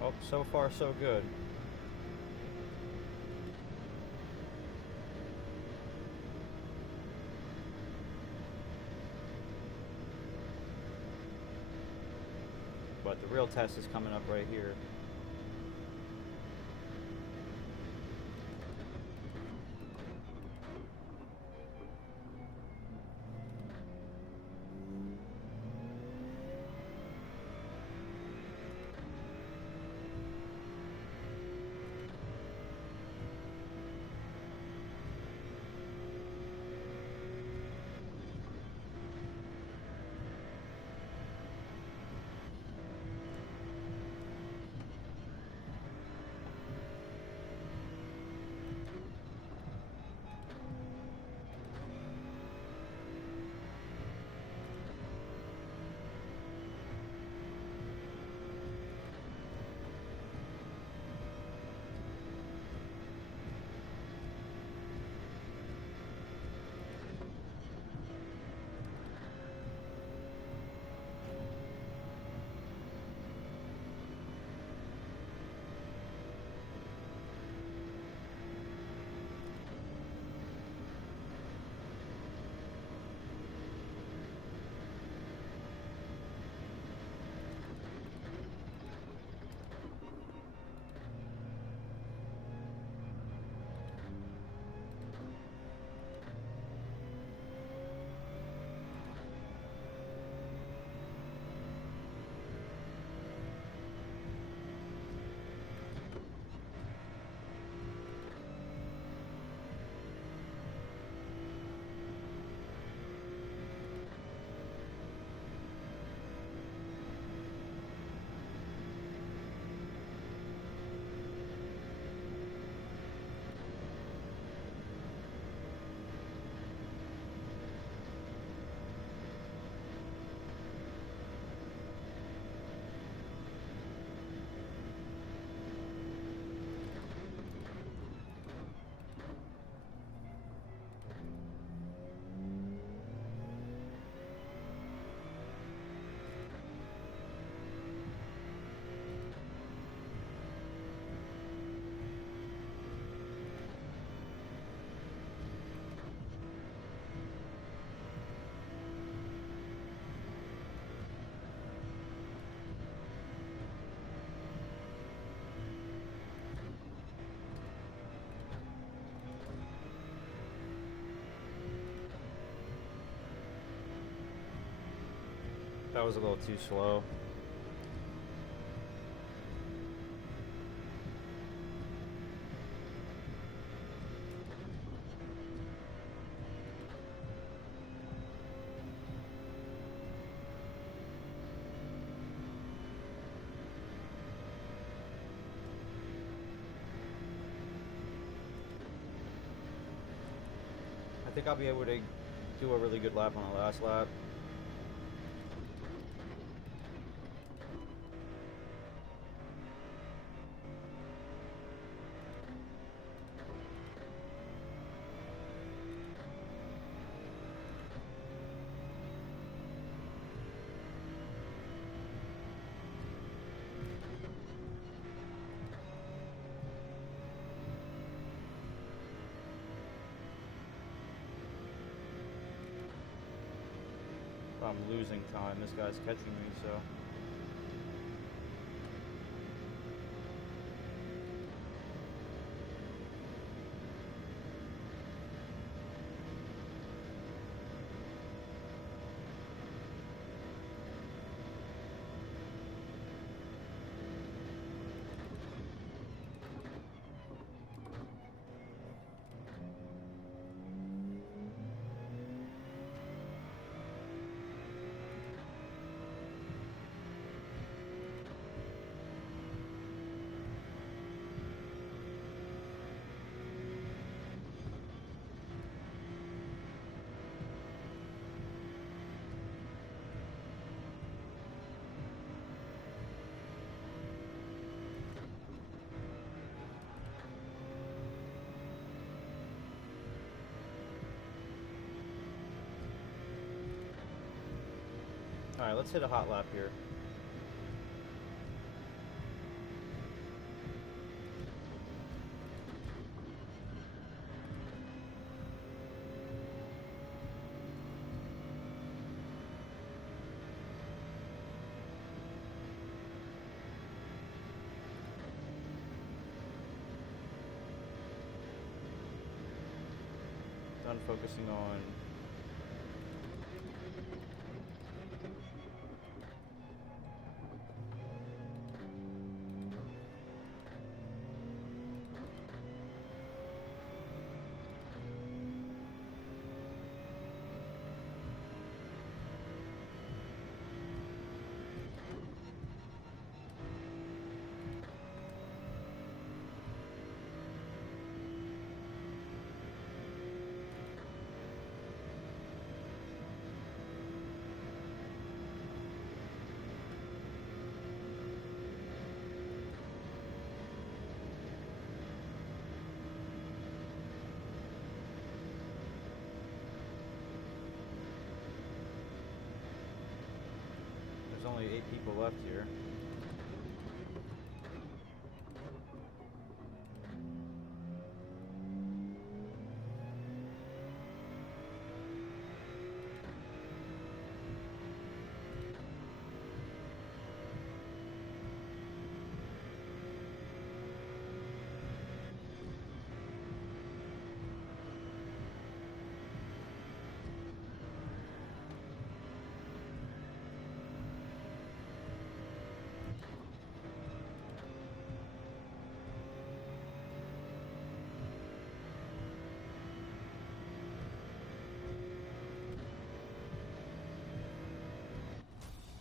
Oh, so far so good. But the real test is coming up right here. That was a little too slow. I think I'll be able to do a really good lap on the last lap. I'm losing time. This guy's catching me, so. Alright, let's hit a hot lap here. Done focusing on. There's only 8 people left here.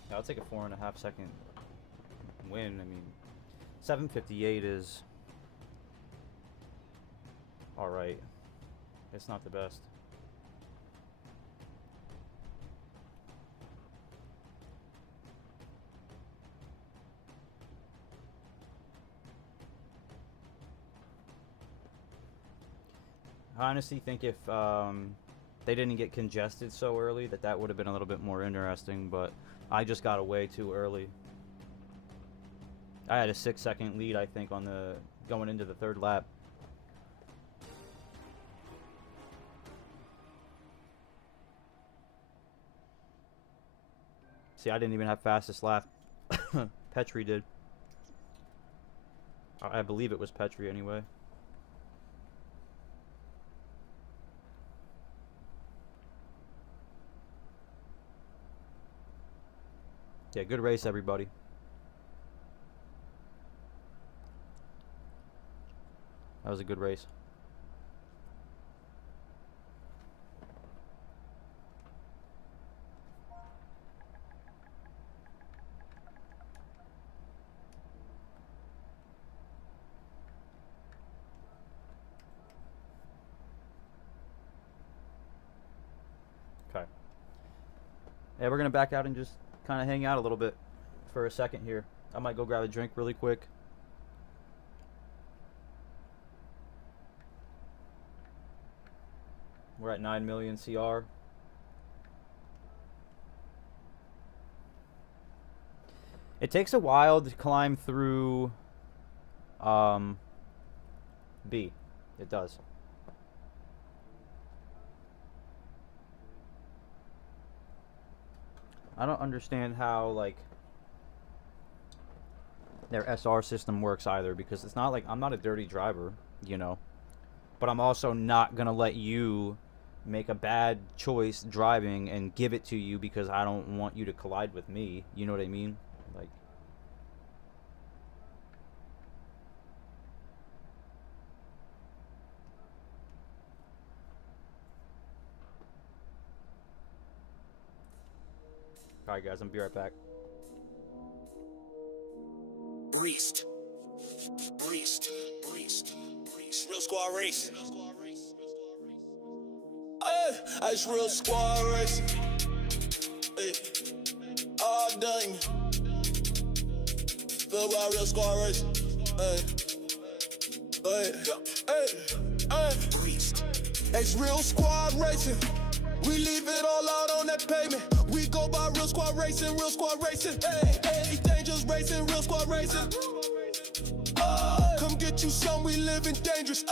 Yeah, I'll take a 4.5 second win. I mean, 7:58 is all right. It's not the best. I honestly think if they didn't get congested so early, that would have been a little bit more interesting, but I just got away too early. I had a 6-second lead, I think, on the going into the 3rd lap. See, I didn't even have fastest lap. Petri did. I believe it was Petri anyway. Yeah, good race, everybody. That was a good race. Okay. Yeah, we're gonna back out and just kind of hang out a little bit for a second here. I might go grab a drink really quick. We're at 9 million CR. It takes a while to climb through B. It does. I don't understand how, like, their SR system works either, because it's not like I'm not a dirty driver, you know, but I'm also not gonna let you make a bad choice driving and give it to you because I don't want you to collide with me. You know what I mean? Like, alright guys, I'm be right back. Breast. Real squad racing. I just real squad racing. All done. Feel about real squad racing. It's real squad racing. We leave it all out on that pavement. We go by real squad racing, real squad racing. It's dangerous racing, real squad racing. Come get you some, we living dangerous.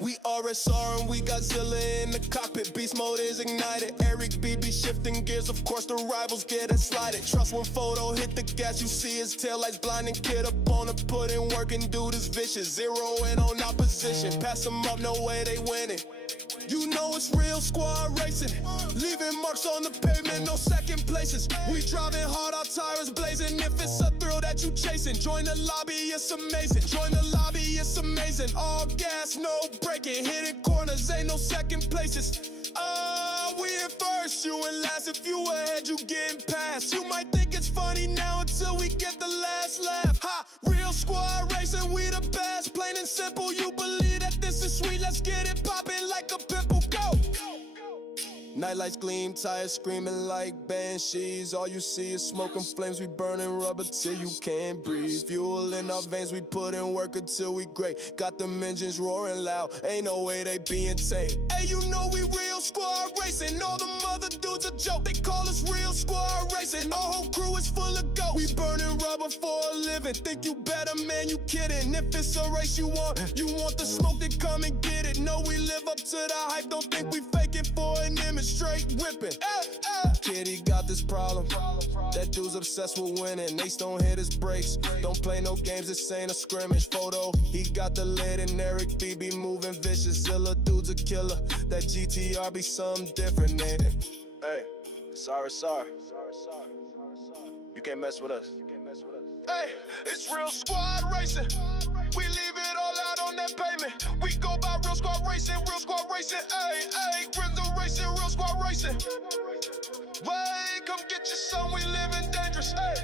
We RSR and we got Zilla in the cockpit. Beast mode is ignited. Eric BB shifting gears, of course the rivals get it slided. Trust when photo hit the gas, you see his tail lights blinding. Kid up on the put in work and dude is vicious. Zero in on opposition. Pass them up, no way they winning. You know it's real squad racing. Leaving marks on the pavement, no second places. We driving hard, our tires blazing. If it's a thrill that you chasing, join the lobby, it's amazing. Join the lobby, it's amazing. All gas, no braking. Hitting corners, ain't no second places. We in first, you in last. If you ahead, you getting past. You might think it's funny now until we get the last laugh. Ha! Real squad racing, we the best. Plain and simple, you believe that this is sweet. Let's get it poppin' like a pimple. Go! Nightlights gleam, tires screaming like banshees. All you see is smoke and flames. We burning rubber till you can't breathe. Fuel in our veins, we put in work until we great. Got them engines roaring loud, ain't no way they being tamed. Hey, you know we real squad racing. All them other dudes a joke, they call us real squad racing. Our whole crew is full of ghosts. We burning rubber for a living. Think you better, man, you kidding. If it's a race you want the smoke, then come and get it. No, we live up to the hype, don't think we faking for an image. Straight whipping. Kitty got this problem. That dude's obsessed with winning. Ace don't hit his brakes. Don't play no games, this ain't a scrimmage photo. He got the lid and Eric BB moving vicious. Zilla dude's a killer. That GTR be something different, ain't it? Hey, it's RSR. You can't mess with us. Hey, it's real squad racing. We leave it all out on that pavement. We go by real squad racing, real squad racing. Hey, hey, Grizzle racing, real squad racing. Wait, come get your son, we living dangerous. Hey.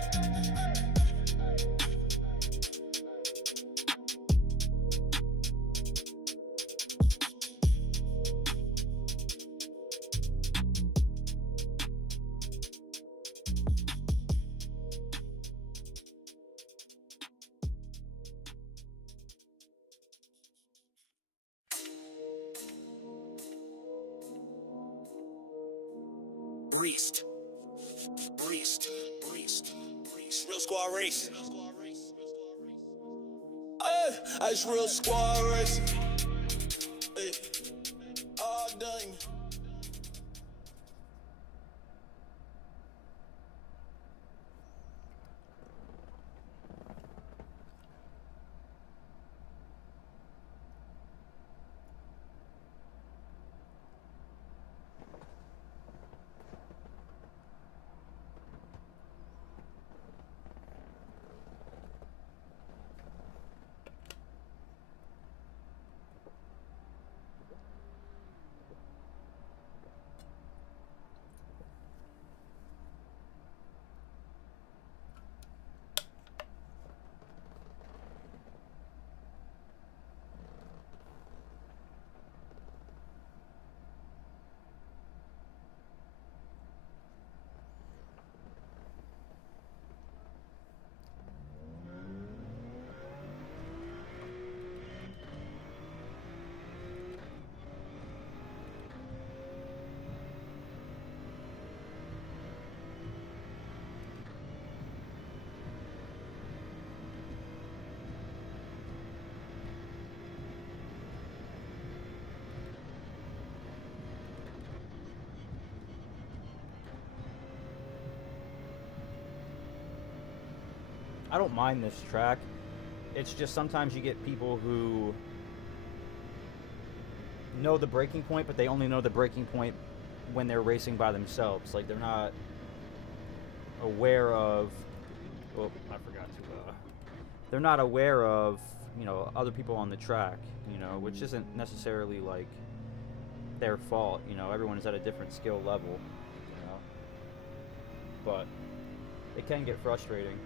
Breast. Real squad race. It's real squad racing. Hey, all done. I don't mind this track. It's just sometimes you get people who know the breaking point, but they only know the breaking point when they're racing by themselves. Like, they're not aware of... Oh, I forgot to... they're not aware of, you know, other people on the track, you know, which isn't necessarily, like, their fault. You know, everyone is at a different skill level, you know. But it can get frustrating.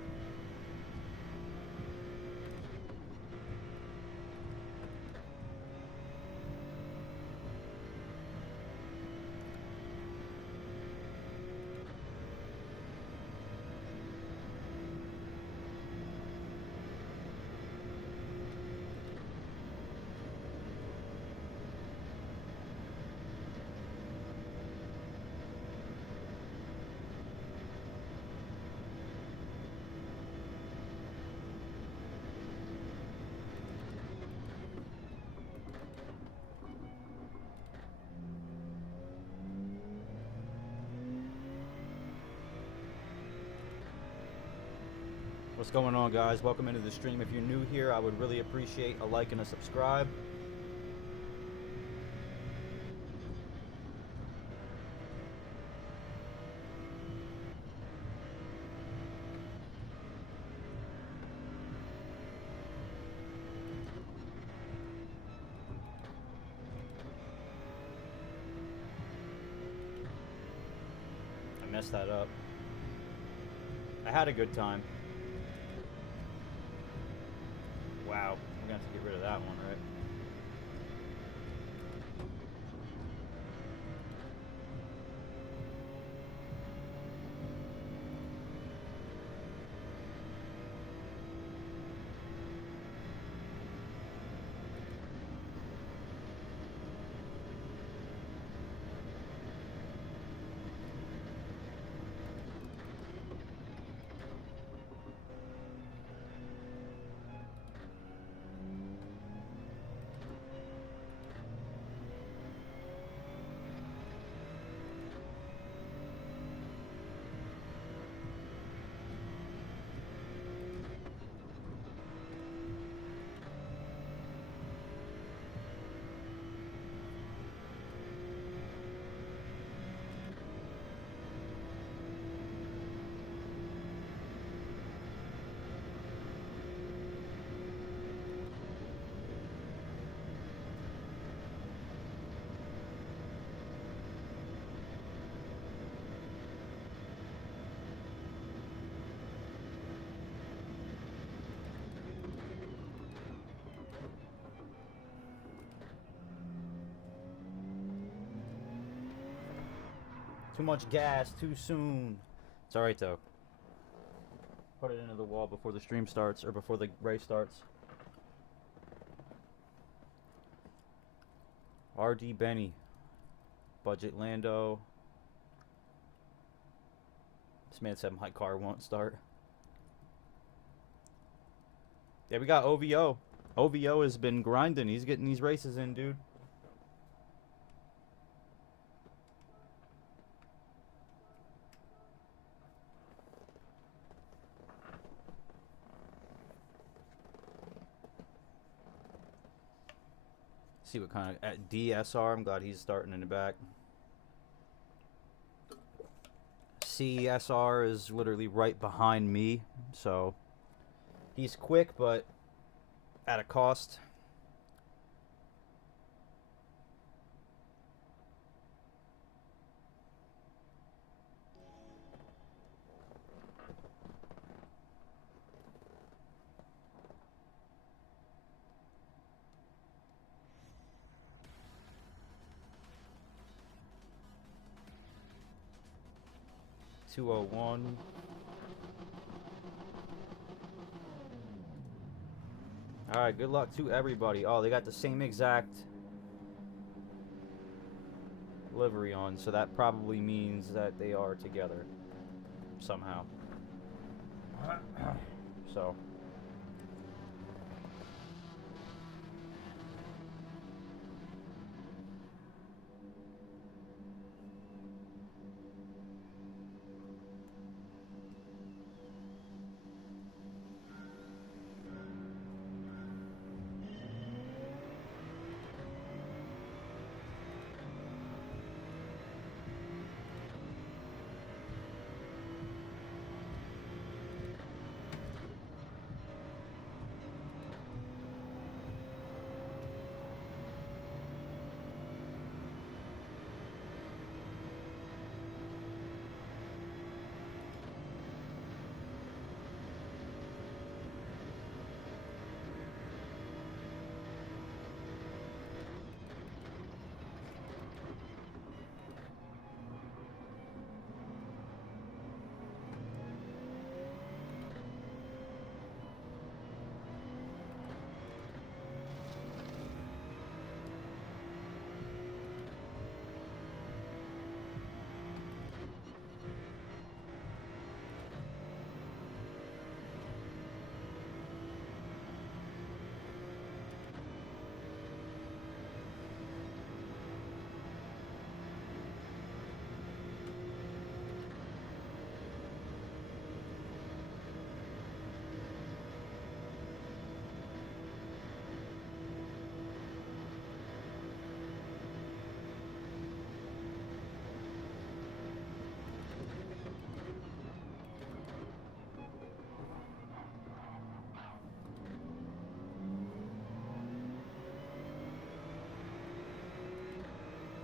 What's going on, guys? Welcome into the stream. If you're new here, I would really appreciate a like and a subscribe. mess that up. I had a good time. Wow, we're gonna have to get rid of that one, right? Too much gas, too soon. It's alright though. Put it into the wall before the stream starts, or before the race starts. RD Benny. Budget Lando. This man said my car won't start. Yeah, we got OVO. OVO has been grinding. He's getting these races in, dude. See what kind of at DSR. I'm glad he's starting in the back. CSR is literally right behind me, so he's quick, but at a cost. .201. Alright, good luck to everybody. Oh, they got the same exact livery on, so that probably means that they are together somehow. So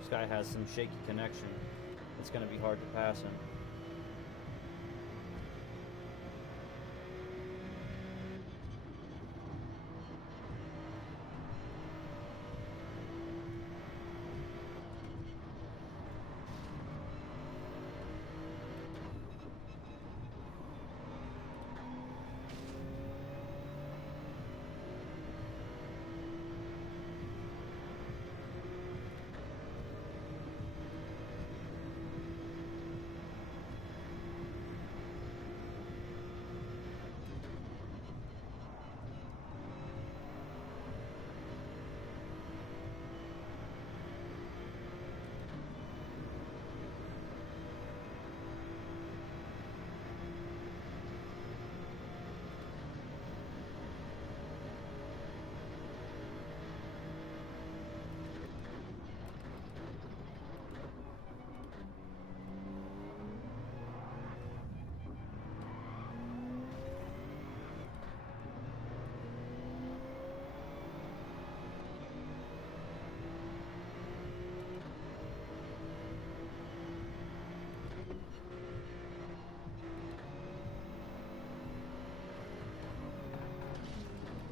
this guy has some shaky connection. It's going to be hard to pass him.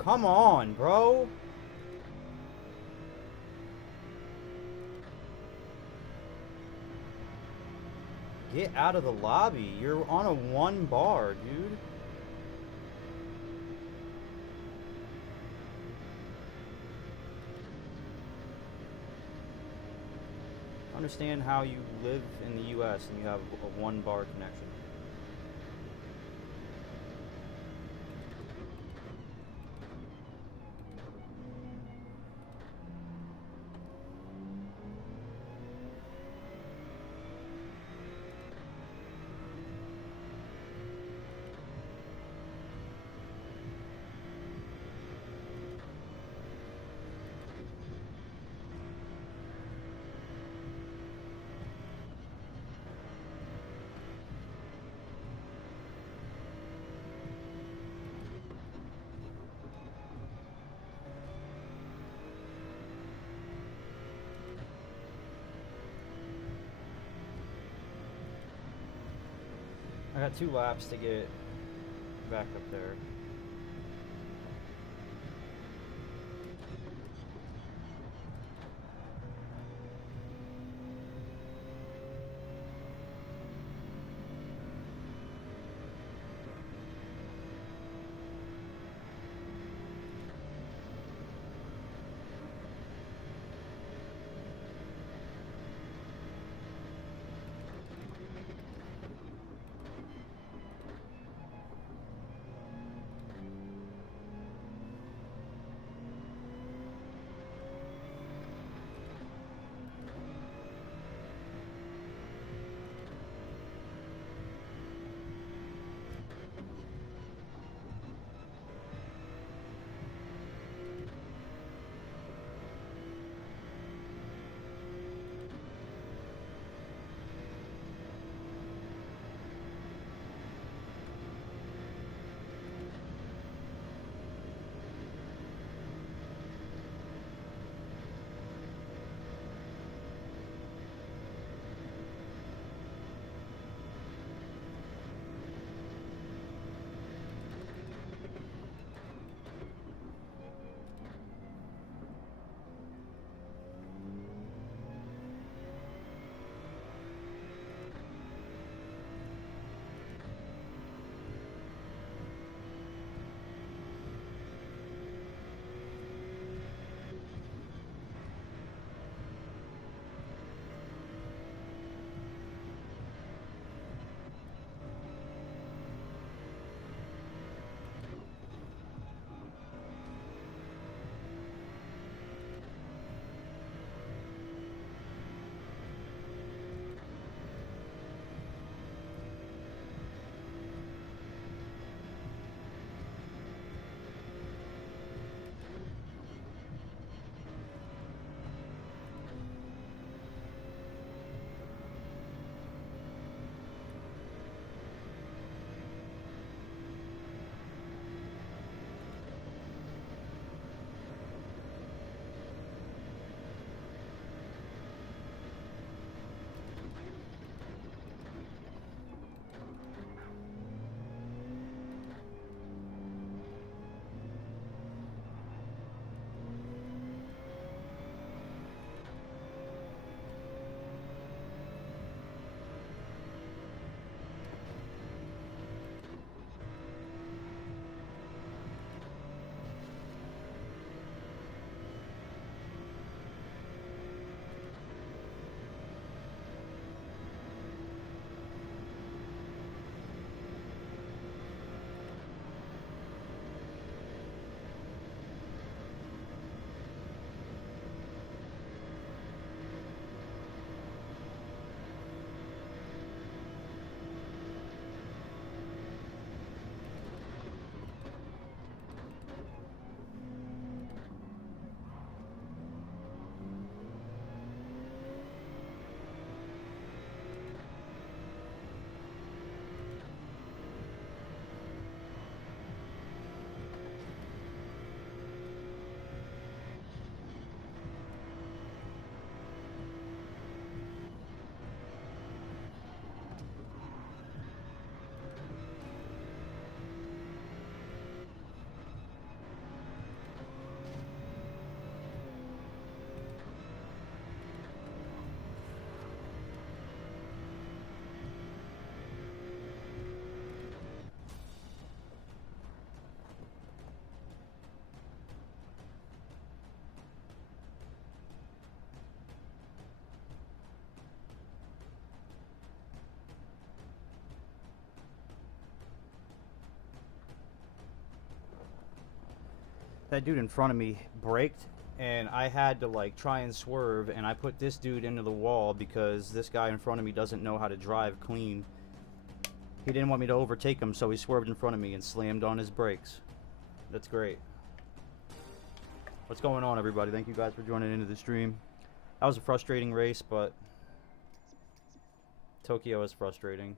come on, bro. Get out of the lobby. You're on a 1 bar, dude. Understand how you live in the US and you have a 1 bar connection. I got 2 laps to get back up there. that dude in front of me braked, and I had to like try and swerve, and I put this dude into the wall because this guy in front of me doesn't know how to drive clean. He didn't want me to overtake him, so he swerved in front of me and slammed on his brakes. That's great. What's going on, everybody? Thank you guys for joining into the stream. That was a frustrating race, but Tokyo is frustrating.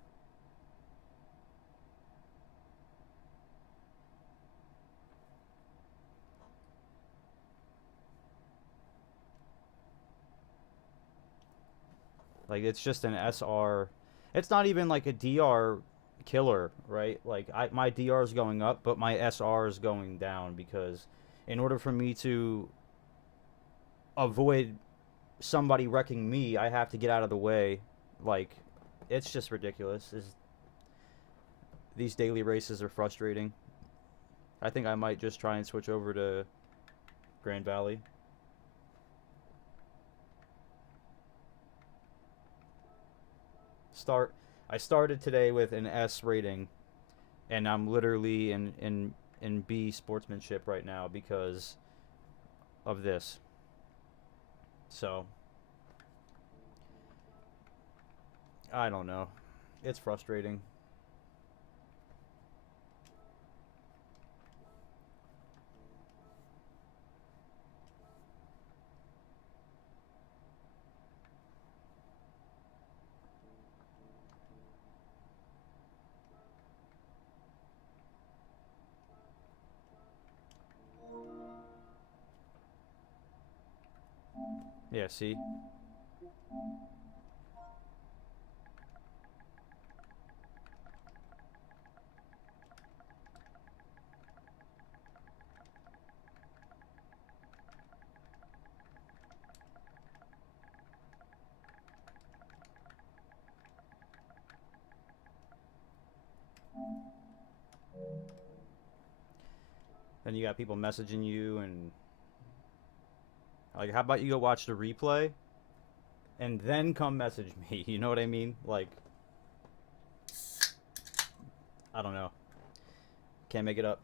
Like, it's just an SR. It's not even like a DR killer, right? Like, my DR is going up, but my SR is going down because in order for me to avoid somebody wrecking me, I have to get out of the way. Like, it's just ridiculous. These daily races are frustrating. I think I might just try and switch over to Grand Valley. I started today with an S rating, and I'm literally in B sportsmanship right now because of this. So I don't know. It's frustrating. Yeah, see? Then you got people messaging you and like, how about you go watch the replay and then come message me? You know what I mean? Like, I don't know. Can't make it up.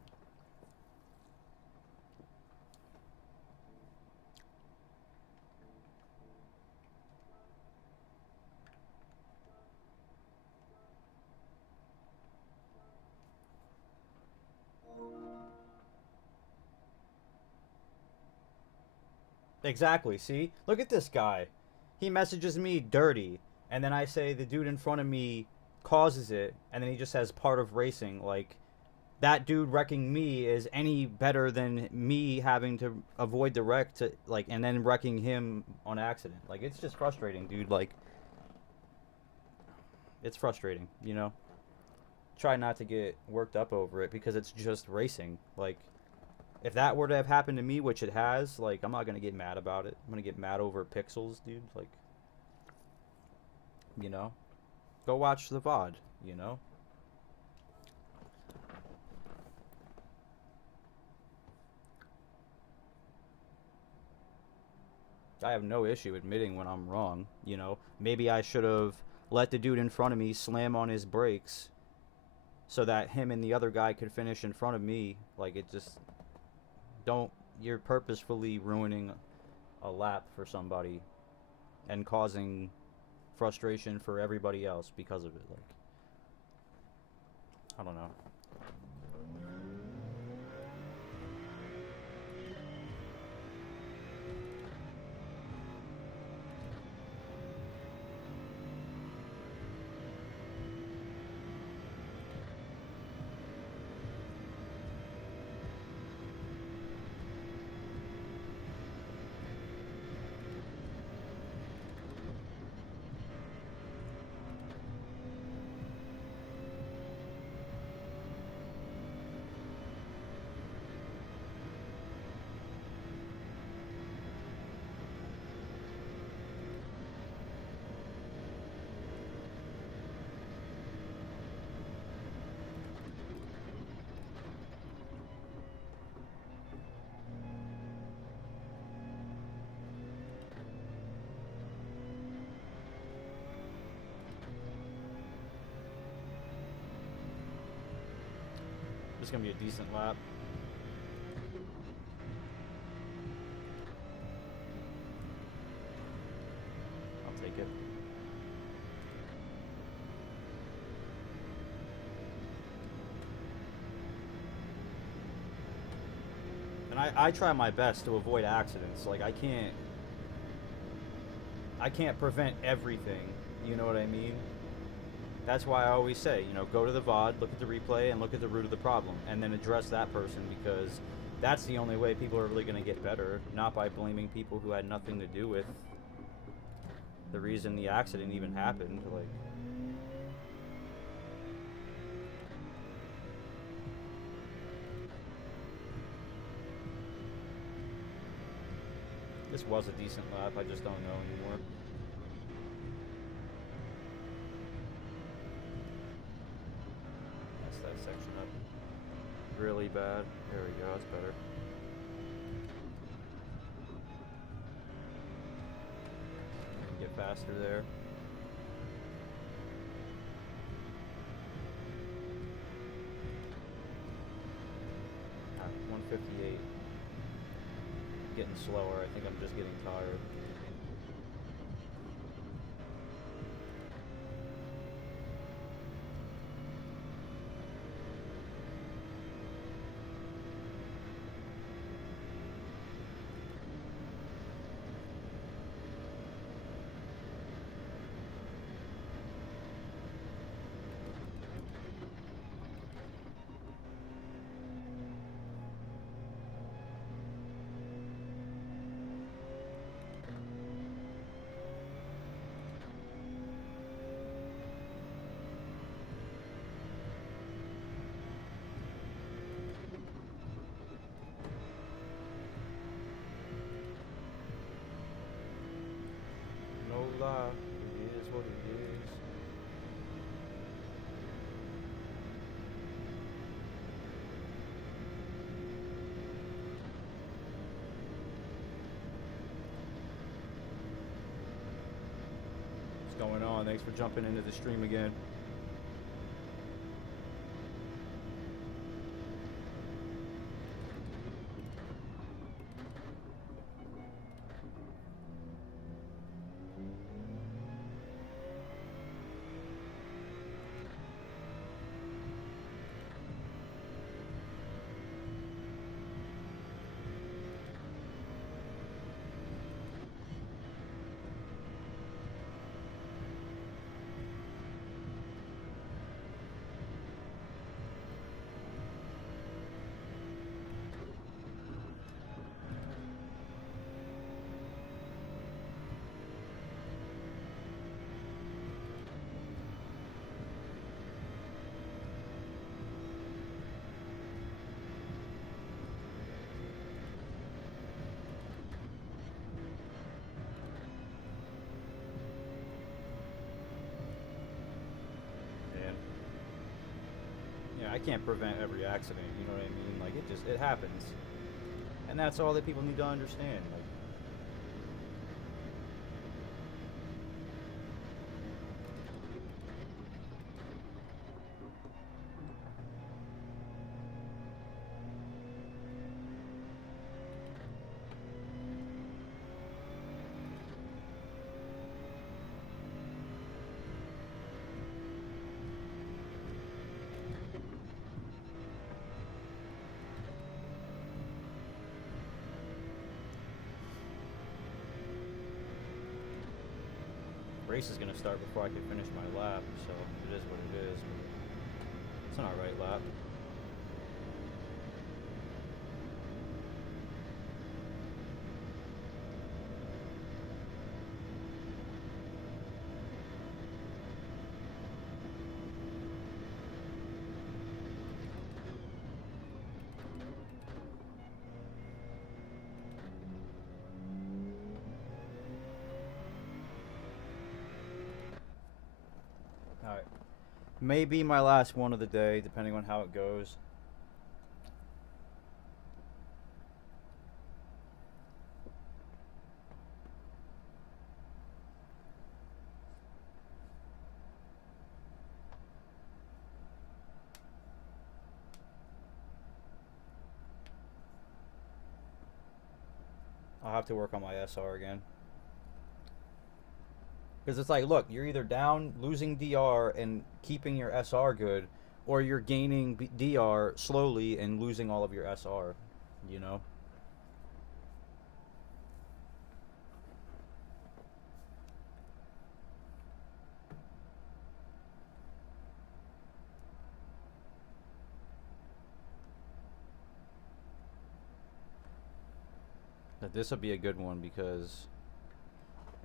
Exactly, see? Look at this guy. He messages me dirty, and then I say the dude in front of me causes it, and then he just says part of racing. Like, that dude wrecking me is any better than me having to avoid the wreck to, like, and then wrecking him on accident. Like, it's just frustrating, dude. Like, it's frustrating, you know? Try not to get worked up over it because it's just racing. Like, if that were to have happened to me, which it has, like, I'm not gonna get mad about it. I'm gonna get mad over pixels, dude. Like, you know? Go watch the VOD, you know? I have no issue admitting when I'm wrong, you know? Maybe I should have let the dude in front of me slam on his brakes so that him and the other guy could finish in front of me. Like, it just... Don't... You're purposefully ruining a lap for somebody and causing frustration for everybody else because of it. Like, I don't know. It's gonna be a decent lap. it. And I try my best to avoid accidents. Like I can't prevent everything. You know what I mean? That's why I always say, you know, go to the VOD, look at the replay, and look at the root of the problem, and then address that person, because that's the only way people are really going to get better, not by blaming people who had nothing to do with the reason the accident even happened. Like, this was a decent lap, I just don't know anymore. That's that section up really bad. There we go, that's better. Get faster there. 158. Getting slower. I think I'm just getting tired. No lie, it is what it is. What's going on? Thanks for jumping into the stream again. I can't prevent every accident, you know what I mean? Like, it happens. And that's all that people need to understand. Like, race is going to start before I can finish my lap, so it is what it is. It's an alright lap. Alright. Maybe my last one of the day, depending on how it goes. I'll have to work on my SR again. Because it's like, look, you're either down losing DR and keeping your SR good, or you're gaining DR slowly and losing all of your SR, you know? But this will be a good one because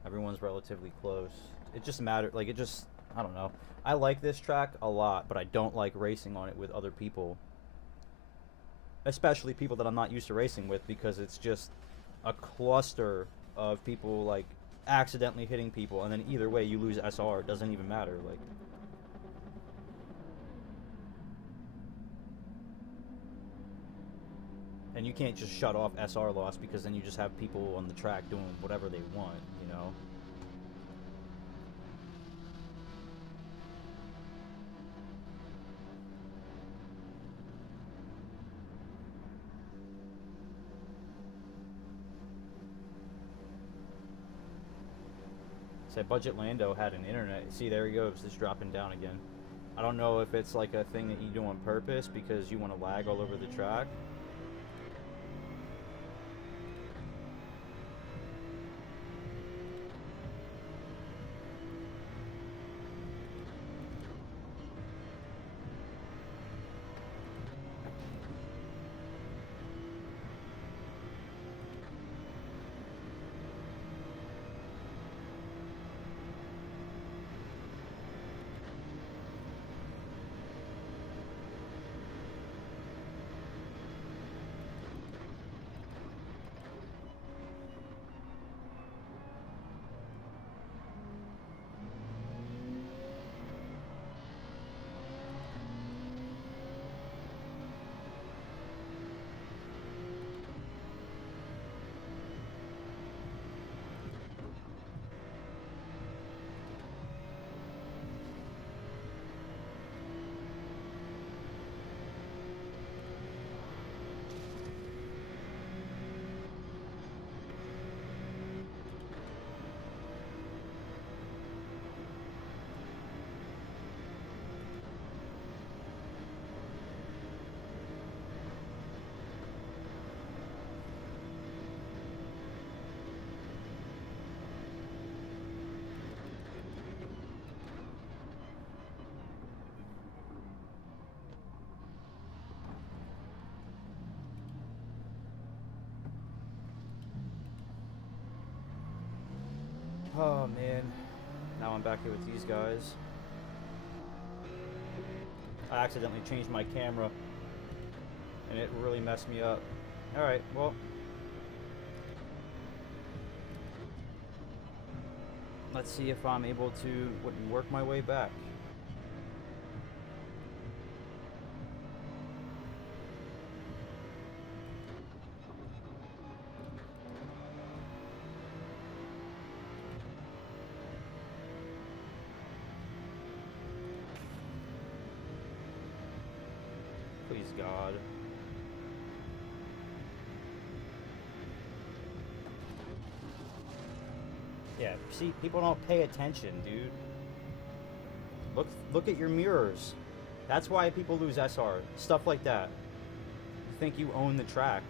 everyone's relatively close. It just matters, like, I don't know. I like this track a lot, but I don't like racing on it with other people. Especially people that I'm not used to racing with, because it's just a cluster of people, like, accidentally hitting people, and then either way you lose SR. It doesn't even matter, like. And you can't just shut off SR loss, because then you just have people on the track doing whatever they want, you know? Say Budget Lando had an internet. See, there he goes, just dropping down again. I don't know if it's like a thing that you do on purpose because you want to lag all over the track. Oh man, now I'm back here with these guys. I accidentally changed my camera and it really messed me up. Alright, well, let's see if I'm able to work my way back. Please, God. Yeah, see, people don't pay attention, dude. Look at your mirrors. That's why people lose SR. Stuff like that. You think you own the track.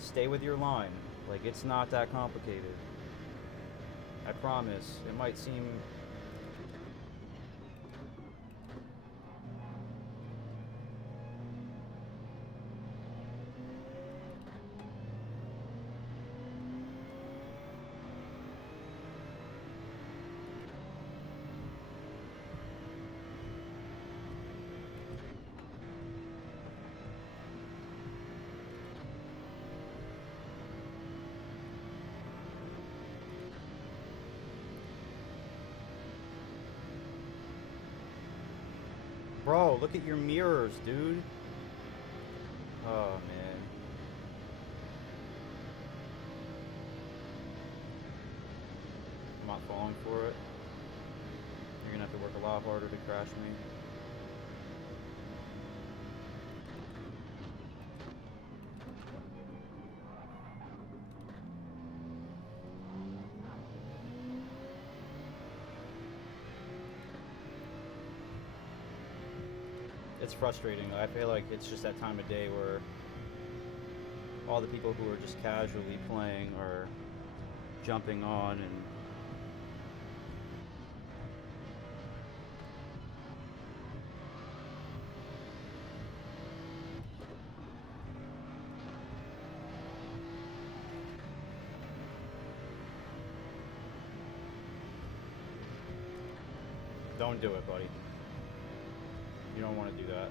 Stay with your line. Like, it's not that complicated. I promise. It might seem... Bro, look at your mirrors, dude. Oh, man. I'm not falling for it. You're gonna have to work a lot harder to crash me. it's frustrating. I feel like it's just that time of day where all the people who are just casually playing are jumping on and don't do it, buddy. You don't want to do that.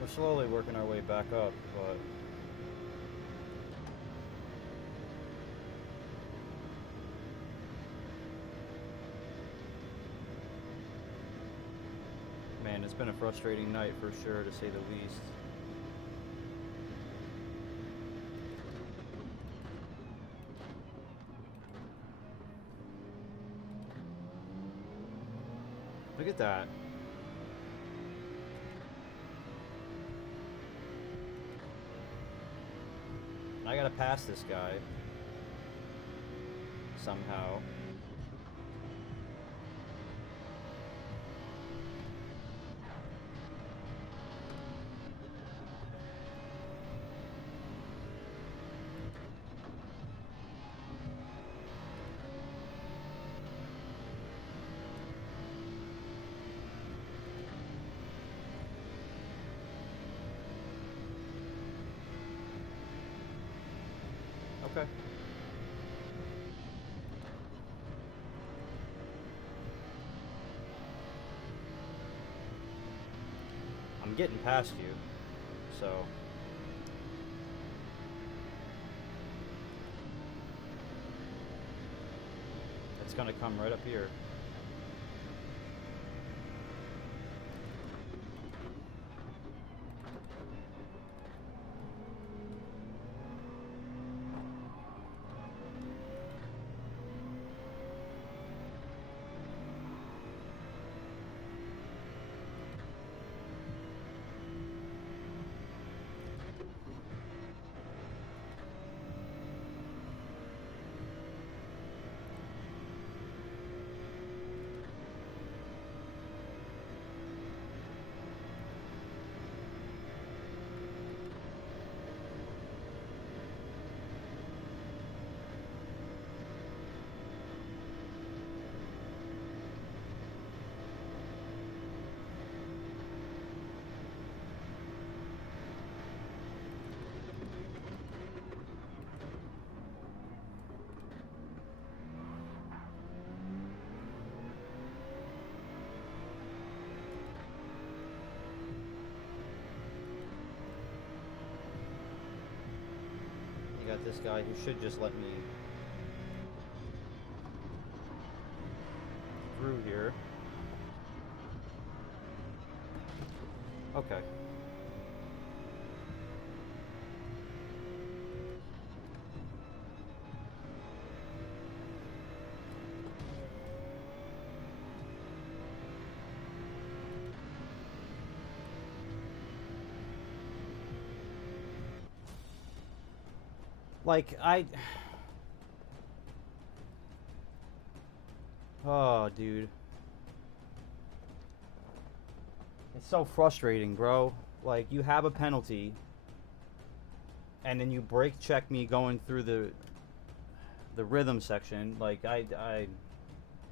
We're slowly working our way back up, but man, it's been a frustrating night for sure, to say the least. Look at that. I gotta pass this guy somehow. Okay. I'm getting past you, so it's gonna come right up here. Got this guy who should just let me through here. Okay. Like, oh, dude. It's so frustrating, bro. Like, you have a penalty, and then you brake check me going through the rhythm section. Like, I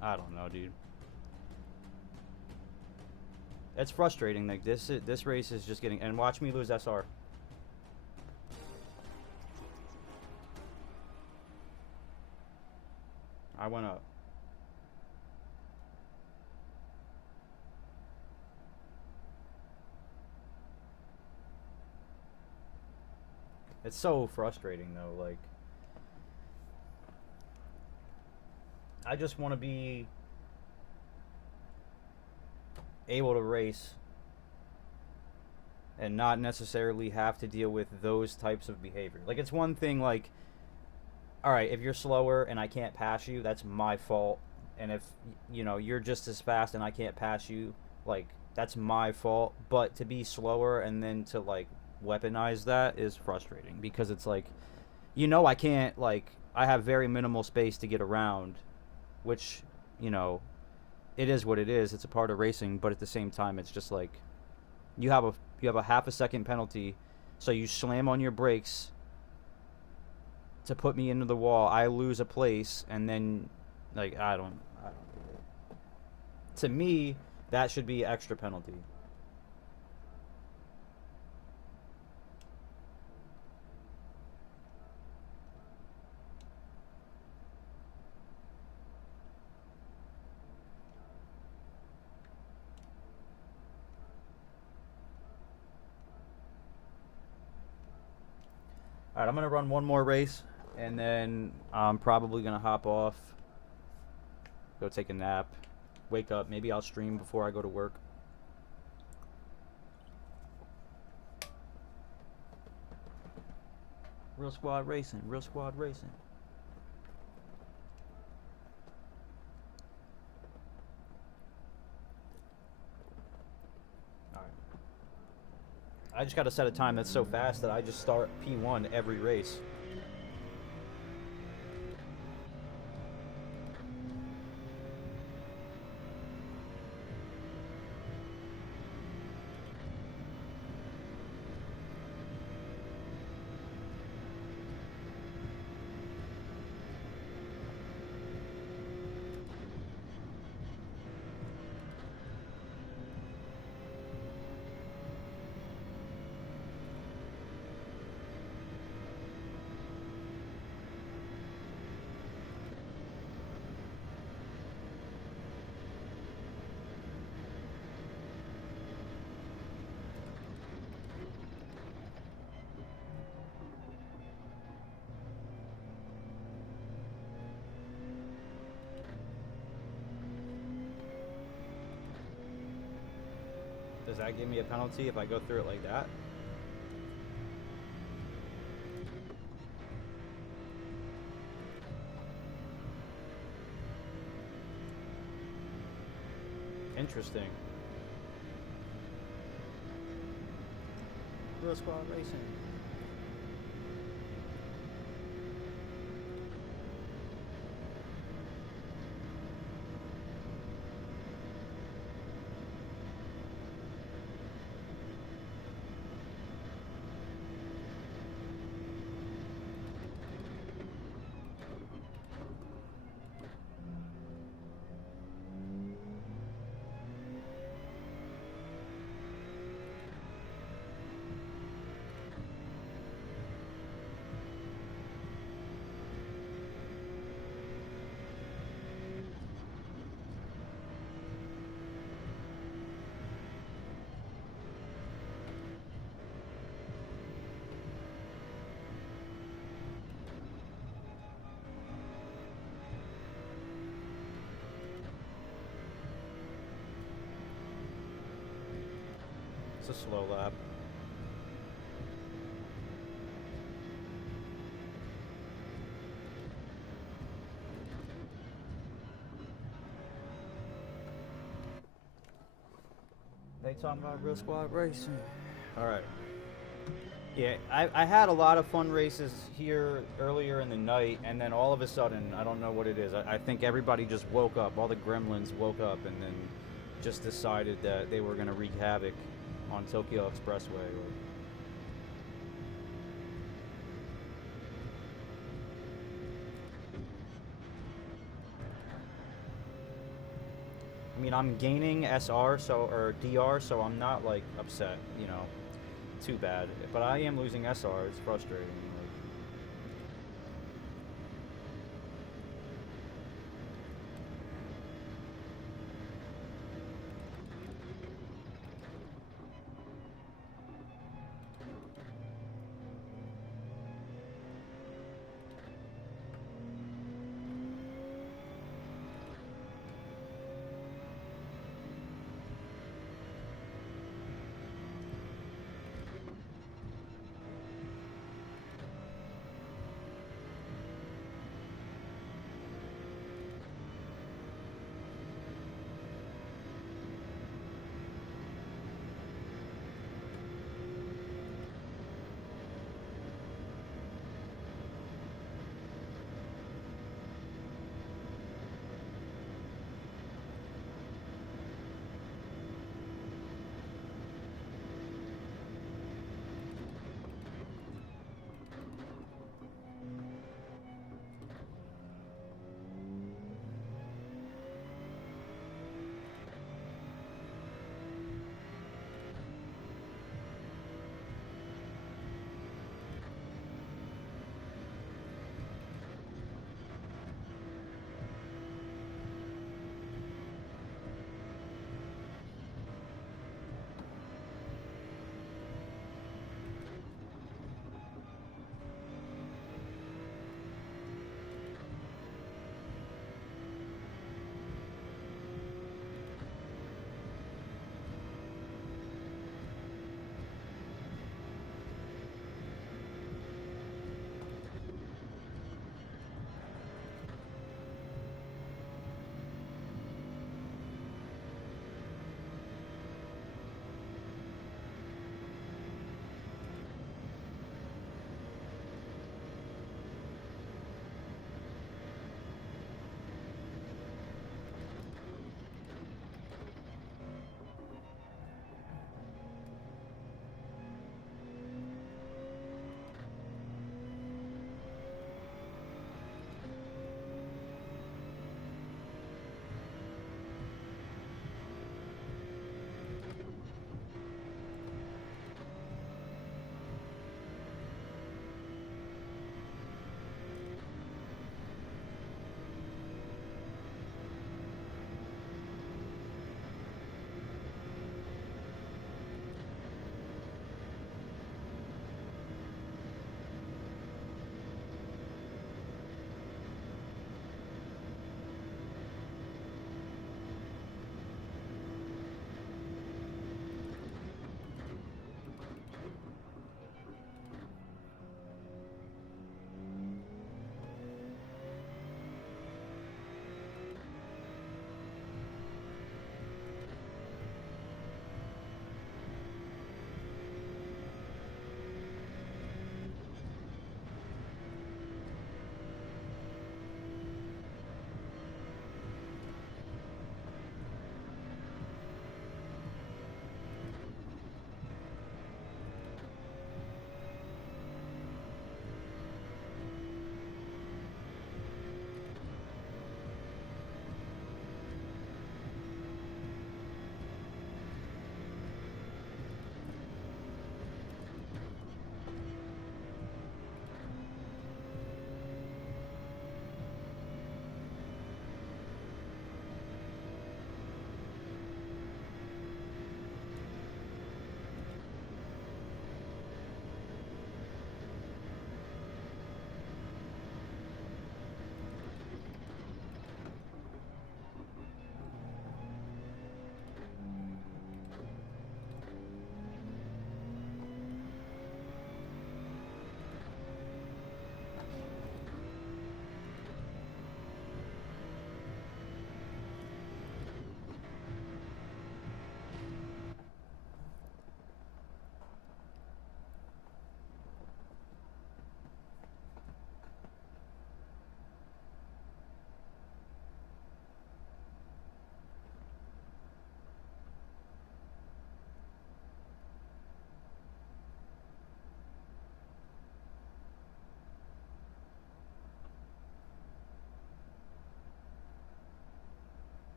don't know, dude. It's frustrating. Like, this race is just getting... And watch me lose SR. I went up. It's so frustrating though, like I just want to be able to race and not necessarily have to deal with those types of behavior. Like, it's one thing, like, all right, if you're slower and I can't pass you, that's my fault. And if, you know, you're just as fast and I can't pass you, like, that's my fault. But to be slower and then to, like, weaponize that is frustrating, because it's like, you know, I can't, like, I have very minimal space to get around, which, you know, it is what it is. It's a part of racing, but at the same time, it's just like, you have a half a second penalty, so you slam on your brakes to put me into the wall. I lose a place, and then, like, I don't to me, that should be extra penalty. Alright, I'm going to run one more race, and then I'm probably going to hop off, go take a nap, wake up. Maybe I'll stream before I go to work. Real squad racing, real squad racing. I just got to set a time that's so fast that I just start P1 every race. Does that give me a penalty if I go through it like that? Interesting. Real squad racing. It's a slow lap. They talking about real squad racing. Alright. Yeah, I had a lot of fun races here earlier in the night, and then all of a sudden, I don't know what it is. I think everybody just woke up. All the gremlins woke up and then just decided that they were going to wreak havoc on Tokyo Expressway. I mean, I'm gaining SR, or DR, so I'm not, like, upset, you know, too bad. But I am losing SR. It's frustrating.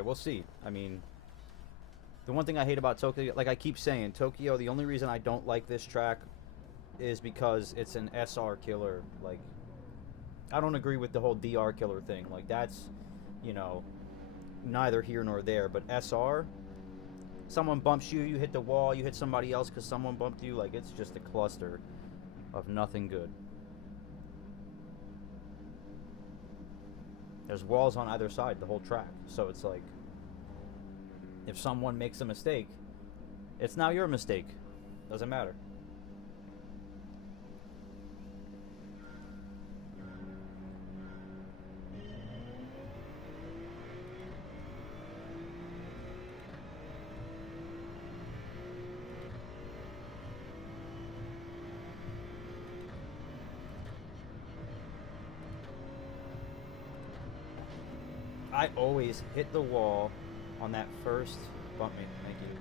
Yeah, we'll see. I mean, the one thing I hate about Tokyo, like I keep saying, Tokyo, the only reason I don't like this track is because it's an SR killer. Like, I don't agree with the whole DR killer thing. Like, that's, you know, neither here nor there. But SR, someone bumps you, you hit the wall, you hit somebody else because someone bumped you. Like, it's just a cluster of nothing good. There's walls on either side the whole track. So it's like, if someone makes a mistake, it's now your mistake. Doesn't matter. I always hit the wall on that first bump me. Thank you.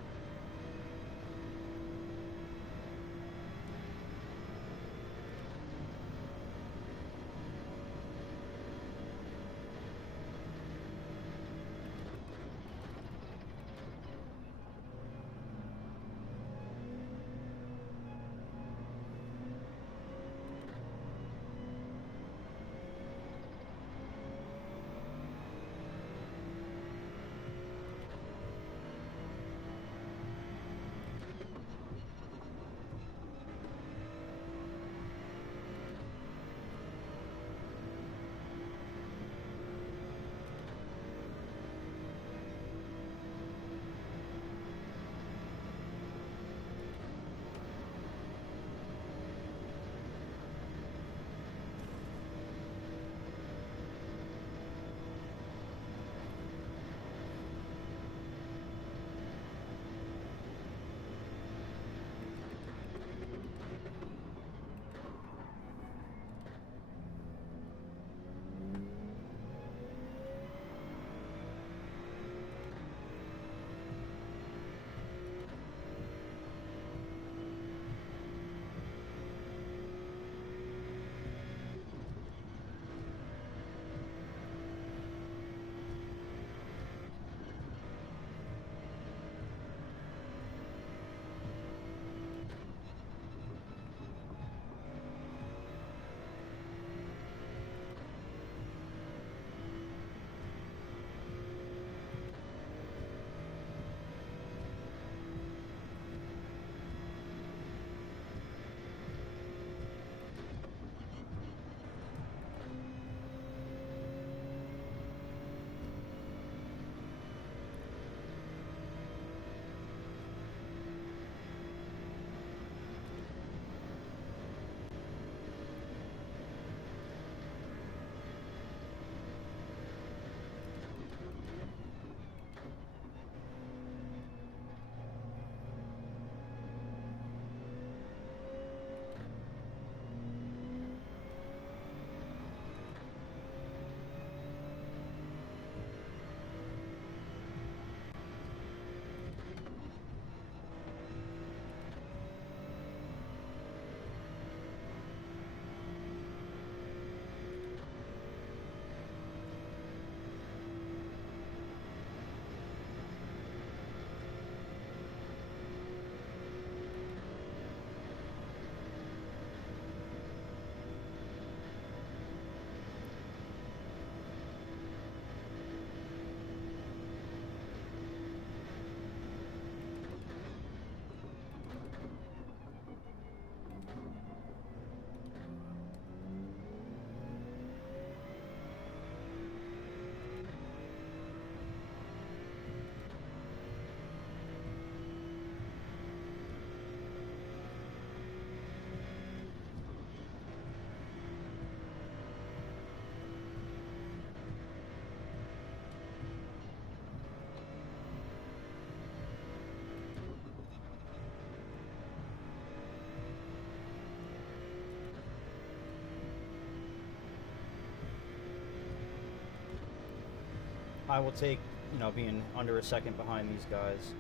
I will take, you know, being under a second behind these guys.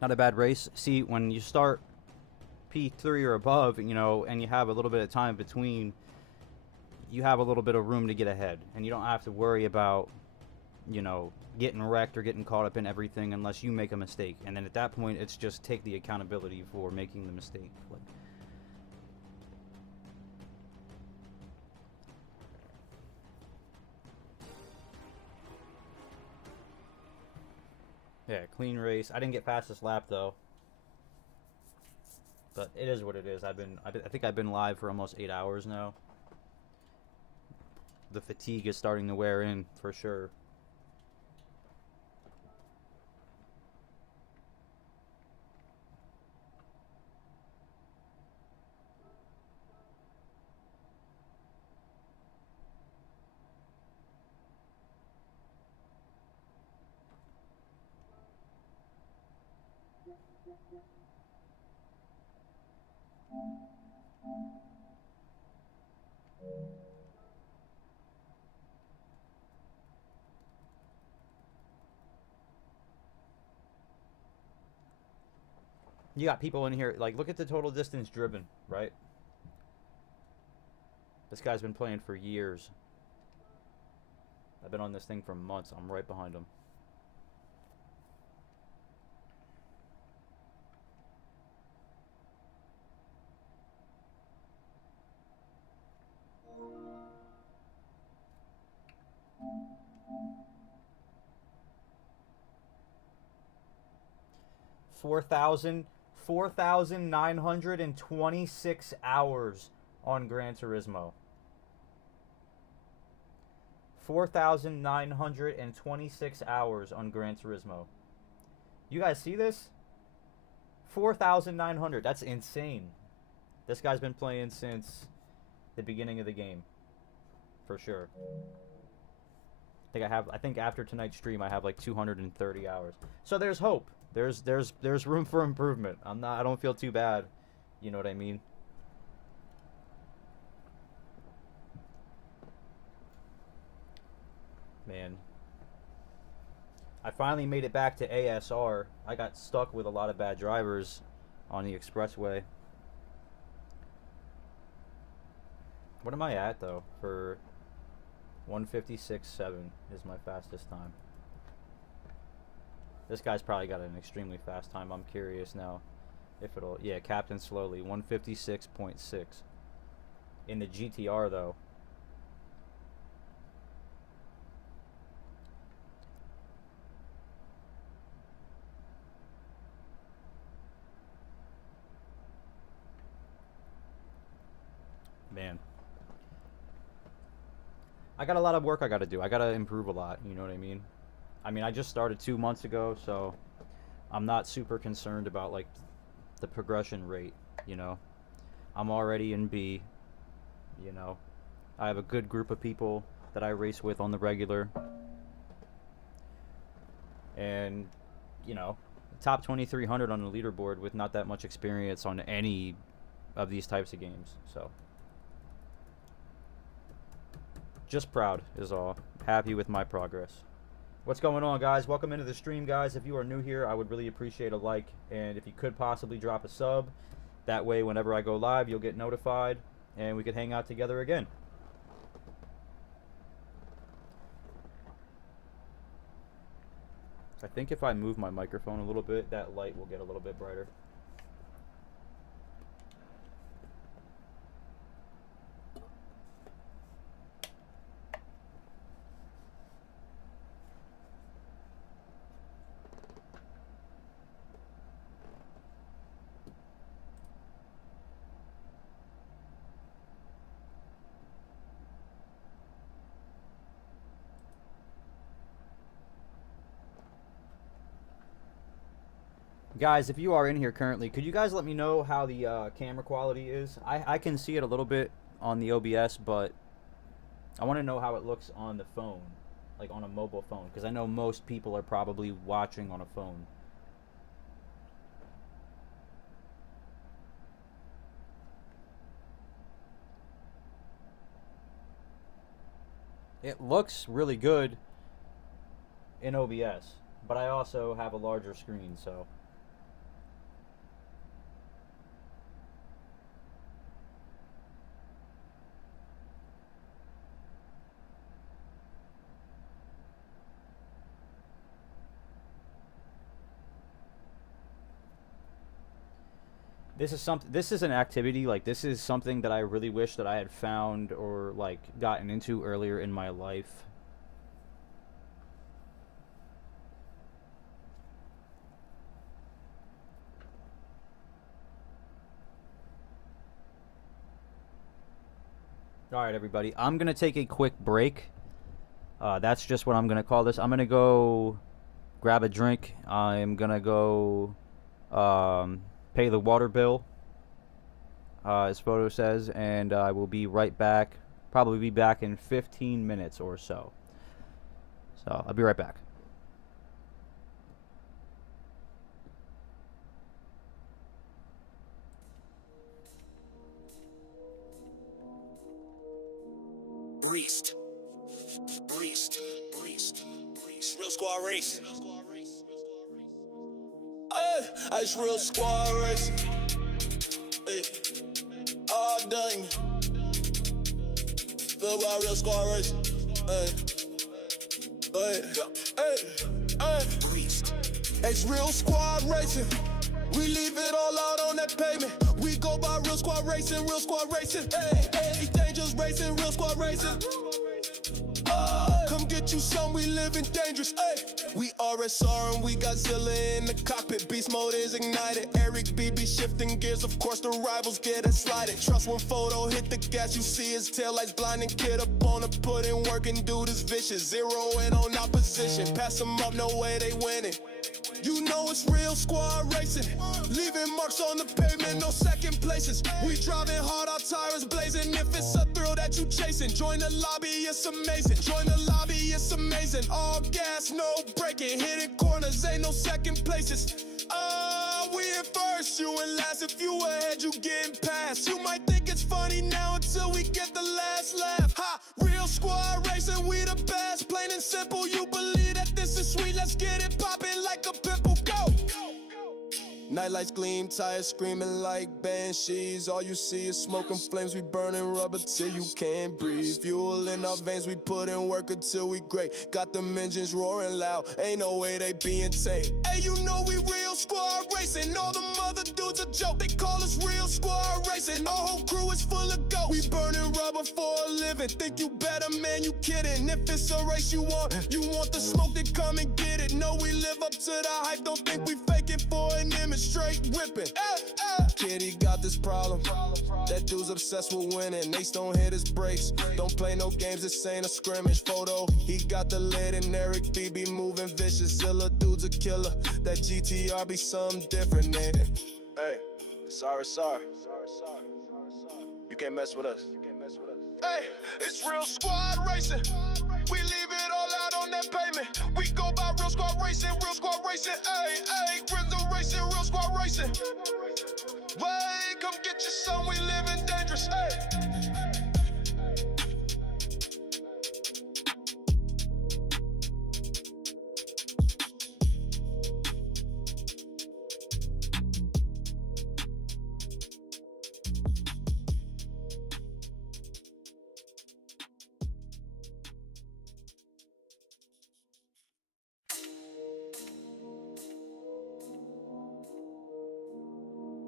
Not a bad race. See, when you start P3 or above, you know, and you have a little bit of time between, you have a little bit of room to get ahead, and you don't have to worry about, you know, getting wrecked or getting caught up in everything unless you make a mistake. And then at that point, it's just take the accountability for making the mistake. Like, yeah, clean race. I didn't get fastest lap though, but it is what it is. I think I've been live for almost 8 hours now. The fatigue is starting to wear in for sure. You got people in here, like, look at the total distance driven, right? This guy's been playing for years. I've been on this thing for months. I'm right behind him. Four thousand 926 hours on Gran Turismo. 4,926 hours on Gran Turismo. You guys see this? 4,900. That's insane. This guy's been playing since the beginning of the game, for sure. I think after tonight's stream I have like 230 hours. So there's hope. There's room for improvement. I don't feel too bad. You know what I mean? Man. I finally made it back to ASR. I got stuck with a lot of bad drivers on the expressway. What am I at though? For 156.7 is my fastest time. This guy's probably got an extremely fast time. I'm curious now if it'll... Yeah, Captain Slowly, 156.6. In the GTR though. Man. I got a lot of work I got to do. I got to improve a lot, you know what I mean? I mean, I just started 2 months ago, so I'm not super concerned about, like, the progression rate, you know? I'm already in B, you know? I have a good group of people that I race with on the regular. And, you know, top 2,300 on the leaderboard with not that much experience on any of these types of games, so... Just proud is all. Happy with my progress. What's going on, guys? Welcome into the stream, guys. If you are new here, I would really appreciate a like, and if you could possibly drop a sub. That way, whenever I go live, you'll get notified, and we could hang out together again. I think if I move my microphone a little bit, that light will get a little bit brighter. Guys, if you are in here currently, could you guys let me know how the camera quality is? I can see it a little bit on the OBS, but I want to know how it looks on the phone, like on a mobile phone, because I know most people are probably watching on a phone. It looks really good in OBS, but I also have a larger screen, so... This is an activity, like, this is something that I really wish that I had found or, like, gotten into earlier in my life. Alright, everybody. I'm going to take a quick break. That's just what I'm going to call this. I'm going to go grab a drink. I'm going to go pay the water bill, as Photo says, and I will be right back. Probably be back in 15 minutes or so. So, I'll be right back. Breast. Real squad race. I just real squad race. All done. Feel about real squad race. It's real squad racing. We leave it all out on that pavement. We go by real squad racing, real squad racing. Dangerous racing, real squad racing. Come get you some, we living dangerous. We RSR and we got Zilla in the cockpit. Beast mode is ignited. Eric BB shifting gears, of course the rivals get it slided. Trust when Photo hit the gas, you see his tail lights blinding. Kid up on the put in work and dude is vicious. Zero in on opposition. Pass them up, no way they winning. You know it's real squad racing. Leaving marks on the pavement, no second places. We driving hard, our tires blazing. If it's a thrill that you chasing, join the lobby, it's amazing. Join the lobby, it's amazing. All gas, no braking. Hitting corners, ain't no second places. We in first, you in last. If you ahead, you getting past. You might think it's funny now until we get the last laugh. Ha! Real squad racing, we the best. Plain and simple, you believe that this is sweet. Let's get it popping like a pimple. Go! Nightlights gleam, tires screaming like banshees. All you see is smoke and flames. We burning rubber till you can't breathe. Fuel in our veins, we put in work until we great. Got them engines roaring loud, ain't no way they being tamed. Hey, you know we real squad racing. All them other dudes a joke, they call us real squad racing. Our whole crew is full of ghosts. We burning rubber for a living. Think you better, man, you kidding. If it's a race you want the smoke, then come and get it. No, we live up to the hype, don't think we fake it for an image. Straight whipping. Kid, he got this problem. That dude's obsessed with winning. Ace don't hit his brakes. Don't play no games, this ain't a scrimmage. Photo, he got the lid, and Eric BB moving vicious. Zilla dude's a killer. That GTR be something different, man. Hey, sorry. You can't mess with us. Hey, it's real squad racing. We leave it all out on that pavement. We go by real squad racing, real squad racing. Hey, Grizzle racing, real squad racing. Wait, come get your son, we living dangerous.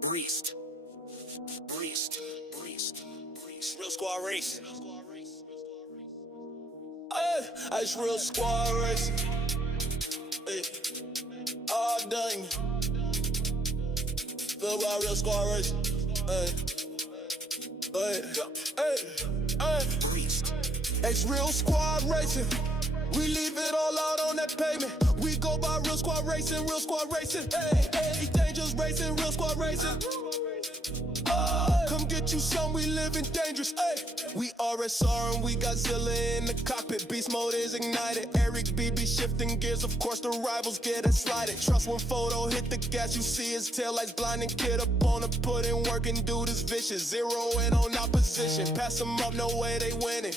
Breast. Real squad race. I just real squad racing. All done. Feel about real squad racing. It's real squad racing. We leave it all out on that pavement. We go by real squad racing, real squad racing. Dangerous racing, real squad racing. Come get you some, we living dangerous. We RSR and we got Zilla in the cockpit. Beast mode is ignited. Eric BB shifting gears, of course the rivals get it slided. Trust when Photo hit the gas, you see his tail lights blinding. Kid up on the put in work and dude is vicious. Zero in on opposition. Pass them up, no way they winning.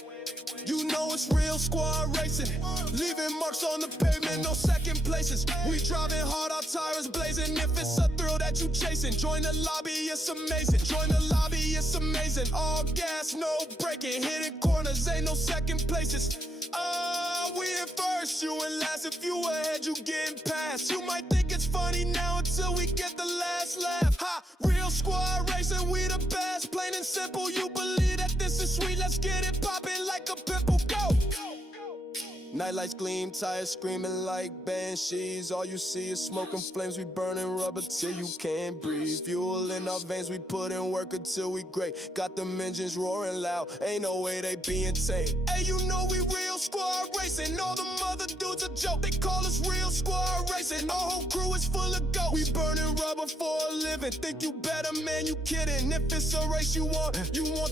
You know it's real squad racing. Leaving marks on the pavement, no second places. We driving hard, our tires blazing. If it's a thrill that you chasing, join the lobby, it's amazing. Join the lobby, it's amazing. All gas, no braking. Hitting corners, ain't no second places. We in first, you in last. If you ahead, you getting past. You might think it's funny now until we get the last laugh. Ha! Real squad racing, we the best, plain and simple. You believe that this is sweet, let's get it poppin' like a pimple, go! Nightlights gleam, tires screaming like banshees. All you see is smoke and flames, we burning rubber till you can't breathe. Fuel in our veins, we put in work until we great. Got them engines roaring loud, ain't no way they being tamed. Hey, you know we real squad racing, all them other dudes a joke. They call us real squad racing, our whole crew is full of ghosts. We burning rubber for a living, think you better, man, you kidding. If it's a race you want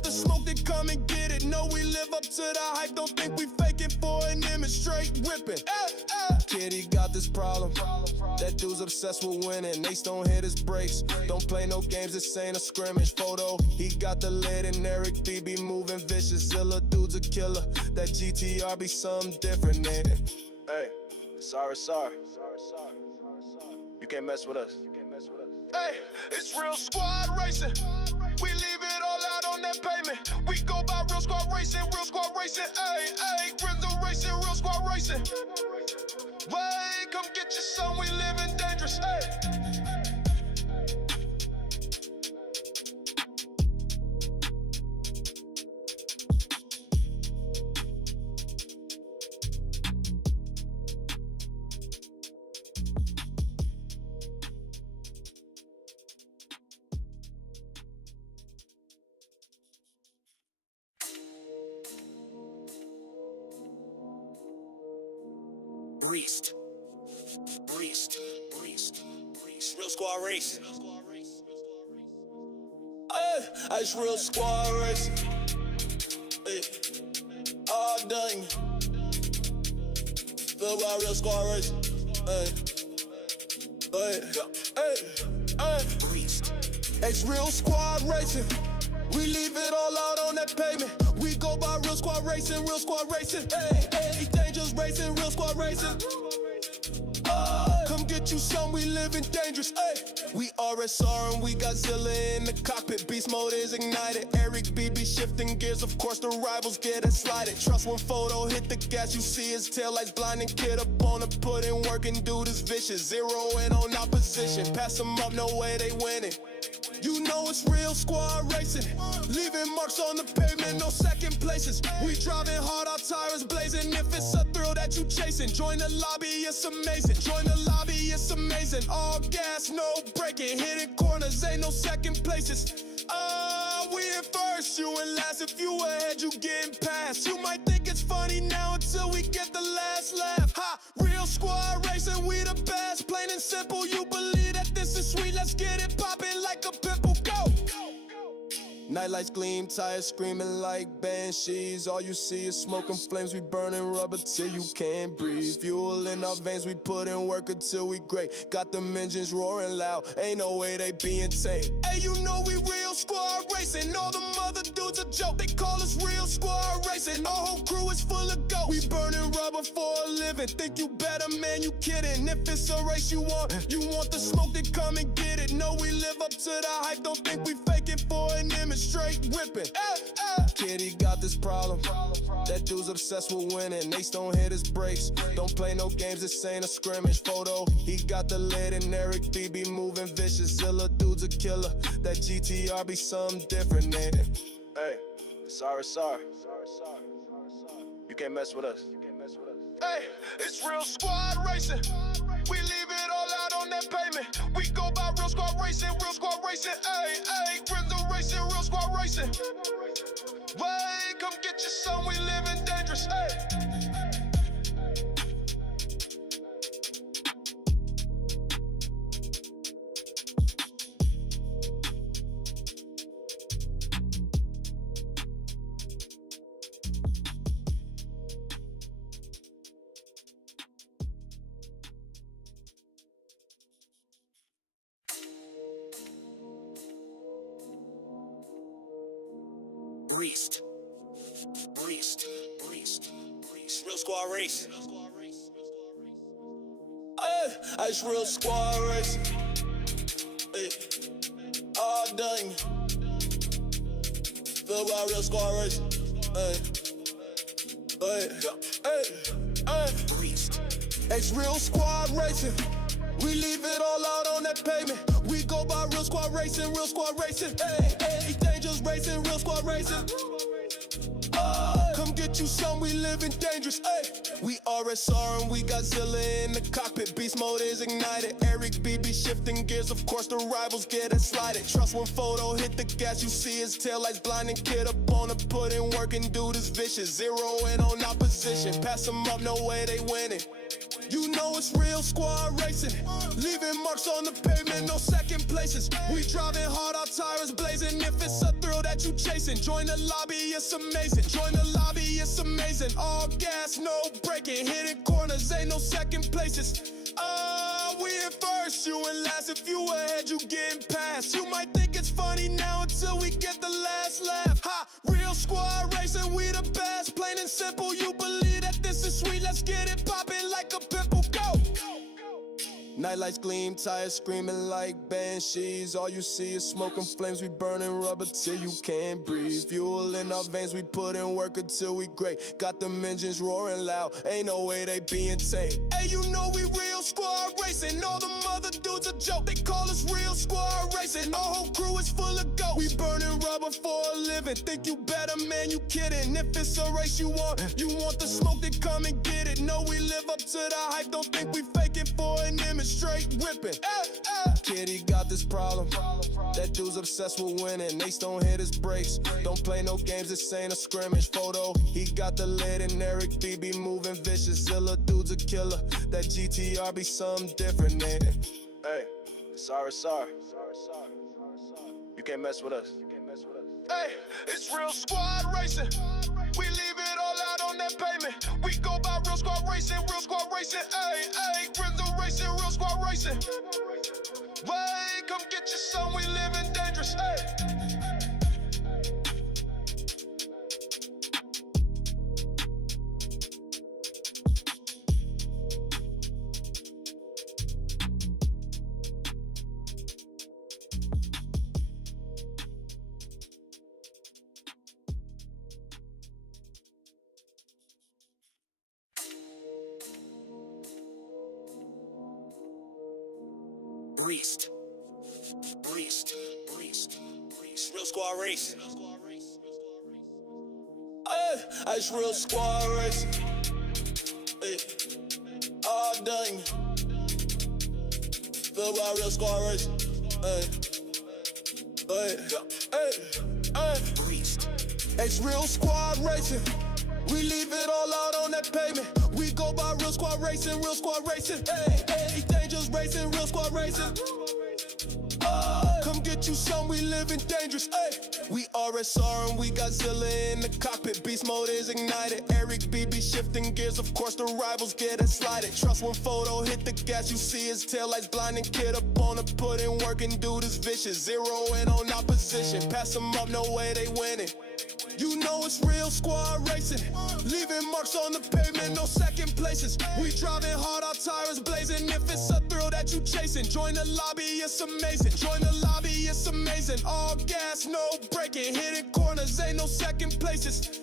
the smoke, then come and get it. No, we live up to the hype, don't think we faking for an image. Straight whipping. Kid, he got this problem. That dude's obsessed with winning. Ace don't hit his brakes. Don't play no games, this ain't a scrimmage photo. He got the lid and Eric B be moving vicious. Zilla dude's a killer. That GTR be something different, ain't it? Hey, it's RSR. You can't mess with us. Hey, it's real squad racing. We leave it all out on that pavement. We go by real squad racing, real squad racing. Hey, hey, Grizzle racing, real squad racing. Wait, come get your son, we living dangerous. Hey. Breast. Real squad racing. Hey, it's real squad racing. Hey, all done. Feel about real squad racing. Hey, Breast. it's real squad racing. We leave it all out on that pavement. We go by real squad racing, real squad racing. Hey, hey, dangerous racing, real squad racing. Come get you some, we living dangerous. Hey, we RSR and we got Zilla in the cockpit. Beast mode is ignited. Eric B be shifting gears. Of course the rivals get slided. Trust when photo hit the gas, you see his tail lights blinding. Kid up on the put in work and dude is vicious. Zeroing on opposition. Pass them up, no way they winning. You know it's real squad racing. Leaving marks on the pavement, no second places. We driving hard, our tires blazing. If it's a thrill that you chasing, join the lobby, it's amazing. Join the lobby, it's amazing. All gas, no braking. Hitting corners, ain't no second places. We in first, you in last. If you ahead, you getting past. You might think it's funny now until we get the last laugh. Ha! Real squad racing, we the best, plain and simple. You believe that this is sweet, let's get it poppin' like a pimple, go! Nightlights gleam, tires screaming like banshees. All you see is smoke and flames, we burning rubber till you can't breathe. Fuel in our veins, we put in work until we great. Got them engines roaring loud, ain't no way they being tamed. Hey, you know we real squad racing, all them other dudes a joke. They call us real squad racing, our whole crew is full of ghosts. We burning rubber for a living, think you better, man, you kidding. If it's a race you want the smoke, then come and get it. No, we live up to the hype, don't think we faking for an image. Straight whipping. Kid, he got this problem. That dude's obsessed with winning. Ace don't hit his brakes. Don't play no games, this ain't a scrimmage photo. He got the lid and Eric B be moving vicious. Zilla dude's a killer. That GTR be something different, ain't it? Hey, it's RSR. You can't mess with us. Hey, it's real squad racing. We leave it all out on that pavement. We go by real squad racing, real squad racing. Hey, hey, Grizzle racing, real squad racing. Wait, come get your son, we living dangerous. Hey. Breast. Real squad racing. Hey, it's real squad racing. Hey, all done. Feel about real squad racing. Hey, Breast. it's real squad racing. We leave it all out on that pavement. We go go by real squad racing, real squad racing. Hey, hey, dangerous racing, real squad racing. Come get you some, we living dangerous. Ay. We RSR and we got Zilla in the cockpit. Beast mode is ignited. Eric BB shifting gears. Of course the rivals get it slided. Trust when photo hit the gas, you see his tail lights blinding. Kid up on the put in work and dude is vicious. Zero in on opposition. Pass them up, no way they winning. You know it's real squad racing. Leaving marks on the pavement, no second places. We driving hard, our tires blazing. If it's a thrill that you chasing, join the lobby, it's amazing. Join the lobby, it's amazing. All gas, no braking. Hitting corners, ain't no second places. We in first, you in last. If you ahead, you getting past. You might think it's funny now until we get the last laugh. Ha! Real squad racing, we the best. Plain and simple, you believe that this is sweet. Let's get it poppin' like a pimple. Go! Nightlights gleam, tires screaming like banshees. All you see is smoke and flames. We burning rubber till you can't breathe. Fuel in our veins, we put in work until we great. Got them engines roaring loud, ain't no way they being tamed. Hey, you know we real squad racing. All the mother dudes a joke. They call us real squad racing. Our whole crew is full of ghosts. We burning rubber for a living. Think you better, man? You kidding? If it's a race you want the smoke, then come and get it. No, we live up to the hype. Don't think we faking for an image. Straight whipping. Kitty got this problem. That dude's obsessed with winning. Ace don't hit his brakes. Don't play no games, this ain't a scrimmage. Photo, he got the lid and Eric BB moving vicious. Zilla dude's a killer. That GTR be something different, ain't it? Hey, sorry. You can't mess with us. Hey, it's real squad racing. We leave it all out on that pavement. We go by real squad racing, real squad racing. Hey, hey, Grizzle racing, real squad racing. Wait, come get you some, we living dangerous. Hey. Breast. Real squad racing. I just real squad racing. Hey, all done. Feel about real squad racing. Hey, Breast. it's real squad racing. We leave it all out on that pavement. We go by real squad racing, real squad racing. Hey, hey, dangerous racing, real squad racing. Come get you some, we living dangerous. Ay. We RSR and we got Zilla in the cockpit. Beast mode is ignited. Eric BB shifting gears. Of course the rivals get it slided. Trust when photo hit the gas, you see his tail lights blinding. Kid up on the put in work and dude is vicious. Zero in on opposition. Pass them up, no way they winning. You know it's real squad racing. Leaving marks on the pavement, no second places. We driving hard, our tires blazing. If it's a thrill that you chasing, join the lobby, it's amazing. Join the lobby, it's amazing. All gas, no braking. Hitting corners, ain't no second places.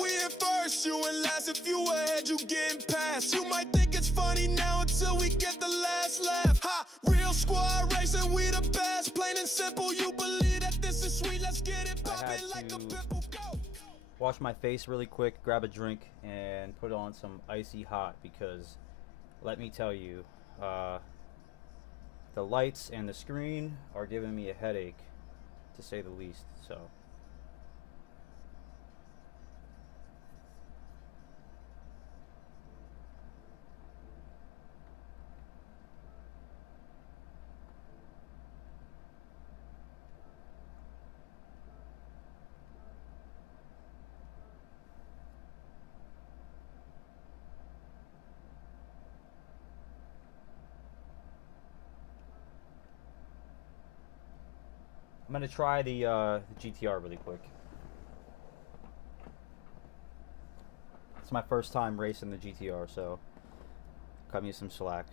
We in first, you in last. If you ahead, you getting past. You might think it's funny now until we get the last laugh. Ha! Real squad racing, we the best. Plain and simple, you believe that this is sweet. Let's get it poppin' like a pimple. Go! Wash my face really quick, grab a drink, and put on some icy hot because let me tell you, the lights and the screen are giving me a headache, to say the least. So I'm gonna try the GTR really quick. It's my first time racing the GTR, so cut me some slack.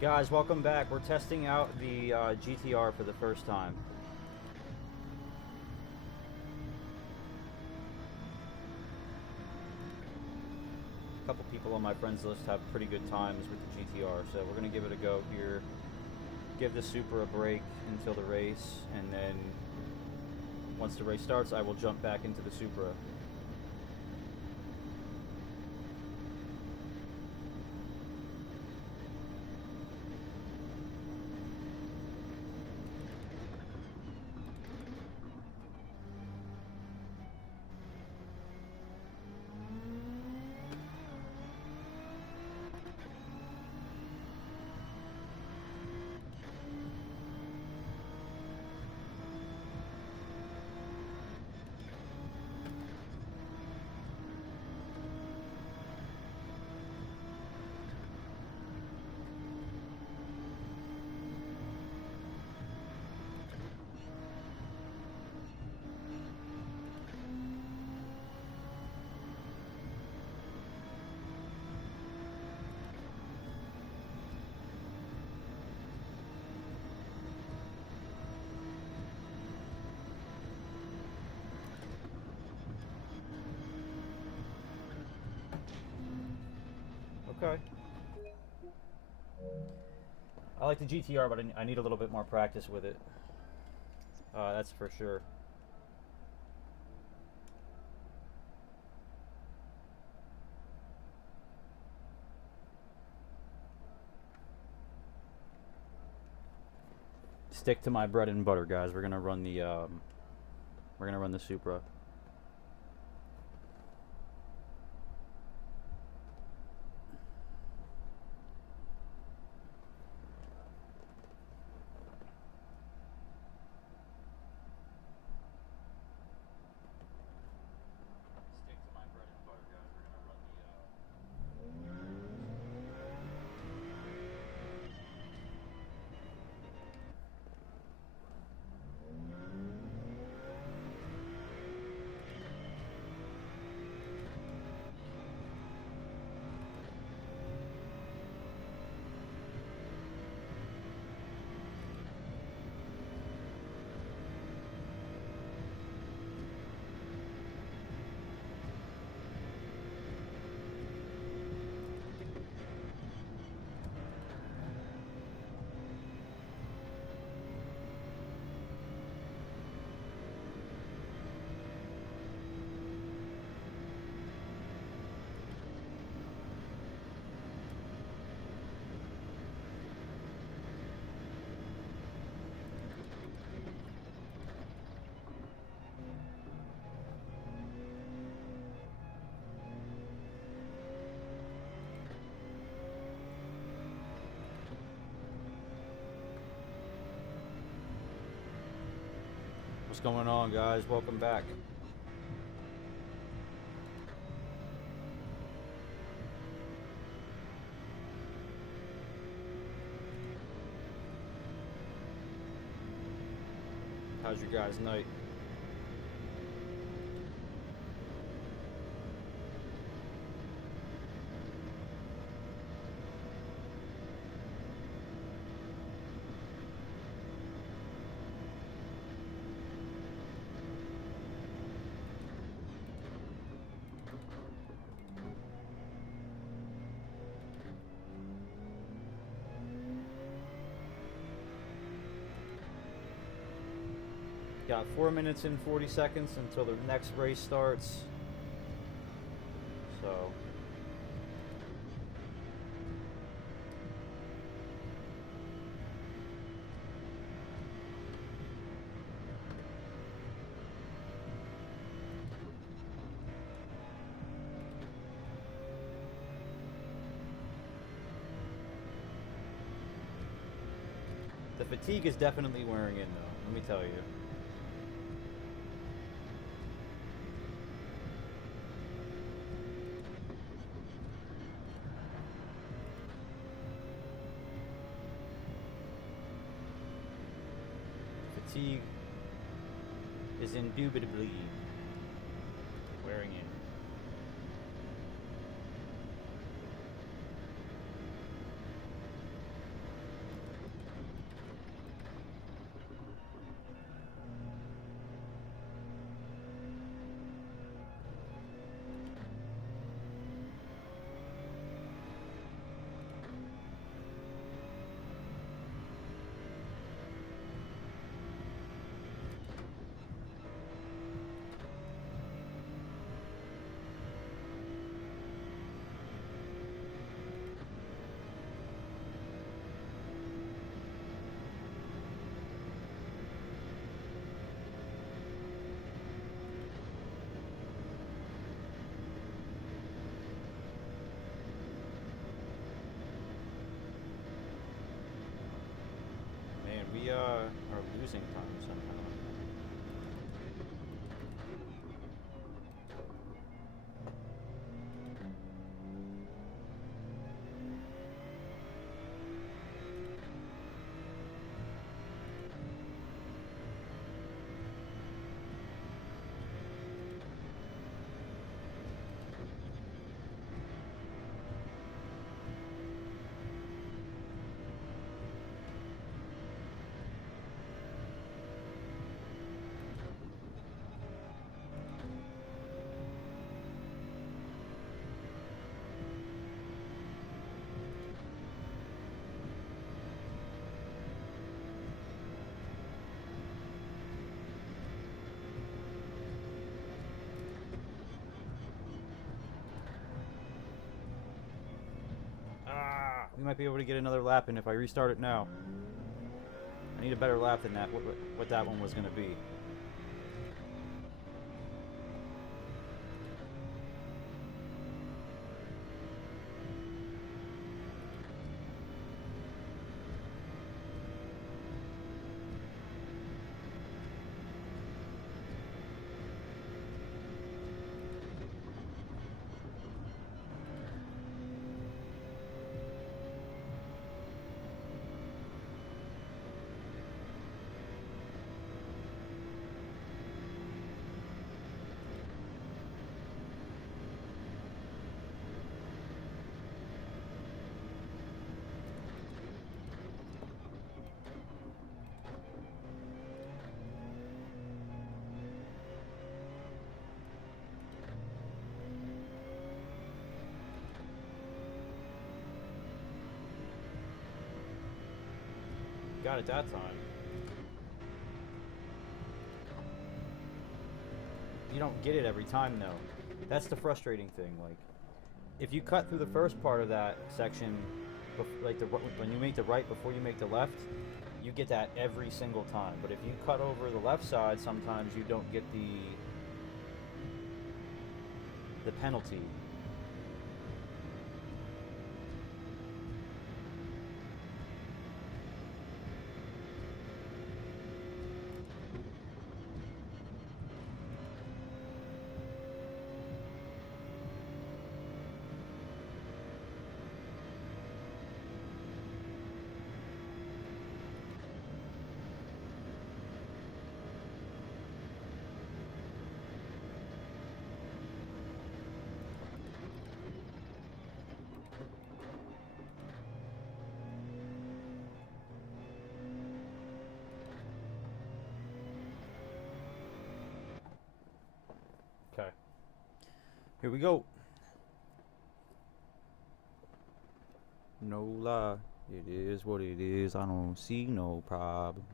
Guys, welcome back. We're testing out the GTR for the first time. A couple people on my friends list have pretty good times with the GTR, so we're going to give it a go here. Give the Supra a break until the race, and then once the race starts, I will jump back into the Supra. Okay. I like the GTR, but I need a little bit more practice with it. That's for sure. Stick to my bread and butter, guys. We're gonna run the Supra. What's going on, guys? Welcome back. How's your guys' night? Got 4 minutes and 40 seconds until the next race starts. So the fatigue is definitely wearing in, though, let me tell you. Fatigue is indubitably wearing in. are losing time somehow. We might be able to get another lap in if I restart it now. I need a better lap than that, what that one was going to be. Got it that time. You don't get it every time though. That's the frustrating thing. Like, if you cut through the first part of that section, like when you make the right before you make the left, you get that every single time. But if you cut over the left side, sometimes you don't get the penalty. Okay. Here we go. No lie. It is what it is. I don't see no problem.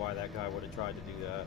why that guy would have tried to do that.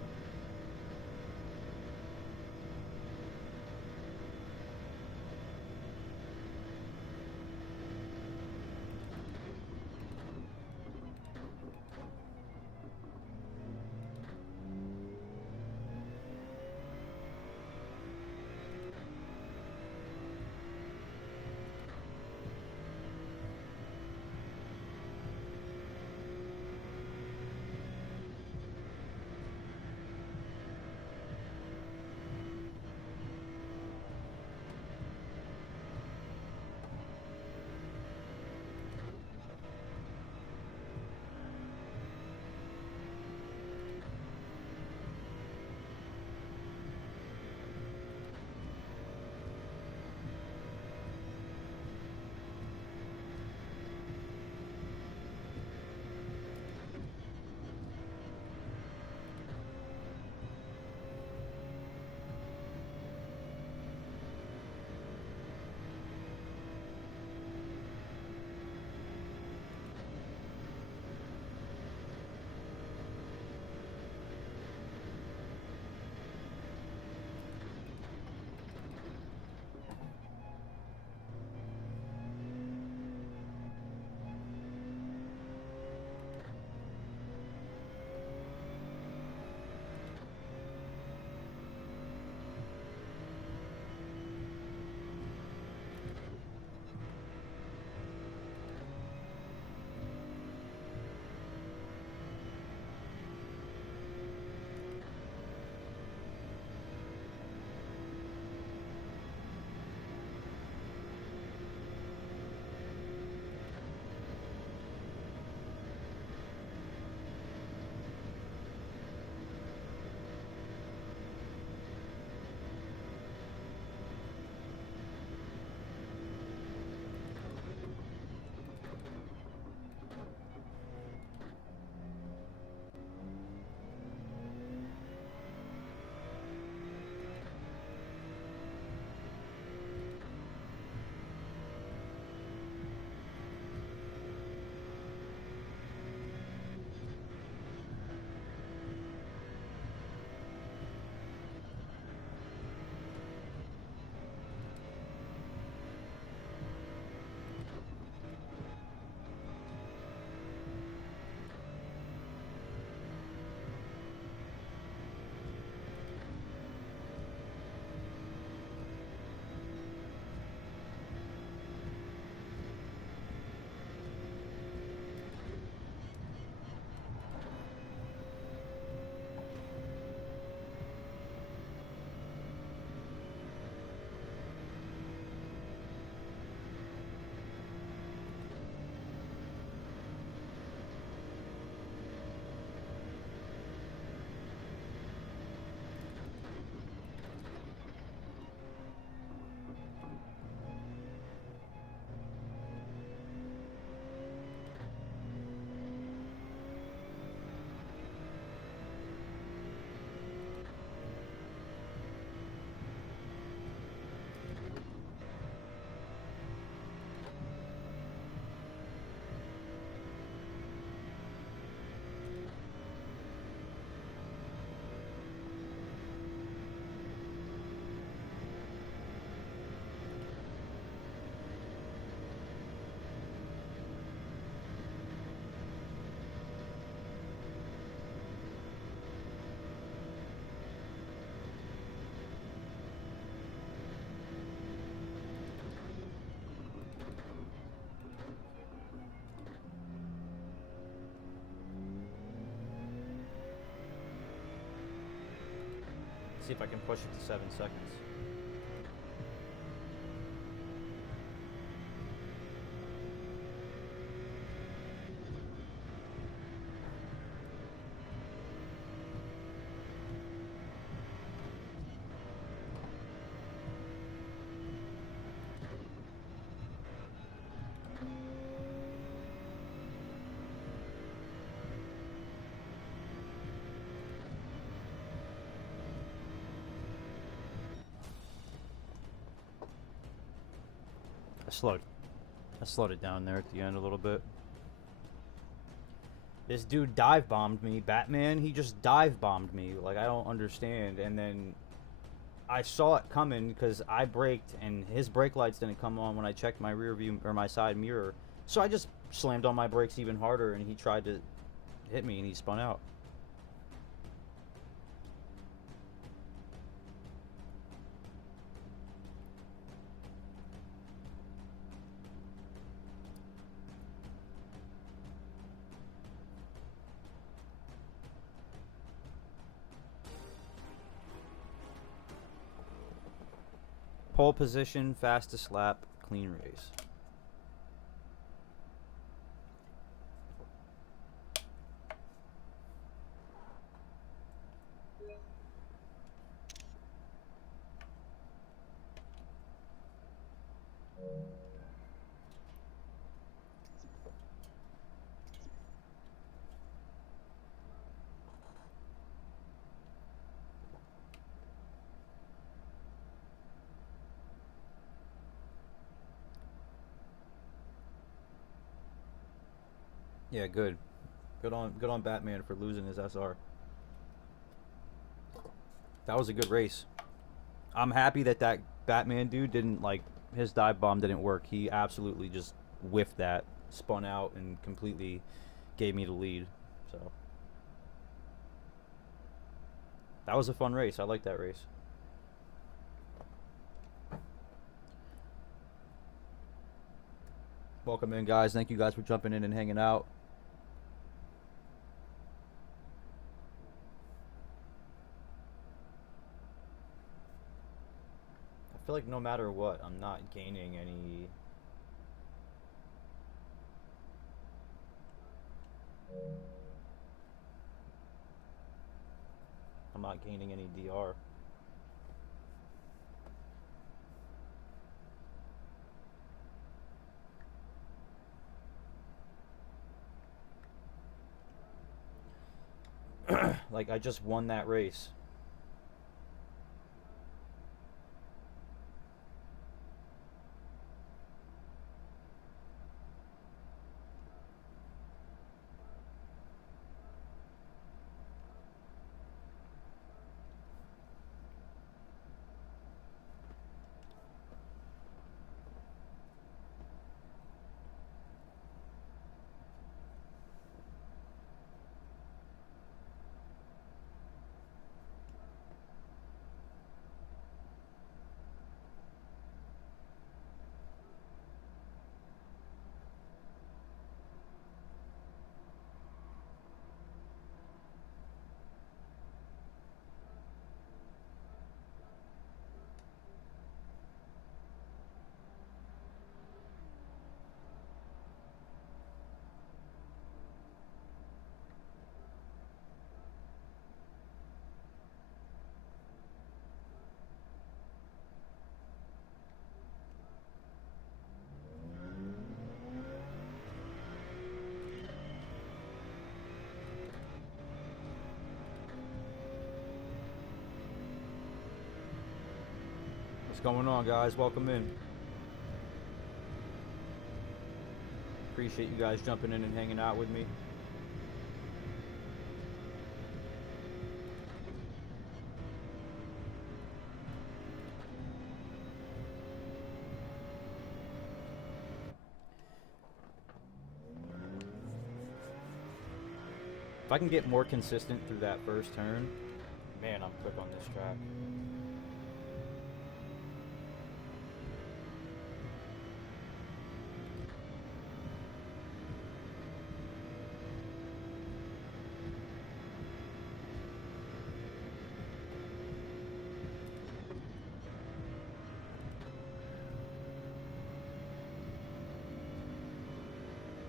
See if I can push it to 7 seconds. I slowed it down there at the end a little bit. This dude dive bombed me. Batman, he just dive bombed me. Like, I don't understand. And then I saw it coming because I braked and his brake lights didn't come on when I checked my rear view or my side mirror. So I just slammed on my brakes even harder and he tried to hit me and he spun out. Pole position, fastest lap, clean race. Yeah, good. Good on Batman for losing his SR. That was a good race. I'm happy that that Batman dude didn't, like, his dive bomb didn't work. He absolutely just whiffed that, spun out, and completely gave me the lead. So that was a fun race. I like that race. Welcome in, guys. Thank you guys for jumping in and hanging out. I feel like no matter what, I'm not gaining any... I'm not gaining any DR. Like, I just won that race. What's going on, guys? Welcome in. Appreciate you guys jumping in and hanging out with me. If I can get more consistent through that first turn, man, I'm quick on this track.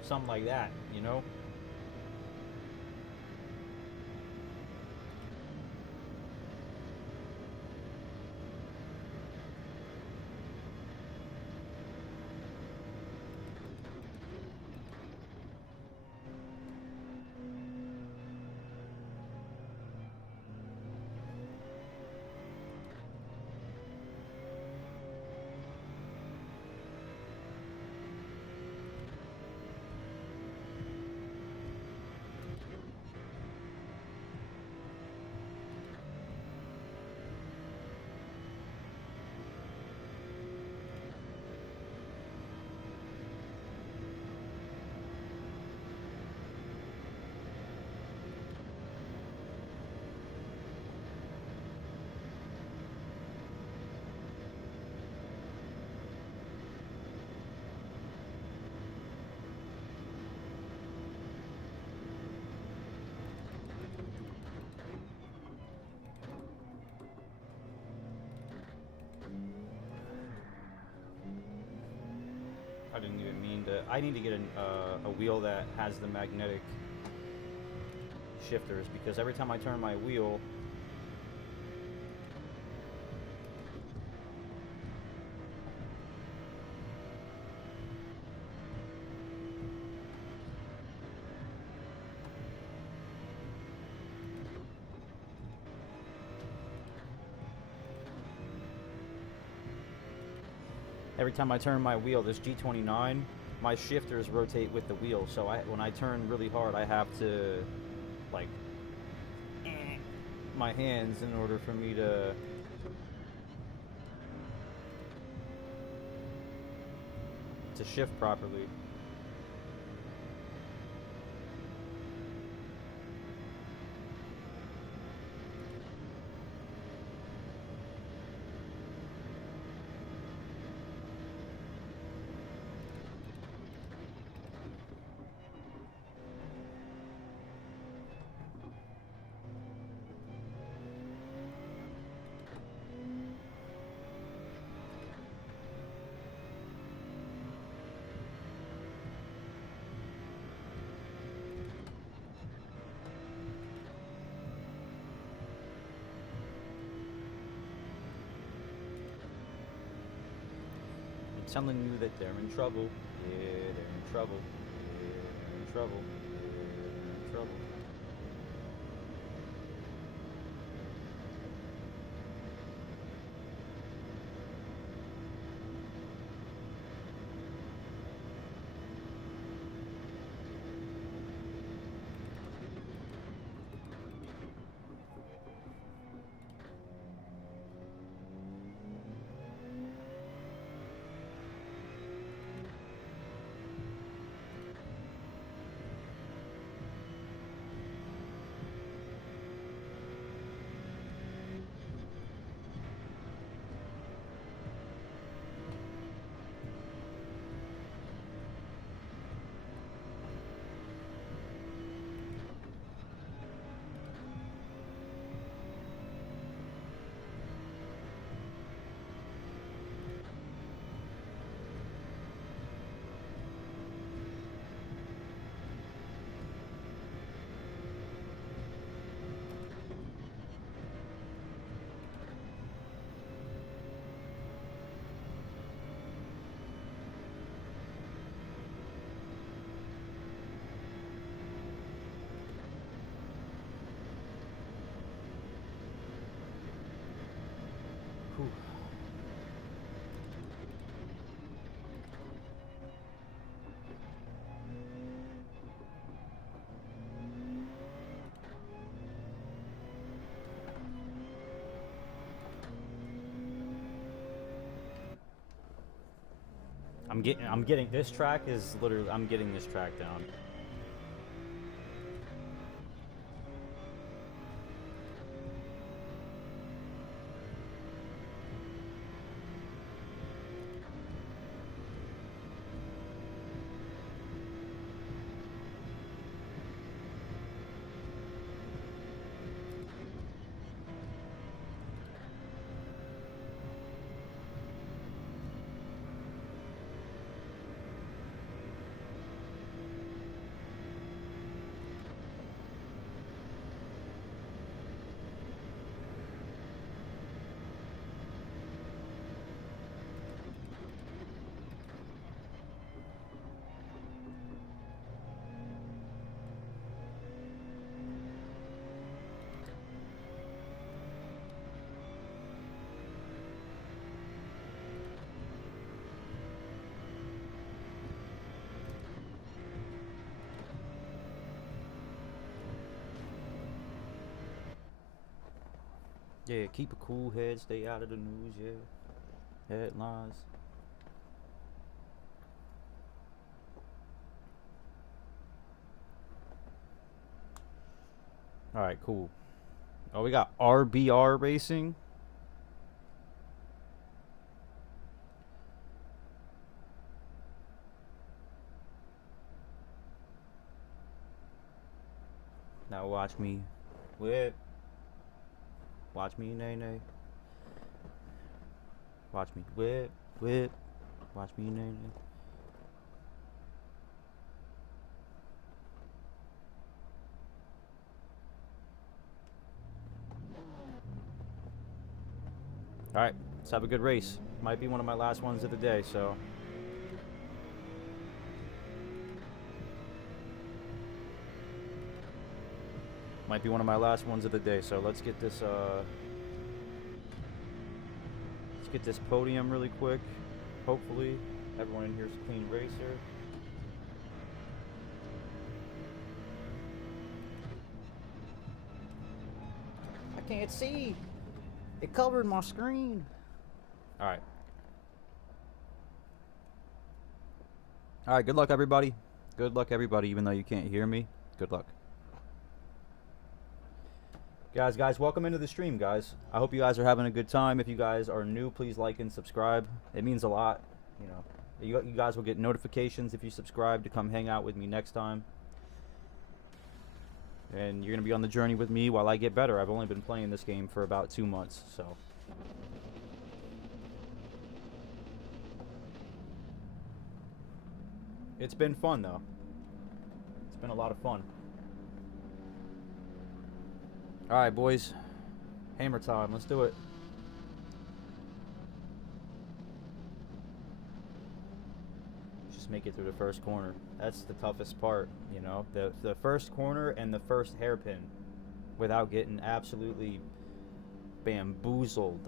Something like that, you know? I didn't even mean to. I need to get a wheel that has the magnetic shifters, because every time I turn my wheel, this G29, my shifters rotate with the wheel. So when I turn really hard, I have to like my hands in order for me to shift properly. Telling you that they're in trouble. Yeah, they're in trouble. Yeah, they're in trouble. Yeah, they're in trouble. Whew. I'm getting this track is literally, I'm getting this track down. Yeah, keep a cool head, stay out of the news, yeah. Headlines. Alright, cool. Oh, we got RBR Racing. Now watch me whip. Watch me nay nay. Watch me whip, whip. Watch me nay nay. All right, let's have a good race. Might be one of my last ones of the day, so. Might be one of my last ones of the day, so let's get this podium really quick. Hopefully, everyone in here is a clean racer. I can't see. It covered my screen. All right. All right, good luck, everybody. Good luck, everybody, even though you can't hear me. Good luck. Guys, welcome into the stream, guys. I hope you guys are having a good time. If you guys are new, please like and subscribe. It means a lot. You know, you guys will get notifications if you subscribe to come hang out with me next time. And you're going to be on the journey with me while I get better. I've only been playing this game for about 2 months, so. It's been fun, though. It's been a lot of fun. Alright, boys. Hammer time. Let's do it. Just make it through the first corner. That's the toughest part, you know? The first corner and the first hairpin without getting absolutely bamboozled.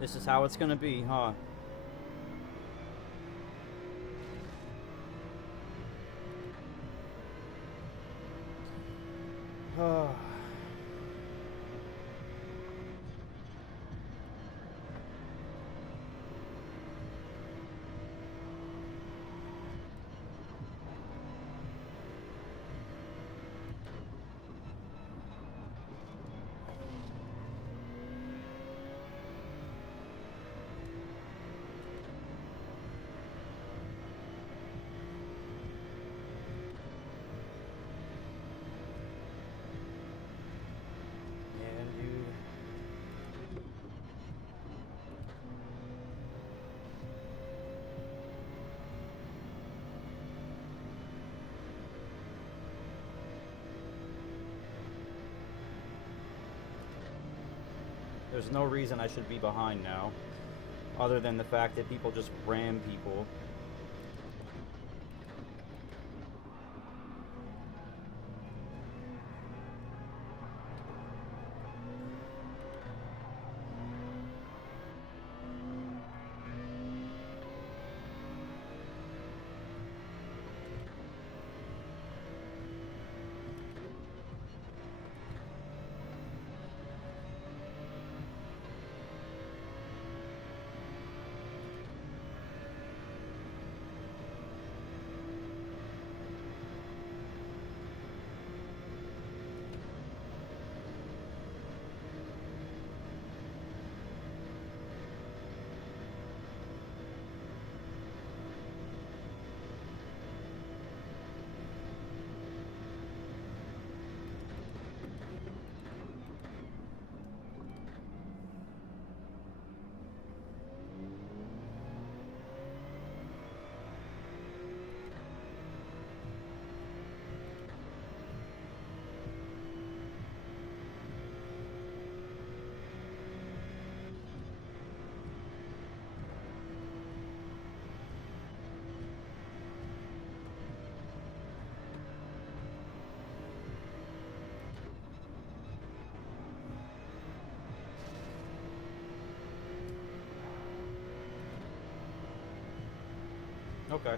This is how it's gonna be, huh? There's no reason I should be behind now, other than the fact that people just ram people. Okay.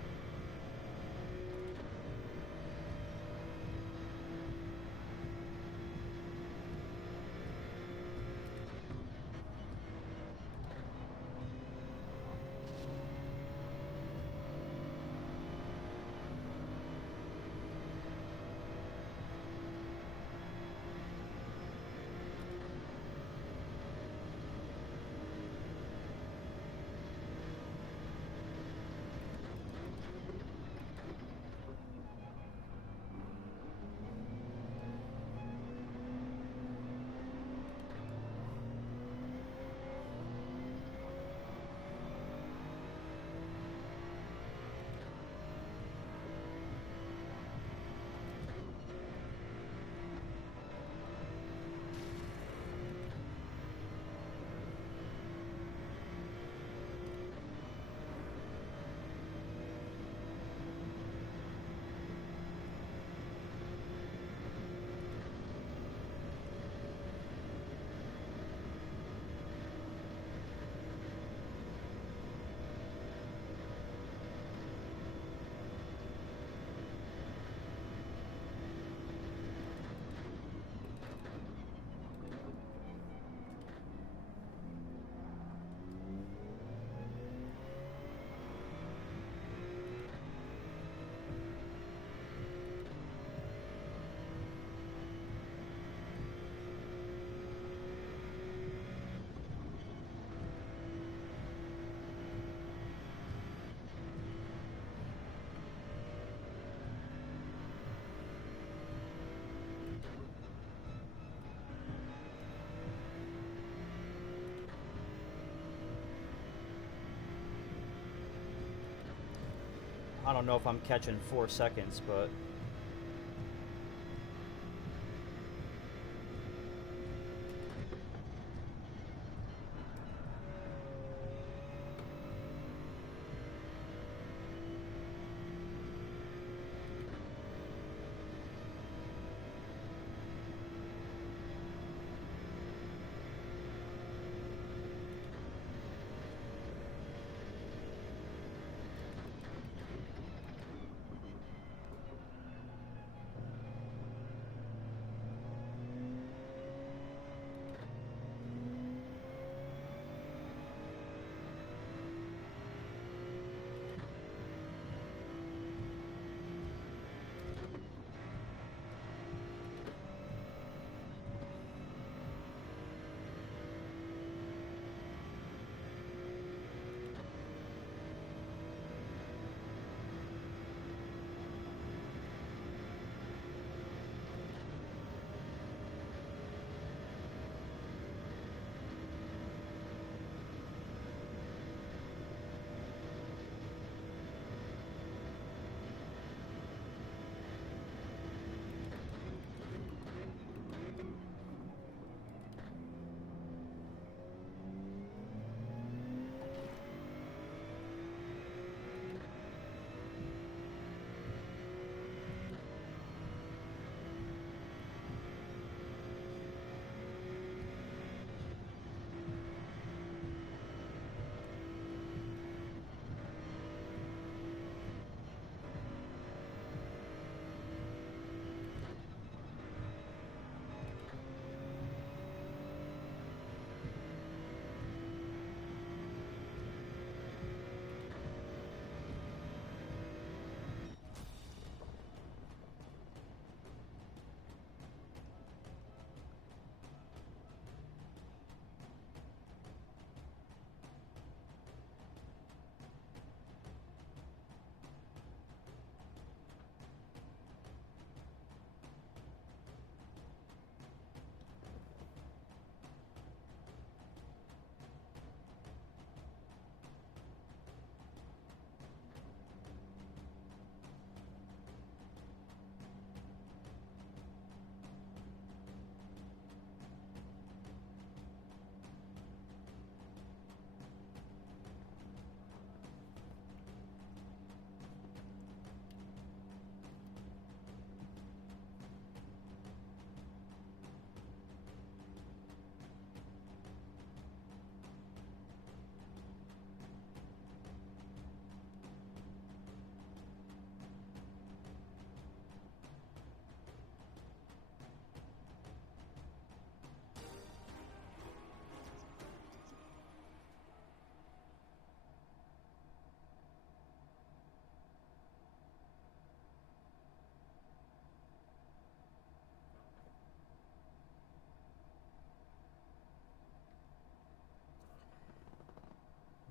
I don't know if I'm catching 4 seconds, but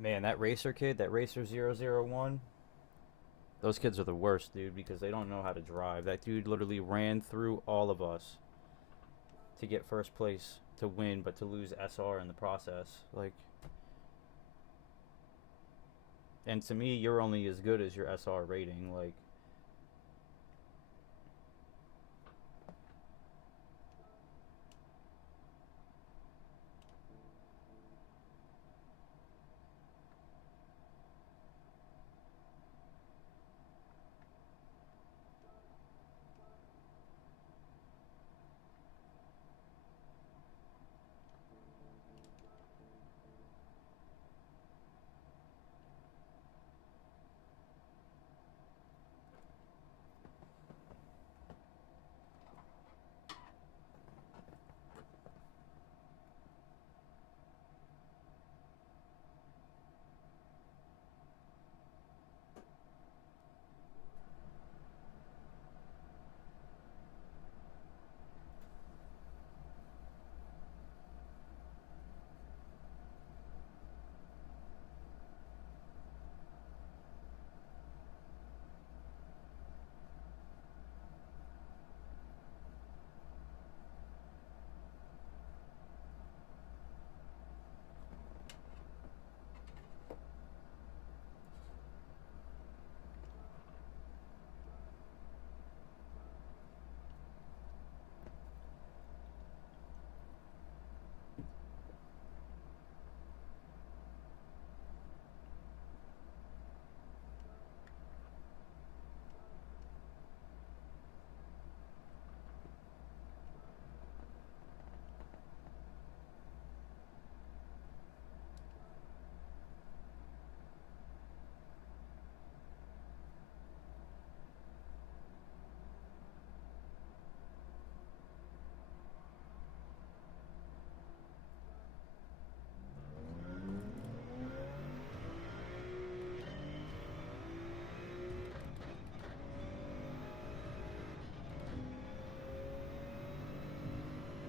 Man, that racer kid, that racer 001, those kids are the worst, dude, because they don't know how to drive. That dude literally ran through all of us to get first place to win, but to lose SR in the process. Like, and to me, you're only as good as your SR rating. Like,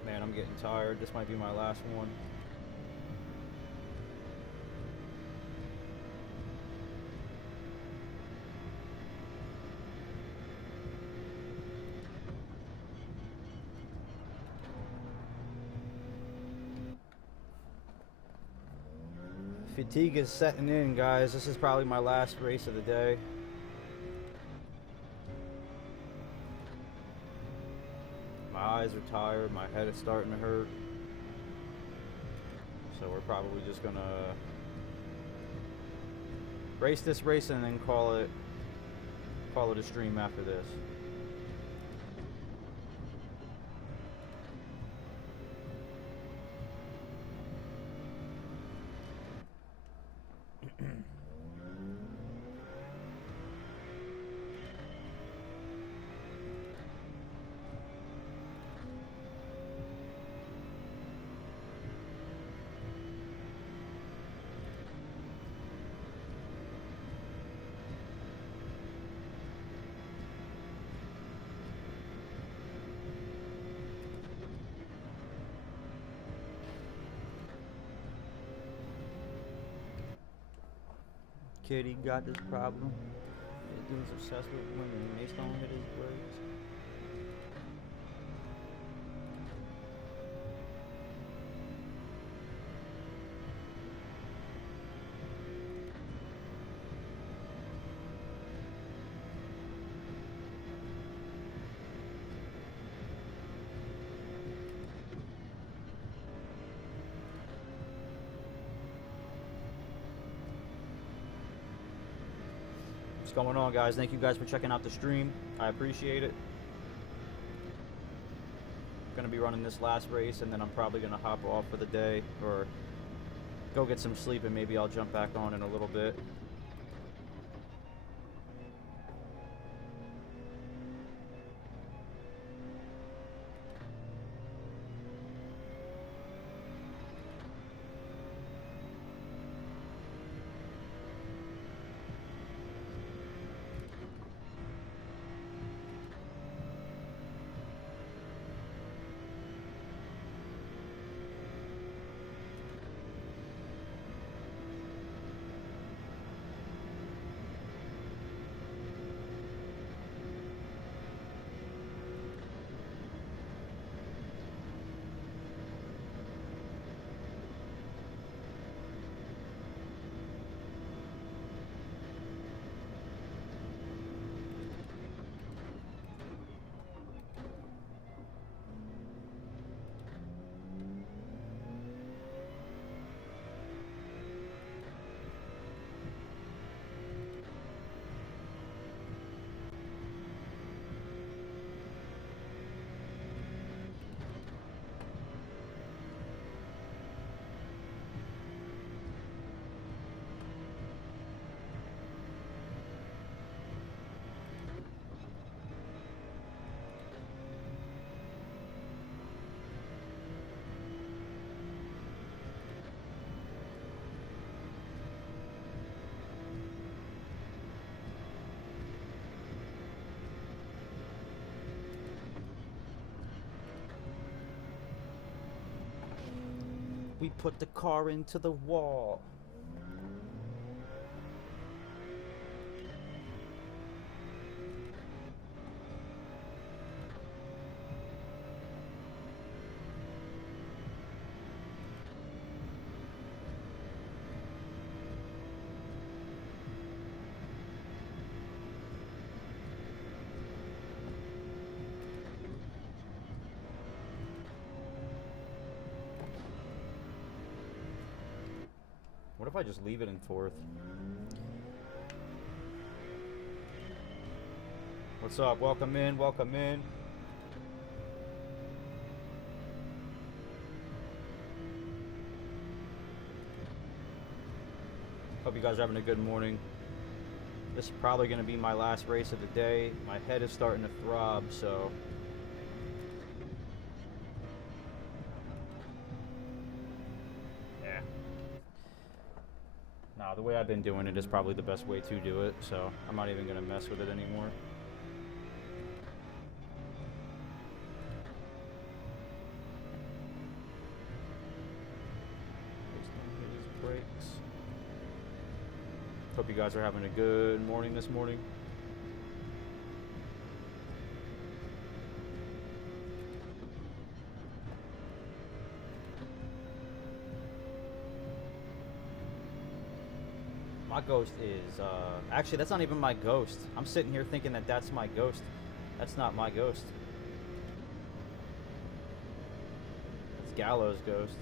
man, I'm getting tired. This might be my last one. Fatigue is setting in, guys. This is probably my last race of the day. My eyes are tired, my head is starting to hurt. So we're probably just gonna race this race and then call it a stream after this. Kitty got this problem. This dude's obsessed with women. Mace don't hit his brakes. What's going on, guys? Thank you guys for checking out the stream. I appreciate it. Gonna be running this last race and then I'm probably gonna hop off for the day or go get some sleep and maybe I'll jump back on in a little bit. We put the car into the wall. What if I just leave it in fourth? What's up? Welcome in, welcome in. Hope you guys are having a good morning. This is probably going to be my last race of the day. My head is starting to throb, so... yeah. Nah, the way I've been doing it is probably the best way to do it, so I'm not even going to mess with it anymore. Brakes. Hope you guys are having a good morning this morning. My ghost is, actually that's not even my ghost. I'm sitting here thinking that that's my ghost. That's not my ghost. It's Gallows' ghost.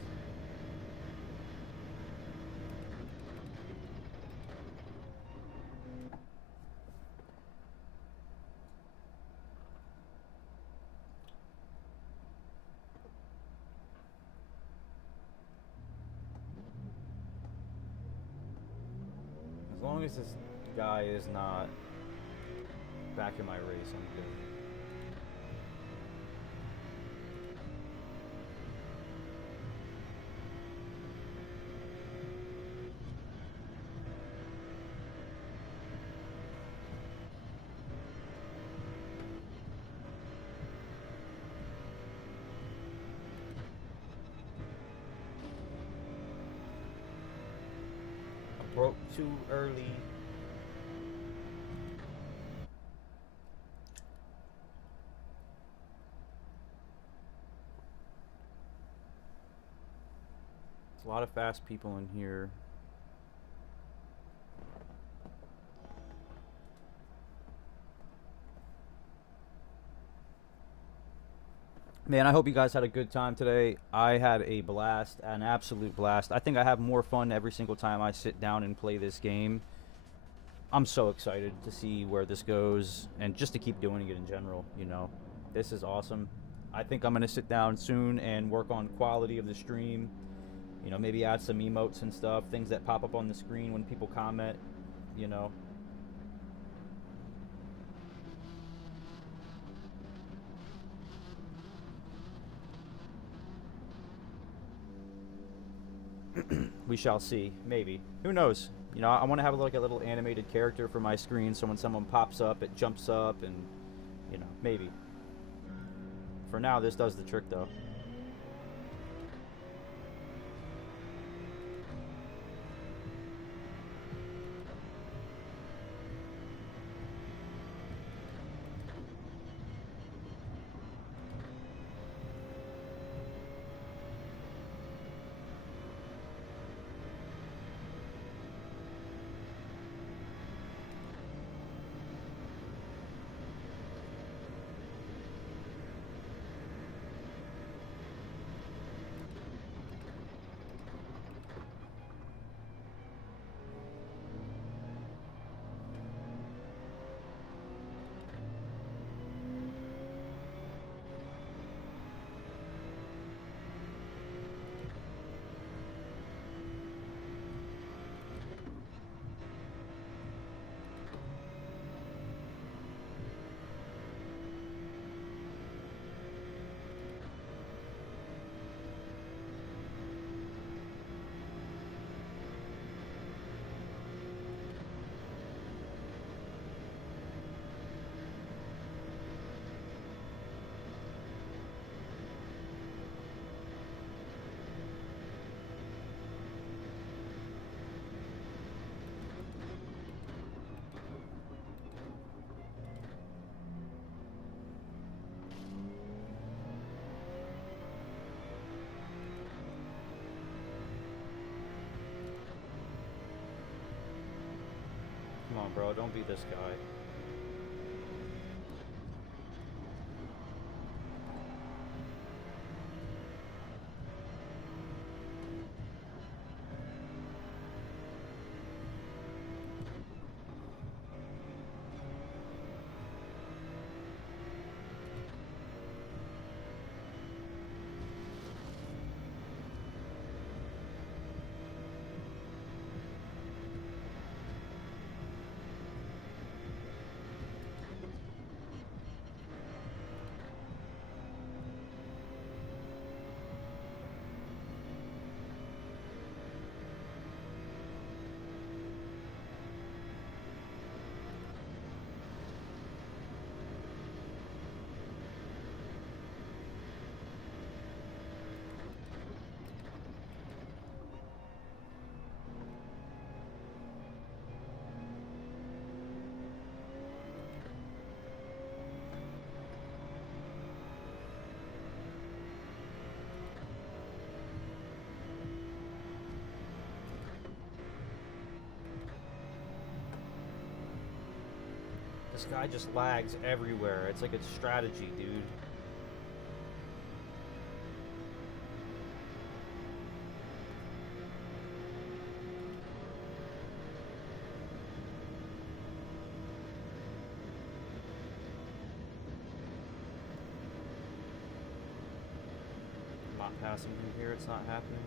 As long as this guy is not back in my race, I'm good. I broke too early. There's a lot of fast people in here. Man, I hope you guys had a good time today. I had a blast, an absolute blast. I think I have more fun every single time I sit down and play this game. I'm so excited to see where this goes and just to keep doing it in general, you know. This is awesome. I think I'm going to sit down soon and work on quality of the stream. You know, maybe add some emotes and stuff, things that pop up on the screen when people comment, you know. We shall see. Maybe. Who knows? You know, I want to have like a little animated character for my screen, so when someone pops up, it jumps up, and you know, maybe. For now, this does the trick, though. on, bro. Don't be this guy. This guy just lags everywhere. It's like a strategy, dude. I'm not passing him here. It's not happening.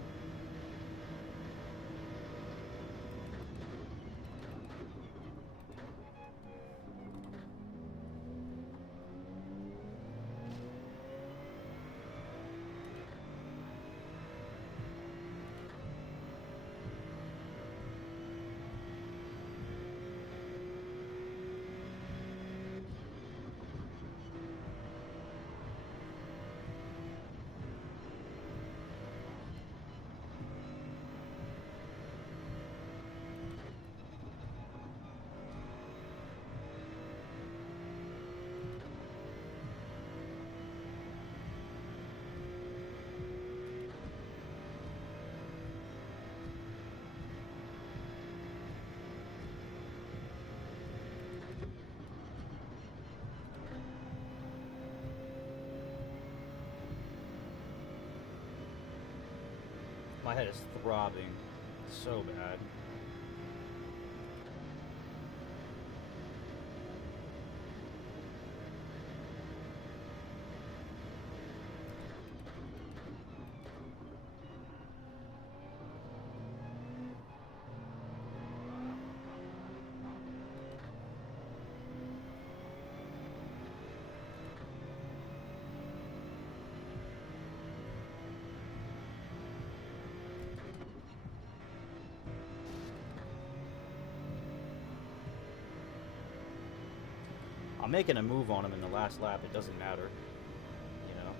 My head is throbbing so bad. I'm making a move on him in the last lap. It doesn't matter, you know.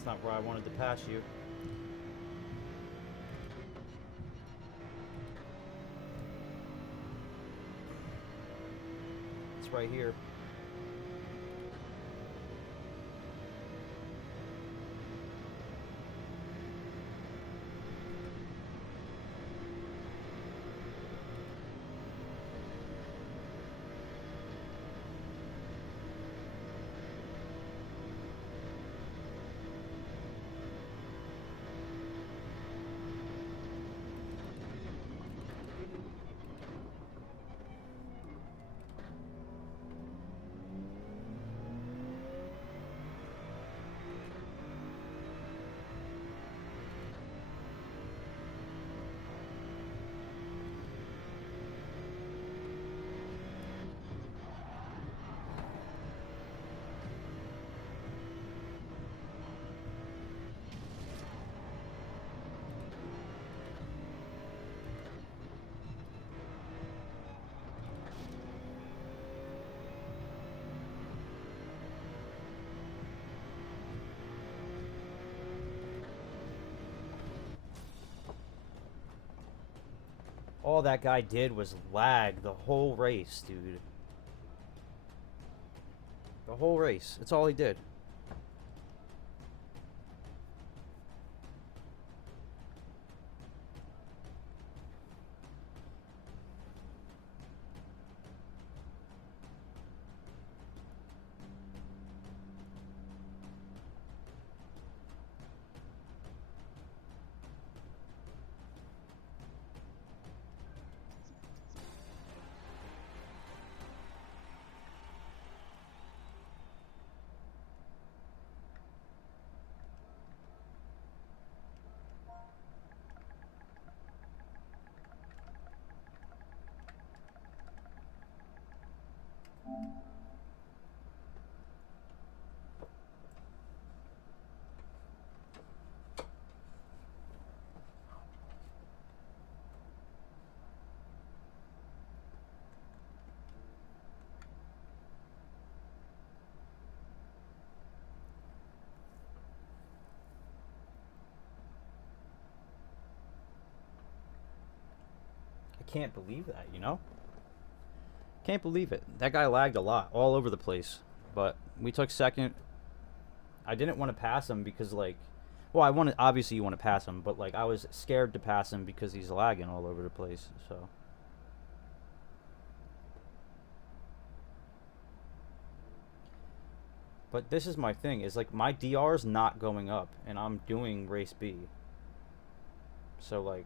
That's not where I wanted to pass you. It's right here. All that guy did was lag the whole race, dude. The whole race. That's all he did. I can't believe that, you know? Can't believe it. That guy lagged a lot, all over the place. But we took second. I didn't want to pass him because, like, well, I wanted, obviously you want to pass him, but, like, I was scared to pass him because he's lagging all over the place, so. But this is my thing, is, like, my DR's not going up, and I'm doing race B. So, like,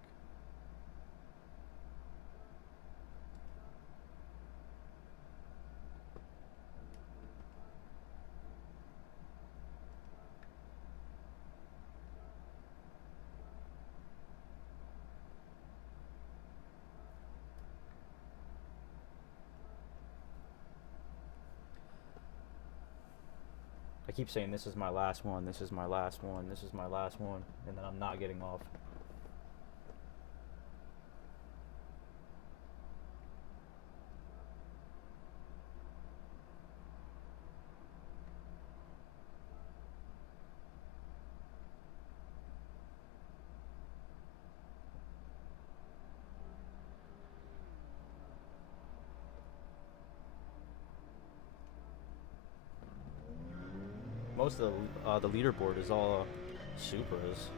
I keep saying this is my last one, this is my last one, this is my last one, and then I'm not getting off. Most of the leaderboard is all Supras.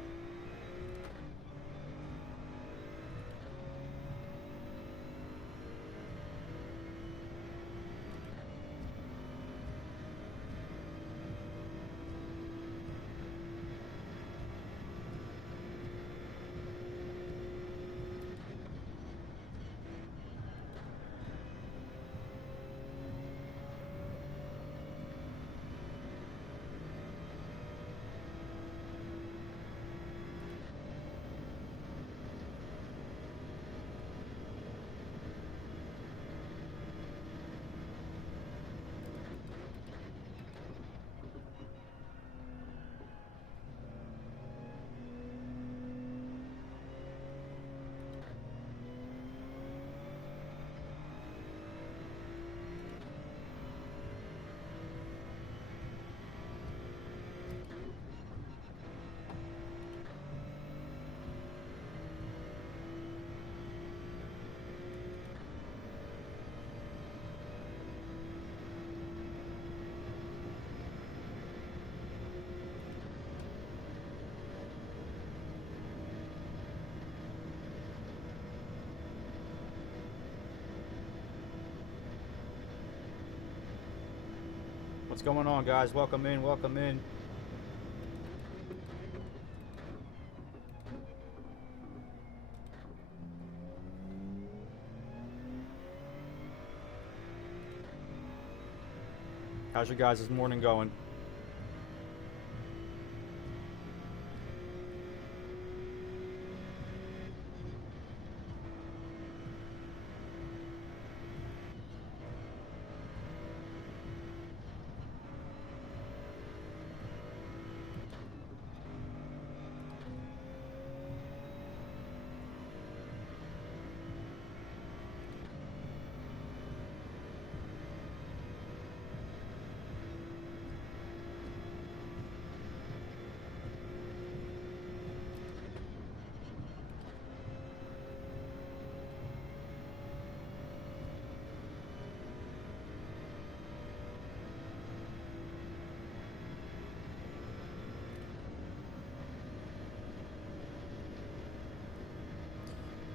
What's going on, guys? Welcome in, welcome in. How's your guys' morning going?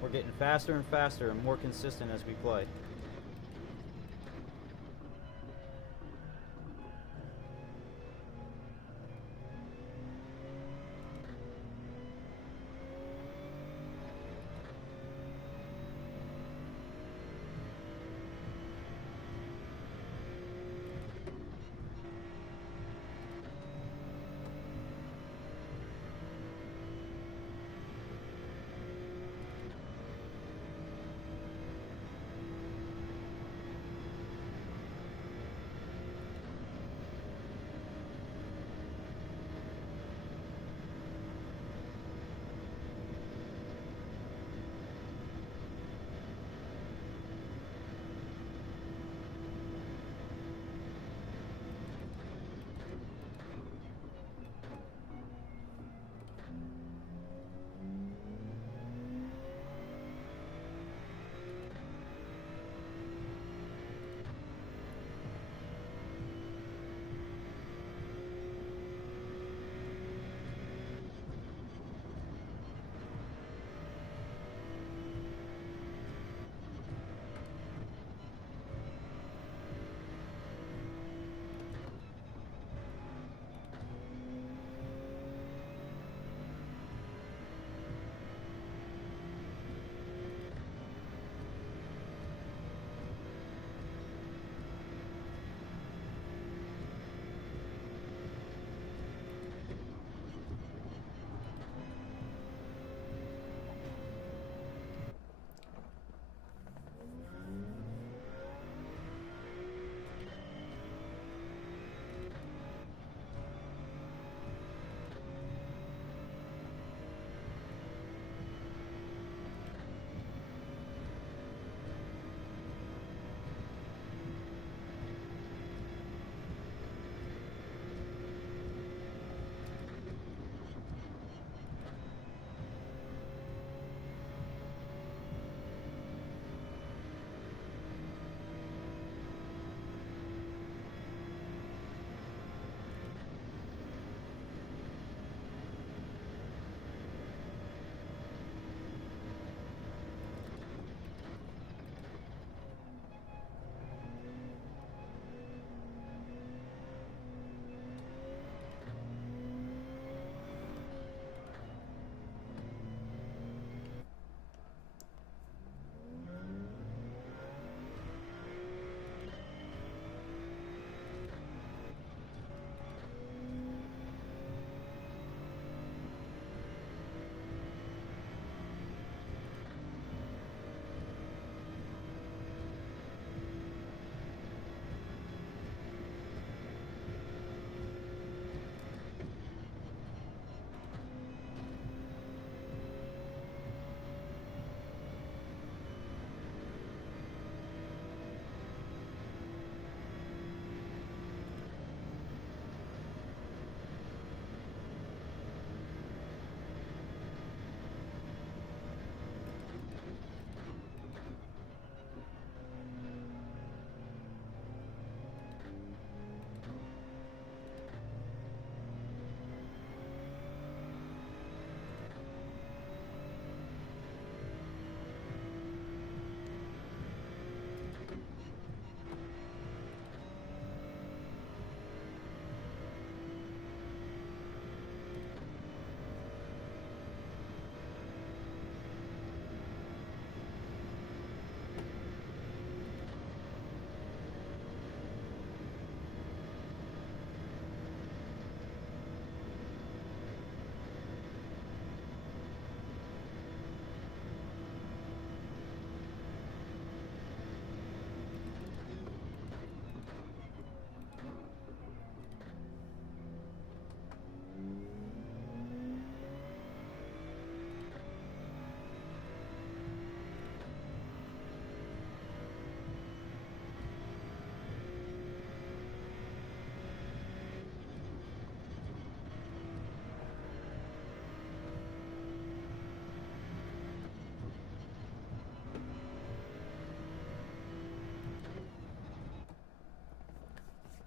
We're getting faster and faster and more consistent as we play.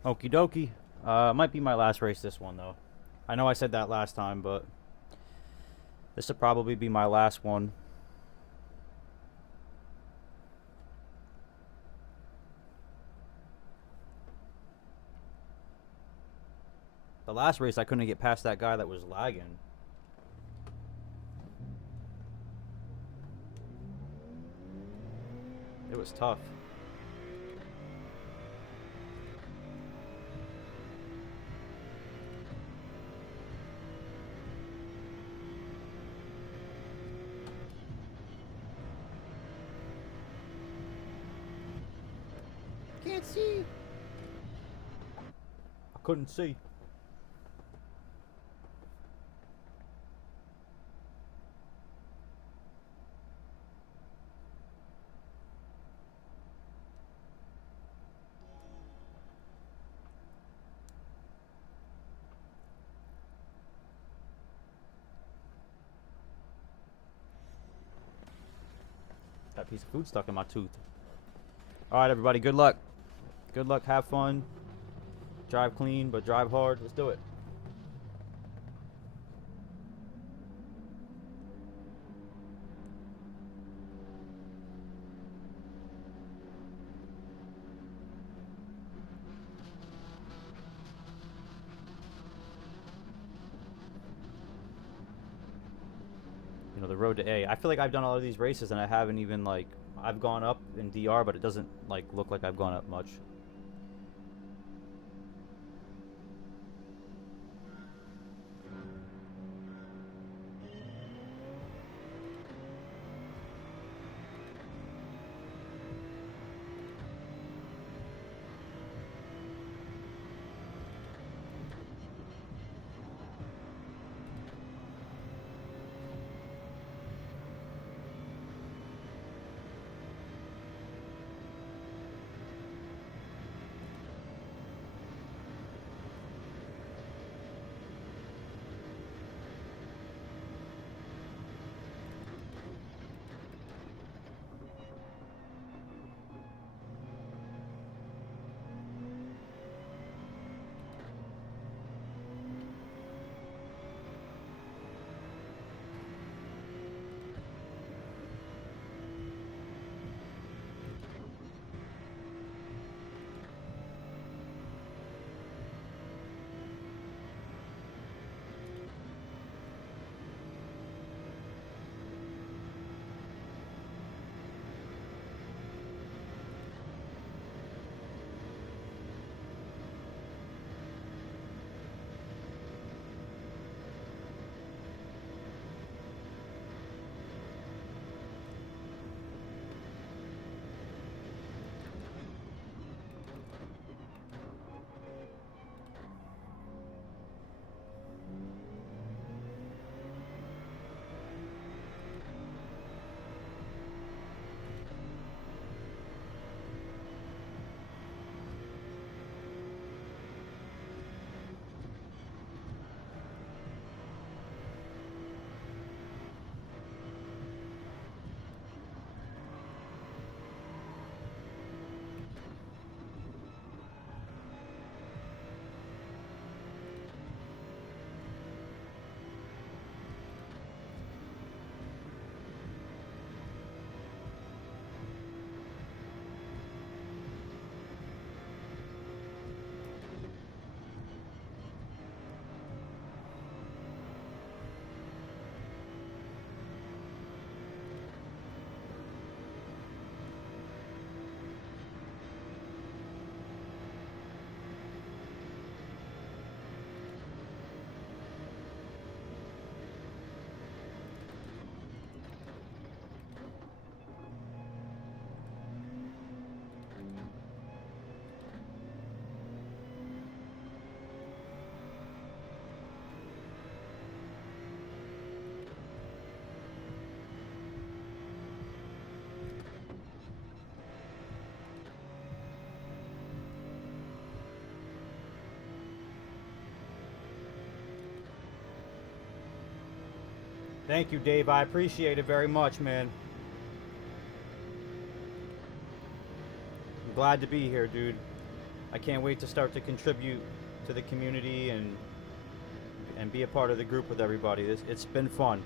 Okie dokie. Might be my last race this one though. I know I said that last time, but this will probably be my last one. The last race I couldn't get past that guy that was lagging. It was tough. Can't see. I couldn't see. That piece of food stuck in my tooth. Alright, everybody, good luck. Good luck, have fun. Drive clean, but drive hard. Let's do it. You know, the road to A. I feel like I've done all of these races and I haven't even, like, I've gone up in DR, but it doesn't, like, look like I've gone up much. Thank you, Dave. I appreciate it very much, man. I'm glad to be here, dude. I can't wait to start to contribute to the community and be a part of the group with everybody. It's been fun.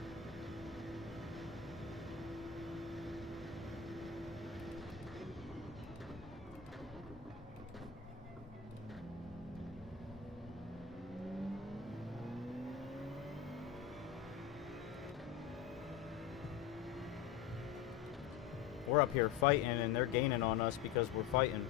We're up here fighting and they're gaining on us because we're fighting.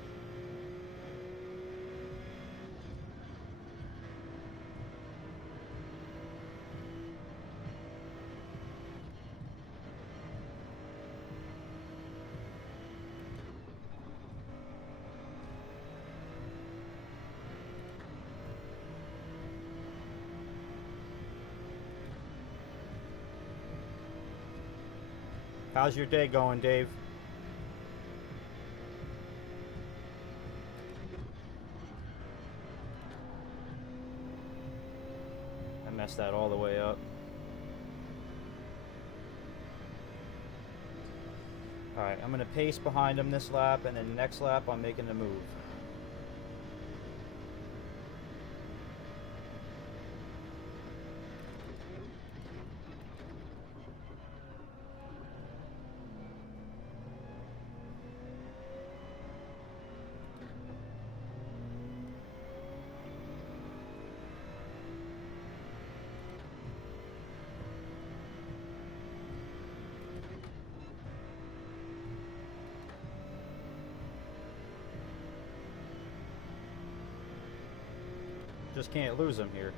How's your day going, Dave? I messed that all the way up. Alright, I'm going to pace behind him this lap, and then next lap I'm making the move. Just can't lose him here.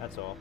That's all.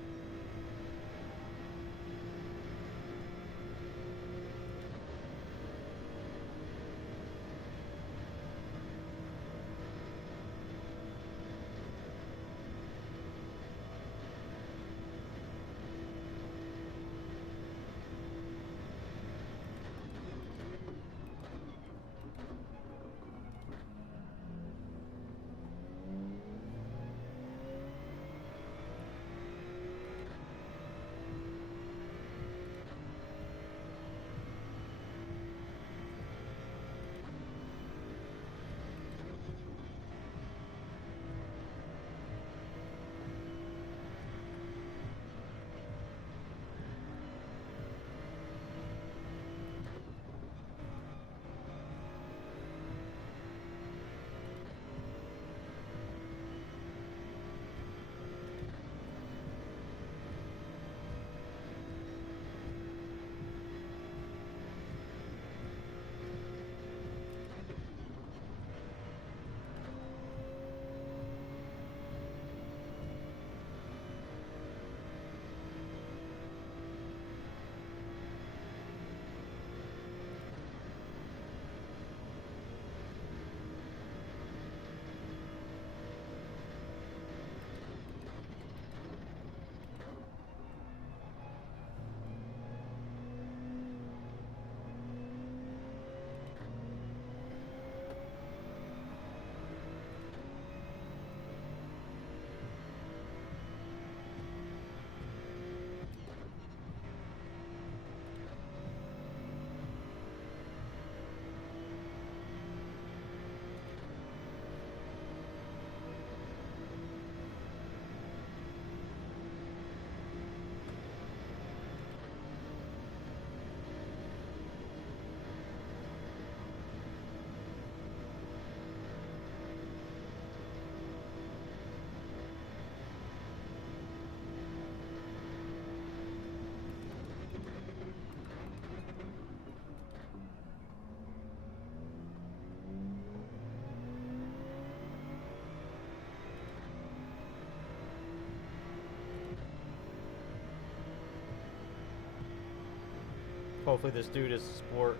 Hopefully this dude is a sport.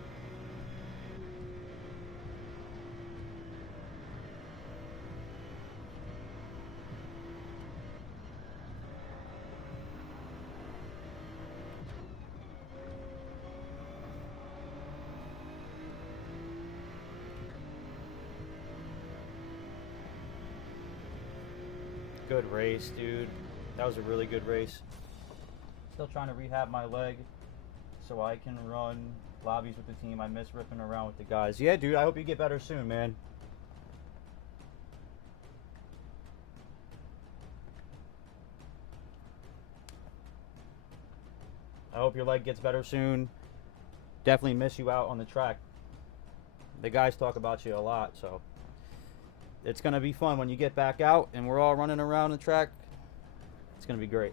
Good race, dude. That was a really good race. Still trying to rehab my leg so I can run lobbies with the team. I miss ripping around with the guys. Yeah, dude, I hope you get better soon, man. hope your leg gets better soon. Definitely miss you out on the track. The guys talk about you a lot, so it's gonna be fun when you get back out and we're all running around the track. It's gonna be great.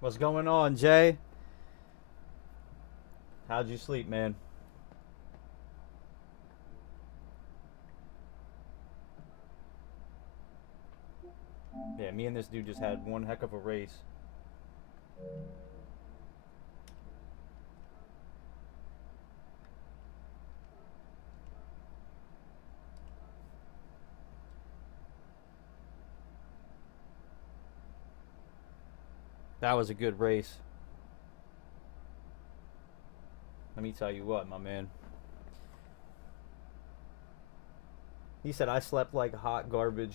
What's going on, Jay? How'd you sleep, man? Yeah, me and this dude just had one heck of a race. That was a good race. Let me tell you what, my man. He said I slept like hot garbage.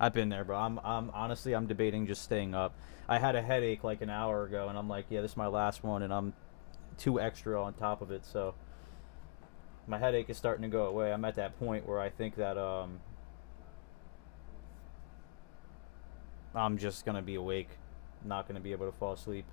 I've been there, bro. I'm honestly, I'm debating just staying up. I had a headache like an hour ago, and I'm like, yeah, this is my last one, and I'm 2 extra on top of it, so my headache is starting to go away. I'm at that point where I think that I'm just gonna be awake, not gonna be able to fall asleep.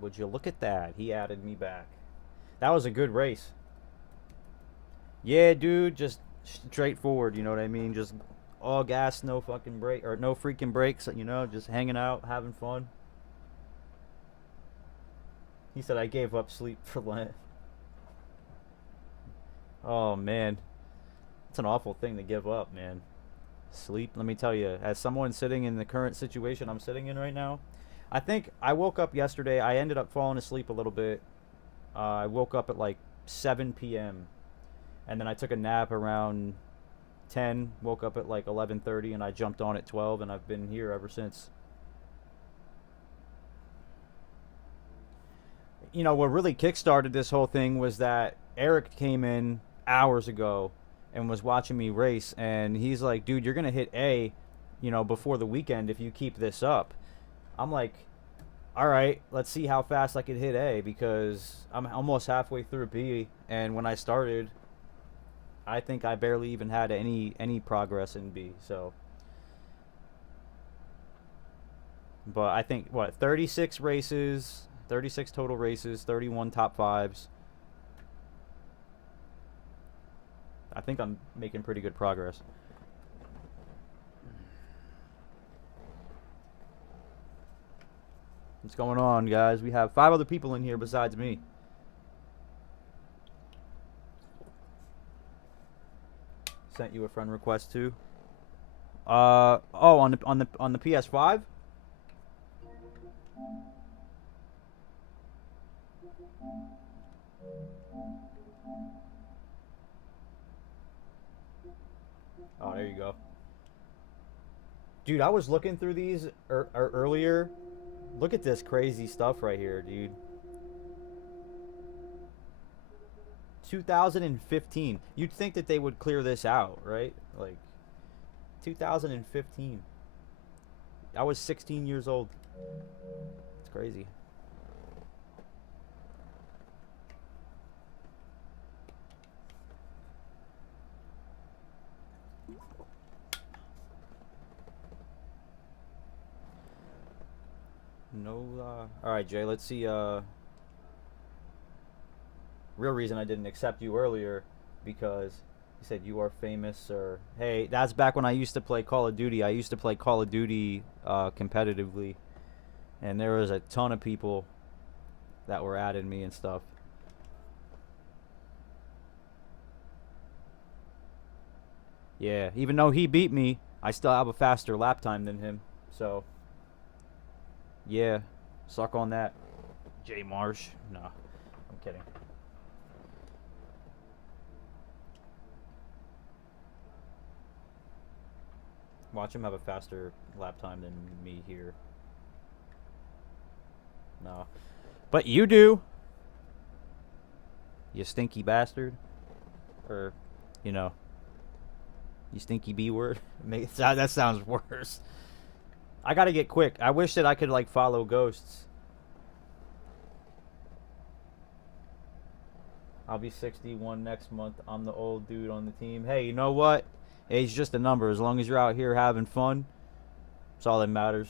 Would you look at that? He added me back. That was a good race. Yeah, dude, just straightforward, you know what I mean? Just all gas, no fucking break, or no freaking brakes, you know, just hanging out, having fun. He said I gave up sleep for Lent. Oh, man. It's an awful thing to give up, man. Sleep, let me tell you, as someone sitting in the current situation I'm sitting in right now, I think I woke up yesterday. I ended up falling asleep a little bit. I woke up at like 7 p.m. and then I took a nap around 10. Woke up at like 11:30 and I jumped on at 12, and I've been here ever since. You know, what really kickstarted this whole thing was that Eric came in hours ago and was watching me race, and he's like, dude, you're gonna hit A, you know, before the weekend if you keep this up. I'm like, all right, let's see how fast I could hit A, because I'm almost halfway through B, and when I started, I think I barely even had any progress in B. So, but I think what, 36 races, 36 total races, 31 top 5s. I think I'm making pretty good progress. What's going on, guys? We have 5 other people in here besides me. Sent you a friend request too. Oh, on the PS5? Oh, there you go. Dude, I was looking through these earlier. Look at this crazy stuff right here, dude. 2015. You'd think that they would clear this out, right? Like, 2015. I was 16 years old. It's crazy. No, alright, Jay, let's see, real reason I didn't accept you earlier, because you said you are famous, or, hey, that's back when I used to play Call of Duty. I used to play Call of Duty, competitively, and there was a ton of people that were adding me and stuff. Yeah, even though he beat me, I still have a faster lap time than him, so... yeah, suck on that, Jay Marsh. No, I'm kidding. Watch him have a faster lap time than me here. No. But you do. You stinky bastard. Or, you know. You stinky B word. That sounds worse. I gotta get quick. I wish that I could, like, follow ghosts. I'll be 61 next month. I'm the old dude on the team. Hey, you know what? Age just a number. As long as you're out here having fun, that's all that matters.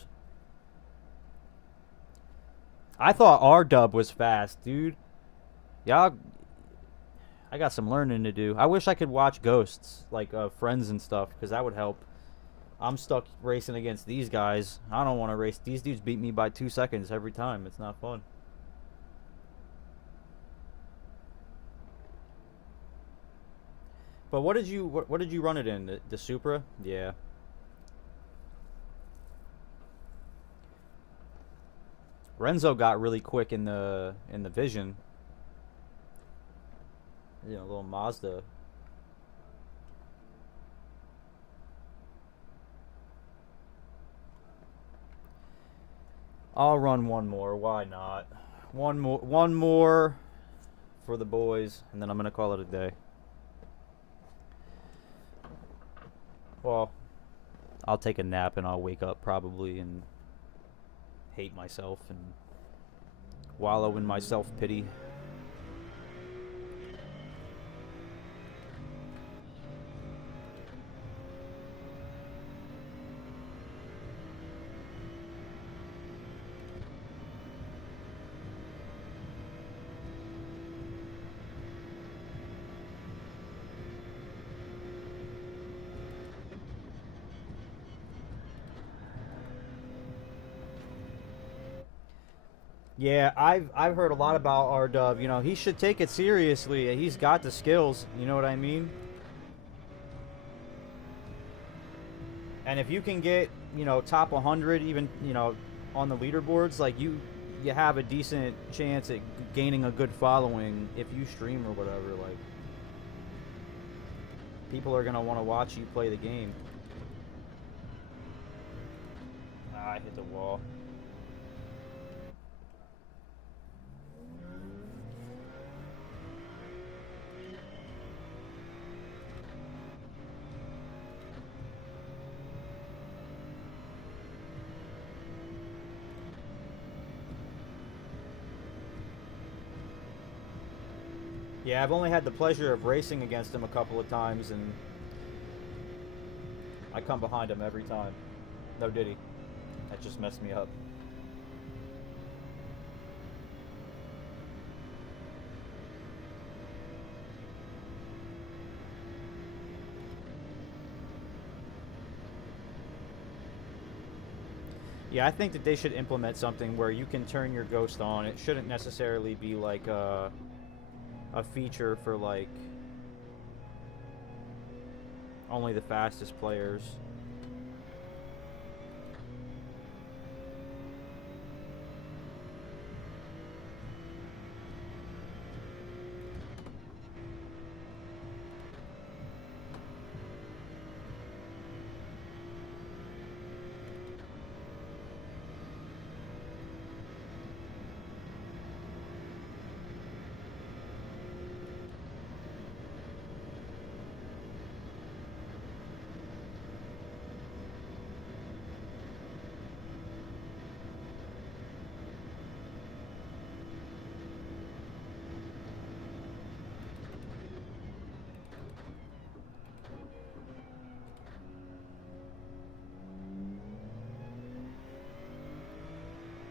I thought R-Dub was fast, dude. Y'all, I got some learning to do. I wish I could watch ghosts, like friends and stuff, because that would help. I'm stuck racing against these guys. I don't want to race. These dudes beat me by 2 seconds every time. It's not fun. But what did you run it in? The Supra? Yeah. Renzo got really quick in the Vision. You know, a little Mazda. I'll run one more. Why not? One more for the boys, and then I'm gonna call it a day. Well, I'll take a nap and I'll wake up probably and hate myself and wallow in my self-pity. Yeah, I've heard a lot about R-Dub. You know, he should take it seriously. He's got the skills. You know what I mean? And if you can get, you know, top 100, even, you know, on the leaderboards, like you have a decent chance at gaining a good following if you stream or whatever. Like, people are gonna want to watch you play the game. Ah, I hit the wall. Yeah, I've only had the pleasure of racing against him a couple of times, and I come behind him every time. No diddy. That just messed me up. Yeah, I think that they should implement something where you can turn your ghost on. It shouldn't necessarily be like a feature for like only the fastest players.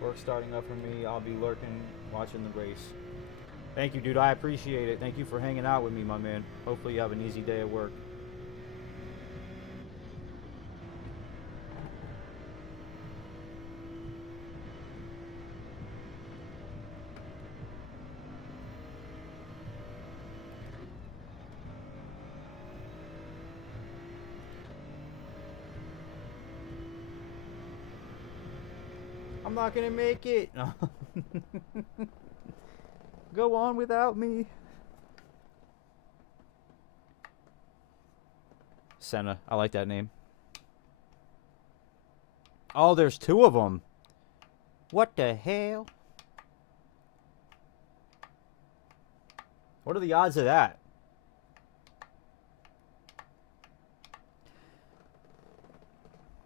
Work starting up for me. I'll be lurking, watching the race. Thank you, dude. I appreciate it. Thank you for hanging out with me, my man. Hopefully you have an easy day at work. I'm not gonna make it. Go on without me. Senna. I like that name. Oh, there's two of them. What the hell? What are the odds of that?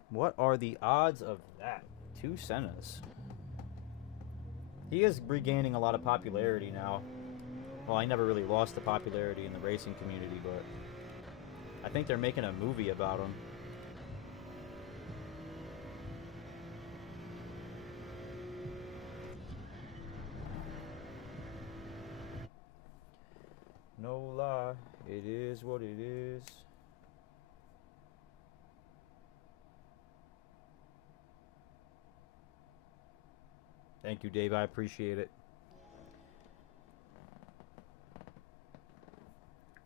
What are the odds of that? Two Sennas. He is regaining a lot of popularity now. Well, I never really lost the popularity in the racing community, but I think they're making a movie about him. No lie, it is what it is. Thank you, Dave. I appreciate it.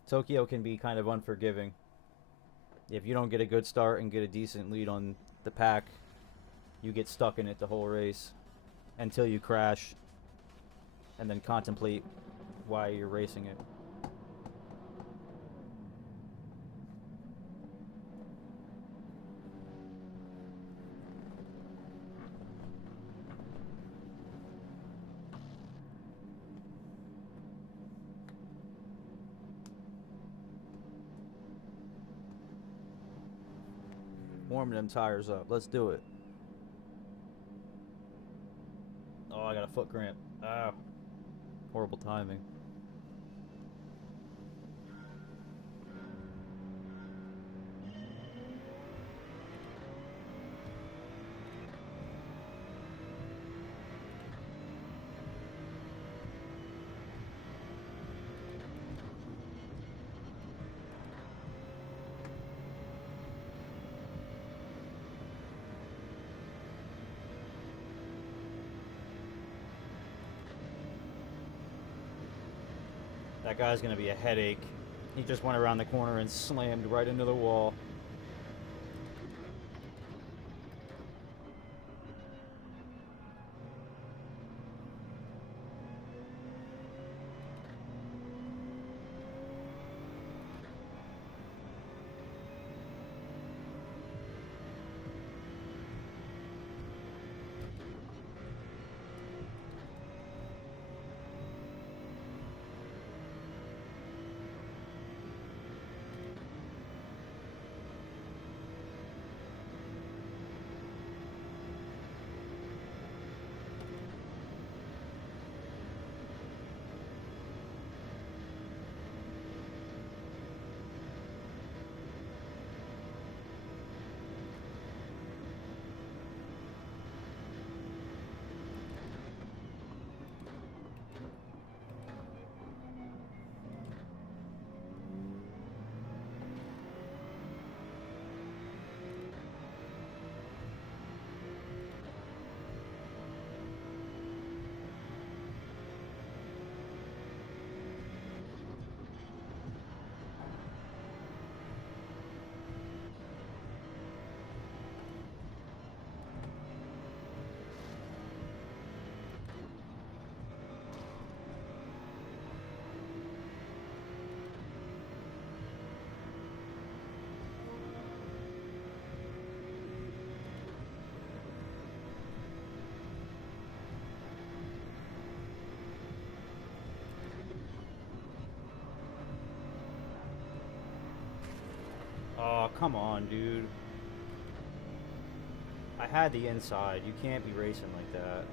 Tokyo can be kind of unforgiving. If you don't get a good start and get a decent lead on the pack, you get stuck in it the whole race until you crash and then contemplate why you're racing it. Warming them tires up. Let's do it. Oh, I got a foot cramp. Ah, horrible timing. That guy's gonna be a headache. He just went around the corner and slammed right into the wall. Oh, come on, dude. I had the inside. You can't be racing like that.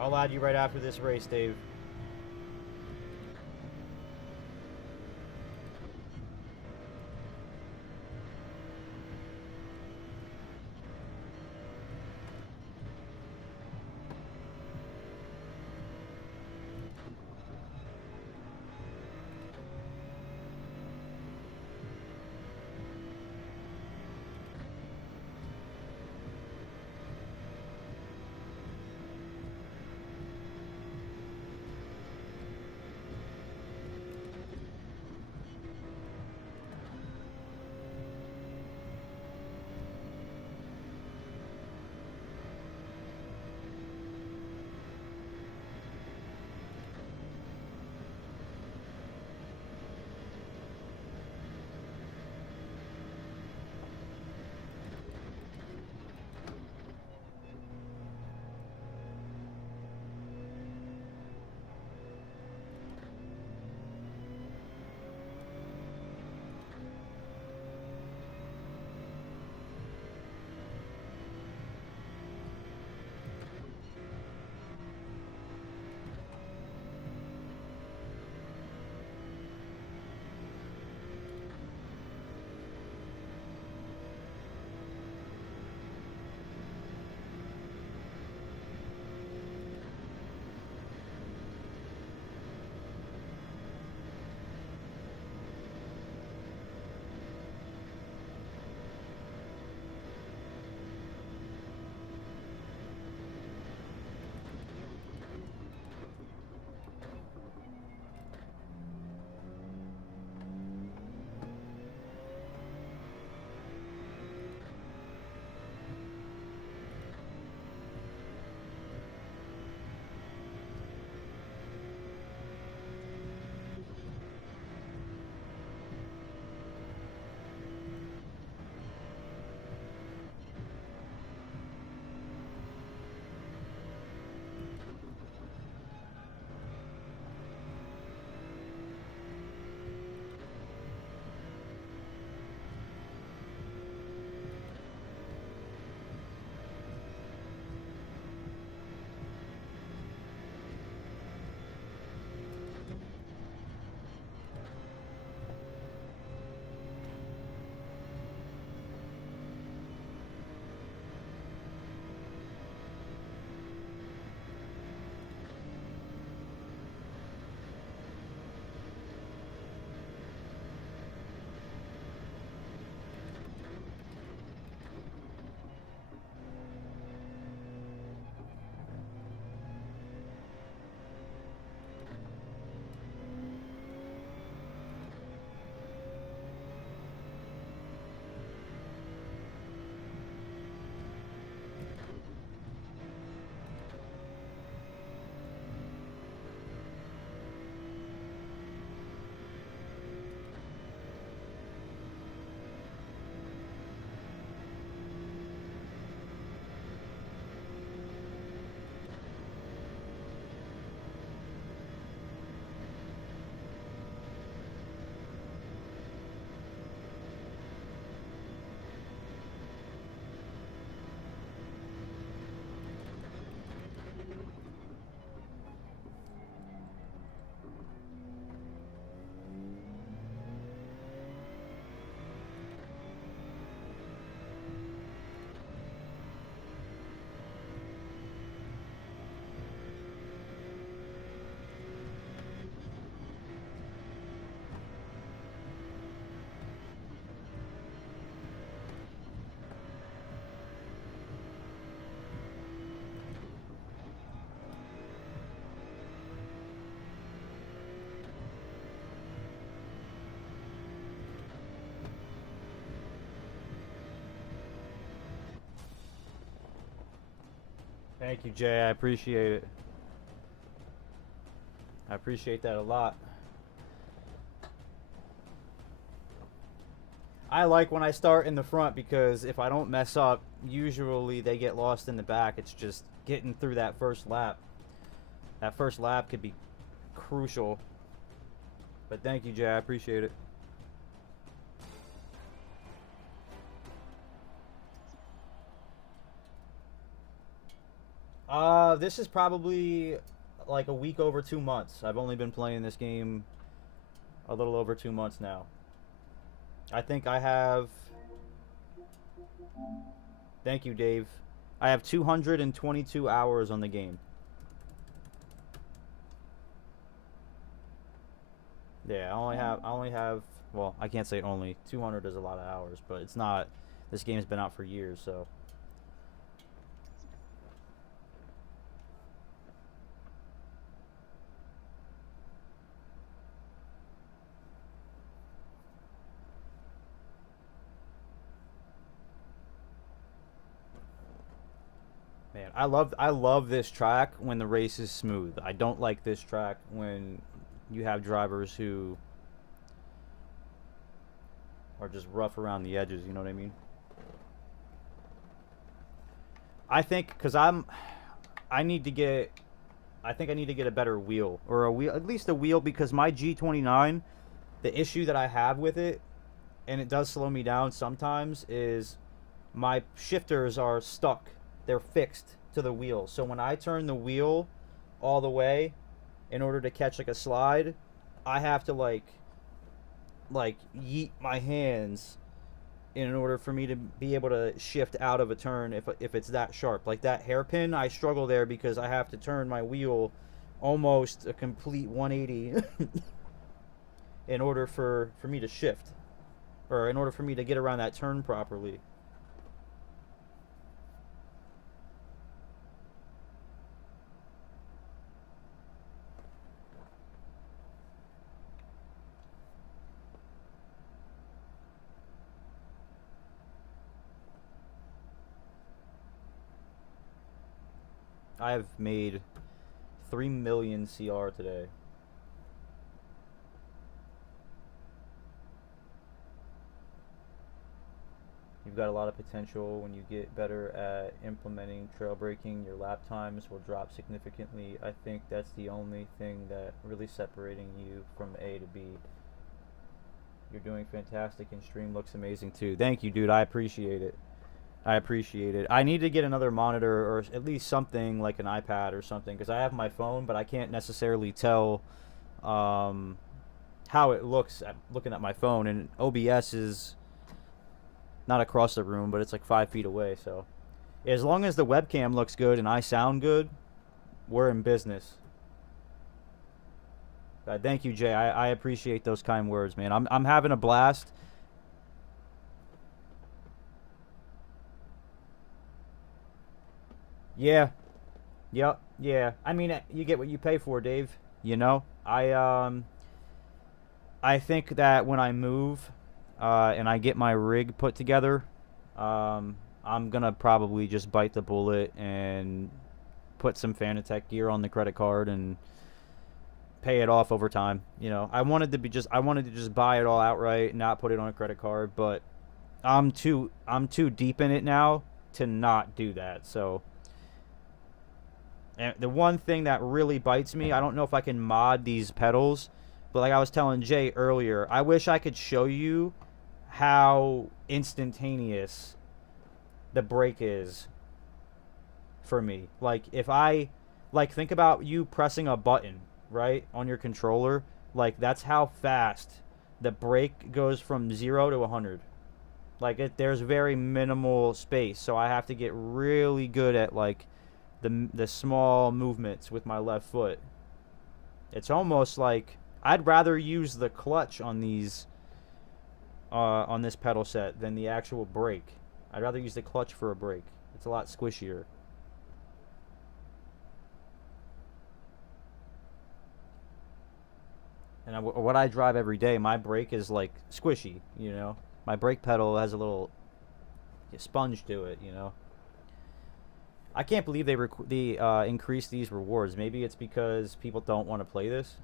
I'll add you right after this race, Dave. Thank you, Jay. I appreciate it. I appreciate that a lot. I like when I start in the front because if I don't mess up, usually they get lost in the back. It's just getting through that first lap. That first lap could be crucial. But thank you, Jay. I appreciate it. This is probably like a week over 2 months. I've only been playing this game a little over 2 months now. I think I have... Thank you, Dave. I have 222 hours on the game. Yeah, I only have, well, I can't say only. 200 is a lot of hours, but it's not, this game's been out for years, so. Man, I love this track when the race is smooth. I don't like this track when you have drivers who are just rough around the edges, you know what I mean? I think cuz I need to get I think I need to get a better wheel, or a wheel, at least a wheel, because my G29, the issue that I have with it, and it does slow me down sometimes, is my shifters are stuck. They're fixed to the wheel. So when I turn the wheel all the way in order to catch like a slide, I have to like yeet my hands in order for me to be able to shift out of a turn if it's that sharp. Like that hairpin, I struggle there because I have to turn my wheel almost a complete 180 in order for me to shift, or in order for me to get around that turn properly. I have made 3 million CR today. You've got a lot of potential. When you get better at implementing trail braking, your lap times will drop significantly. I think that's the only thing that really separating you from A to B. You're doing fantastic, and stream looks amazing too. Thank you, dude. I appreciate it. I appreciate it. I need to get another monitor, or at least something like an iPad or something, because I have my phone, but I can't necessarily tell how it looks looking at my phone. And OBS is not across the room, but it's like 5 feet away. So as long as the webcam looks good and I sound good, we're in business. Thank you, Jay. I appreciate those kind words, man. I'm having a blast. Yeah. Yep. Yeah. I mean, you get what you pay for, Dave. You know? I think that when I move and I get my rig put together, I'm gonna probably just bite the bullet and put some Fanatec gear on the credit card and pay it off over time. You know, I wanted to just buy it all outright and not put it on a credit card, but I'm too deep in it now to not do that. So, and the one thing that really bites me, I don't know if I can mod these pedals, but like I was telling Jay earlier, I wish I could show you how instantaneous the brake is for me. Like if I, like, think about you pressing a button, right, on your controller. Like that's how fast the brake goes from 0 to 100. Like there's very minimal space, so I have to get really good at like the small movements with my left foot. It's almost like I'd rather use the clutch on these on this pedal set than the actual brake. I'd rather use the clutch for a brake. It's a lot squishier. And what I drive every day, my brake is like squishy, you know. My brake pedal has a little sponge to it, you know. I can't believe they increased these rewards. Maybe it's because people don't want to play this.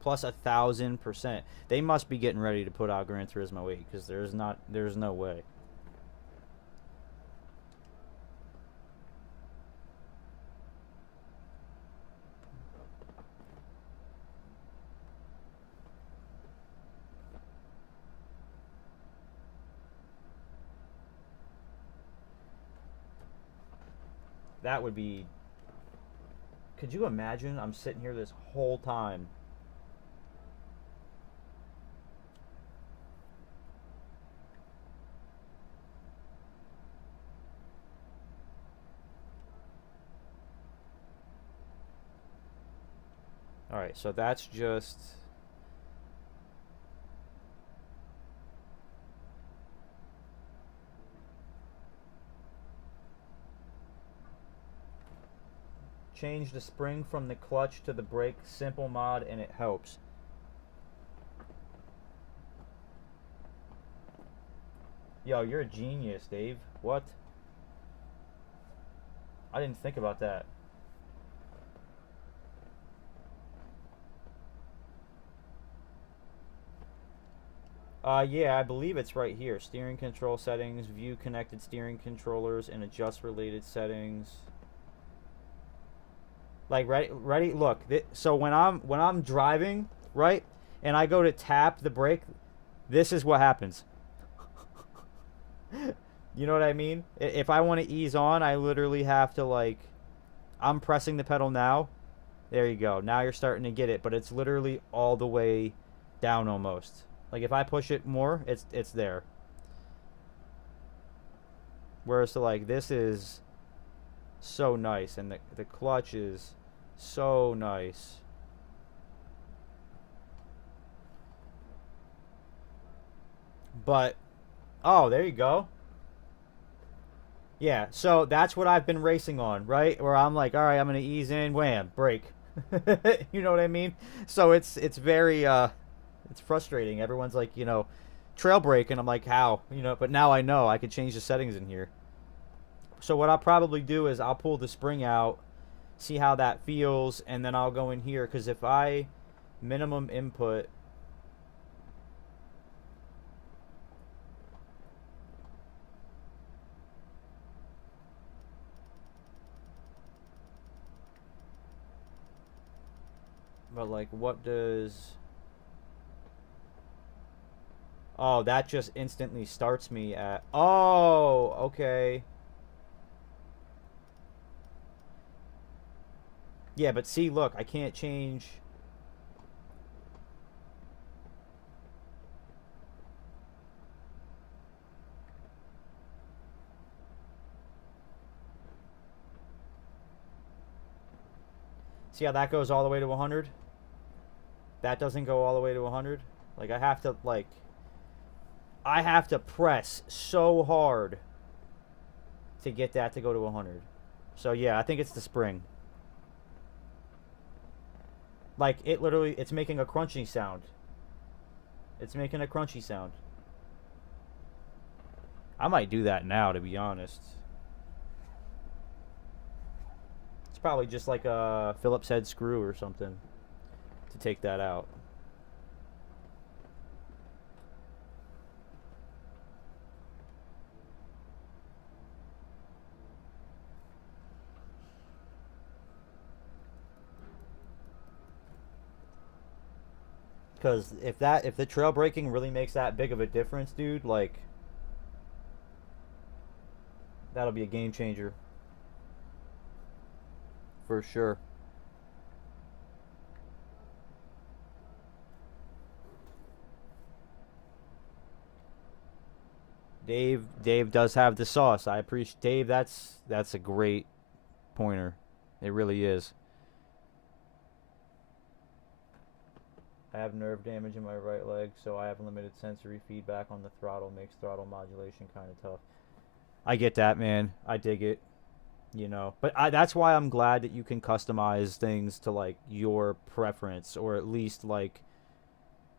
Plus 1,000%. They must be getting ready to put out Gran Turismo 8 because there's no way. That would be... Could you imagine? I'm sitting here this whole time. Alright, so that's just... Change the spring from the clutch to the brake. Simple mod and it helps. Yo, you're a genius, Dave. What? I didn't think about that. Yeah, I believe it's right here. Steering control settings, view connected steering controllers, and adjust related settings. Like, ready? Look, so when I'm driving, right, and I go to tap the brake, this is what happens. You know what I mean? If I want to ease on, I literally have to, like, I'm pressing the pedal now. There you go. Now you're starting to get it, but it's literally all the way down almost. Like, if I push it more, it's there. Whereas, so, like, this is so nice, and the clutch is so nice. But, oh, there you go. Yeah, so that's what I've been racing on, right? Where I'm like, all right, I'm gonna ease in, wham, brake. You know what I mean? So it's very it's frustrating. Everyone's like, you know, trail brake, and I'm like, how? You know, but now I know I could change the settings in here. So what I'll probably do is I'll pull the spring out, see how that feels, and then I'll go in here, because if I minimum input, but like, what does... Oh, that just instantly starts me at... Oh, okay. Yeah, but see, look, I can't change... See how that goes all the way to 100? That doesn't go all the way to 100? Like, I have to, like... I have to press so hard to get that to go to 100. So, yeah, I think it's the spring. Like, it literally... It's making a crunchy sound. It's making a crunchy sound. I might do that now, to be honest. It's probably just like a Phillips head screw or something to take that out. Because if the trail braking really makes that big of a difference, dude, like, that'll be a game changer. For sure. Dave does have the sauce. I appreciate Dave. That's a great pointer. It really is. I have nerve damage in my right leg, so I have limited sensory feedback on the throttle. Makes throttle modulation kind of tough. I get that, man. I dig it. You know, but that's why I'm glad that you can customize things to, like, your preference, or at least, like,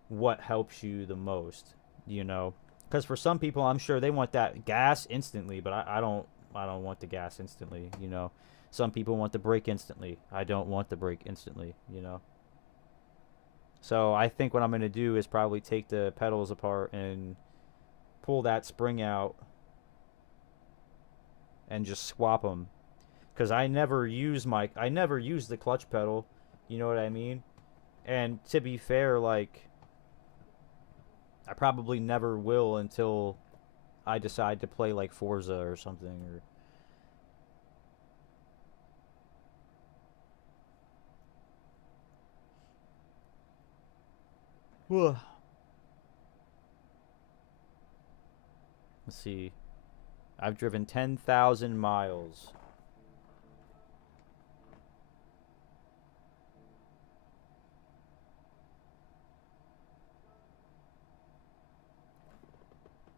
what helps you the most, you know. Because for some people, I'm sure they want that gas instantly, but I don't want the gas instantly, you know. Some people want the brake instantly. I don't want the brake instantly, you know. So I think what I'm going to do is probably take the pedals apart and pull that spring out and just swap them. Because I never use the clutch pedal, you know what I mean? And to be fair, like, I probably never will until I decide to play, like, Forza or something, or Let's see. I've driven 10,000 miles.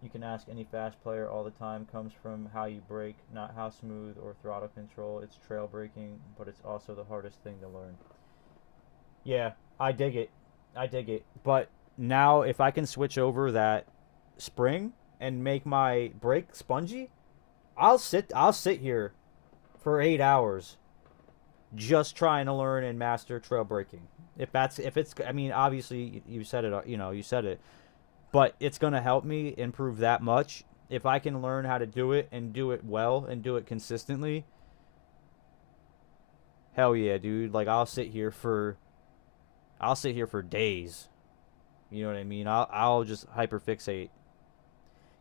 You can ask any fast player all the time. Comes from how you brake, not how smooth or throttle control. It's trail braking, but it's also the hardest thing to learn. Yeah, I dig it. I dig it. But now if I can switch over that spring and make my brake spongy, I'll sit here for 8 hours just trying to learn and master trail braking. If it's I mean, obviously you said it, you said it. But it's going to help me improve that much. If I can learn how to do it and do it well and do it consistently, hell yeah, dude. Like, I'll sit here for days. You know what I mean? I'll just hyperfixate.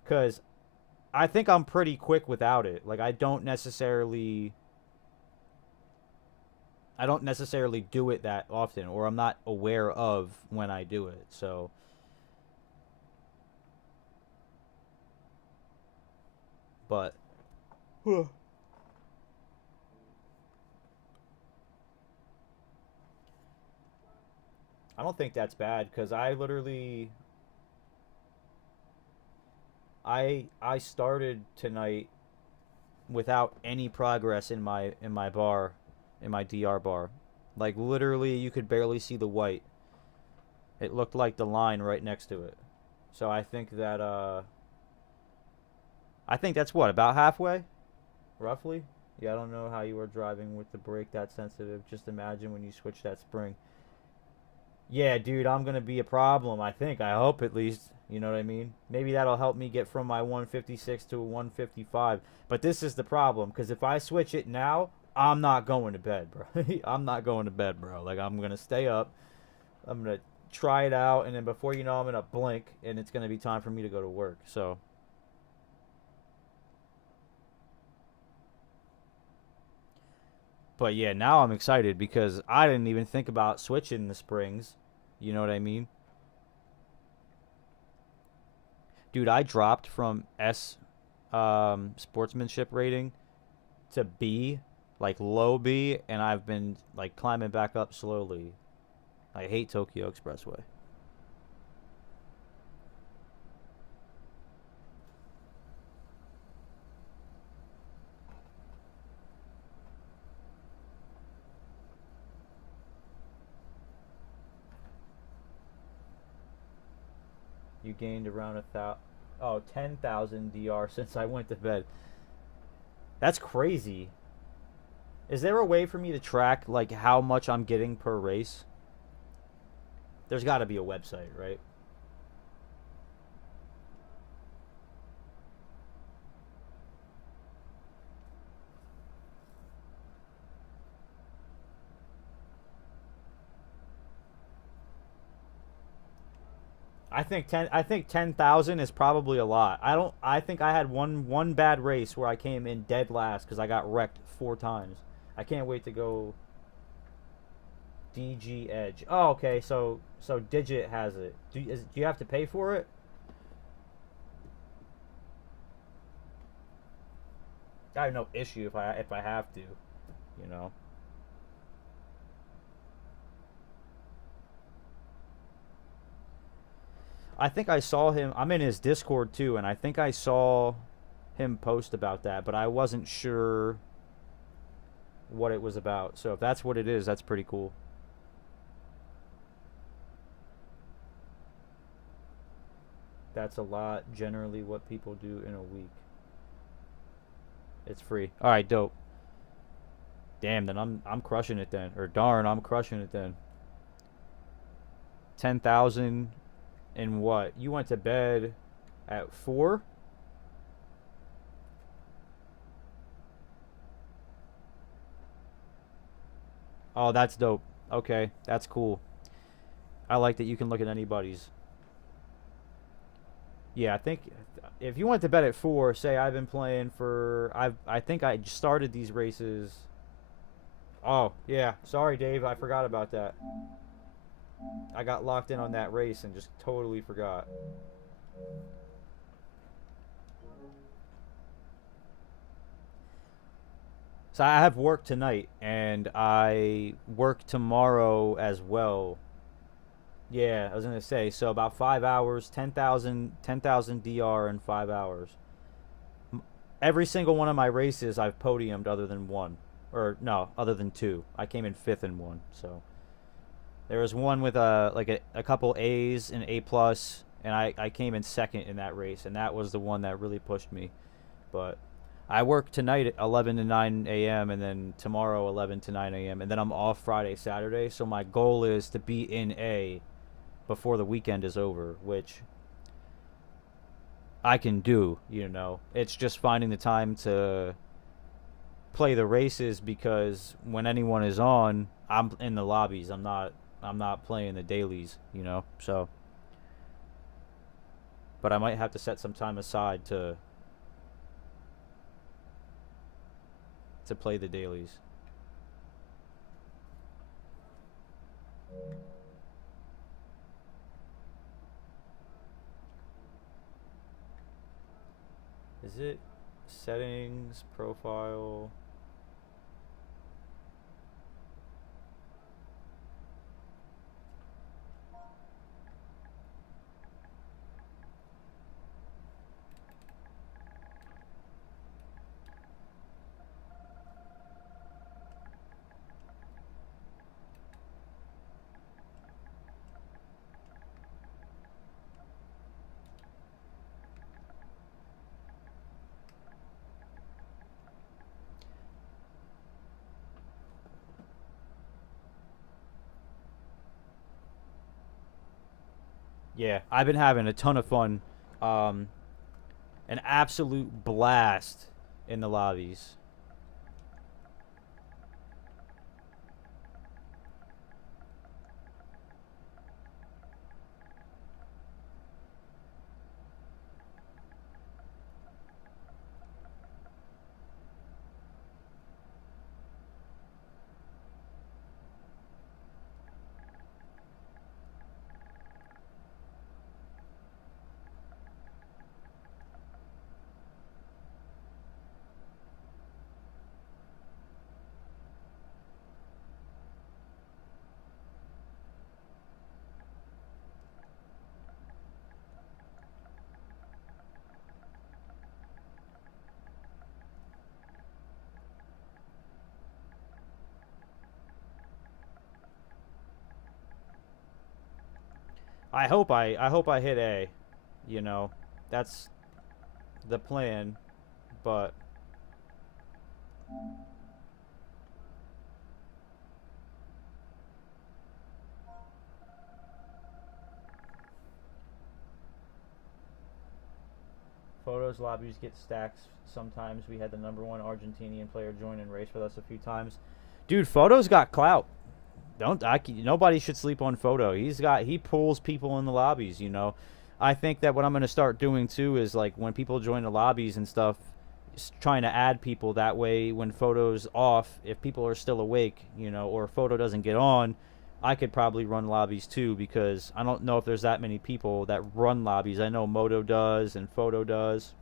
Because I think I'm pretty quick without it. Like, I don't necessarily do it that often, or I'm not aware of when I do it. So but I don't think that's bad, because I literally I started tonight without any progress in my bar, in my DR bar. Like, literally you could barely see the white. It looked like the line right next to it. So I think that's what, about halfway? Roughly? Yeah, I don't know how you were driving with the brake that sensitive. Just imagine when you switch that spring. Yeah, dude, I'm going to be a problem, I think. I hope, at least. You know what I mean? Maybe that'll help me get from my 156 to a 155. But this is the problem, because if I switch it now, I'm not going to bed, bro. I'm not going to bed, bro. Like, I'm going to stay up. I'm going to try it out, and then before you know, I'm going to blink, and it's going to be time for me to go to work. So but yeah, now I'm excited because I didn't even think about switching the springs. You know what I mean? Dude, I dropped from S sportsmanship rating to B, like low B, and I've been like climbing back up slowly. I hate Tokyo Expressway. You gained around 10,000 DR since I went to bed. That's crazy. Is there a way for me to track like how much I'm getting per race? There's got to be a website, right? I think 10,000 is probably a lot. I think I had one bad race where I came in dead last because I got wrecked 4 times. I can't wait to go DG Edge. Oh, okay. So Digit has it. Do you have to pay for it? I have no issue if I have to, you know. I think I saw him. I'm in his Discord too, and I think I saw him post about that, but I wasn't sure what it was about. So if that's what it is, that's pretty cool. That's a lot, generally what people do in a week. It's free. All right, dope. Damn, then I'm crushing it then. Or darn, I'm crushing it then. 10,000 and what? You went to bed at 4? Oh, that's dope. Okay, that's cool. I like that you can look at anybody's. Yeah, I think if you went to bed at 4, say I've been playing for I think I started these races. Oh, yeah. Sorry, Dave. I forgot about that. I got locked in on that race and just totally forgot. So I have work tonight, and I work tomorrow as well. Yeah, I was gonna say, so about 5 hours, 10,000 DR in 5 hours. Every single one of my races I've podiumed other than one. Or, no, other than two. I came in 5th in one, so. There was one with a couple A's and A+, and I came in 2nd in that race, and that was the one that really pushed me. But I work tonight at 11 to 9 a.m. and then tomorrow 11 to 9 a.m. and then I'm off Friday, Saturday. So my goal is to be in A before the weekend is over, which I can do, you know. It's just finding the time to play the races, because when anyone is on, I'm in the lobbies. I'm not playing the dailies, you know. So, but I might have to set some time aside to play the dailies. Is it settings, profile? Yeah, I've been having a ton of fun. An absolute blast in the lobbies. I hope I hit A. You know, that's the plan, but photos lobbies get stacks sometimes. We had the #1 Argentinian player join and race with us a few times. Dude, photos got clout. Nobody should sleep on Photo. He pulls people in the lobbies, you know. I think that what I'm going to start doing too is, like, when people join the lobbies and stuff, trying to add people that way. When Photo's off, if people are still awake, you know, or Photo doesn't get on, I could probably run lobbies too, because I don't know if there's that many people that run lobbies. I know Moto does and Photo does.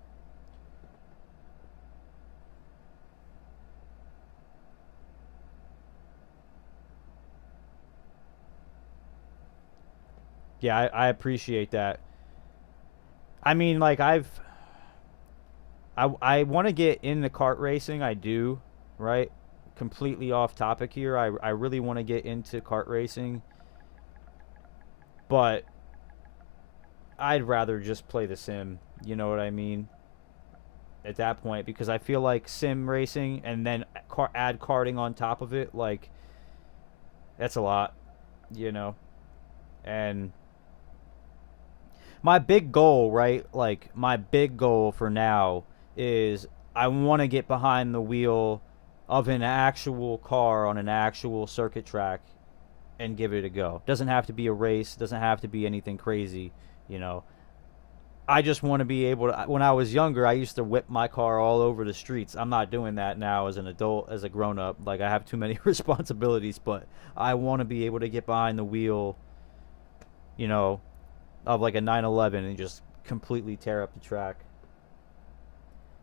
Yeah, I appreciate that. I mean, like, I want to get into kart racing. I do, right? Completely off topic here. I really want to get into kart racing, but I'd rather just play the sim. You know what I mean? At that point, because I feel like sim racing and then add karting on top of it, like, that's a lot, you know? And my big goal, right? Like, my big goal for now is I want to get behind the wheel of an actual car on an actual circuit track and give it a go. Doesn't have to be a race, doesn't have to be anything crazy, you know. I just want to be able to. When I was younger, I used to whip my car all over the streets. I'm not doing that now as an adult, as a grown up. Like, I have too many responsibilities, but I want to be able to get behind the wheel you know, of like a 911 and just completely tear up the track.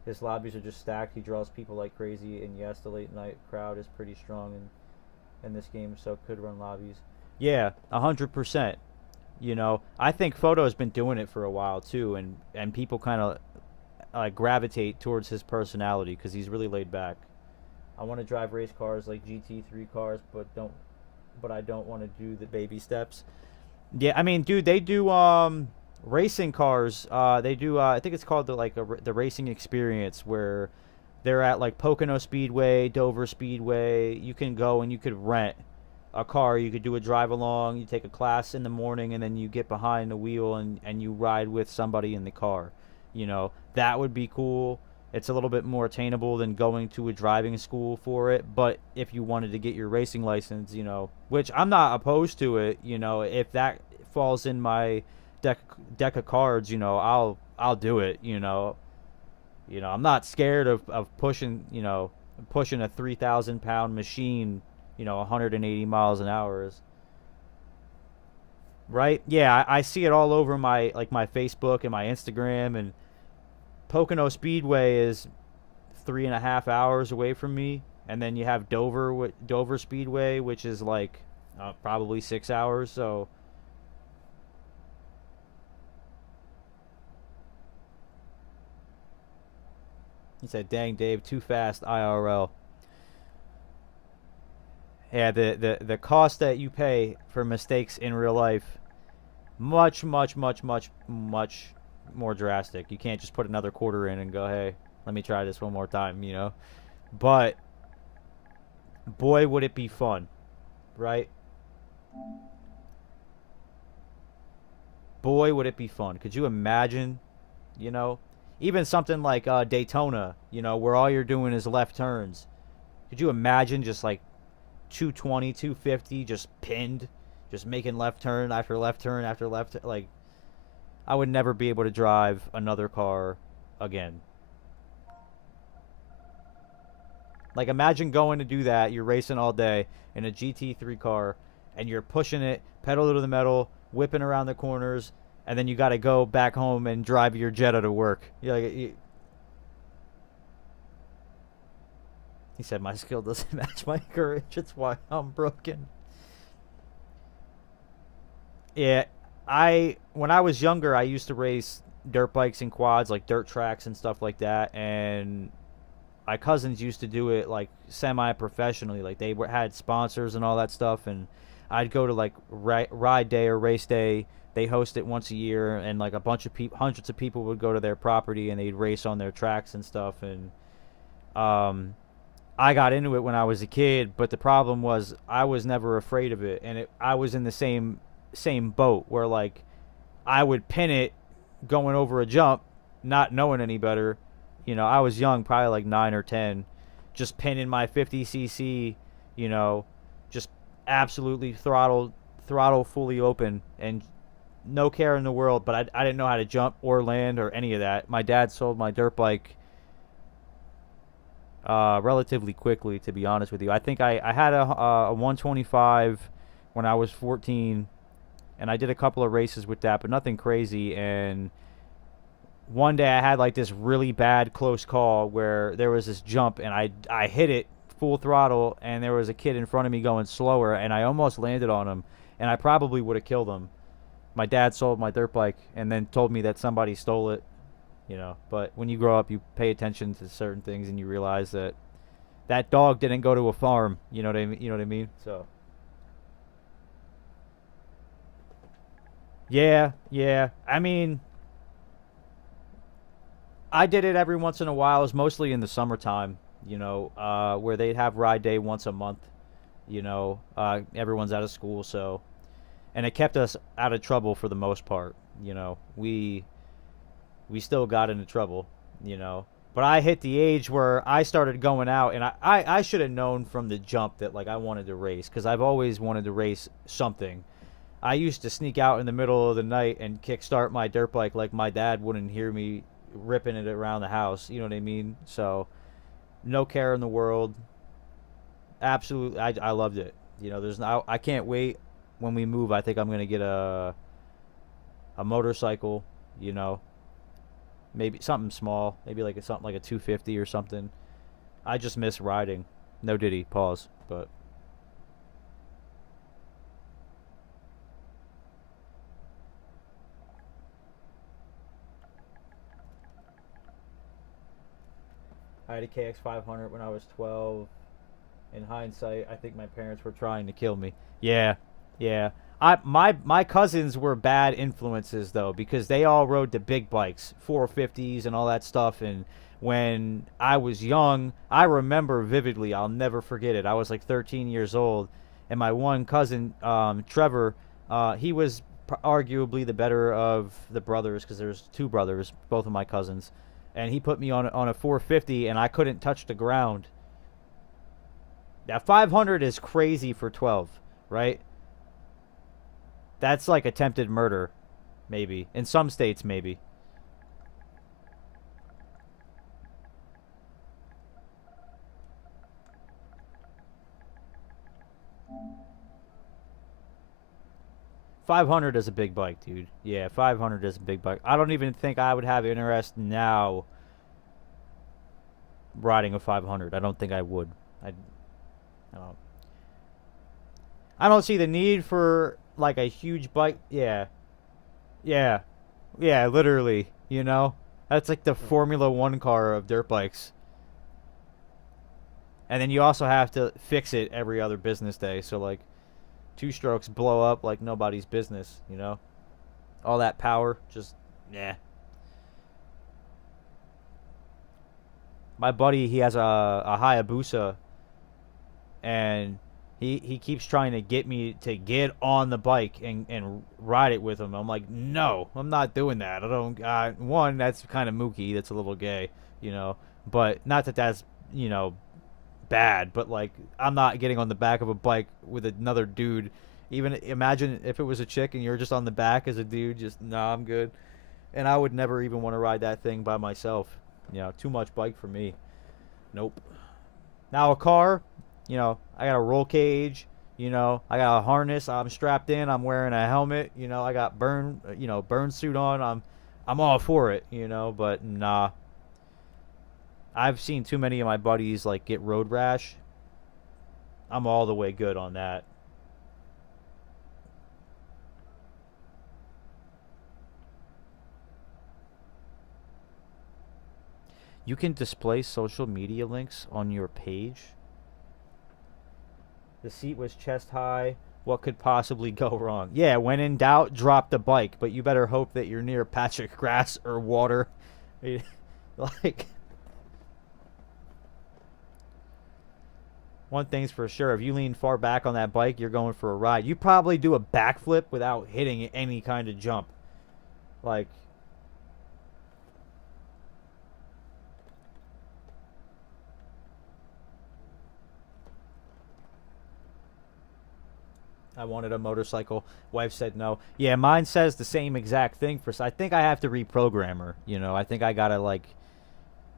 His lobbies are just stacked. He draws people like crazy, and yes, the late night crowd is pretty strong in this game, so could run lobbies. Yeah, 100%. You know, I think Photo has been doing it for a while too, and people kind of gravitate towards his personality because he's really laid back. I want to drive race cars like GT3 cars, but I don't want to do the baby steps. Yeah, I mean, dude, they do racing cars. They do. I think it's called the racing experience, where they're at like Pocono Speedway, Dover Speedway. You can go and you could rent a car. You could do a drive along. You take a class in the morning, and then you get behind the wheel and you ride with somebody in the car. You know, that would be cool. It's a little bit more attainable than going to a driving school for it. But if you wanted to get your racing license, you know, which I'm not opposed to it, you know, if that falls in my deck of cards, you know, I'll do it, you know. You know, I'm not scared of pushing, you know, pushing a 3,000-pound machine, you know, 180 miles an hour is right. Yeah, I see it all over my Facebook and my Instagram, and Pocono Speedway is 3.5 hours away from me, and then you have Dover Speedway, which is like probably 6 hours. So he said, "Dang, Dave, too fast IRL." Yeah, the cost that you pay for mistakes in real life, much more drastic. You can't just put another quarter in and go, hey, let me try this one more time, you know. But boy, would it be fun, right? Boy, would it be fun. Could you imagine, you know, even something like Daytona, you know, where all you're doing is left turns. Could you imagine just like 220, 250 just pinned, just making left turn after left turn after left? Like, I would never be able to drive another car again. Like, imagine going to do that. You're racing all day in a GT3 car, and you're pushing it, pedal to the metal, whipping around the corners, and then you got to go back home and drive your Jetta to work. He said, my skill doesn't match my courage. That's why I'm broken. Yeah, when I was younger, I used to race dirt bikes and quads, like dirt tracks and stuff like that, and my cousins used to do it like semi-professionally. Like they had sponsors and all that stuff, and I'd go to like ride day or race day. They host it once a year, and like a bunch of people, hundreds of people would go to their property and they'd race on their tracks and stuff. And I got into it when I was a kid, but the problem was I was never afraid of it, and I was in the same boat where like I would pin it going over a jump, not knowing any better. You know, I was young, probably like 9 or 10, just pinning my 50cc, you know, just absolutely throttle fully open and no care in the world. But I didn't know how to jump or land or any of that. My dad sold my dirt bike relatively quickly, to be honest with you. I think I had a 125 when I was 14, and I did a couple of races with that, but nothing crazy. And one day I had like this really bad close call where there was this jump, and I hit it full throttle, and there was a kid in front of me going slower, and I almost landed on him, and I probably would have killed him. My dad sold my dirt bike and then told me that somebody stole it, you know. But when you grow up, you pay attention to certain things, and you realize that that dog didn't go to a farm. You know what I mean? You know what I mean? So yeah. I mean, I did it every once in a while. It was mostly in the summertime, you know, where they'd have ride day once a month. You know, everyone's out of school, so, and it kept us out of trouble for the most part. You know, we still got into trouble, you know. But I hit the age where I started going out, and I should have known from the jump that like I wanted to race, because I've always wanted to race something. I used to sneak out in the middle of the night and kickstart my dirt bike like my dad wouldn't hear me ripping it around the house. You know what I mean? So, no care in the world. Absolutely, I loved it. You know, I can't wait when we move. I think I'm gonna get a a motorcycle, you know, maybe something small, maybe like something like a 250 or something. I just miss riding. No diddy, pause, but I had a KX500 when I was 12. In hindsight, I think my parents were trying to kill me. Yeah, yeah. My cousins were bad influences though, because they all rode the big bikes, 450s and all that stuff. And when I was young, I remember vividly. I'll never forget it. I was like 13 years old, and my one cousin, Trevor, he was arguably the better of the brothers, because there's two brothers, both of my cousins, and he put me on a 450, and I couldn't touch the ground. Now 500 is crazy for 12, right? That's like attempted murder, maybe. In some states, maybe. $500 is a big bike, dude. Yeah, 500 is a big bike. I don't even think I would have interest now riding a 500. I don't think I would. I don't see the need for like a huge bike. Yeah. Yeah. Yeah, literally, you know? That's like the Formula 1 car of dirt bikes. And then you also have to fix it every other business day. So like two strokes blow up like nobody's business, you know? All that power, just yeah. My buddy, he has a Hayabusa, and he keeps trying to get me to get on the bike and ride it with him. I'm like, no, I'm not doing that. I don't. One, that's kind of mookie. That's a little gay, you know. But not that that's, you know, bad. But like, I'm not getting on the back of a bike with another dude. Even imagine if it was a chick and you're just on the back as a dude. Just nah, I'm good. And I would never even want to ride that thing by myself. You know, too much bike for me. Nope. Now a car, you know, I got a roll cage, you know, I got a harness, I'm strapped in, I'm wearing a helmet, you know, I got burn suit on, I'm all for it, you know, but nah. I've seen too many of my buddies like get road rash. I'm all the way good on that. You can display social media links on your page. The seat was chest high. What could possibly go wrong? Yeah, when in doubt, drop the bike. But you better hope that you're near a patch of grass or water. Like, one thing's for sure. If you lean far back on that bike, you're going for a ride. You probably do a backflip without hitting any kind of jump. Like, I wanted a motorcycle. Wife said no. Yeah, mine says the same exact thing. I think I have to reprogram her. You know, I think I gotta like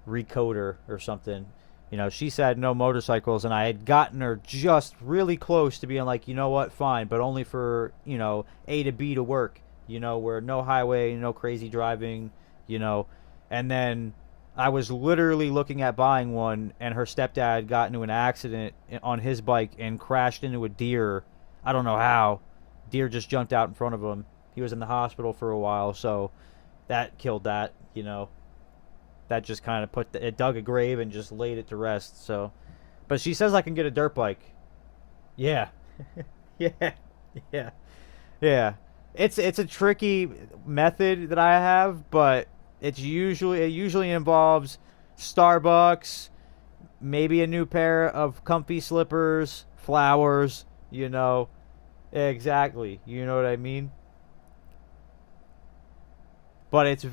recode her or something. You know, she said no motorcycles, and I had gotten her just really close to being like, you know what, fine, but only for, you know, A to B to work. You know, where no highway, no crazy driving. You know, and then I was literally looking at buying one, and her stepdad got into an accident on his bike and crashed into a deer. I don't know how. Deer just jumped out in front of him. He was in the hospital for a while, so that killed that, you know. That just kind of it dug a grave and just laid it to rest, so. But she says I can get a dirt bike. Yeah. Yeah. Yeah. Yeah. It's a tricky method that I have, but it usually involves Starbucks, maybe a new pair of comfy slippers, flowers, you know. Exactly. You know what I mean? But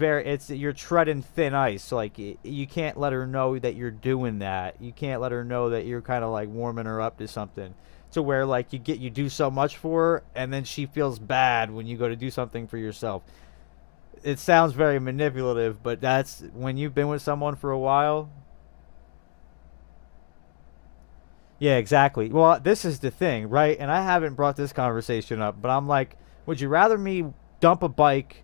you're treading thin ice. Like, you can't let her know that you're doing that. You can't let her know that you're kind of like warming her up to something. To where like you do so much for her, and then she feels bad when you go to do something for yourself. It sounds very manipulative, but that's when you've been with someone for a while. Yeah, exactly. Well, this is the thing, right? And I haven't brought this conversation up, but I'm like, would you rather me dump a bike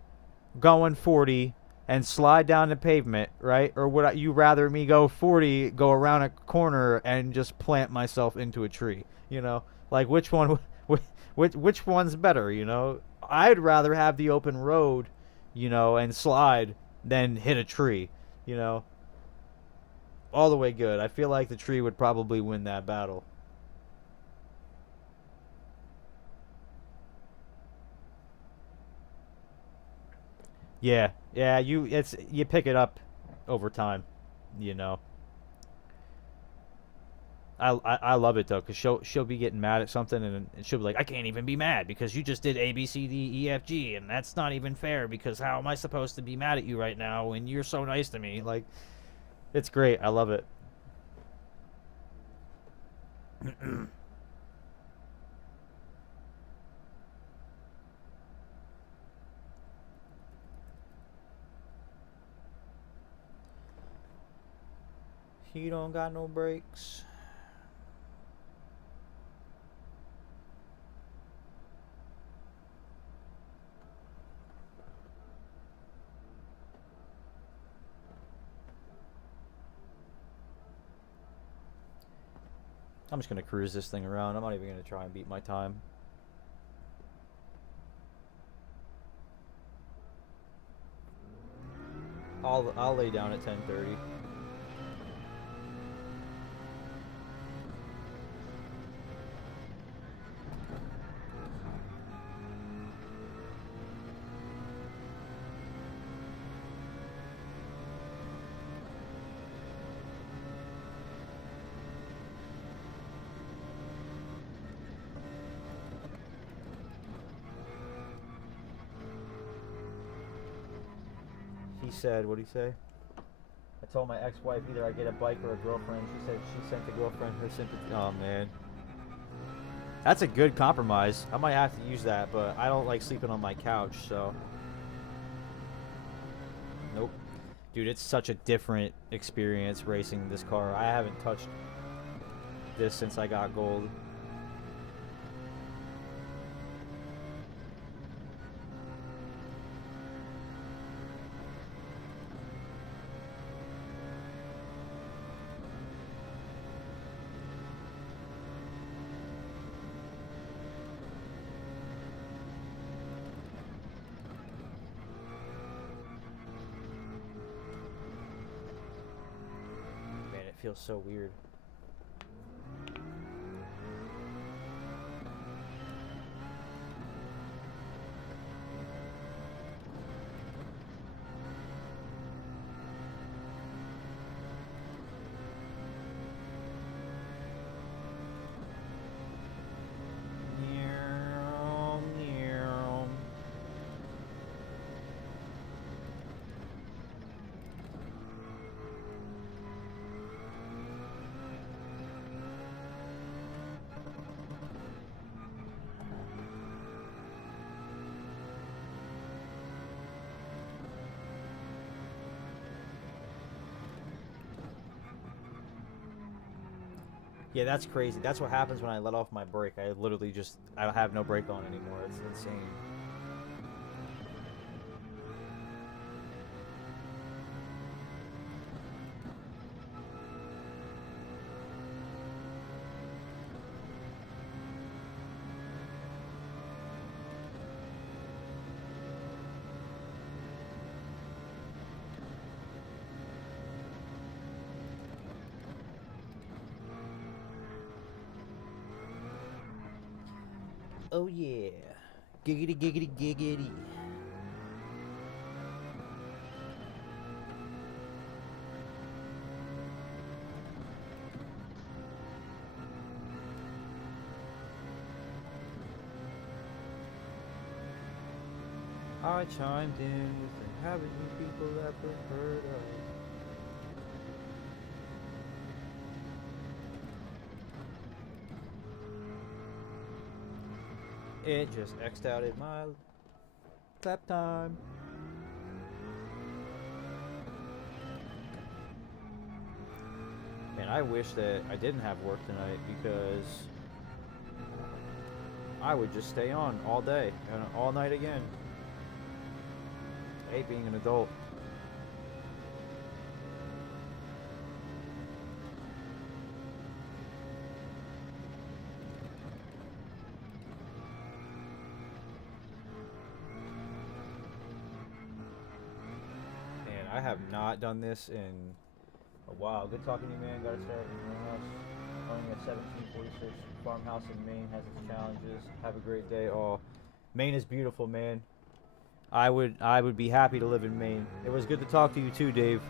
going 40 and slide down the pavement, right? Or would you rather me go 40, go around a corner and just plant myself into a tree? You know, like which one, which one's better? You know, I'd rather have the open road, you know, and slide than hit a tree. You know, all the way good. I feel like the tree would probably win that battle. Yeah, yeah, you pick it up over time, you know. I love it though, cause she'll be getting mad at something and she'll be like, I can't even be mad because you just did A B C D E F G and that's not even fair because how am I supposed to be mad at you right now when you're so nice to me? Like, it's great. I love it. He don't got no brakes. I'm just gonna cruise this thing around. I'm not even gonna try and beat my time. I'll lay down at 10:30. He said, what'd he say? I told my ex-wife either I get a bike or a girlfriend. She said she sent the girlfriend her sympathy. Oh, man. That's a good compromise. I might have to use that, but I don't like sleeping on my couch, so. Nope. Dude, it's such a different experience racing this car. I haven't touched this since I got gold. Feels so weird. Yeah, that's crazy. That's what happens when I let off my brake. I literally just, I don't have no brake on anymore. It's insane. Oh yeah. Giggity giggity giggity. I chimed in with the haven't you people ever heard of? It just X'd out in my clap time. Man, I wish that I didn't have work tonight because I would just stay on all day and all night again. hate being an adult. Man, I have not done this in a while. Good talking to you, man. Gotta start in your house. Owning a 1746 farmhouse in Maine has its challenges. Have a great day, all. Maine is beautiful, man. I would be happy to live in Maine. It was good to talk to you too, Dave.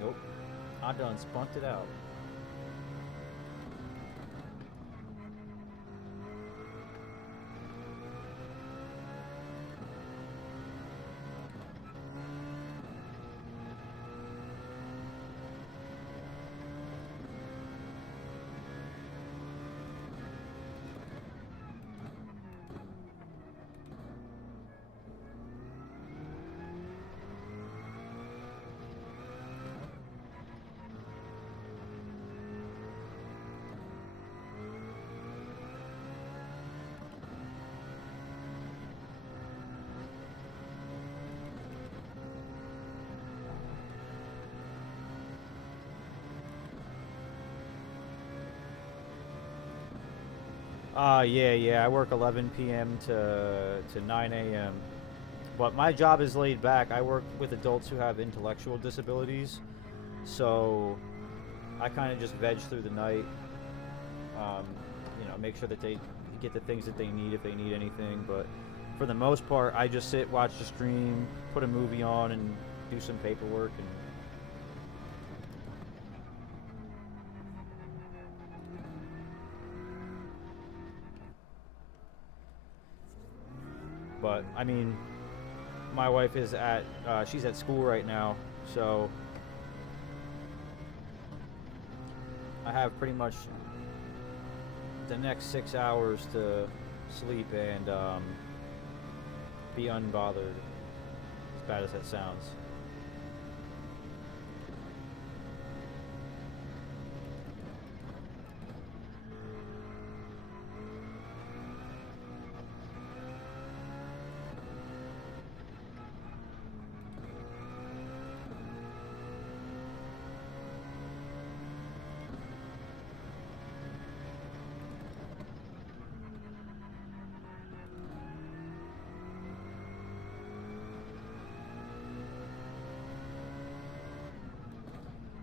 Nope. I done spunked it out. Yeah. I work 11 p.m. to 9 a.m. But my job is laid back. I work with adults who have intellectual disabilities, so I kind of just veg through the night. Make sure that they get the things that they need if they need anything. But for the most part, I just sit, watch the stream, put a movie on, and do some paperwork. And but I mean, my wife is she's at school right now, so I have pretty much the next 6 hours to sleep and be unbothered, as bad as that sounds.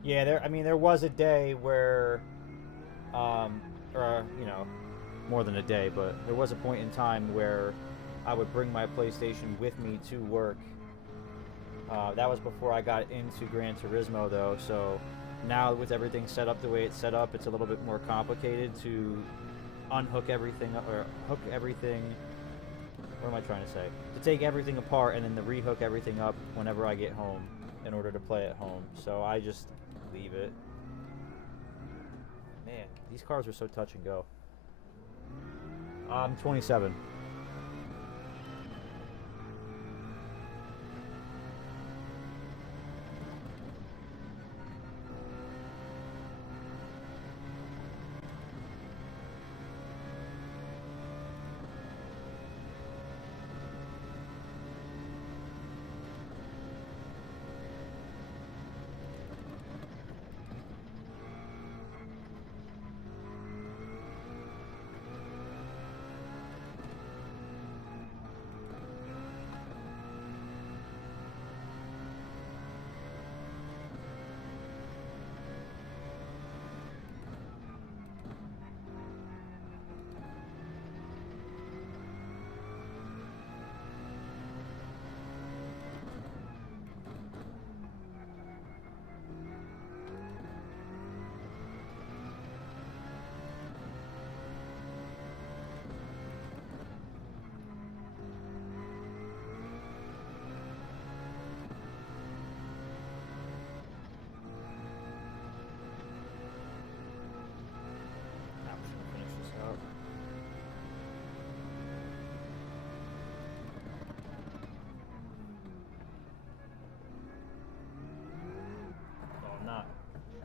Yeah, there was a day where, more than a day, but there was a point in time where I would bring my PlayStation with me to work. That was before I got into Gran Turismo, though, so now with everything set up the way it's set up, it's a little bit more complicated to unhook everything, or hook everything, what am I trying to say? To take everything apart and then to rehook everything up whenever I get home in order to play at home. So I just leave it. Man, these cars are so touch and go. I'm 27.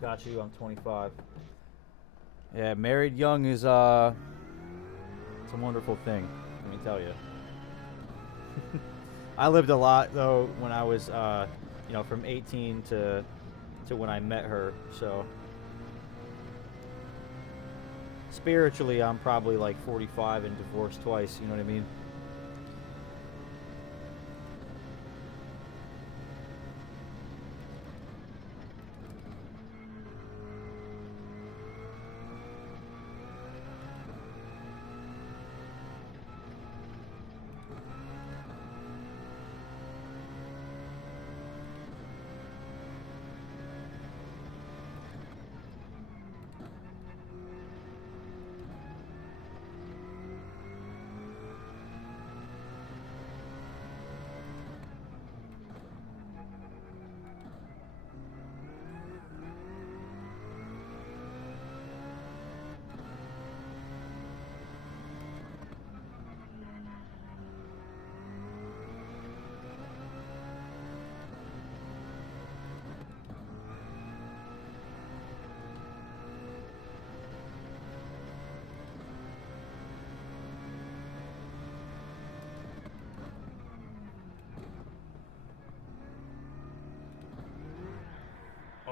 Got you. I'm 25. Yeah, married young is it's a wonderful thing. Let me tell you. I lived a lot though when I was you know, from 18 to when I met her. So spiritually, I'm probably like 45 and divorced twice. You know what I mean?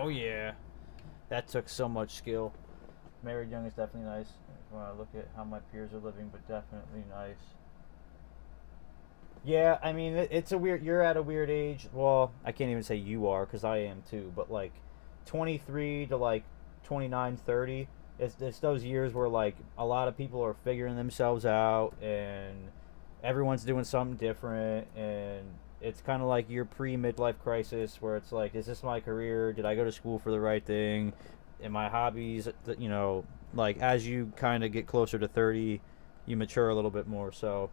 Oh yeah, that took so much skill. Married young is definitely nice. When I look at how my peers are living, but definitely nice. Yeah, I mean it's a weird. You're at a weird age. Well, I can't even say you are because I am too. But like, 23 to like 29, 30. It's those years where like a lot of people are figuring themselves out and everyone's doing something different and it's kind of like your pre-midlife crisis where it's like, is this my career? Did I go to school for the right thing? And my hobbies, you know, like as you kind of get closer to 30, you mature a little bit more. So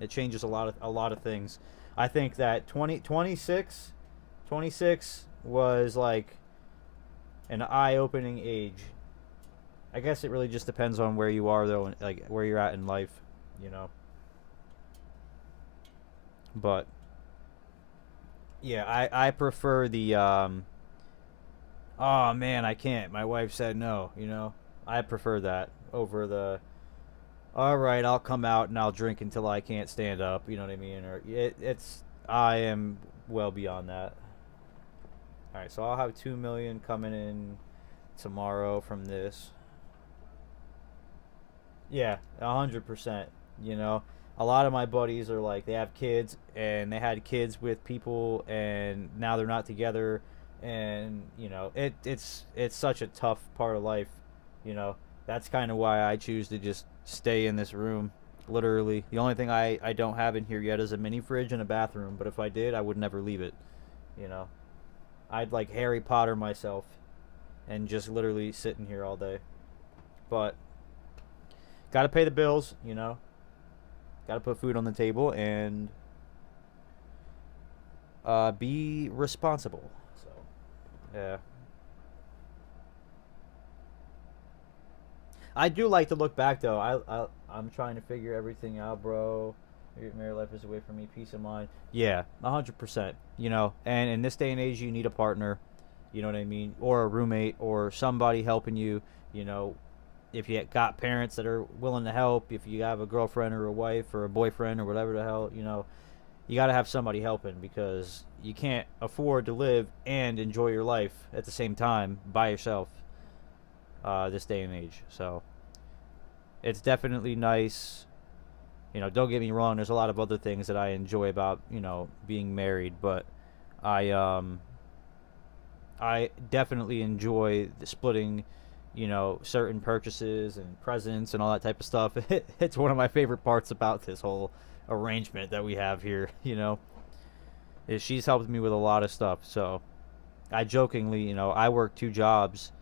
it changes a lot of things. I think that 26 was like an eye-opening age. I guess it really just depends on where you are though, and like where you're at in life, you know. But yeah, I prefer the oh man, I can't. My wife said no, you know. I prefer that over the all right, I'll come out and I'll drink until I can't stand up, you know what I mean? Or it's I am well beyond that. All right, so I'll have 2 million coming in tomorrow from this. Yeah, 100%, you know. A lot of my buddies are like they have kids and they had kids with people and now they're not together and you know it's such a tough part of life, you know. That's kind of why I choose to just stay in this room. Literally, the only thing I don't have in here yet is a mini fridge and a bathroom. But if I did, I would never leave it. You know, I'd like Harry Potter myself and just literally sit in here all day. But gotta pay the bills, you know. Gotta put food on the table and be responsible. So, yeah. I do like to look back though. I'm trying to figure everything out, bro. Married life is away from me, peace of mind. Yeah, 100%. You know, and in this day and age, you need a partner. You know what I mean, or a roommate, or somebody helping you. You know, if you got parents that are willing to help, if you have a girlfriend or a wife or a boyfriend or whatever the hell, you know, you got to have somebody helping because you can't afford to live and enjoy your life at the same time by yourself. This day and age, so it's definitely nice. You know, don't get me wrong. There's a lot of other things that I enjoy about being married, but I definitely enjoy the splitting, certain purchases and presents and all that type of stuff. It's one of my favorite parts about this whole arrangement that we have here. Is she's helped me with a lot of stuff. So I jokingly, I work 2 jobs.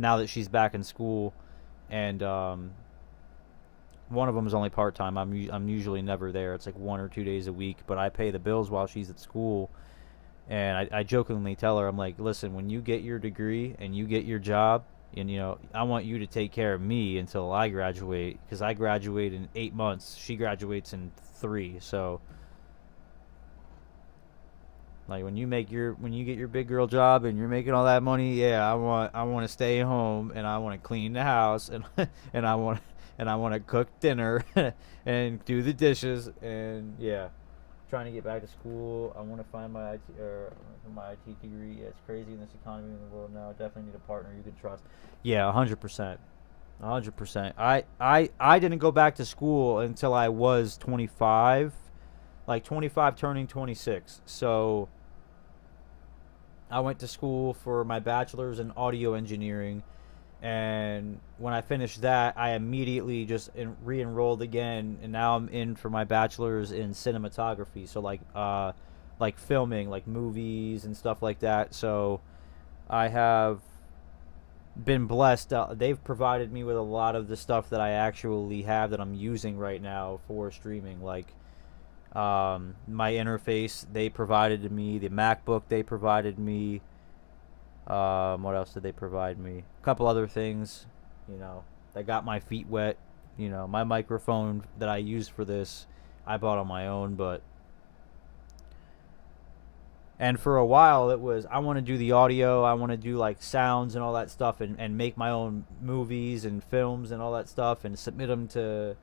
Now that she's back in school, and one of them is only part-time. I'm usually never there. It's like 1 or 2 days a week, but I pay the bills while she's at school. And I jokingly tell her, I'm like, listen, when you get your degree and you get your job, and I want you to take care of me until I graduate, because I graduate in 8 months. She graduates in 3, so Like when you get your big girl job and you're making all that money, yeah, I want to stay home and I want to clean the house and and I want to cook dinner and do the dishes and yeah, trying to get back to school. I want to find my IT degree. Yeah, it's crazy in this economy in the world now. Definitely need a partner you can trust. Yeah, 100%. 100%. I didn't go back to school until I was 25, like 25 turning 26. So I went to school for my bachelor's in audio engineering, and when I finished that, I immediately just re-enrolled again, and now I'm in for my bachelor's in cinematography. So like filming, like movies and stuff like that. So I have been blessed. They've provided me with a lot of the stuff that I actually have that I'm using right now for streaming, like my interface they provided to me, the MacBook they provided me. What else did they provide me? A couple other things, that got my feet wet. My microphone that I used for this, I bought on my own, and for a while it was, I want to do the audio, I want to do like sounds and all that stuff, and make my own movies and films and all that stuff and submit them to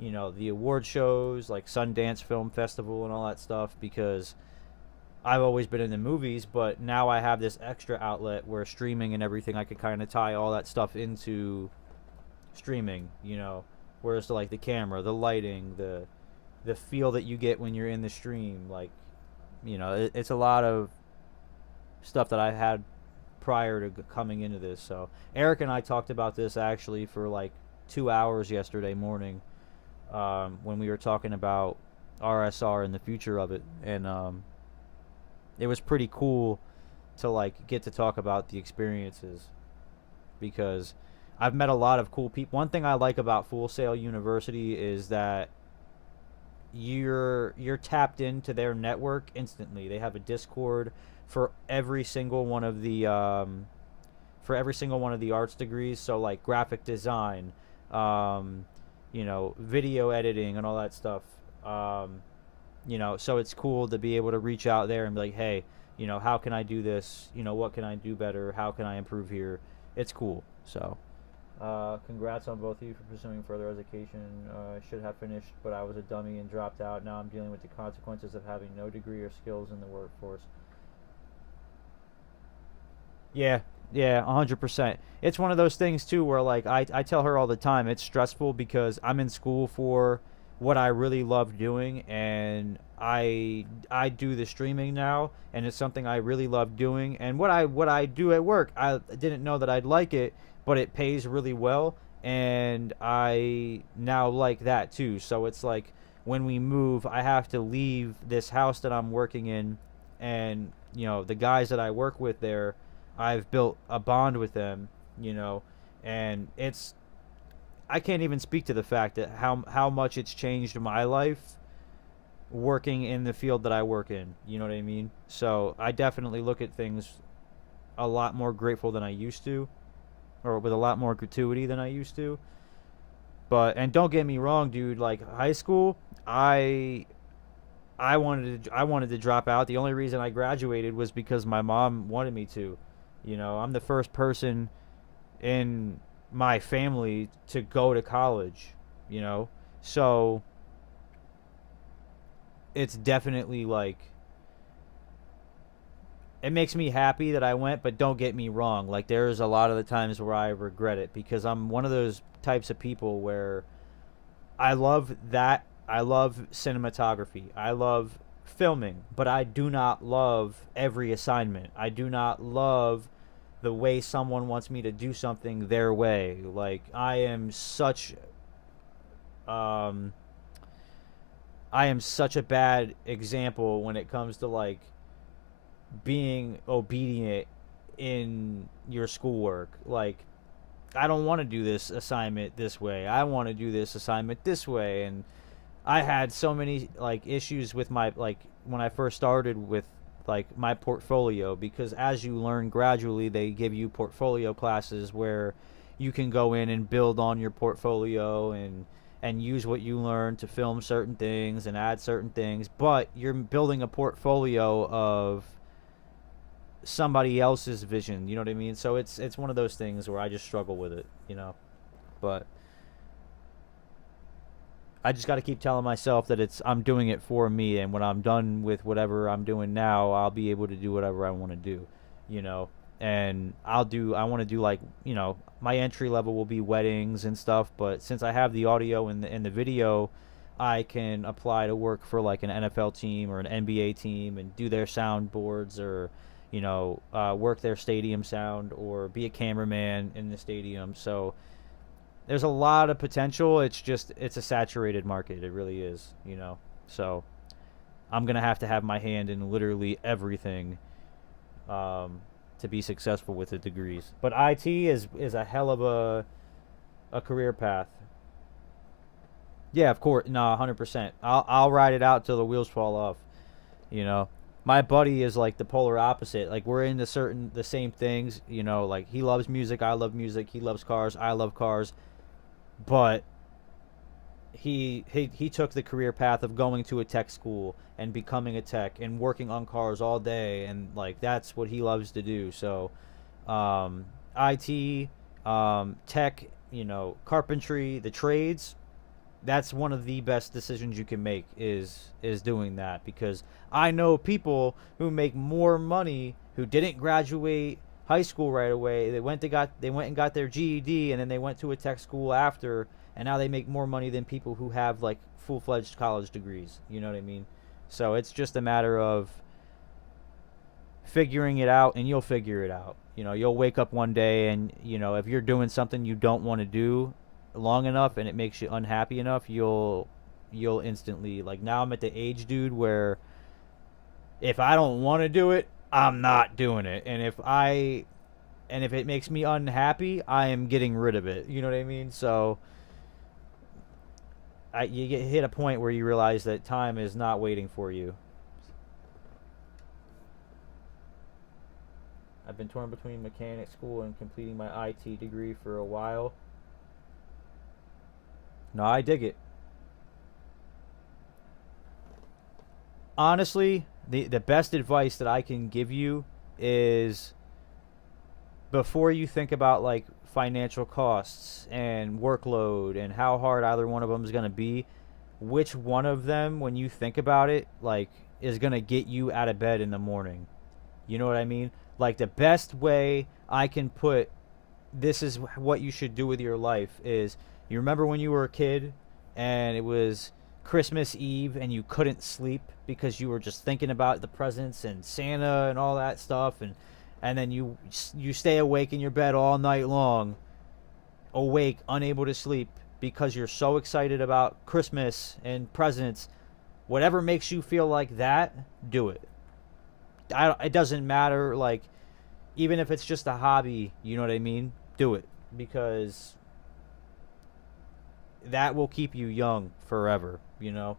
the award shows like Sundance Film Festival and all that stuff, because I've always been in the movies, but now I have this extra outlet where streaming and everything, I could kind of tie all that stuff into streaming, whereas like the camera, the lighting, the feel that you get when you're in the stream, like, it's a lot of stuff that I had prior to coming into this. So Eric and I talked about this actually for like 2 hours yesterday morning, when we were talking about RSR and the future of it, and it was pretty cool to like get to talk about the experiences, because I've met a lot of cool people. One thing I like about Full Sail University is that you're tapped into their network instantly. They have a Discord for every single one of the arts degrees, so like graphic design, video editing and all that stuff. So it's cool to be able to reach out there and be like, hey, how can I do this? What can I do better? How can I improve here? It's cool. So congrats on both of you for pursuing further education. I should have finished, but I was a dummy and dropped out. Now I'm dealing with the consequences of having no degree or skills in the workforce. Yeah, 100%. It's one of those things too where like I tell her all the time, it's stressful because I'm in school for what I really love doing, and I do the streaming now, and it's something I really love doing. And what I do at work, I didn't know that I'd like it, but it pays really well, and I now like that too. So it's like when we move, I have to leave this house that I'm working in, and the guys that I work with there, I've built a bond with them, and it's, I can't even speak to the fact that how much it's changed my life working in the field that I work in. You know what I mean? So I definitely look at things a lot more grateful than I used to, or with a lot more gratuity than I used to. And don't get me wrong, dude, like high school, I wanted to drop out. The only reason I graduated was because my mom wanted me to. I'm the first person in my family to go to college, so it's definitely like, it makes me happy that I went, but don't get me wrong, like there's a lot of the times where I regret it, because I'm one of those types of people where I love cinematography, I love filming, but I do not love every assignment. I do not love the way someone wants me to do something their way. Like I am such a bad example when it comes to like being obedient in your schoolwork. Like, I don't want to do this assignment this way, I want to do this assignment this way. And I had so many like issues with my, like when I first started with like my portfolio, because as you learn gradually, they give you portfolio classes where you can go in and build on your portfolio and use what you learn to film certain things and add certain things, but you're building a portfolio of somebody else's vision, you know what I mean? So it's one of those things where I just struggle with it, you know. But I just got to keep telling myself that I'm doing it for me, and when I'm done with whatever I'm doing now, I'll be able to do whatever I want to do, you know. And I want to do, like, you know, my entry level will be weddings and stuff, but since I have the audio and the video, I can apply to work for like an NFL team or an NBA team and do their soundboards, or, you know, work their stadium sound, or be a cameraman in the stadium. So there's a lot of potential. It's just, it's a saturated market. It really is, you know. So I'm going to have my hand in literally everything to be successful with the degrees. But IT is a hell of a career path. Yeah, of course. No, 100%. I'll ride it out till the wheels fall off, you know. My buddy is like the polar opposite. Like, we're into the same things, you know. Like, he loves music, I love music. He loves cars, I love cars. But he took the career path of going to a tech school and becoming a tech and working on cars all day, and like that's what he loves to do. So IT, tech, you know, carpentry, the trades, that's one of the best decisions you can make, is doing that, because I know people who make more money who didn't graduate high school right away. They went and got their GED, and then they went to a tech school after, and now they make more money than people who have like full-fledged college degrees. You know what I mean? So it's just a matter of figuring it out, and you'll figure it out. You know, you'll wake up one day, and, you know, if you're doing something you don't want to do long enough and it makes you unhappy enough, you'll instantly, like, now I'm at the age, dude, where if I don't want to do it, I'm not doing it. And if it makes me unhappy, I am getting rid of it. You know what I mean? So you hit a point where you realize that time is not waiting for you. I've been torn between mechanic school and completing my IT degree for a while. No, I dig it. Honestly, the best advice that I can give you is, before you think about like financial costs and workload and how hard either one of them is going to be, which one of them, when you think about it, like, is going to get you out of bed in the morning? You know what I mean? Like, the best way I can put this is what you should do with your life is, you remember when you were a kid and it was Christmas Eve and you couldn't sleep because you were just thinking about the presents and Santa and all that stuff, and then you stay awake in your bed all night long, awake, unable to sleep because you're so excited about Christmas and presents. Whatever makes you feel like that, do it. It doesn't matter, like, even if it's just a hobby, you know what I mean? Do it, because that will keep you young forever, you know?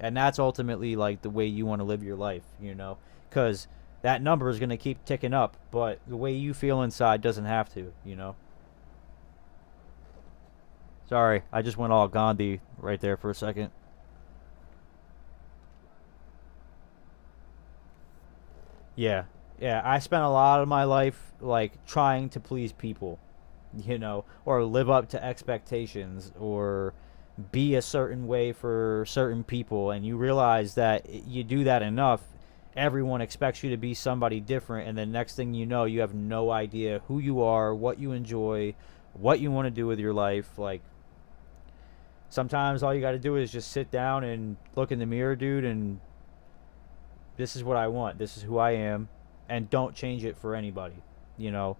And that's ultimately, like, the way you want to live your life, you know? Because that number is going to keep ticking up, but the way you feel inside doesn't have to, you know? Sorry, I just went all Gandhi right there for a second. Yeah, I spent a lot of my life, like, trying to please people, you know, or live up to expectations, or be a certain way for certain people, and you realize that you do that enough, everyone expects you to be somebody different, and the next thing you know, you have no idea who you are, what you enjoy, what you want to do with your life. Like, sometimes all you got to do is just sit down and look in the mirror, dude, and this is what I want, this is who I am, and don't change it for anybody, you know?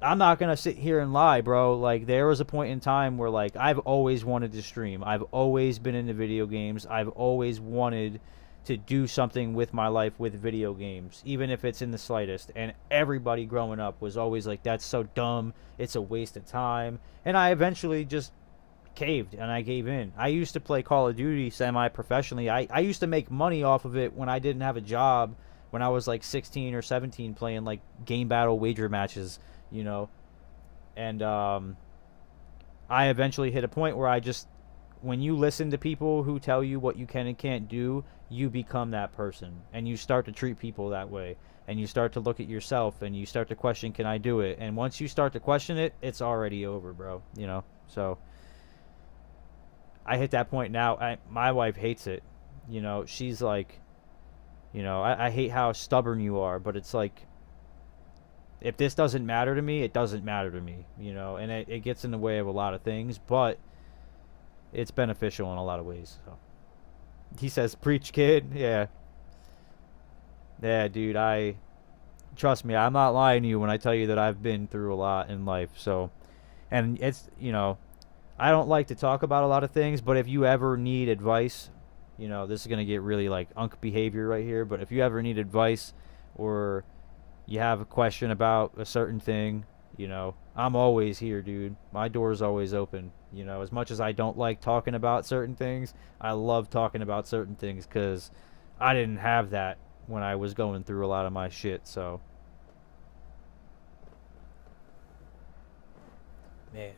I'm not gonna sit here and lie, bro. Like, there was a point in time where, like, I've always wanted to stream. I've always been into video games. I've always wanted to do something with my life with video games, even if it's in the slightest. And everybody growing up was always like, that's so dumb, it's a waste of time. And I eventually just caved, and I gave in. I used to play Call of Duty semi-professionally. I used to make money off of it when I didn't have a job, when I was like 16 or 17, playing like game battle wager matches, you know. And I eventually hit a point where when you listen to people who tell you what you can and can't do, you become that person, and you start to treat people that way, and you start to look at yourself, and you start to question, can I do it? And once you start to question it, it's already over, bro. You know. So I hit that point now. My wife hates it. You know, she's like, you know, I hate how stubborn you are, but it's like, if this doesn't matter to me, it doesn't matter to me, you know, and it gets in the way of a lot of things, but it's beneficial in a lot of ways. So he says, preach, kid. Yeah. Yeah, dude, trust me, I'm not lying to you when I tell you that I've been through a lot in life. So, and it's, you know, I don't like to talk about a lot of things, but if you ever need advice, you know, this is going to get really like unk behavior right here, but if you ever need advice or you have a question about a certain thing, you know, I'm always here, dude. My door's always open. You know, as much as I don't like talking about certain things, I love talking about certain things because I didn't have that when I was going through a lot of my shit, so. Man.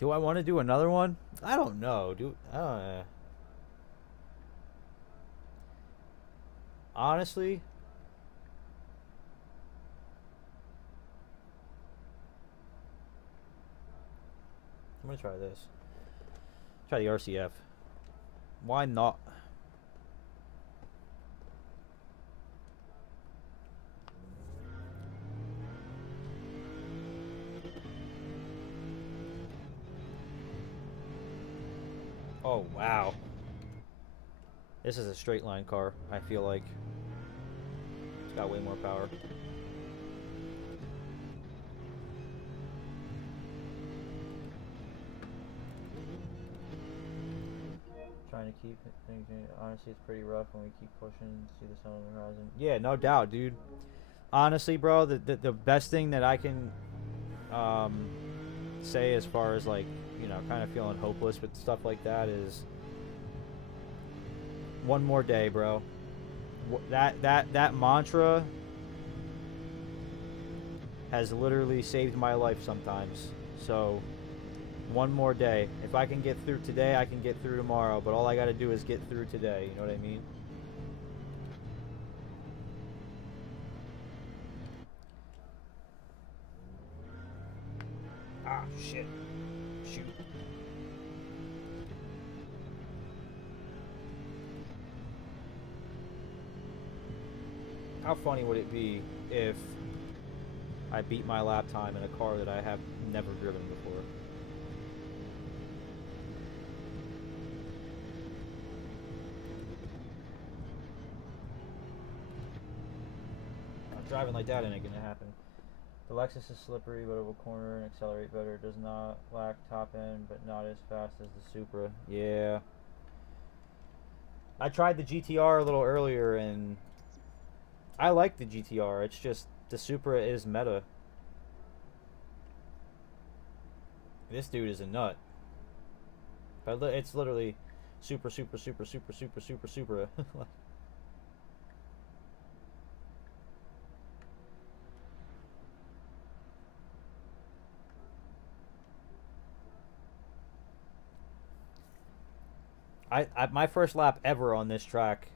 Do I want to do another one? I don't know, dude. I don't know. Honestly, I'm gonna try this. Try the RCF. Why not? Oh, wow. This is a straight line car, I feel like. It's got way more power. Trying to keep things, honestly, it's pretty rough when we keep pushing, see the sun on the horizon. Yeah, no doubt, dude. Honestly, bro, the best thing that I can say as far as, like, you know, kind of feeling hopeless with stuff like that is one more day, bro. That mantra has literally saved my life sometimes. So one more day. If I can get through today, I can get through tomorrow, but all I got to do is get through today, you know what I mean? Ah, shit. Shoot. How funny would it be if I beat my lap time in a car that I have never driven before? Driving like that ain't gonna happen. The Lexus is slippery, but it will corner and accelerate better. It does not lack top end, but not as fast as the Supra. Yeah. I tried the GTR a little earlier, and I like the GTR. It's just the Supra is meta. This dude is a nut. But it's literally super, super, super, super, super, super, super. My first lap ever on this track,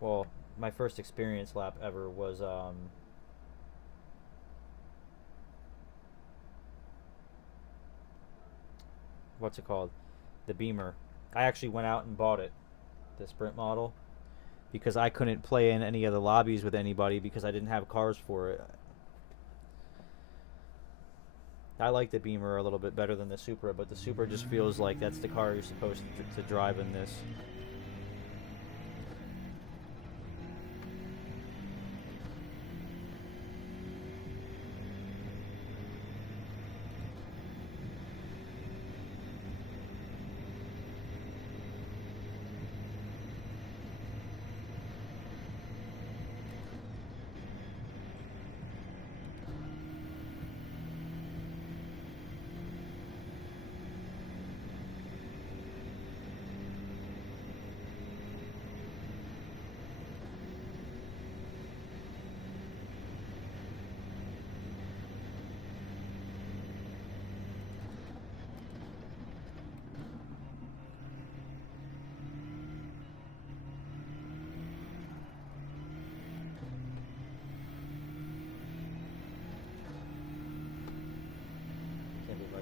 well, my first experience lap ever was what's it called? The Beamer. I actually went out and bought it, the Sprint model, because I couldn't play in any of the lobbies with anybody because I didn't have cars for it. I like the Beamer a little bit better than the Supra, but the Supra just feels like that's the car you're supposed to drive in this.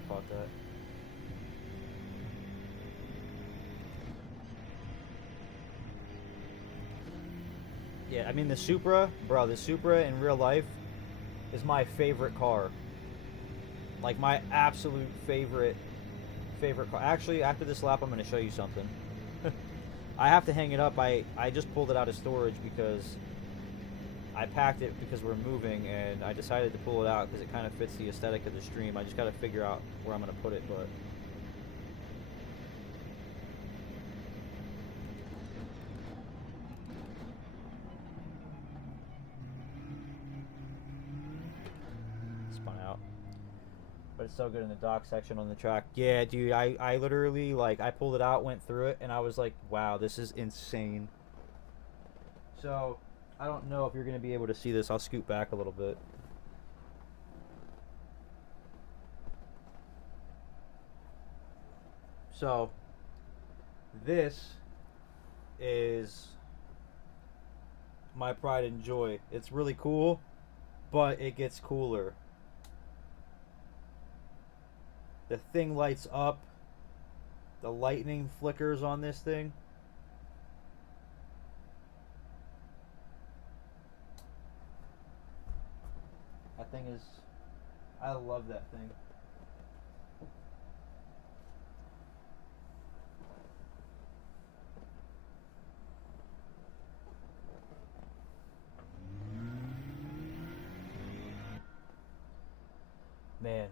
caught that. Yeah, I mean the Supra, bro, the Supra in real life is my favorite car. Like my absolute favorite car. Actually, after this lap, I'm going to show you something. I have to hang it up. I just pulled it out of storage because I packed it because we're moving, and I decided to pull it out because it kind of fits the aesthetic of the stream. I just got to figure out where I'm going to put it, but... spun out. But it's so good in the dock section on the track. Yeah, dude, I literally, like, I pulled it out, went through it, and I was like, wow, this is insane. So, I don't know if you're going to be able to see this. I'll scoot back a little bit. So, this is my pride and joy. It's really cool, but it gets cooler. The thing lights up. The lightning flickers on this thing. That thing is... I love that thing. Man.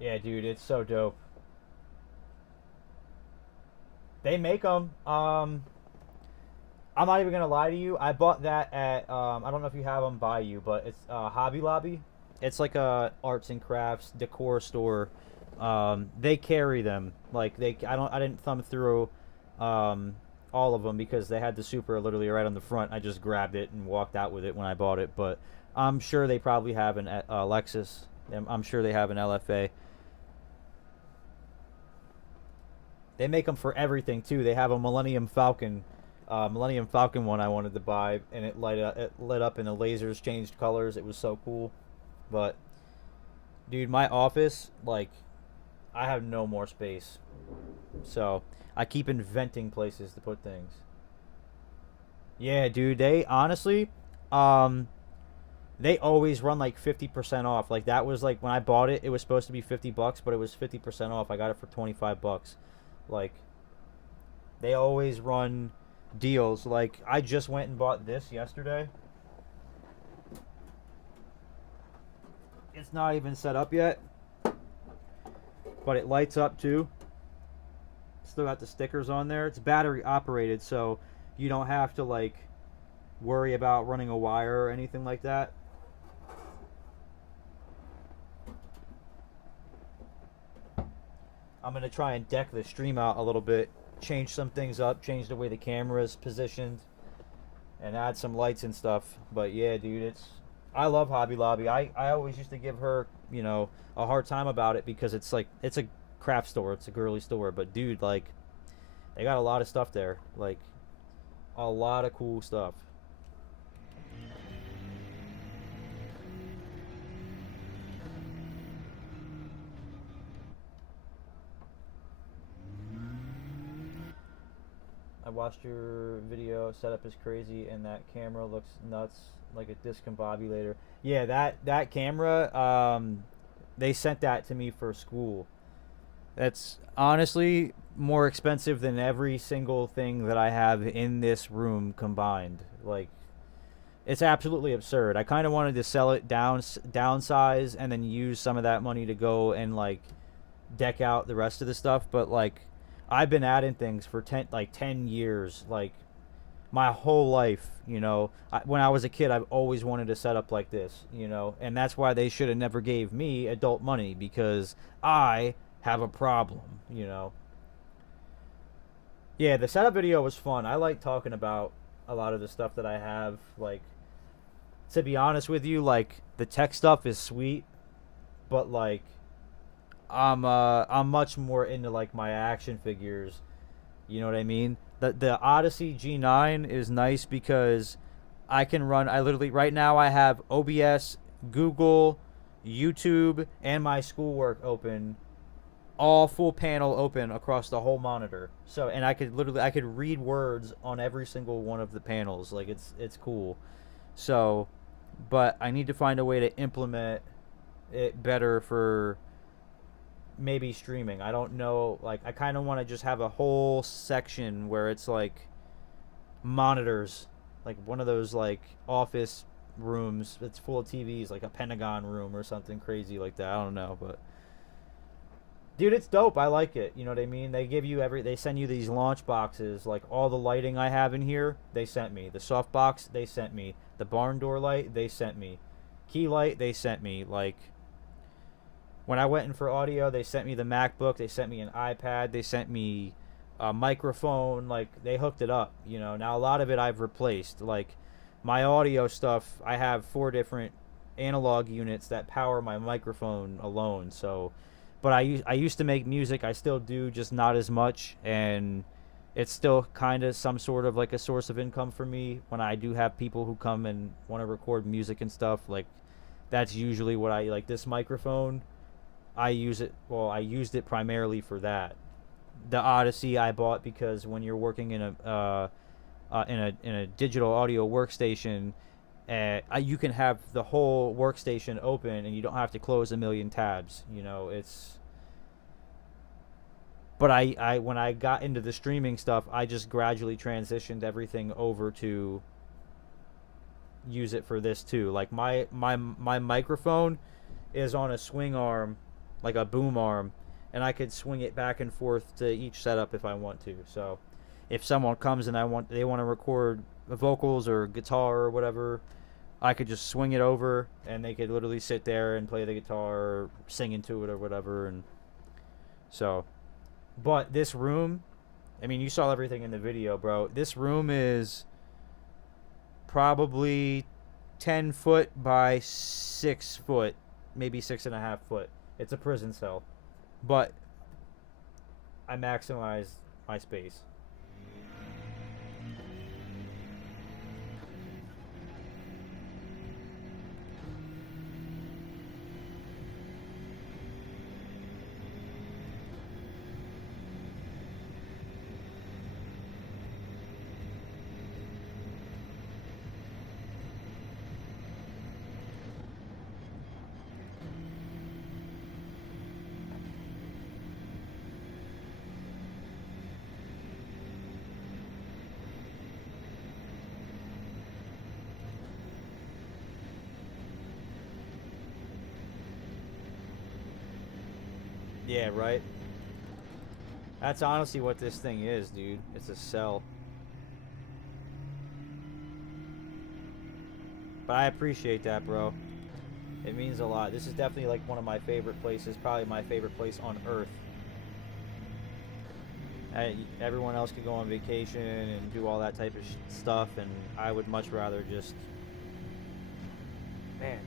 Yeah, dude, it's so dope. They make them. I'm not even gonna lie to you. I bought that at I don't know if you have them by you, but it's Hobby Lobby. It's like a arts and crafts decor store. They carry them. Like I didn't thumb through all of them because they had the Supra literally right on the front. I just grabbed it and walked out with it when I bought it. But I'm sure they probably have an Lexus. I'm sure they have an LFA. They make them for everything too. They have a Millennium Falcon one I wanted to buy, and it lit up and the lasers changed colors. It was so cool. But dude, my office, like, I have no more space, so I keep inventing places to put things. Yeah, dude, they honestly, they always run like 50% off. Like that was like when I bought it, it was supposed to be $50, but it was 50% off. I got it for $25. Like, they always run deals. Like, I just went and bought this yesterday. It's not even set up yet, but it lights up too. Still got the stickers on there. It's battery operated, so you don't have to like worry about running a wire or anything like that. I'm going to try and deck the stream out a little bit, change some things up, change the way the camera is positioned, and add some lights and stuff. But yeah, dude, I love Hobby Lobby. I always used to give her, you know, a hard time about it because it's like, it's a craft store, it's a girly store, but dude, like, they got a lot of stuff there, like, a lot of cool stuff. I watched your video. Setup is crazy, and that camera looks nuts, like a discombobulator. Yeah, that camera, they sent that to me for school. That's honestly more expensive than every single thing that I have in this room combined. Like, it's absolutely absurd. I kind of wanted to sell it downsize, and then use some of that money to go and like deck out the rest of the stuff, but like, I've been adding things for 10 years, like my whole life, you know. When I was a kid, I've always wanted to set up like this, you know, and that's why they should have never gave me adult money, because I have a problem, you know. Yeah, the setup video was fun. I like talking about a lot of the stuff that I have. Like, to be honest with you, like the tech stuff is sweet, but like I'm much more into like my action figures. You know what I mean? The Odyssey G9 is nice because I can run. I literally right now I have OBS, Google, YouTube, and my schoolwork open, all full panel open across the whole monitor. So and I could read words on every single one of the panels. Like it's cool. So, but I need to find a way to implement it better for maybe streaming. I don't know. Like I kind of want to just have a whole section where it's like monitors, like one of those like office rooms that's full of TVs, like a Pentagon room or something crazy like that. I don't know, but dude, it's dope. I like it. You know what I mean? They send you these launch boxes. Like all the lighting I have in here, they sent me. The softbox, they sent me. The barn door light, they sent me. Key light, they sent me. Like when I went in for audio, they sent me the MacBook. They sent me an iPad. They sent me a microphone. Like they hooked it up. You know. Now a lot of it I've replaced. Like my audio stuff, I have 4 different analog units that power my microphone alone. So. But I used to make music. I still do, just not as much, and it's still kind of some sort of like a source of income for me when I do have people who come and want to record music and stuff. Like that's usually what I like. This microphone, I use it. Well, I used it primarily for that. The Odyssey I bought because when you're working in a digital audio workstation, you can have the whole workstation open and you don't have to close a million tabs. You know, it's. But I when I got into the streaming stuff, I just gradually transitioned everything over to use it for this too. Like my microphone is on a swing arm, like a boom arm, and I could swing it back and forth to each setup if I want to. So if someone comes and they want to record vocals or guitar or whatever, I could just swing it over and they could literally sit there and play the guitar or sing into it or whatever. And so, but this room, I mean, you saw everything in the video, bro. This room is probably 10 foot by 6 foot, maybe 6.5 foot. It's a prison cell, but I maximize my space. Yeah, right? That's honestly what this thing is, dude. It's a cell. But I appreciate that, bro. It means a lot. This is definitely like one of my favorite places, probably my favorite place on Earth. Everyone else could go on vacation and do all that type of stuff, and I would much rather just... Man,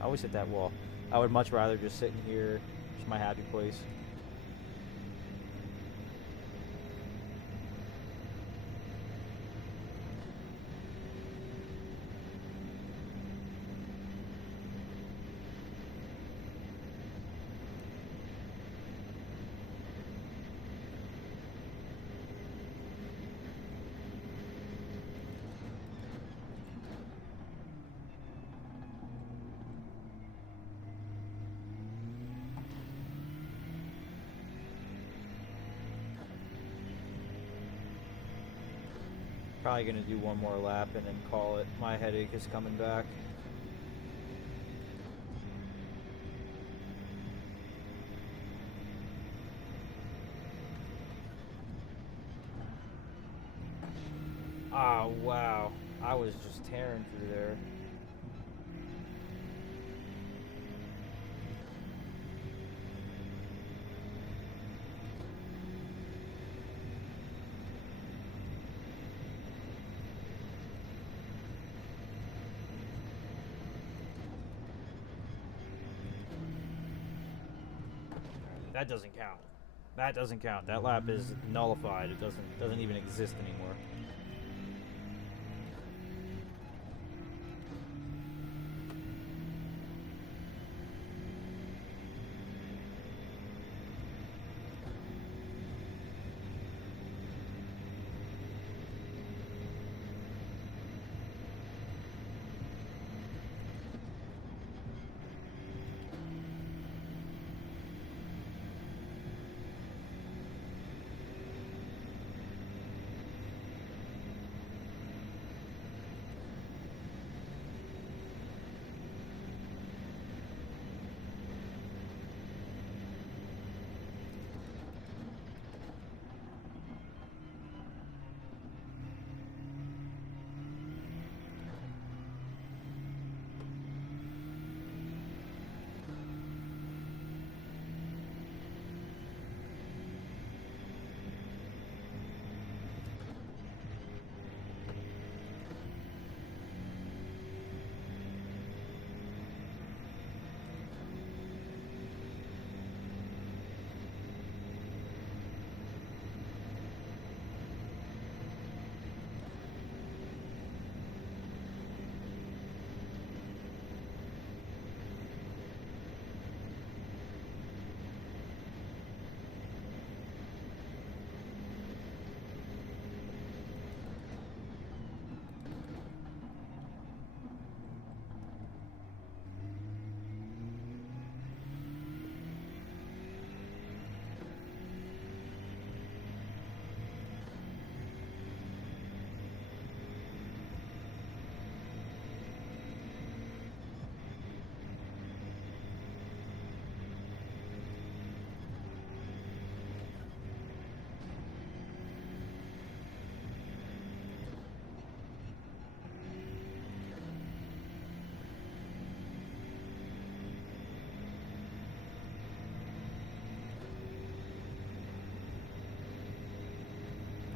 I always hit that wall. I would much rather just sit in here. It's my happy place. Probably gonna do one more lap and then call it. My headache is coming back. Oh, wow. I was just tearing through there. That doesn't count. That doesn't count. That lap is nullified. It doesn't even exist anymore.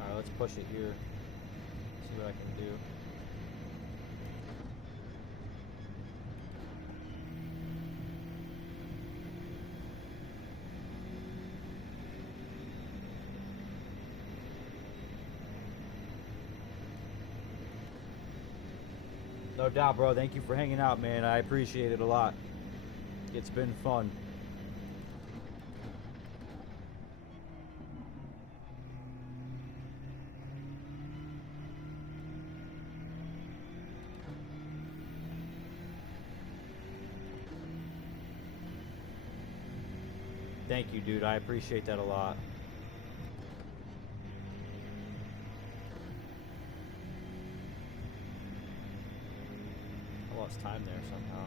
Alright, let's push it here. See what I can do. No doubt, bro. Thank you for hanging out, man. I appreciate it a lot. It's been fun. Thank you, dude. I appreciate that a lot. I lost time there somehow.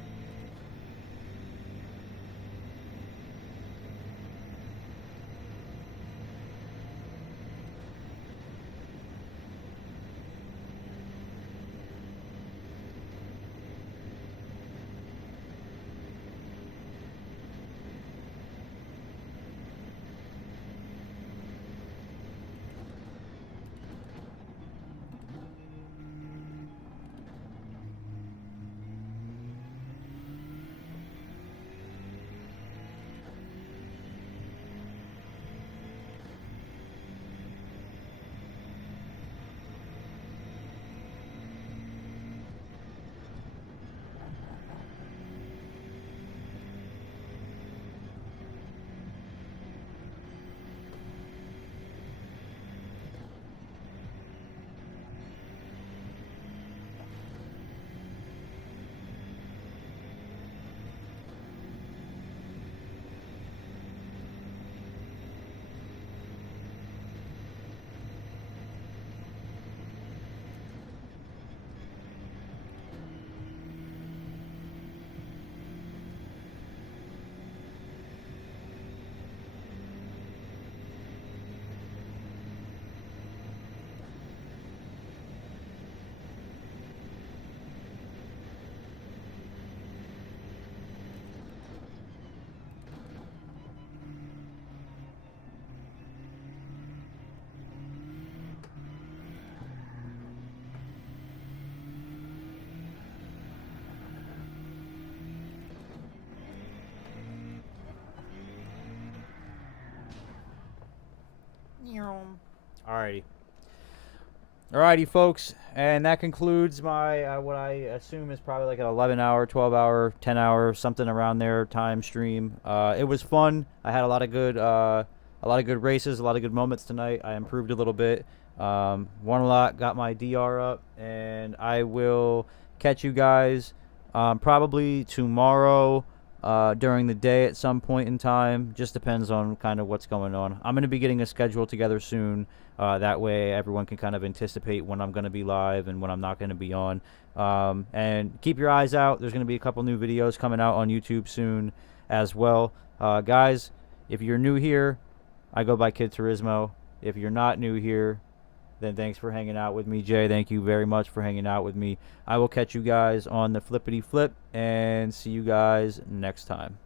Alrighty. Alrighty, folks, and that concludes my what I assume is probably like an 11-hour, 12-hour, 10-hour, something around there time stream. It was fun. I had a lot of good races, a lot of good moments tonight. I improved a little bit, won a lot, got my DR up, and I will catch you guys probably tomorrow during the day at some point in time. Just depends on kind of what's going on. I'm going to be getting a schedule together soon. That way everyone can kind of anticipate when I'm going to be live and when I'm not going to be on. And keep your eyes out. There's going to be a couple new videos coming out on YouTube soon as well. Guys, if you're new here, I go by Kid Turismo. If you're not new here, then thanks for hanging out with me. Jay, thank you very much for hanging out with me. I will catch you guys on the flippity flip and see you guys next time.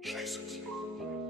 Jesus.